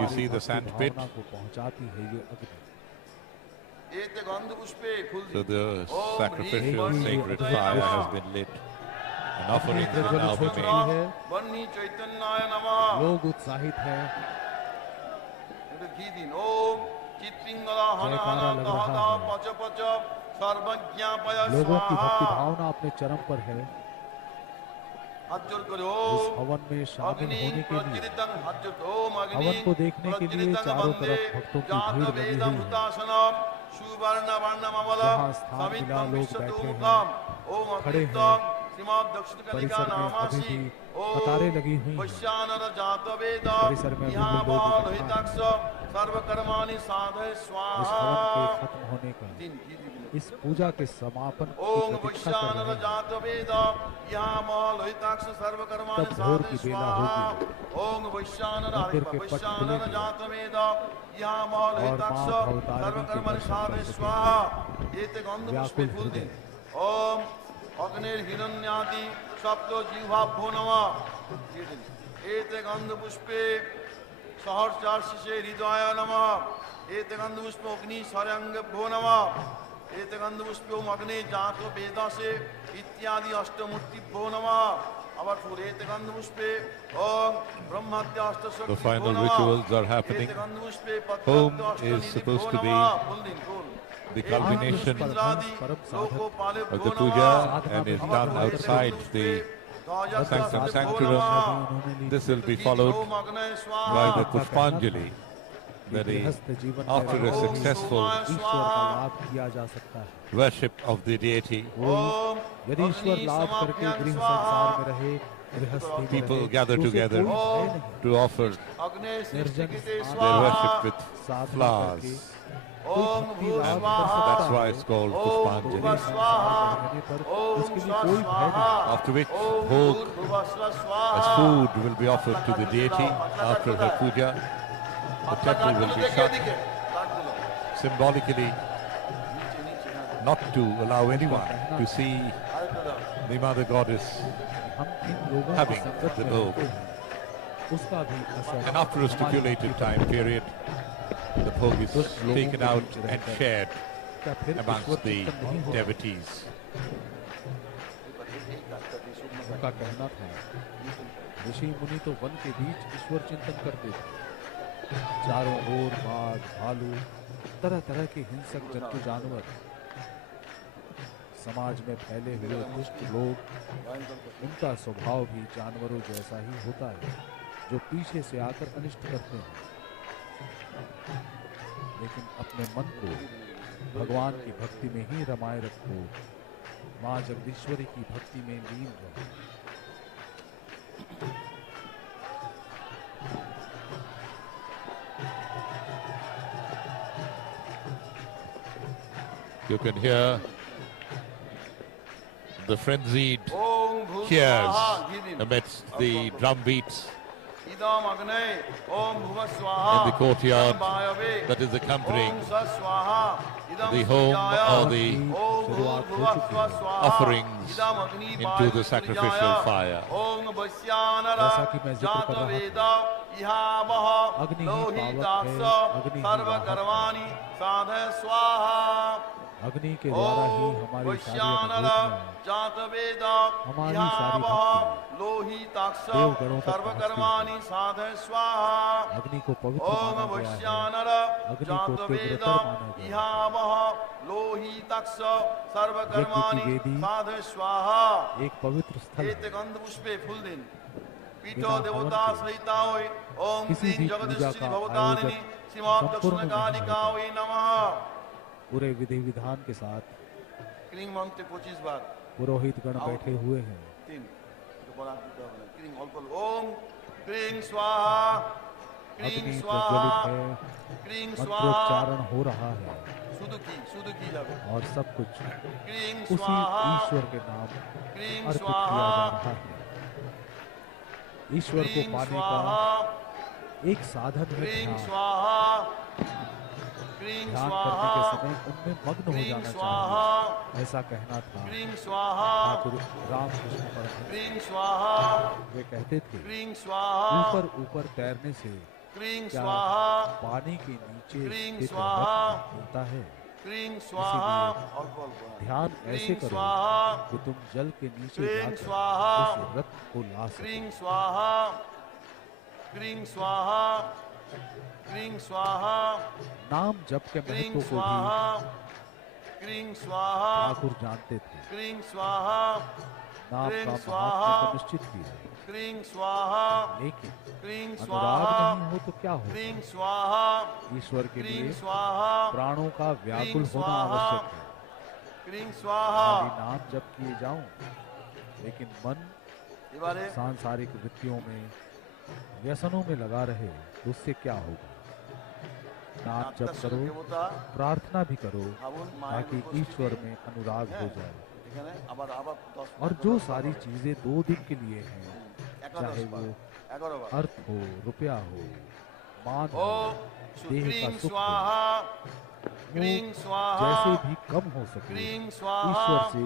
You see the sandpit? को पहुंचाती है ये अग्नि। So the sacrificial sacred fire has been lit. An offering will now be made. लोग उत्साहित हैं, जयकारा लग रहा है, लोगों की भक्ति भावना अपने चरम पर है। इस हवन में शामिल होने के लिए, हवन को देखने के लिए चारों तरफ भक्तों की भीड़ लगी हुई है। जहाँ स्थान मिला लोग बैठे हैं, खड़े हैं, परिसर में अभी भी कतारें लगी हुई हैं। परिसर में अभी भी लोग इकट्ठा हैं। इस हवन के खत्म होने का, इस पूजा के समापन की प्रतीक्षा कर रहे हैं। तब भोर की बेला होगी, मंदिर के पट खुलेंगे और मां भवतारिणी के दर्शन करेंगे। व्याकुल हृदय अग्निर्हिरण्यादि सप्तो जीवाभ्यो नमः एते गंध पुष्पे सहस्रार्शिषे हृदयाय नमः एते गंध पुष्पो अग्नि सारंगभ्यो नमः एते गंध पुष्पो अग्नि जातो वेदासे इत्यादि अष्टमूर्तिभ्यो नमः আবার ফুলেতে গন্ধপুষ্পে ওম ব্রহ্মাত্যাষ্ট শক্তি The final rituals are happening. Home is supposed to be the culmination of the puja and is done outside the sanctum sanctorum. This will be followed by the Pushpanjali. That is, after a successful worship of the deity, people gather together to offer their worship with flowers. That's why it's called Pushpanjali. After which bhog as food will be offered to the deity after her puja. The temple will be shut symbolically, not to allow anyone to see the Mother Goddess having the bhog. And after a stipulated time period, the bhog is taken out and shared amongst the devotees. उनका कहना था, ऋषि मुनि तो one के बीच ईश्वर चिंतन करते थे। चारों ओर बाघ, भालू, तरह तरह के हिंसक जंतु जानवर, समाज में फैले हुए दुष्ट लोग, उनका स्वभाव भी जानवरों जैसा ही होता है, जो पीछे से आकर अनिष्ट करते हैं। लेकिन अपने मन को भगवान की भक्ति में ही रमाए रखो, माँ जगदीश्वरी की भक्ति में लीन रहो। You can hear the frenzied cheers amidst the drum beats in the courtyard that is accompanying the home or the offerings into the sacrificial fire. जैसा कि मैं जिक्र कर रहा था, अग्नि ही पावक है, अग्नि ही वाहक है। अग्नि के द्वारा ही हमारी सारी अनुभूतियां, हमारी सारी भक्ति देवगणों तक पहुंचती है। अग्नि को पवित्र माना गया है, अग्नि को तीव्रतर माना गया है। यज्ञ की वेदी एक पवित्र स्थल है। बिना हवन के किसी भी पूजा का आयोजन संपूर्ण नहीं होता। पूरे विधि विधान के साथ पुरोहित गण बैठे हुए हैं। अग्नि प्रज्वलित है, मंत्रोच्चारण हो रहा है और सब कुछ उसी ईश्वर के नाम अर्पित किया जा रहा है। ईश्वर को पाने का एक साधन है ध्यान करने के समय उनमें मग्न हो जाना चाहिए, ऐसा कहना था ठाकुर रामकृष्ण परमहंस। वे कहते थे, ऊपर ऊपर तैरने से क्या पानी के नीचे स्थित रत्न मिलता है? इसीलिए ध्यान ऐसे करो कि तुम जल के नीचे जाकर उस रत्न को ला सको। नाम जप के महत्व को भी ठाकुर जानते थे। नाम का महात्म्य तो निश्चित ही है, लेकिन अनुराग नहीं हो तो क्या हो? ईश्वर के लिए प्राणों का व्याकुल होना आवश्यक है। खाली नाम जप किए जाऊं, लेकिन मन सांसारिक वृत्तियों में, व्यसनों में लगा रहे तो उससे क्या होगा? नाम जप करो, प्रार्थना भी करो, ताकि ईश्वर में अनुराग हो जाए। और जो सारी चीजें 2 दिन के लिए हैं, चाहे वो अर्थ हो, रुपया हो, मान हो, देह का सुख हो, जैसे भी कम हो सके, ईश्वर से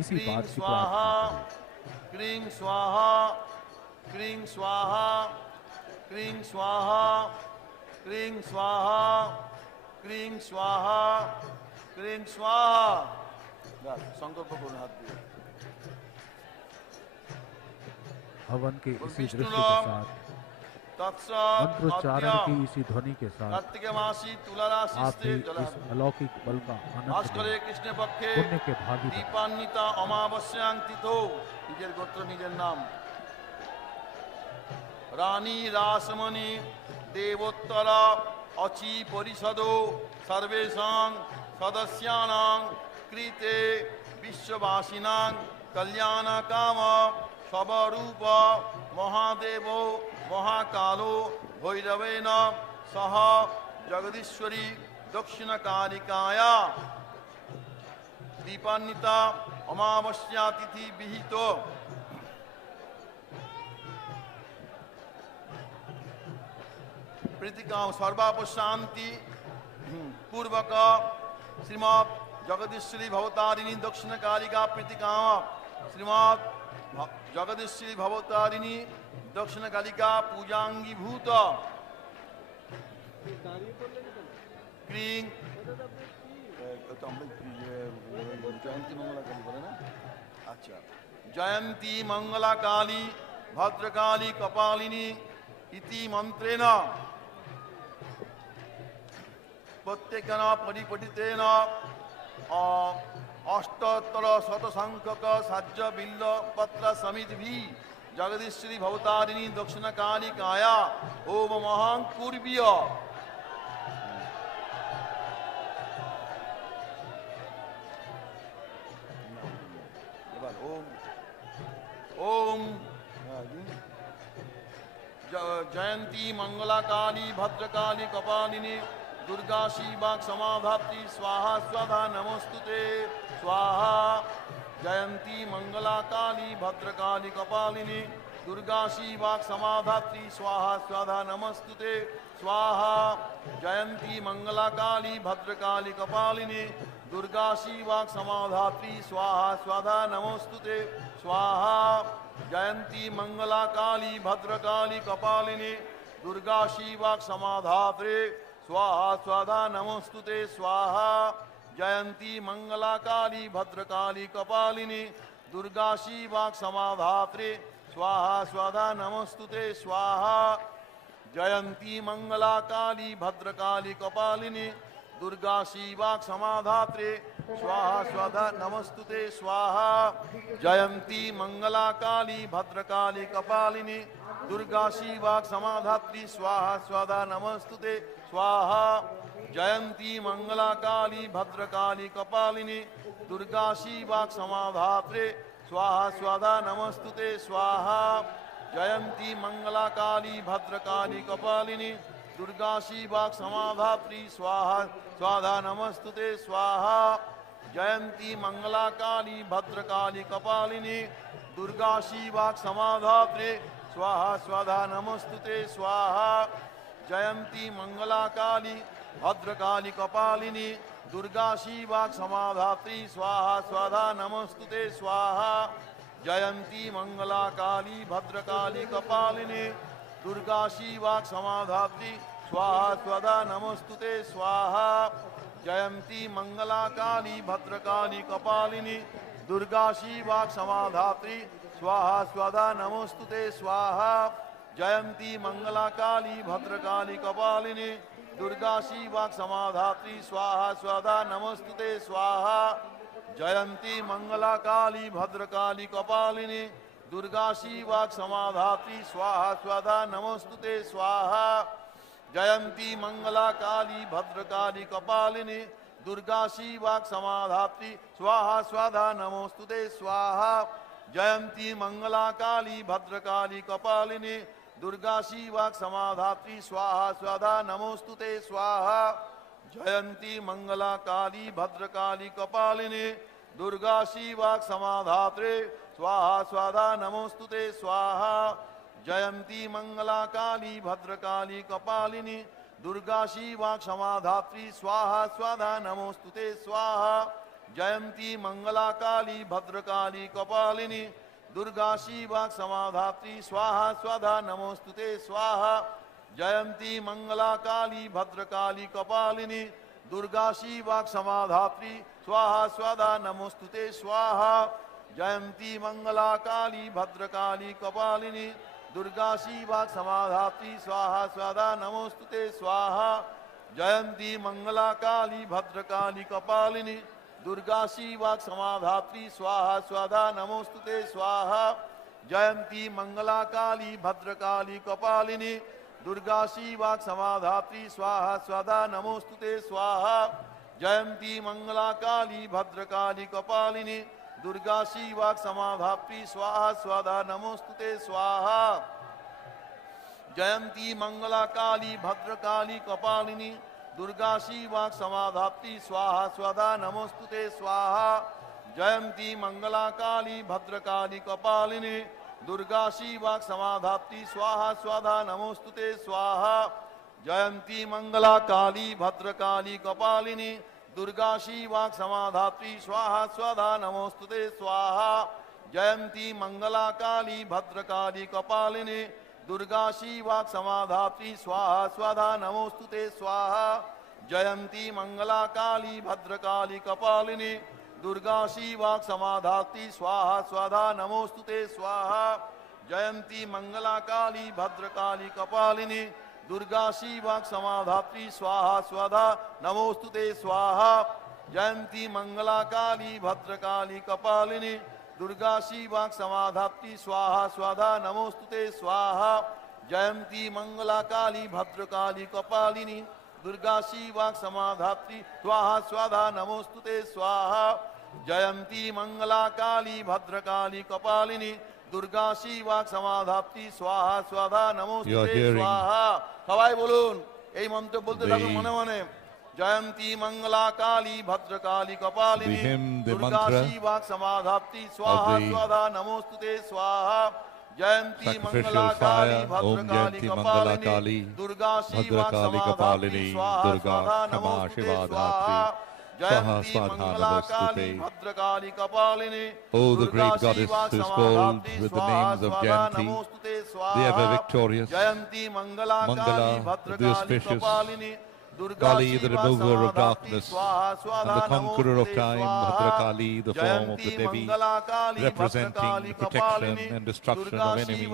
इसी बात की प्रार्थना करें। हवन के इसी दृश्य के विष्णुराम साथ, तत्सत मंत्रोच्चारण की इसी ध्वनि के साथ कार्तिक मासी तुला राशि आप भी इस अलौकिक बल का आनंद भास्करे लें, कृष्ण पक्षे पुण्य के भागी बनें। दीपान्विता अमावस्यां तिथो নিজের গোত্র নিজের নাম রানী রাসমণি দেবোত্তরা অচি পরিষদ সর্বেষাং সদস্যানাং কৃতে বিশ্ববাসিনাং কল্যাণ কাম সবরূপ মহাদেব মহাকালো ভৈরবেন সহ জগদীশ্বরী দক্ষিণকালিকায়া দীপান্বিতা অমাবস্যা তিথি বিহিত প্রীতিকাম সর্বাপ শান্তি पूर्वक श्रीमद जगदीश्वरी भवतारिणी दक्षिण कालिका प्रीतिकाम श्रीमद जगदीश्वरी भवतारिणी दक्षिण कालिका पूजांगी भूत क्रीं जयंती मंगला काली बोले ना अच्छा जयंती मंगला काली भद्रकाली कपालिनी इति मंत्रेण प्रत्येकन परिपठितेन अष्टोत्तर शत संख्यक साज्य बिल्ल पत्र समित भी जगदीश्वरी भवतारिणी दक्षिण कालिकाया ओम महं कुर्बीय ओम जयंती मंगला काली भद्रकाली कपालिनी दुर्गा शिवा समाधात्री स्वाहा स्वधा नमस्तुते स्वाहा जयंती मंगला काली भद्रकाली कपालिनी दुर्गा शिवा समाधात्री स्वाहा स्वधा नमस्तुते स्वाहा जयंती मंगला काली भद्रकाली कपालिनी दुर्गा शिवा समाधात्री स्वाहा स्वधा नमस्तुते स्वाहा जयंती मंगला काली भद्रकाली कपालिनी दुर्गा शिवा समाधात्री स्वाहा स्वाधा नमस्तुते स्वाहा जयंती मंगला काली भद्रकाली कपालिनी दुर्गा शिवा समाधात्री स्वाहा स्वाधा नमस्तुते स्वाहा जयंती मंगला काली भद्रकाली कपालिनी दुर्गा शिवा समाधात्री स्वाहा स्वाधा नमस्तुते स्वाहा जयंती मंगला काली भद्रकाली कपालिनी दुर्गा शिवा समाधात्री स्वाहा स्वाधा नमस्तुते स्वाहा जयंती मंगला काली भद्रकाली कपालिनी दुर्गा शिवा समाधात्रे स्वाहा स्वाधा नमस्तुते स्वाहा जयंती मंगला काली भद्रकाली कपालिनी दुर्गा शिवा समाधात्री स्वाहा स्वाधा नमस्तुते स्वाहा जयंती मंगला काली भद्रकाली कपालिनी दुर्गा शिवा समाधात्रे स्वाहा स्वाधा नमस्तुते स्वाहा जयंती मंगला काली भद्रकाली कपालिनी दुर्गा शिवा समाधात्री स्वाहा स्वाधा नमस्तुते स्वाहा जयंती मंगला काली भद्रकाली कपालिनी दुर्गा शिवा समाधात्री स्वाहा स्वाधा नमस्तुते स्वाहा जयंती मंगला काली भद्रकाली कपालिनी दुर्गा शिवा समाधात्री स्वाहा स्वाधा नमस्तुते स्वाहा जयंती मंगला काली भद्रकाली कपालिनी दुर्गा शिवा समाधात्री स्वाहा स्वाधा नमस्तुते स्वाहा जयंती मंगला काली भद्रकाली कपालिनी दुर्गा शिवा समाधात्री स्वाहा स्वाधा नमस्तुते स्वाहा जयंती मंगला काली भद्रकाली कपालिनी दुर्गा शिवा समाधात्री स्वाहा स्वाधा नमस्तुते स्वाहा जयंती मंगला काली भद्रकाली कपालिनी दुर्गा शिवा समाधात्री स्वाहा स्वाधा नमोस्तुते स्वाहा जयंती मंगला काली भद्रकाली कपालिनी दुर्गा शिवा समाधात्रे स्वाहा स्वाधा नमोस्तुते स्वाहा जयंती मंगला काली भद्रकाली कपालिनी दुर्गा शिवा समाधात्री स्वाहा स्वाधा नमोस्तुते स्वाहा जयंती मंगला काली भद्रकाली कपालिनी दुर्गा शिवा समाधात्री स्वाहा स्वाधा नमोस्तुते स्वाहा जयंती मंगला काली भद्रकाली कपालिनी दुर्गा शिवा समाधात्री स्वाहा स्वाधा नमोस्तुते स्वाहा जयंती मंगला काली भद्रकाली कपालिनी दुर्गा शिवा समाधात्री स्वाहा स्वाधा नमोस्तुते स्वाहा जयंती मंगला काली भद्रकाली कपालिनी दुर्गा शिवा समाधात्री स्वाहा स्वाधा नमोस्तुते स्वाहा जयंती मंगला काली भद्रकाली कपालिनी दुर्गा शिवा समाधात्री स्वाहा स्वाधा नमोस्तुते स्वाहा जयंती मंगला काली भद्रकाली कपालिनी दुर्गा शिवा समाधात्री स्वाहा स्वाधा नमोस्तुते स्वाहा जयंती मंगला काली भद्रकाली कपालिनी दुर्गा शिवा समाधात्री स्वाहा स्वाधा नमोस्तुते स्वाहा जयंती मंगला काली भद्रकाली कपालिनी दुर्गा शिवा समाधात्री स्वाहा स्वाधा नमोस्तुते स्वाहा जयंती मंगला काली भद्रकाली कपालिनी दुर्गा शिवा समाधात्री स्वाहा स्वाधा नमोस्तुते स्वाहा जयंती मंगला काली भद्रकाली कपालिनी दुर्गा शिवा समाधात्री स्वाहा स्वाधा नमोस्तुते स्वाहा जयंती मंगला काली भद्रकाली कपालिनी दुर्गा शिवा समाधात्री स्वाहा स्वाधा नमोस्तुते स्वाहा जयंती मंगला काली भद्रकाली कपालिनी दुर्गा शिवा समाधात्री स्वाहा स्वाधा नमोस्तुते स्वाहा जयंती मंगला काली भद्रकाली कपालिनी दुर्गा शिवा समाधात्री स्वाहा स्वाधा नमोस्तुते स्वाहा जयंती मंगला काली भद्रकाली कपालिनी दुर्गा शिवा समाधात्री स्वाहा स्वाधा नमोस्तुते स्वाहा जयंती मंगला काली भद्रकाली कपालिनी दुर्गा शिवा समाधात्री स्वाहा स्वाधा नमोस्तुते स्वाहा সবাই বলুন এই মন্ত্র বলতে থাকুন মনে মনে जयंती मंगला काली भद्रकाली कपालिनी दुर्गा शिवा समाधात्री स्वाहा स्वाधा नमोस्तुते स्वाहा जयंती मंगला काली भद्रकाली कपालिनी दुर्गा शिवा समाधात्री स्वाहा स्वाधा नमोस्तुते स्वाहा जयंती मंगला काली भद्रकाली कपालिनी Oh, the great goddess who is called with the names of Jayanti, the ever victorious, Mangala, the auspicious, Kali, the remover of darkness, and the conqueror of time, Bhadrakali, the form of the Devi, representing the protection and destruction of enemies,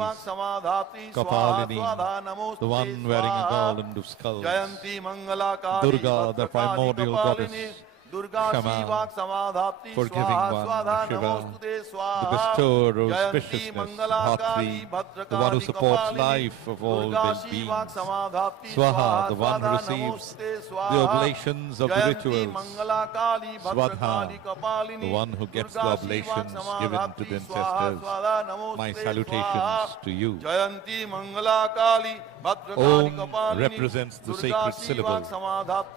Kapalini, the one wearing a garland of skulls, Durga, the primordial goddess, Shyama, forgiving one, Shiva, the bestower of auspiciousness, Bhatri, the one who supports life of all living beings, Swaha, the one who receives the oblations of the rituals, Swadha, the one who gets the oblations given to the ancestors. My salutations to you. Om represents the sacred syllable,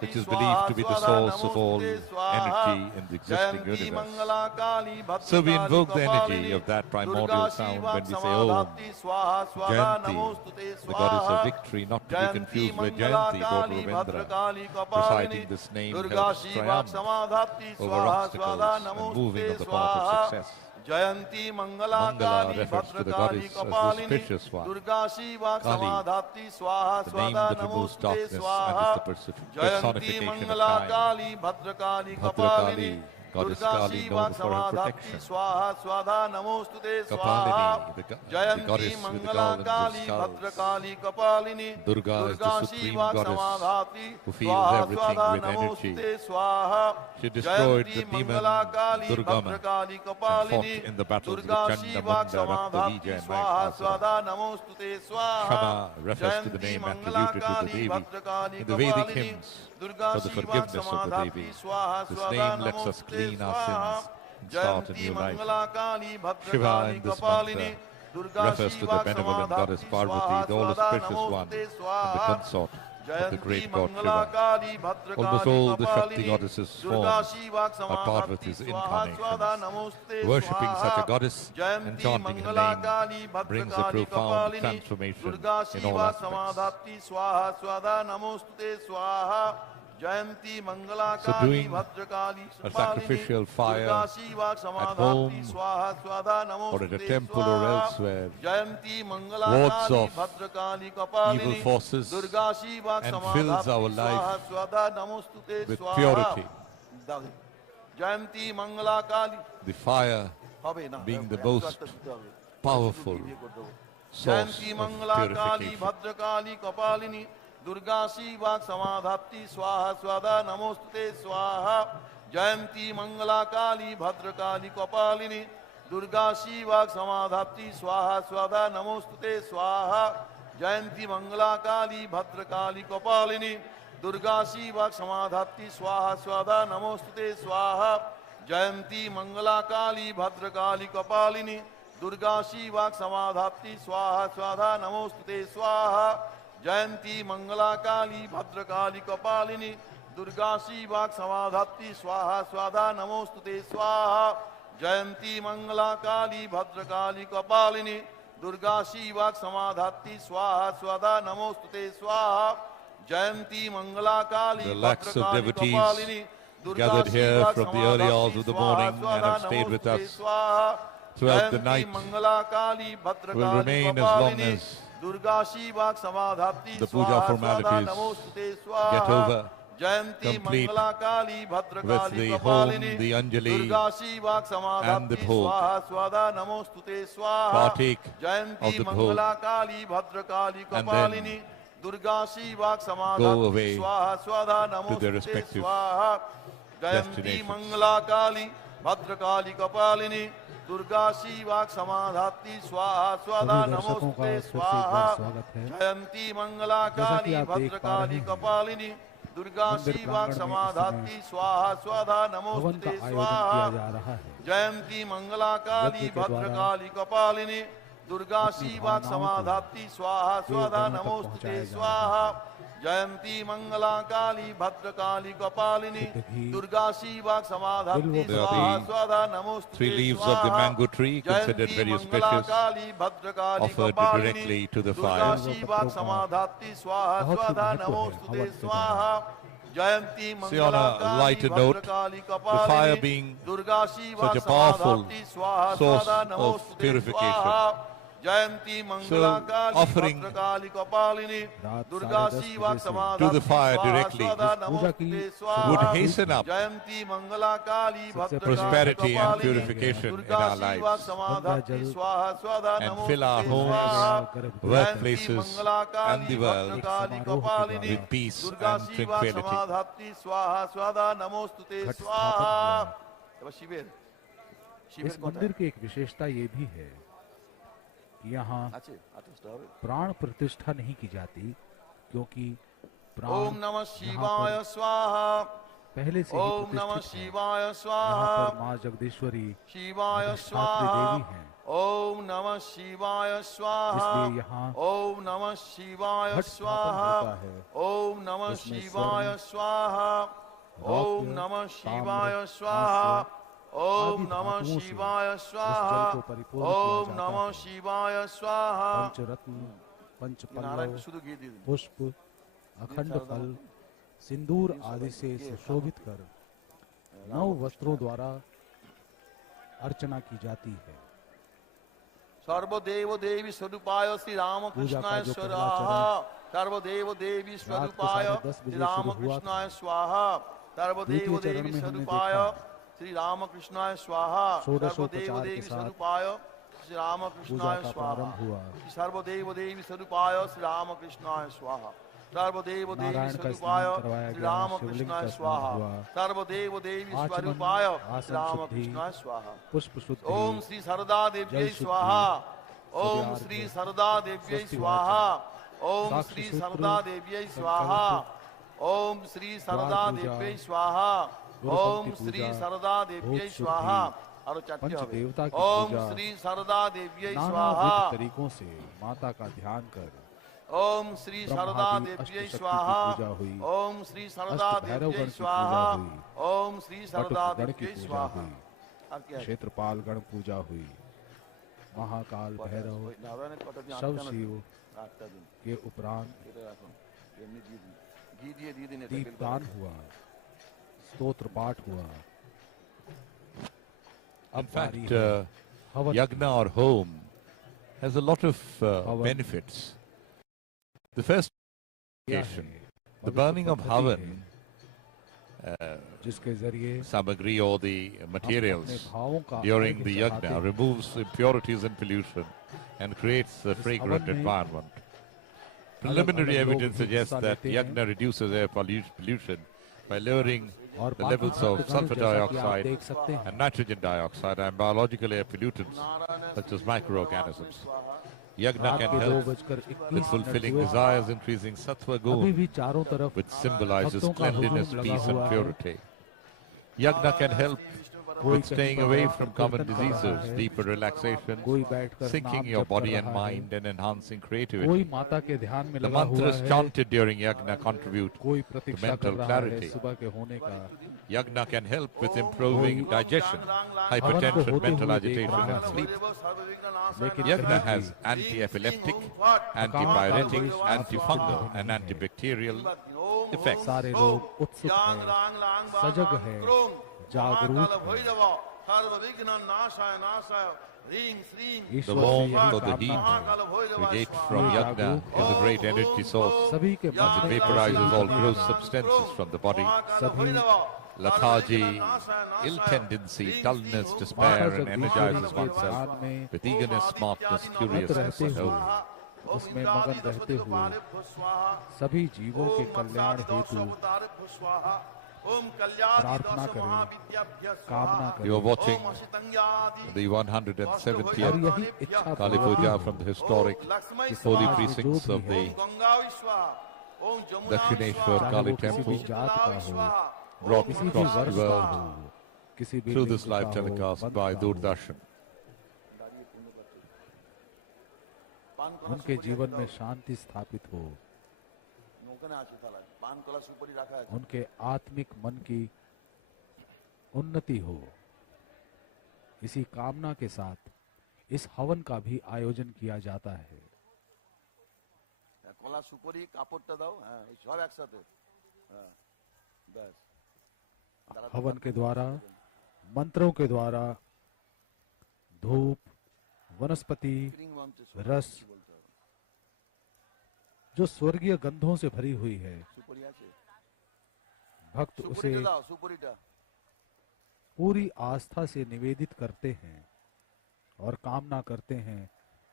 which is believed to be the source of all energy in the existing universe. So we invoke the energy of that primordial sound when we say Om. Jayanti, the goddess of victory, not to be confused with Jayanti, daughter of Indra, reciting this name helps triumph over obstacles and moving on the path of success. Jayanti Mangala refers to the goddess as the auspicious one. Kali, the name that removes darkness and is the personification of time. Bhadrakali, goddess Kali, known for her protection. Kapalini, the goddess with the garlands of skulls. Durga is the supreme goddess who feels everything with energy. She destroyed the demon Durgama and fought in the battles with Chandamunda, Raktalija and Mahasura. Shama refers to the name attributed to the Devi in the Vedic hymns for the forgiveness of the Devi. This name lets us clean our sins and start a new life. Shiva in this mantra refers to the benevolent goddess Parvati, the all-auspicious one and the consort of the great god Shiva. Almost all the Shakti goddesses forms are Parvati's incarnations. Worshipping such a goddess and chanting her name brings a profound transformation in all aspects. So doing a sacrificial fire at home or at a temple or elsewhere wards off evil forces and fills our life with purity. The fire হবে না being the একশো most আটটা দিতে হবে। powerful শুধু দিয়ে করে দেবো। source Jayanti of Mangala Kali purification. Bhadrakali Kapalini Durga শিবাক সমাধাত্রী স্বাহা স্বাদা নমোস্তুতে স্বাহা জয়ন্তী মঙ্গলা কালী ভদ্রকালী কপালিনী দুর্গা শিবাক সমাধাত্রী স্বাহা স্বাদা নমোস্তুতে স্বাহা জয়ন্তী মঙ্গলা কালী ভদ্রকালী কপালিনী দুর্গা শিবাক সমাধাত্রী স্বাহা স্বাদা নমোস্তুতে স্বাহা জয়ন্তী মঙ্গলা কালী ভদ্রকালী কপালিনী दुर्गा शिवाक समाधात्री स्वाहा स्वाधा नमोस्तुते स्वाहा जयंती मंगला काली भद्रकाली कपालिनी दुर्गा शिवाक समाधात्री स्वाहा स्वाधा नमोस्तुते स्वाहा जयंती मंगला काली भद्रकाली कपालिनी दुर्गा शिवाक समाधात्री स्वाहा स्वाधा नमोस्तुते स्वाहा जयंती मंगला काली The lakhs of Bhadrakali devotees Kapalini Durga gathered here Shivak from the early hours समाधात्री of the स्वाहा morning and स्वाधा have stayed with नमोस्तुते us स्वाहा throughout the night will remain as long as the puja formalities get over, complete with the home, the anjali and the bhog. Partake of the bhog and then go away to their respective destinations. Bhadrakali कपालिनी दुर्गा शिवाक समाधात्री स्वाहा स्वाधा नमोस्तुते स्वाहा जयंती मंगला काली भद्रकाली कपालिनी दुर्गा शिवाक समाधात्री स्वाहा स्वाधा नमोस्तुते स्वाहा जयंती मंगला काली भद्रकाली कपालिनी दुर्गा शिवाक समाधात्री स्वाहा स्वाधा नमोस्तुते स्वाहा जयंती मंगला काली भद्रकाली कपालिनी दुर्गा शिवाक समाधात्री स्वाहा स्वाधा नमोस्तुते Three leaves of the mango tree, considered very auspicious, offered directly to the fire. Durga शिवाक समाधात्री स्वाहा स्वाधा नमोस्तुते स्वाहा जयंती See, on a lighter note, the fire being such a powerful source of purification, so offering to the fire directly would hasten up prosperity and purification in our lives and fill our homes, workplaces and the world with peace and tranquility. इस मंदिर की एक विशेषता ये भी है कि यहाँ प्राण प्रतिष्ठा नहीं की जाती, क्योंकि प्राण ओम नमः शिवाय स्वाहा पहले से ओम नमः शिवाय स्वाहा यहाँ पर माँ जगदीश्वरी शिवाय स्वाहा देवी हैं। ओम नमः शिवाय स्वाहा इसलिए यहाँ ओम नमः शिवाय स्वाहा ओम नमः शिवाय स्वाहा ओम नमः शिवाय स्वाहा ओम नमः शिवाय स्वाहा ओम नमः शिवाय स्वाहा पंचरत्न पंचपल्लव पुष्प अखंड फल सिंदूर आदि से सुशोभित कर 9 वस्त्रों द्वारा अर्चना की जाती है। सर्वदेव देवी स्वरूपाय श्री राम कृष्णाय स्वाहा सर्वदेव देवी स्वरूपाय श्री राम कृष्णाय स्वाहा सर्वदेव देवी स्वरूपाय श्री राम कृष्णाय स्वाहा सर्वदेव देवी स्वरूपाय श्री राम कृष्णाय स्वाहा सर्वदेव देवी स्वरूपाय श्री राम कृष्णाय स्वाहा सर्वदेव देवी स्वरूपाय श्री राम कृष्णाय स्वाहा सर्वदेव देवी स्वरूपाय श्री राम कृष्णाय स्वाहा पुष्प शुद्धि ओम श्री सरदा देव्यै स्वाहा ओम श्री सरदा देव्यै स्वाहा ओम श्री सरदा देव्यै स्वाहा ओम श्री सरदा देव्यै स्वाहा ओम श्री सरदा देव्यै स्वाहा और पंचदेवता की ओम पूजा श्री सरदा देव्यै नानाविध स्वाहा तरीकों से माता का ध्यान कर ओम श्री सरदा देव्यै स्वाहा ओम श्री सरदा देव्यै स्वाहा ओम श्री सरदा देव्यै स्वाहा क्षेत्रपाल गण पूजा हुई, महाकाल भैरव सब शिव के उपरांत दीपदान हुआ, स्तोत्र पाठ हुआ। In fact, yagna or home has a lot of benefits. The first, the burning of havan, जिसके जरिए samagri or the materials during the yajna removes impurities and pollution and creates a fragrant environment. Preliminary evidence suggests that yajna reduces air pollution by lowering the levels of sulfur dioxide and nitrogen dioxide and biological air pollutants such as microorganisms. Yajna can help with fulfilling desires, increasing sattva gun, which symbolizes cleanliness, peace and purity. Yajna can help with staying away from common diseases, deeper relaxation, syncing your body and mind and enhancing creativity. The mantras chanted during yajna contribute to mental clarity. Yajna can help with improving digestion, hypertension, mental agitation and sleep. Yajna has anti-epileptic, antipyretic, antifungal and antibacterial effects. सारे लोग उत्सुक हैं, सजग हैं, जागरूक हैं। The warmth of the heat radiated from yajna is a great energy source as it vaporizes all gross substances from the body. Lethargy, ill tendency, dullness, despair and energizes oneself with eagerness, smartness, curiousness and hope. उसमें मगन रहते हुए सभी जीवों के कल्याण हेतु प्रार्थना करें, कामना करें। You are watching the 170th Kali Puja from the historic holy precincts of the Dakshineswar Kali Temple, brought across the world through this live telecast by Doordarshan. उनके जीवन में शांति स्थापित हो, उनके आत्मिक मन की उन्नति हो, इसी कामना के साथ इस हवन का भी आयोजन किया जाता है। हवन के द्वारा, मंत्रों के द्वारा, धूप, वनस्पति, रस जो स्वर्गीय गंधों से भरी हुई है, भक्त उसे पूरी आस्था से निवेदित करते हैं और कामना करते हैं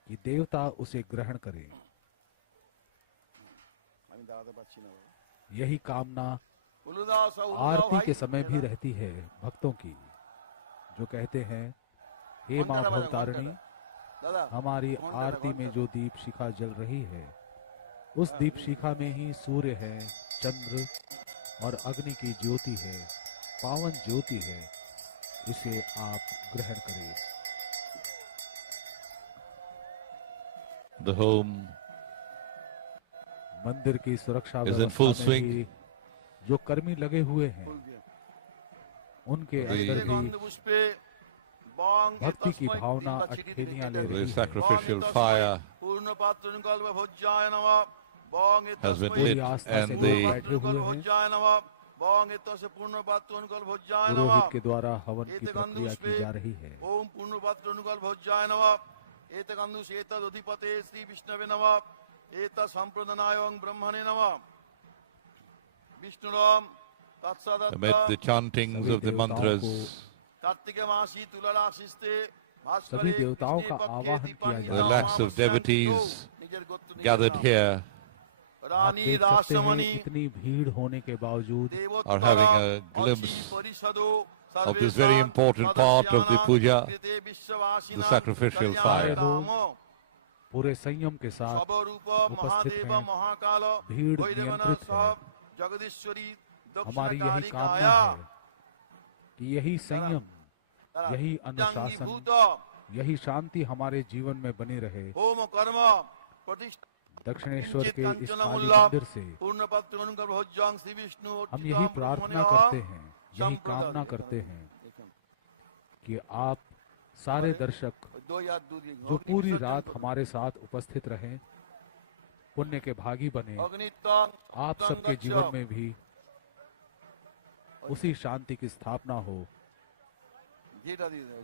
कि देवता उसे ग्रहण करें। यही कामना आरती के समय भी रहती है भक्तों की, जो कहते हैं, हे मां भवतारिणी, हमारी आरती में जो दीप शिखा जल रही है, उस दीप शिखा में ही सूर्य है, चंद्र और अग्नि की ज्योति है, पावन ज्योति है, इसे आप ग्रहण करें। The home मंदिर की सुरक्षा is in full व्यवस्था में swing. भी जो कर्मी लगे हुए हैं, उनके अंदर भी भक्ति की भावना अटखेलियां ले रही The है। sacrificial fire has been lit and the पुरोहित के द्वारा हवन की प्रक्रिया की जा रही है। amid the chantings of the mantras, सभी देवताओं का आवाहन किया जा the रहा है। lakhs of devotees gathered here आप देख सकते हैं, इतनी भीड़ होने के बावजूद are having a glimpse of this very important part of the puja, the sacrificial fire. पूरे संयम के साथ उपस्थित हैं, भीड़ नियंत्रित है। हमारी यही कामना है कि यही संयम, यही अनुशासन, यही शांति हमारे जीवन में बनी रहे। दक्षिणेश्वर के इस काली मंदिर से हम यही प्रार्थना करते हैं, यही कामना करते हैं कि आप सारे दर्शक जो पूरी रात हमारे साथ उपस्थित रहें, पुण्य के भागी बने। आप सबके जीवन में भी उसी शांति की स्थापना हो।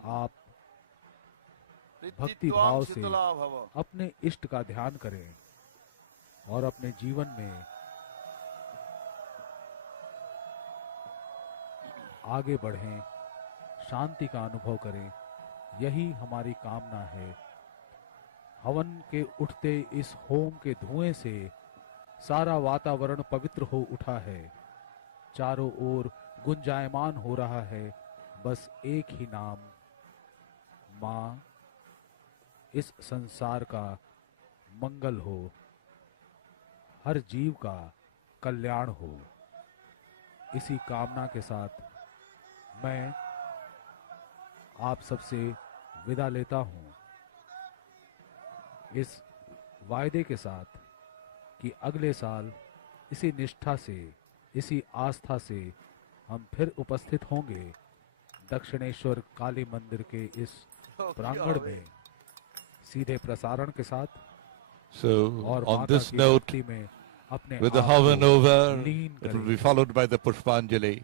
आप भक्ति भाव से अपने इष्ट का ध्यान करें और अपने जीवन में आगे बढ़ें, शांति का अनुभव करें, यही हमारी कामना है। हवन के उठते इस होम के धुएं से सारा वातावरण पवित्र हो उठा है। चारों ओर गुंजायमान हो रहा है बस एक ही नाम, माँ। इस संसार का मंगल हो, हर जीव का कल्याण हो। इसी कामना के साथ मैं आप सबसे विदा लेता हूँ, इस वायदे के साथ कि अगले साल इसी निष्ठा से, इसी आस्था से हम फिर उपस्थित होंगे दक्षिणेश्वर काली मंदिर के इस प्रांगण में सीधे प्रसारण के साथ। So और on माता this की note, भक्ति में अपने with the आप Havan को over, लीन it will करें। be followed by the Pushpanjali.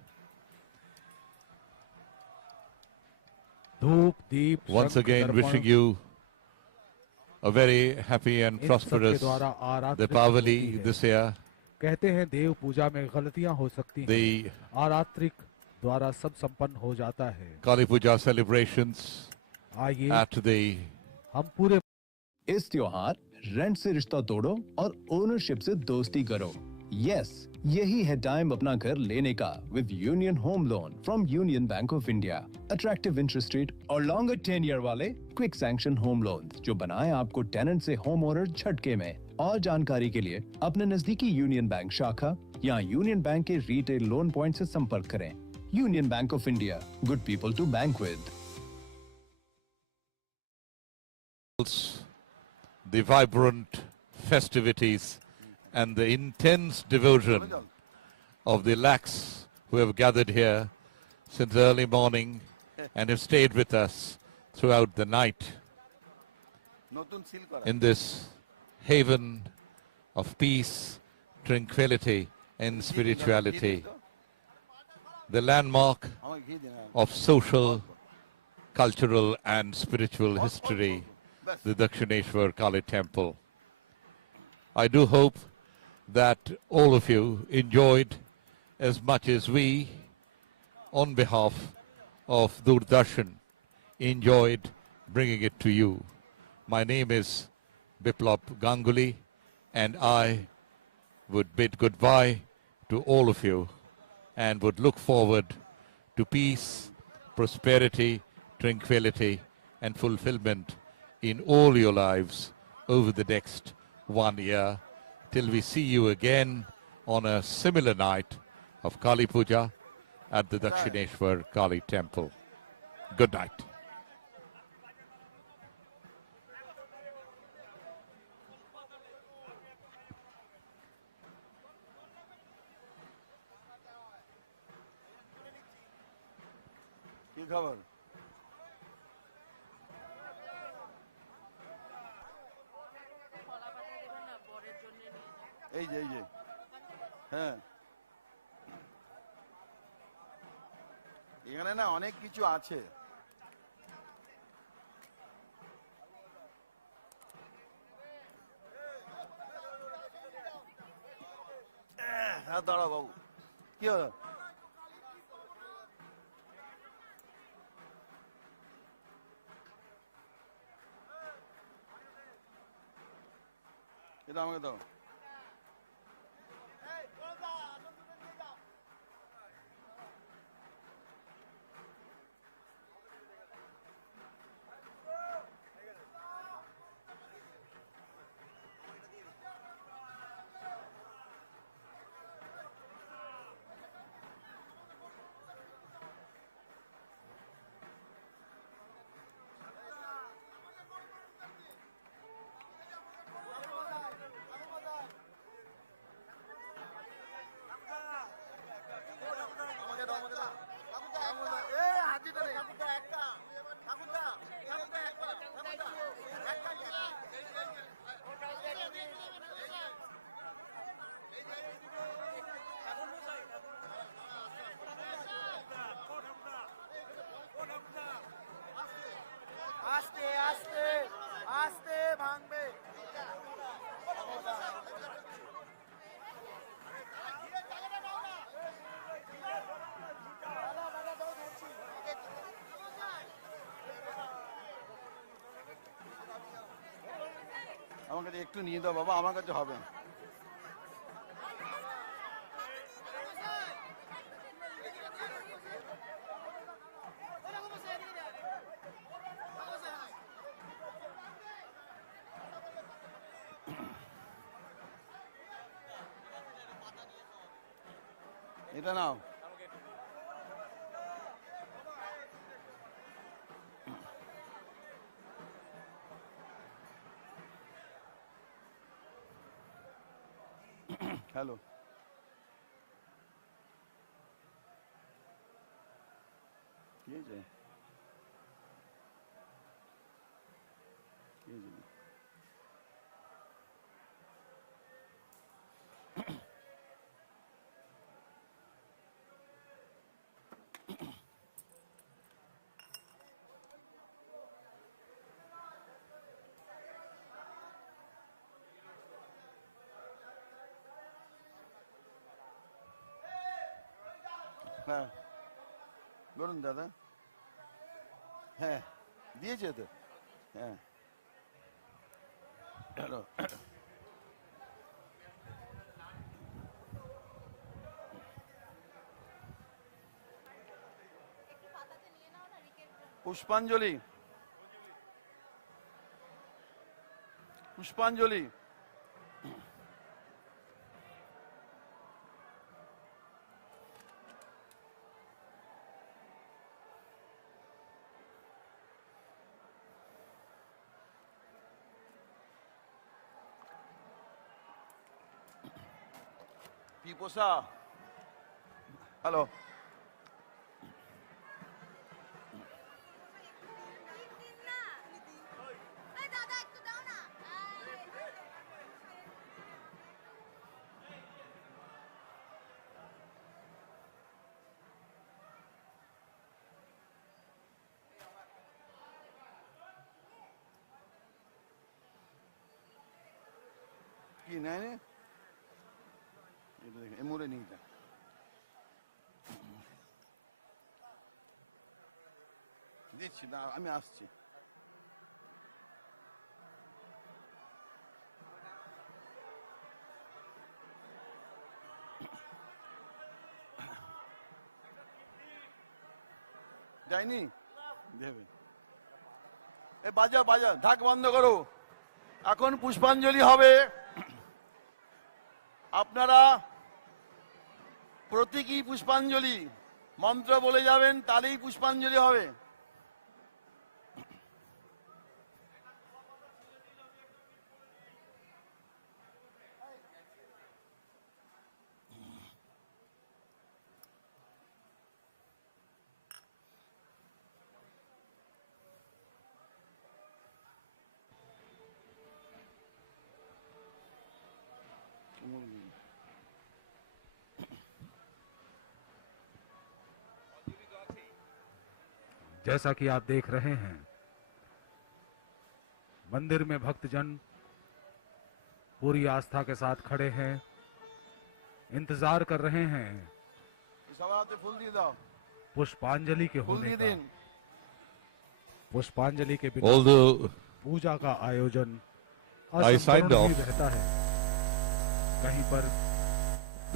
धूप दीप Once शंख again, दर्पण wishing you a very happy and इन सबके prosperous द्वारा आराधना होती Deepavali है। this year. कहते हैं देव पूजा में गलतियां हो सकती हैं, The आरात्रिक द्वारा सब संपन्न हो जाता है। Kali Puja celebrations आइए at the हम पूरे इस त्योहार रेंट से रिश्ता तोड़ो और ओनरशिप से दोस्ती करो। यस, यही है टाइम अपना घर लेने का with union home loan from union bank of India. Attractive interest rate और लॉन्गर 10 ईयर वाले क्विक सैंक्शन होम लोन जो बनाए आपको टेनेंट से होम ओनर झटके में। और जानकारी के लिए अपने नजदीकी यूनियन बैंक शाखा या यूनियन बैंक के रिटेल लोन पॉइंट से संपर्क करें। Union bank of India, good people to bank with. the vibrant festivities and the intense devotion of the lakhs who have gathered here since early morning and have stayed with us throughout the night in this haven of peace, tranquility and spirituality, the landmark of social, cultural and spiritual history, the Dakshineswar Kali Temple. I do hope that all of you enjoyed as much as we, on behalf of Doordarshan, enjoyed bringing it to you. My name is Biplab Ganguly, and I would bid goodbye to all of you and would look forward to peace, prosperity, tranquility and fulfillment in all your lives over the next 1 year, till we see you again on a similar night of Kali Puja at the Dakshineswar Kali Temple. Good night. কি খবর? এই যে হ্যাঁ, এখানে না অনেক কিছু আছে। হ্যাঁ দাঁড়াও বাবু, কি হলো? এটা আমাকে দাও। আমার কাছে একটু নিয়ে দাও বাবা, আমার কাছে হবে না। এটা নাও। হ্যালো, কি হয়েছে? কি হয়েছে? হ্যাঁ বলুন দাদা। হ্যাঁ দিয়েছে তো। হ্যাঁ হ্যালো, পুষ্পাঞ্জলি, পুষ্পাঞ্জলি। পিপোসা, হ্যালো। কি নেয় নে? এটা দেখেন, এ মোড়ে নিয়ে যান। দিচ্ছি না, আমি আসছি। যায়নি দেবে। এ বাজা বাজা, ঢাক বন্ধ করো। এখন পুষ্পাঞ্জলি হবে। আপনারা প্রতীকী পুষ্পাঞ্জলি মন্ত্র বলে যাবেন, তাহলেই পুষ্পাঞ্জলি হবে। जैसा कि आप देख रहे हैं, मंदिर में भक्तजन पूरी आस्था के साथ खड़े हैं, इंतजार कर रहे हैं पुष्पांजलि के होने का। पुष्पांजलि के बिना पूजा का आयोजन असंपूर्ण ही रहता है। कहीं पर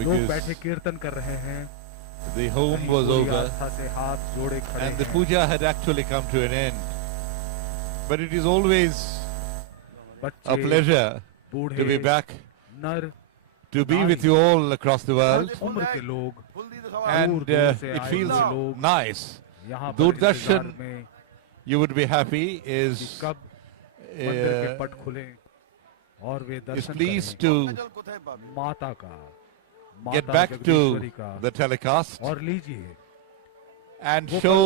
लोग बैठे कीर्तन कर रहे हैं, the home was over and the puja had actually come to an end. But it is always a pleasure to be back, to be with you all across the world, and it feels nice. Doordarshan, you would be happy, is pleased to get back to the telecast and show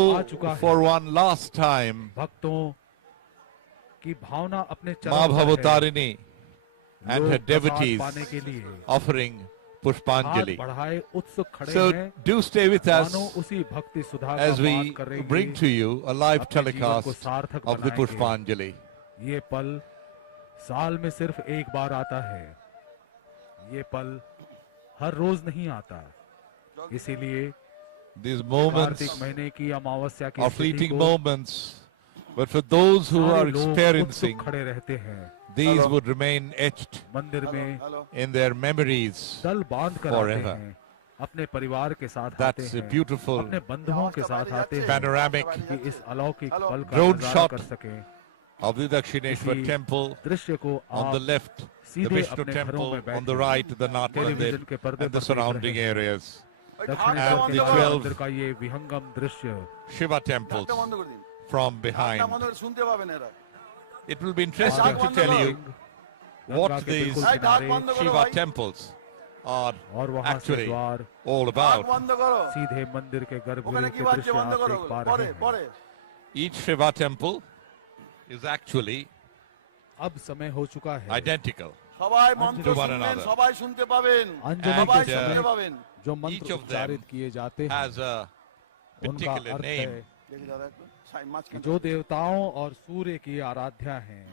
for one last time Ma Bhavatarini and her devotees offering Pushpanjali. So do stay with us as we bring to you a live telecast of the Pushpanjali. ये पल साल में सिर्फ एक बार आता है। ये पल हर रोज नहीं आता, इसीलिए these moments महीने की अमावस्या की are fleeting moments, but for those who are experiencing these would remain etched मंदिर में in their memories दल बांध कर आते forever. हैं, अपने परिवार के साथ आते That's a हैं, beautiful अपने बंधुओं के साथ आते हैं panoramic कि इस अलौकिक पल का drone नजारा shot कर सकें। of the Dakshineswar इसी temple. दृश्य को On the आप left, the सीधे Vishnu अपने घरों temple. में बैठे On the right, the Nath television Mandir के पर्दे and the पर देख surrounding रहे हैं। areas. दक्षिणेश्वर And के the महान 12 मंदिर का ये विहंगम दृश्य Shiva temples from behind. শুনতে পাবেন এরা It will be interesting to tell you what these Shiva temples are और वहाँ से actually द्वार all আগ about. বন্ধ করো सीधे मंदिर के ওখানে गर्भगृह কি के বাজছে दृश्य বন্ধ आप করো देख पा পরে रहे हैं। পরে Each Shiva temple is actually अब समय हो चुका है identical. সবাই মন্ত্র to one শুনবেন another. সবাই শুনতে পাবেন अंजलि সবাই के শুনতে समय পাবেন जो Each मंत्र of them उच्चारित किए जाते हैं has a उनका particular अर्थ name. है দেখি দাদা একটু সাই कि মাঝখানে जो देवताओं और सूर्य की आराध्या हैं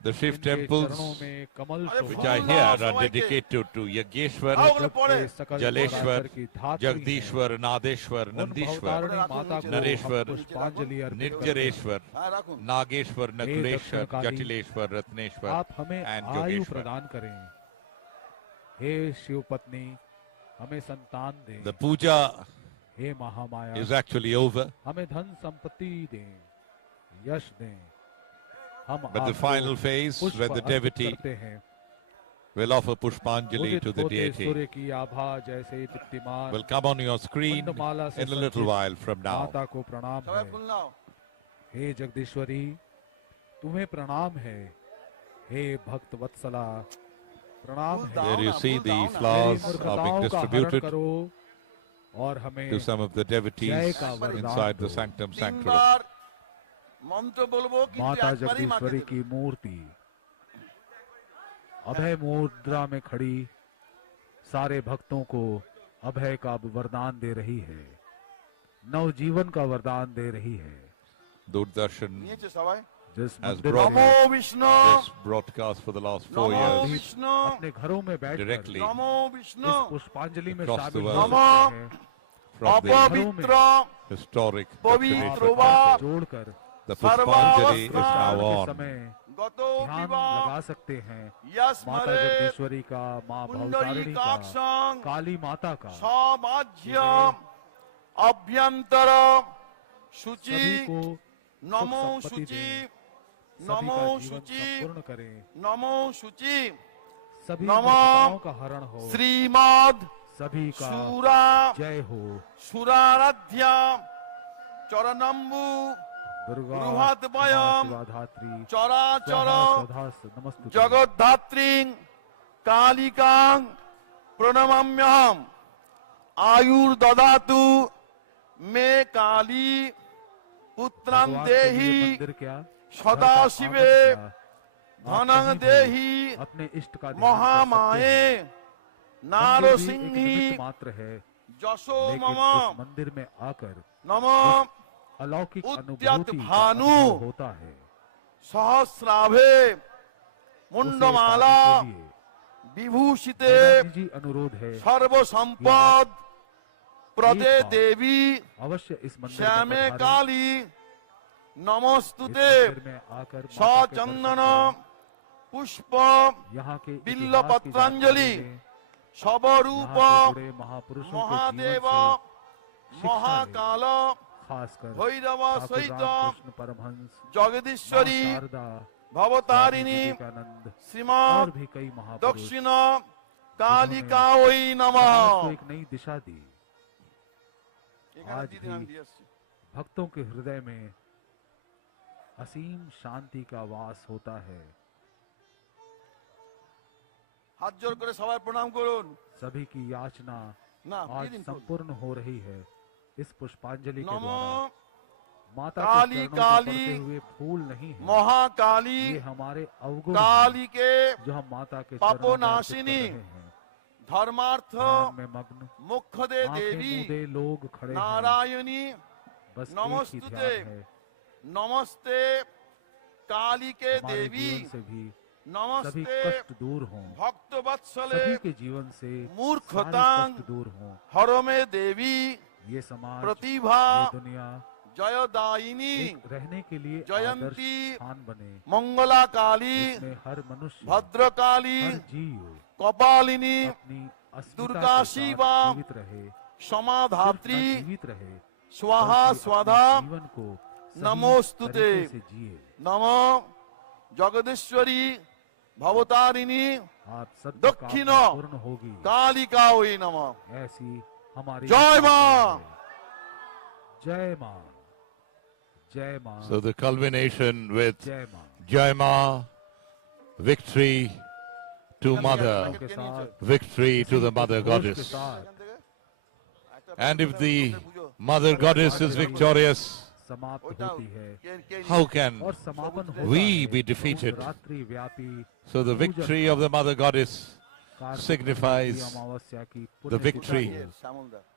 The Shiv इनके temples चरणों में कमल which Shobha are Full here of are Savaike. dedicated to Yageshwar, आओ ওগুলো পড়ে के सकल Jaleshwar, चराचर की धात्री हैं। Jagdishwar, Nadeshwar, उन Nandishwar, भवतारिणी माता को नरेश्वर, हम पुष्पांजलि अर्पित करते हैं। Nirjareshwar, হ্যাঁ রাখুন Nageshwar, Nakuleshwar, Dakshinkali, Jatileshwar, Ratneshwar आप हमें and आयु Yogeshwar. प्रदान करें। हे शिव पत्नी हमें संतान दें। The puja hey Mahamaya is actually over, हमें धन संपत्ति दें, यश दें। हम but the आपको final phase पुष्प when the अर्पित devotee करते हैं। will offer Pushpanjali Udit to the होते deity सूर्य की आभा जैसे दीप्तिमान will come on your screen वंदमाला से in a little सज्जित while from now. माता को प्रणाम সবাই है। ফুল নাও हे जगदीश्वरी तुम्हें प्रणाम है। हे भक्त वत्सला प्रणाम है। There you see the मेरी flowers are being मूर्खताओं का हरण distributed करो और हमें to some of the devotees जय का वरदान inside the दो। sanctum sanctorum. তিনবার মন্ত্র বলবো কিন্তু माता একবারই মাকে जगदीश्वरी দেবে। की मूर्ति अभय मुद्रा में खड़ी सारे भक्तों को अभय का वरदान दे रही है, नवजीवन का वरदान दे रही है। Doordarshan নিয়েছে সবাই जिस has मंदिर brought নমো में Vishnu this broadcast for the last 4 Namo years Vishnu अपने घरों में बैठकर directly নমো বিষ্ণু इस पुष्पांजलि में across the शामिल हो world सकते हैं। from the অপবিত্র historic পবিত্র Dakshineswar বা temple. जोड़कर The Pushpanjali is now के on. समय গত ध्यान বিবাহ लगा सकते हैं यस माता मरे जगदीश्वरी का, माँ भवतारिणी का, পুণ্ডরীকাক্ষং काली माता का সমাজ্যম অভ্যন্তর শুচি सभी को নমো सुख संपत्ति শুচি दें, सभी नमो का जीवन शुचि संपूर्ण करें, নমো শুচি सभी नमो मूर्खताओं का हरण हो, শ্রীমদ सभी का সুরা जय हो। সুরারাধ্যা চরণম্বু दुर्गा बृहद्वयम् शिवाधात्री চরাচর सदा नमस्तुते। জগদ্ধাত্রী কালিকাং প্রণমাম্যহম আয়ুর দদাতু মে কালী পুত্রাং भगवान के लिए देहि मंदिर क्या, सदा घर का शिवे आंगन क्या, आप धनं कहीं भी देहि अपने इष्ट का ध्यान कर महामाये सकते हैं। मंदिर भी एक नारसिंही निमित्त मात्र है, যশো लेकिन मम इस मंदिर में आकर नम अलौकिक उद्यत अनुभूति का भानु अनुभव होता है। सहस्राभे मुंडमाला उसे पाने के लिए विभूषिते मेरा निजी अनुरोध है सर्वसंपद प्रदे एक बार देवी अवश्य इस मंदिर श्यामे में पधारें। काली इस नमस्तुते मंदिर में आकर माता के दर्शन सचंदन करें। पुष्प यहाँ के बिल्व इतिहास की पत्रांजलि जानकारी लें, शवरूप यहाँ से जुड़े महापुरुषों के महादेव जीवन से शिक्षा लें। महाकाल खासकर भैरव ठाकुर सहित रामकृष्ण परमहंस, माँ जगदीश्वरी शारदा, भवतारिणी स्वामी विवेकानंद और श्रीमान भी कई महापुरुष दक्षिण कालिका वै समाज को नमः एक नई दिशा दी। आज भी भक्तों के हृदय में असीम शांति का वास होता है। হাত জোর করে সবাই প্রণাম করুন सभी की याचना না आज দিয়ে দিন ফুল। संपूर्ण हो रही है इस पुष्पांजलि के नमो द्वारा। माता काली के चरणों में काली पड़ते हुए फूल नहीं है, महाकाली ये हमारे अवगुण काली हैं, के जो हम माता के पापो चरणों में अर्पित कर नाशिनी, रहे हैं। धर्मार्थ ध्यान में मग्न मुख दे आंखें देवी मूंदे लोग खड़े हैं। नारायणी बस एक ही नमस्तुते ध्यान है, नमस्ते काली के हमारे देवी जीवन से भी सभी नमस्ते कष्ट दूर हों, भक्त वत्सले सभी के जीवन से मूर्खतां सारे कष्ट दूर हों। हरमे देवी ये समाज, प्रतिभा ये दुनिया जयदायिनी एक रहने के लिए आदर्श जयंती स्थान बने, मंगला काली जिसमें हर मनुष्य, भद्रकाली हर जीव कपालिनी अपनी अस्मिता दुर्गा के साथ शिवा जीवित रहे, समाधात्री सिर्फ न जीवित रहे, स्वाहा बल्कि अपने स्वाधा जीवन को सही नमोस्तुते तरीके से जिए। नमो जगदीश्वरी भवतारिणी आप सब दक्षिण पूर्ण होगी, कालिका हुई नमः। ऐसी हमारी जय मां। जय मां, जय मां। So the culmination with जय मां Jai Ma, victory to Mother, के साथ, victory to the Mother के Goddess. साथ And if the Mother Goddess is victorious, समाप्त होती है how can और समापन होता we है be defeated? रात्रि व्यापी So the victory of the Mother Goddess signifies अमावस्या की the victory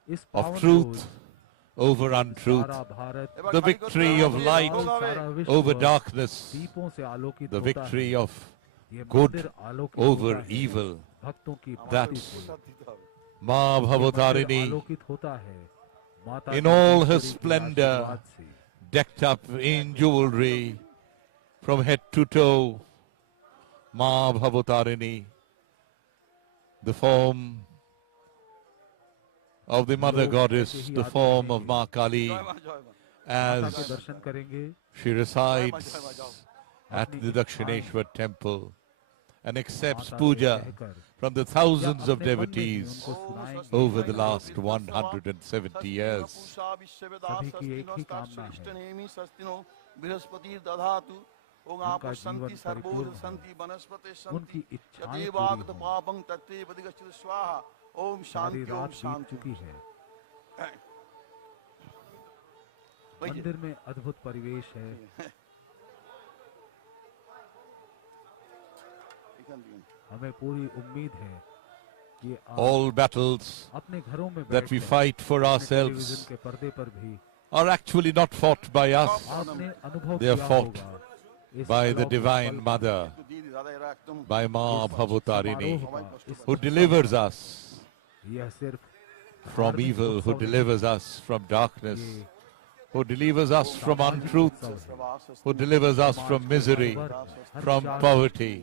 इस of पावन truth रोज over untruth, सारा Bharat the victory of light सारा विश्व over darkness, दीपों से आलोकित the होता victory है। of ये good मंदिर आलोकित over होता है evil. भक्तों की That भक्ति से। Ma ये मंदिर Bhavatarini, आलोकित होता है माता in की all her ईश्वरी के splendor, आशीर्वाद से। decked up in jewelry from head to toe, Ma Bhavatarini, the form of the Mother Goddess, the form of Ma Kali, माता के as दर्शन करेंगे, she resides at the Dakshineswar temple and accepts माता से puja कहकर from the या thousands of अपने मन में ही devotees उनको सुनाएंगे। over the last 170 years. सभी की एक ही कामना है, बृहस्पति दधातु ओम आप उनका संति जीवन सर्वोद परिपूर्ण हो, संति वनस्पति संति उनकी इच्छाएं यदि पूरी वाग्द हों। पापं तत्ते बदिगच्छति स्वाहा ओम सारी शांति ओम रात बीत शांति। चुकी है, वही मंदिर में अद्भुत परिवेश है, हमें पूरी उम्मीद है कि आप All battles अपने घरों में that we बैठकर fight for अपने ourselves टेलीविजन के पर्दे पर भी are actually not fought by us, आपने अनुभव they are किया fought होगा इस by the अलौकिक Divine पल Mother, दीदी दादा एरा एकदम by Ma Bhavatarini, समारोह का इस who उत्सव delivers us में यह सिर्फ from धार्मिक evil, who उत्सव नहीं, delivers us from darkness, ये who delivers us from सामाजिक untruth, उत्सव है। who delivers us from misery, her from जात poverty,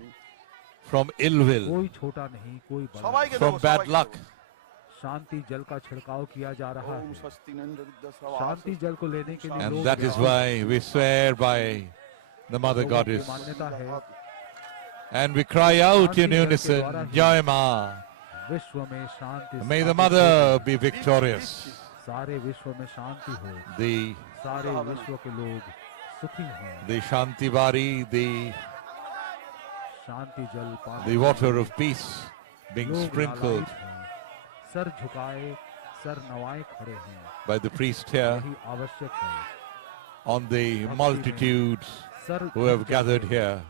from ill will, कोई छोटा नहीं, कोई बड़ा सबाई नहीं। के from दो, bad सबाई के luck. दो। शांति जल का छिड़काव किया जा रहा ओम है, स्वस्ति नंद विद्या सवास। शांति जल को लेने के लिए And लोग that is यहाँ why we swear by the Mother लोगों की Goddess. मान्यता है, And we cry out in unison, Jai Ma. विश्व में शांति May the स्थापित Mother be victorious. हो, सारे विश्व में शांति हो, The, सारे विश्व के लोग सुखी हों, the Shantivari, the शांति जल पाने the water of peace being लोग sprinkled लालायित हों, सर झुकाए सर नवाए खड़े हैं, by the priest here यही आवश्यक है। on the multitudes sir who have झुक gathered जाए, here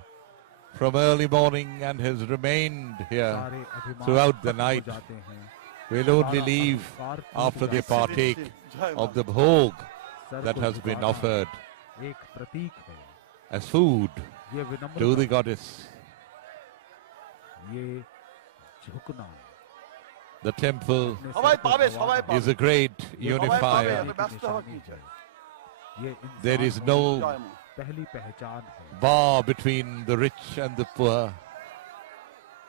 from early morning and has remained here सारे अभिमान throughout the खत्म हो night. जाते हैं, Will only सारा leave अहंकार टूट after they जाता है। partake of the bhog sir that को has been झुकाना offered एक प्रतीक है, as food ये to विनम्रता the goddess. ये झुकना The temple अपने हवाई सर को पावे, गंवाना, हवाई पावे। is a great ये हवाई unifier. पावे हमें की व्यस्त हो निशानी कीजिए। है। ये There is इंसान no होने जय की मां। पहली पहचान है। bar between the rich and the poor,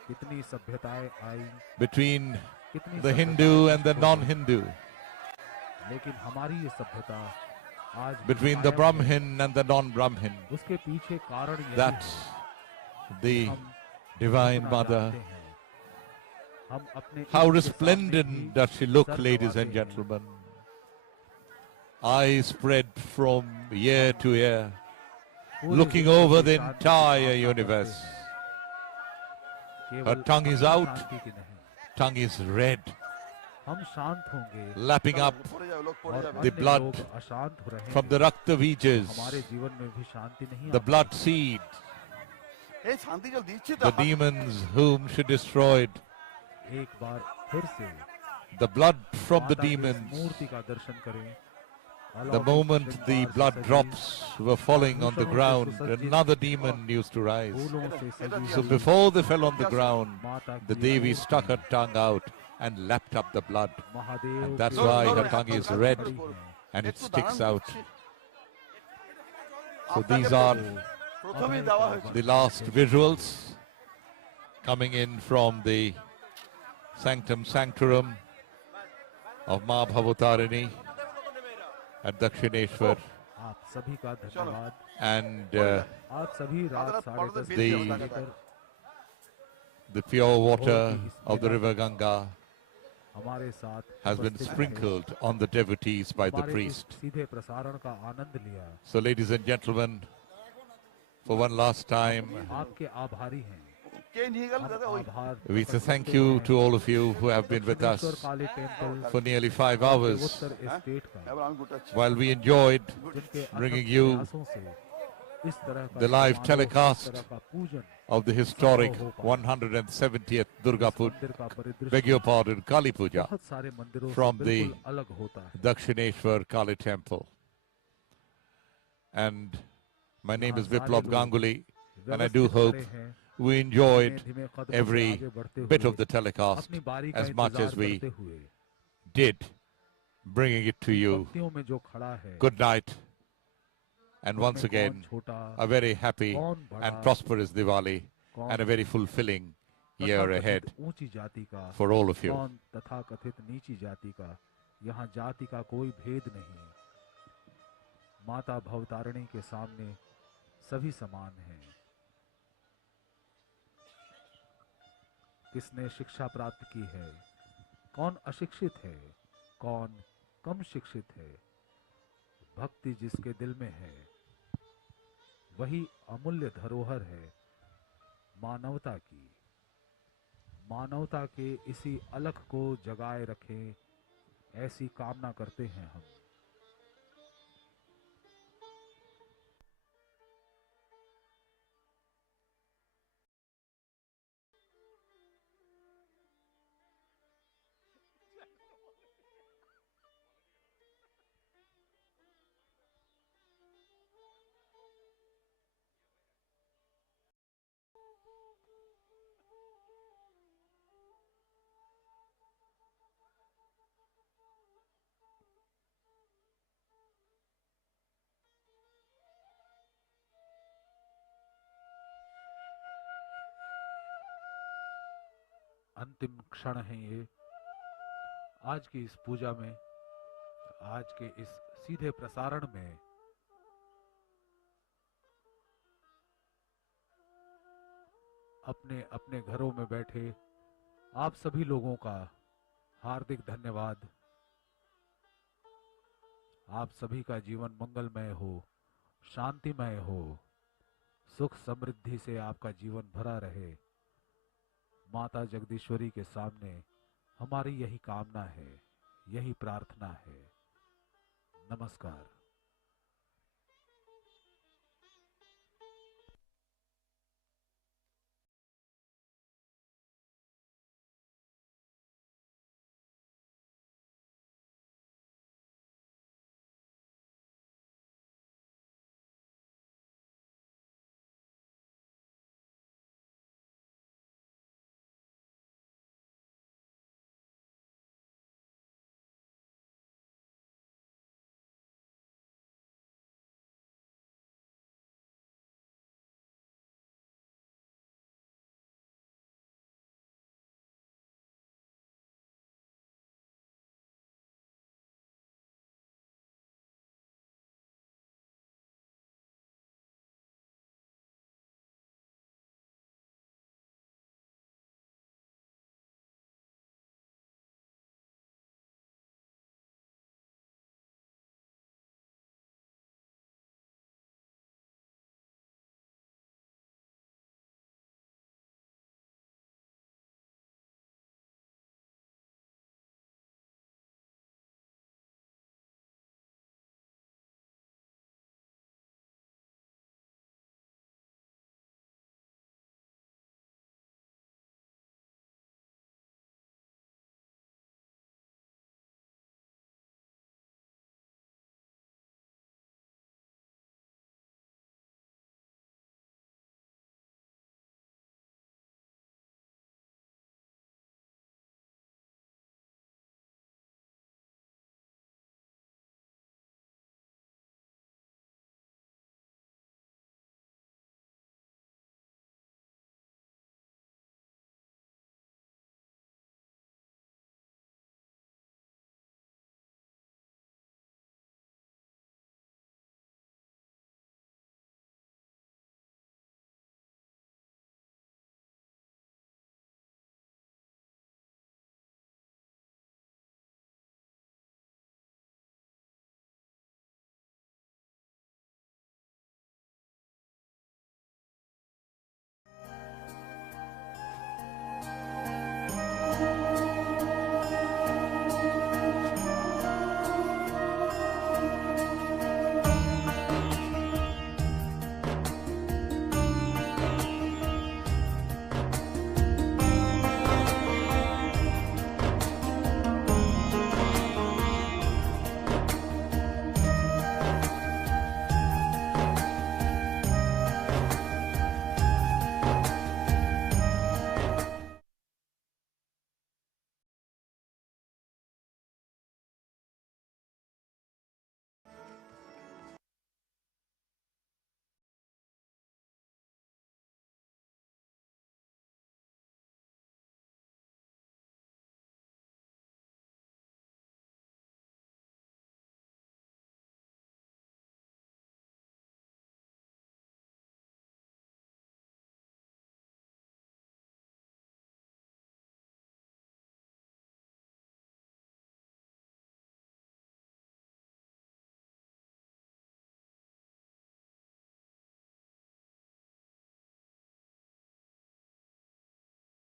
कितनी सभ्यताएं आई, between कितनी the सभ्यताएं Hindu and the नष्ट हो गई, non-Hindu, लेकिन हमारी ये सभ्यता आज भी between the कायम है। Brahmin and the non-Brahmin. उसके पीछे कारण यही That's है the कि हम Divine झुकना Mother. जानते हैं। हम अपने How ईश्वर के सामने resplendent he does she look, sir ladies Navate and हैं। gentlemen. Eyes spread from ear to ear, पूरे looking विश्व over की the शांति की entire कामना करते universe. हैं। Her केवल tongue is अपनी out. शांति की नहीं, Tongue is red, हम शांत होंगे lapping up पड़े जाओ, लोग पड़े और जाओ। the अन्य blood लोग अशांत हो रहे from the हैं, Rakta Vijas, हमारे जीवन में भी शांति नहीं the आ blood seed, ए शांति जल दीजिए the demons whom she destroyed, एक बार फिर से the blood from the माता की इस demons. मूर्ति का दर्शन करें। The अलौकिक moment the श्रृंगार से blood सजी, drops were falling on the ground, another demon used to rise. फूलों से सजी So हुई before they fell on the ground, माता the की Devi Murthy stuck her tongue out and lapped up the blood. Mahadev And that's के why ऊपर her tongue is खड़ी red हैं। and it sticks out. So these are প্রথমেই দেওয়া হয়েছে the last visuals coming in from the Sanctum Sanctorum of Ma Bhavatarini at Dakshineswar. आप सभी का धन्यवाद। And आप सभी रात 10:30 the the pure water of the river Ganga हमारे साथ has been sprinkled on the devotees by the priest. सीधे प्रसारण का आनंद लिया। So ladies and gentlemen, for one last time, आपके आभारी हैं। কে নিয়ে গেল দাদা ওই we say thank you to all of you who have been with us for nearly 5 hours এবার আমি গোটাচ্ছি while we enjoyed bringing you the live telecast of the historic 170th Durga Puja, beg your pardon, Kali Puja, from the Dakshineswar Kali Temple. And my name is Biplab Ganguly, and I do hope we enjoyed every bit of the telecast as much as we did bringing it to you. Good night. And once again, a very happy and prosperous Diwali and a very fulfilling year ahead for all of you. तथाकथित नीची जाति का यहाँ जाति का कोई भेद नहीं। माता भवतारिणी के सामने सभी समान हैं। किसने शिक्षा प्राप्त की है, कौन अशिक्षित है, कौन कम शिक्षित है, भक्ति जिसके दिल में है वही अमूल्य धरोहर है मानवता की। मानवता के इसी अलख को जगाए रखे ऐसी कामना करते हैं हम। अंतिम क्षण है ये आज की इस पूजा में, आज के इस सीधे प्रसारण में। अपने अपने घरों में बैठे आप सभी लोगों का हार्दिक धन्यवाद। आप सभी का जीवन मंगलमय हो, शांतिमय हो, सुख समृद्धि से आपका जीवन भरा रहे। माता जगदीश्वरी के सामने हमारी यही कामना है, यही प्रार्थना है। नमस्कार।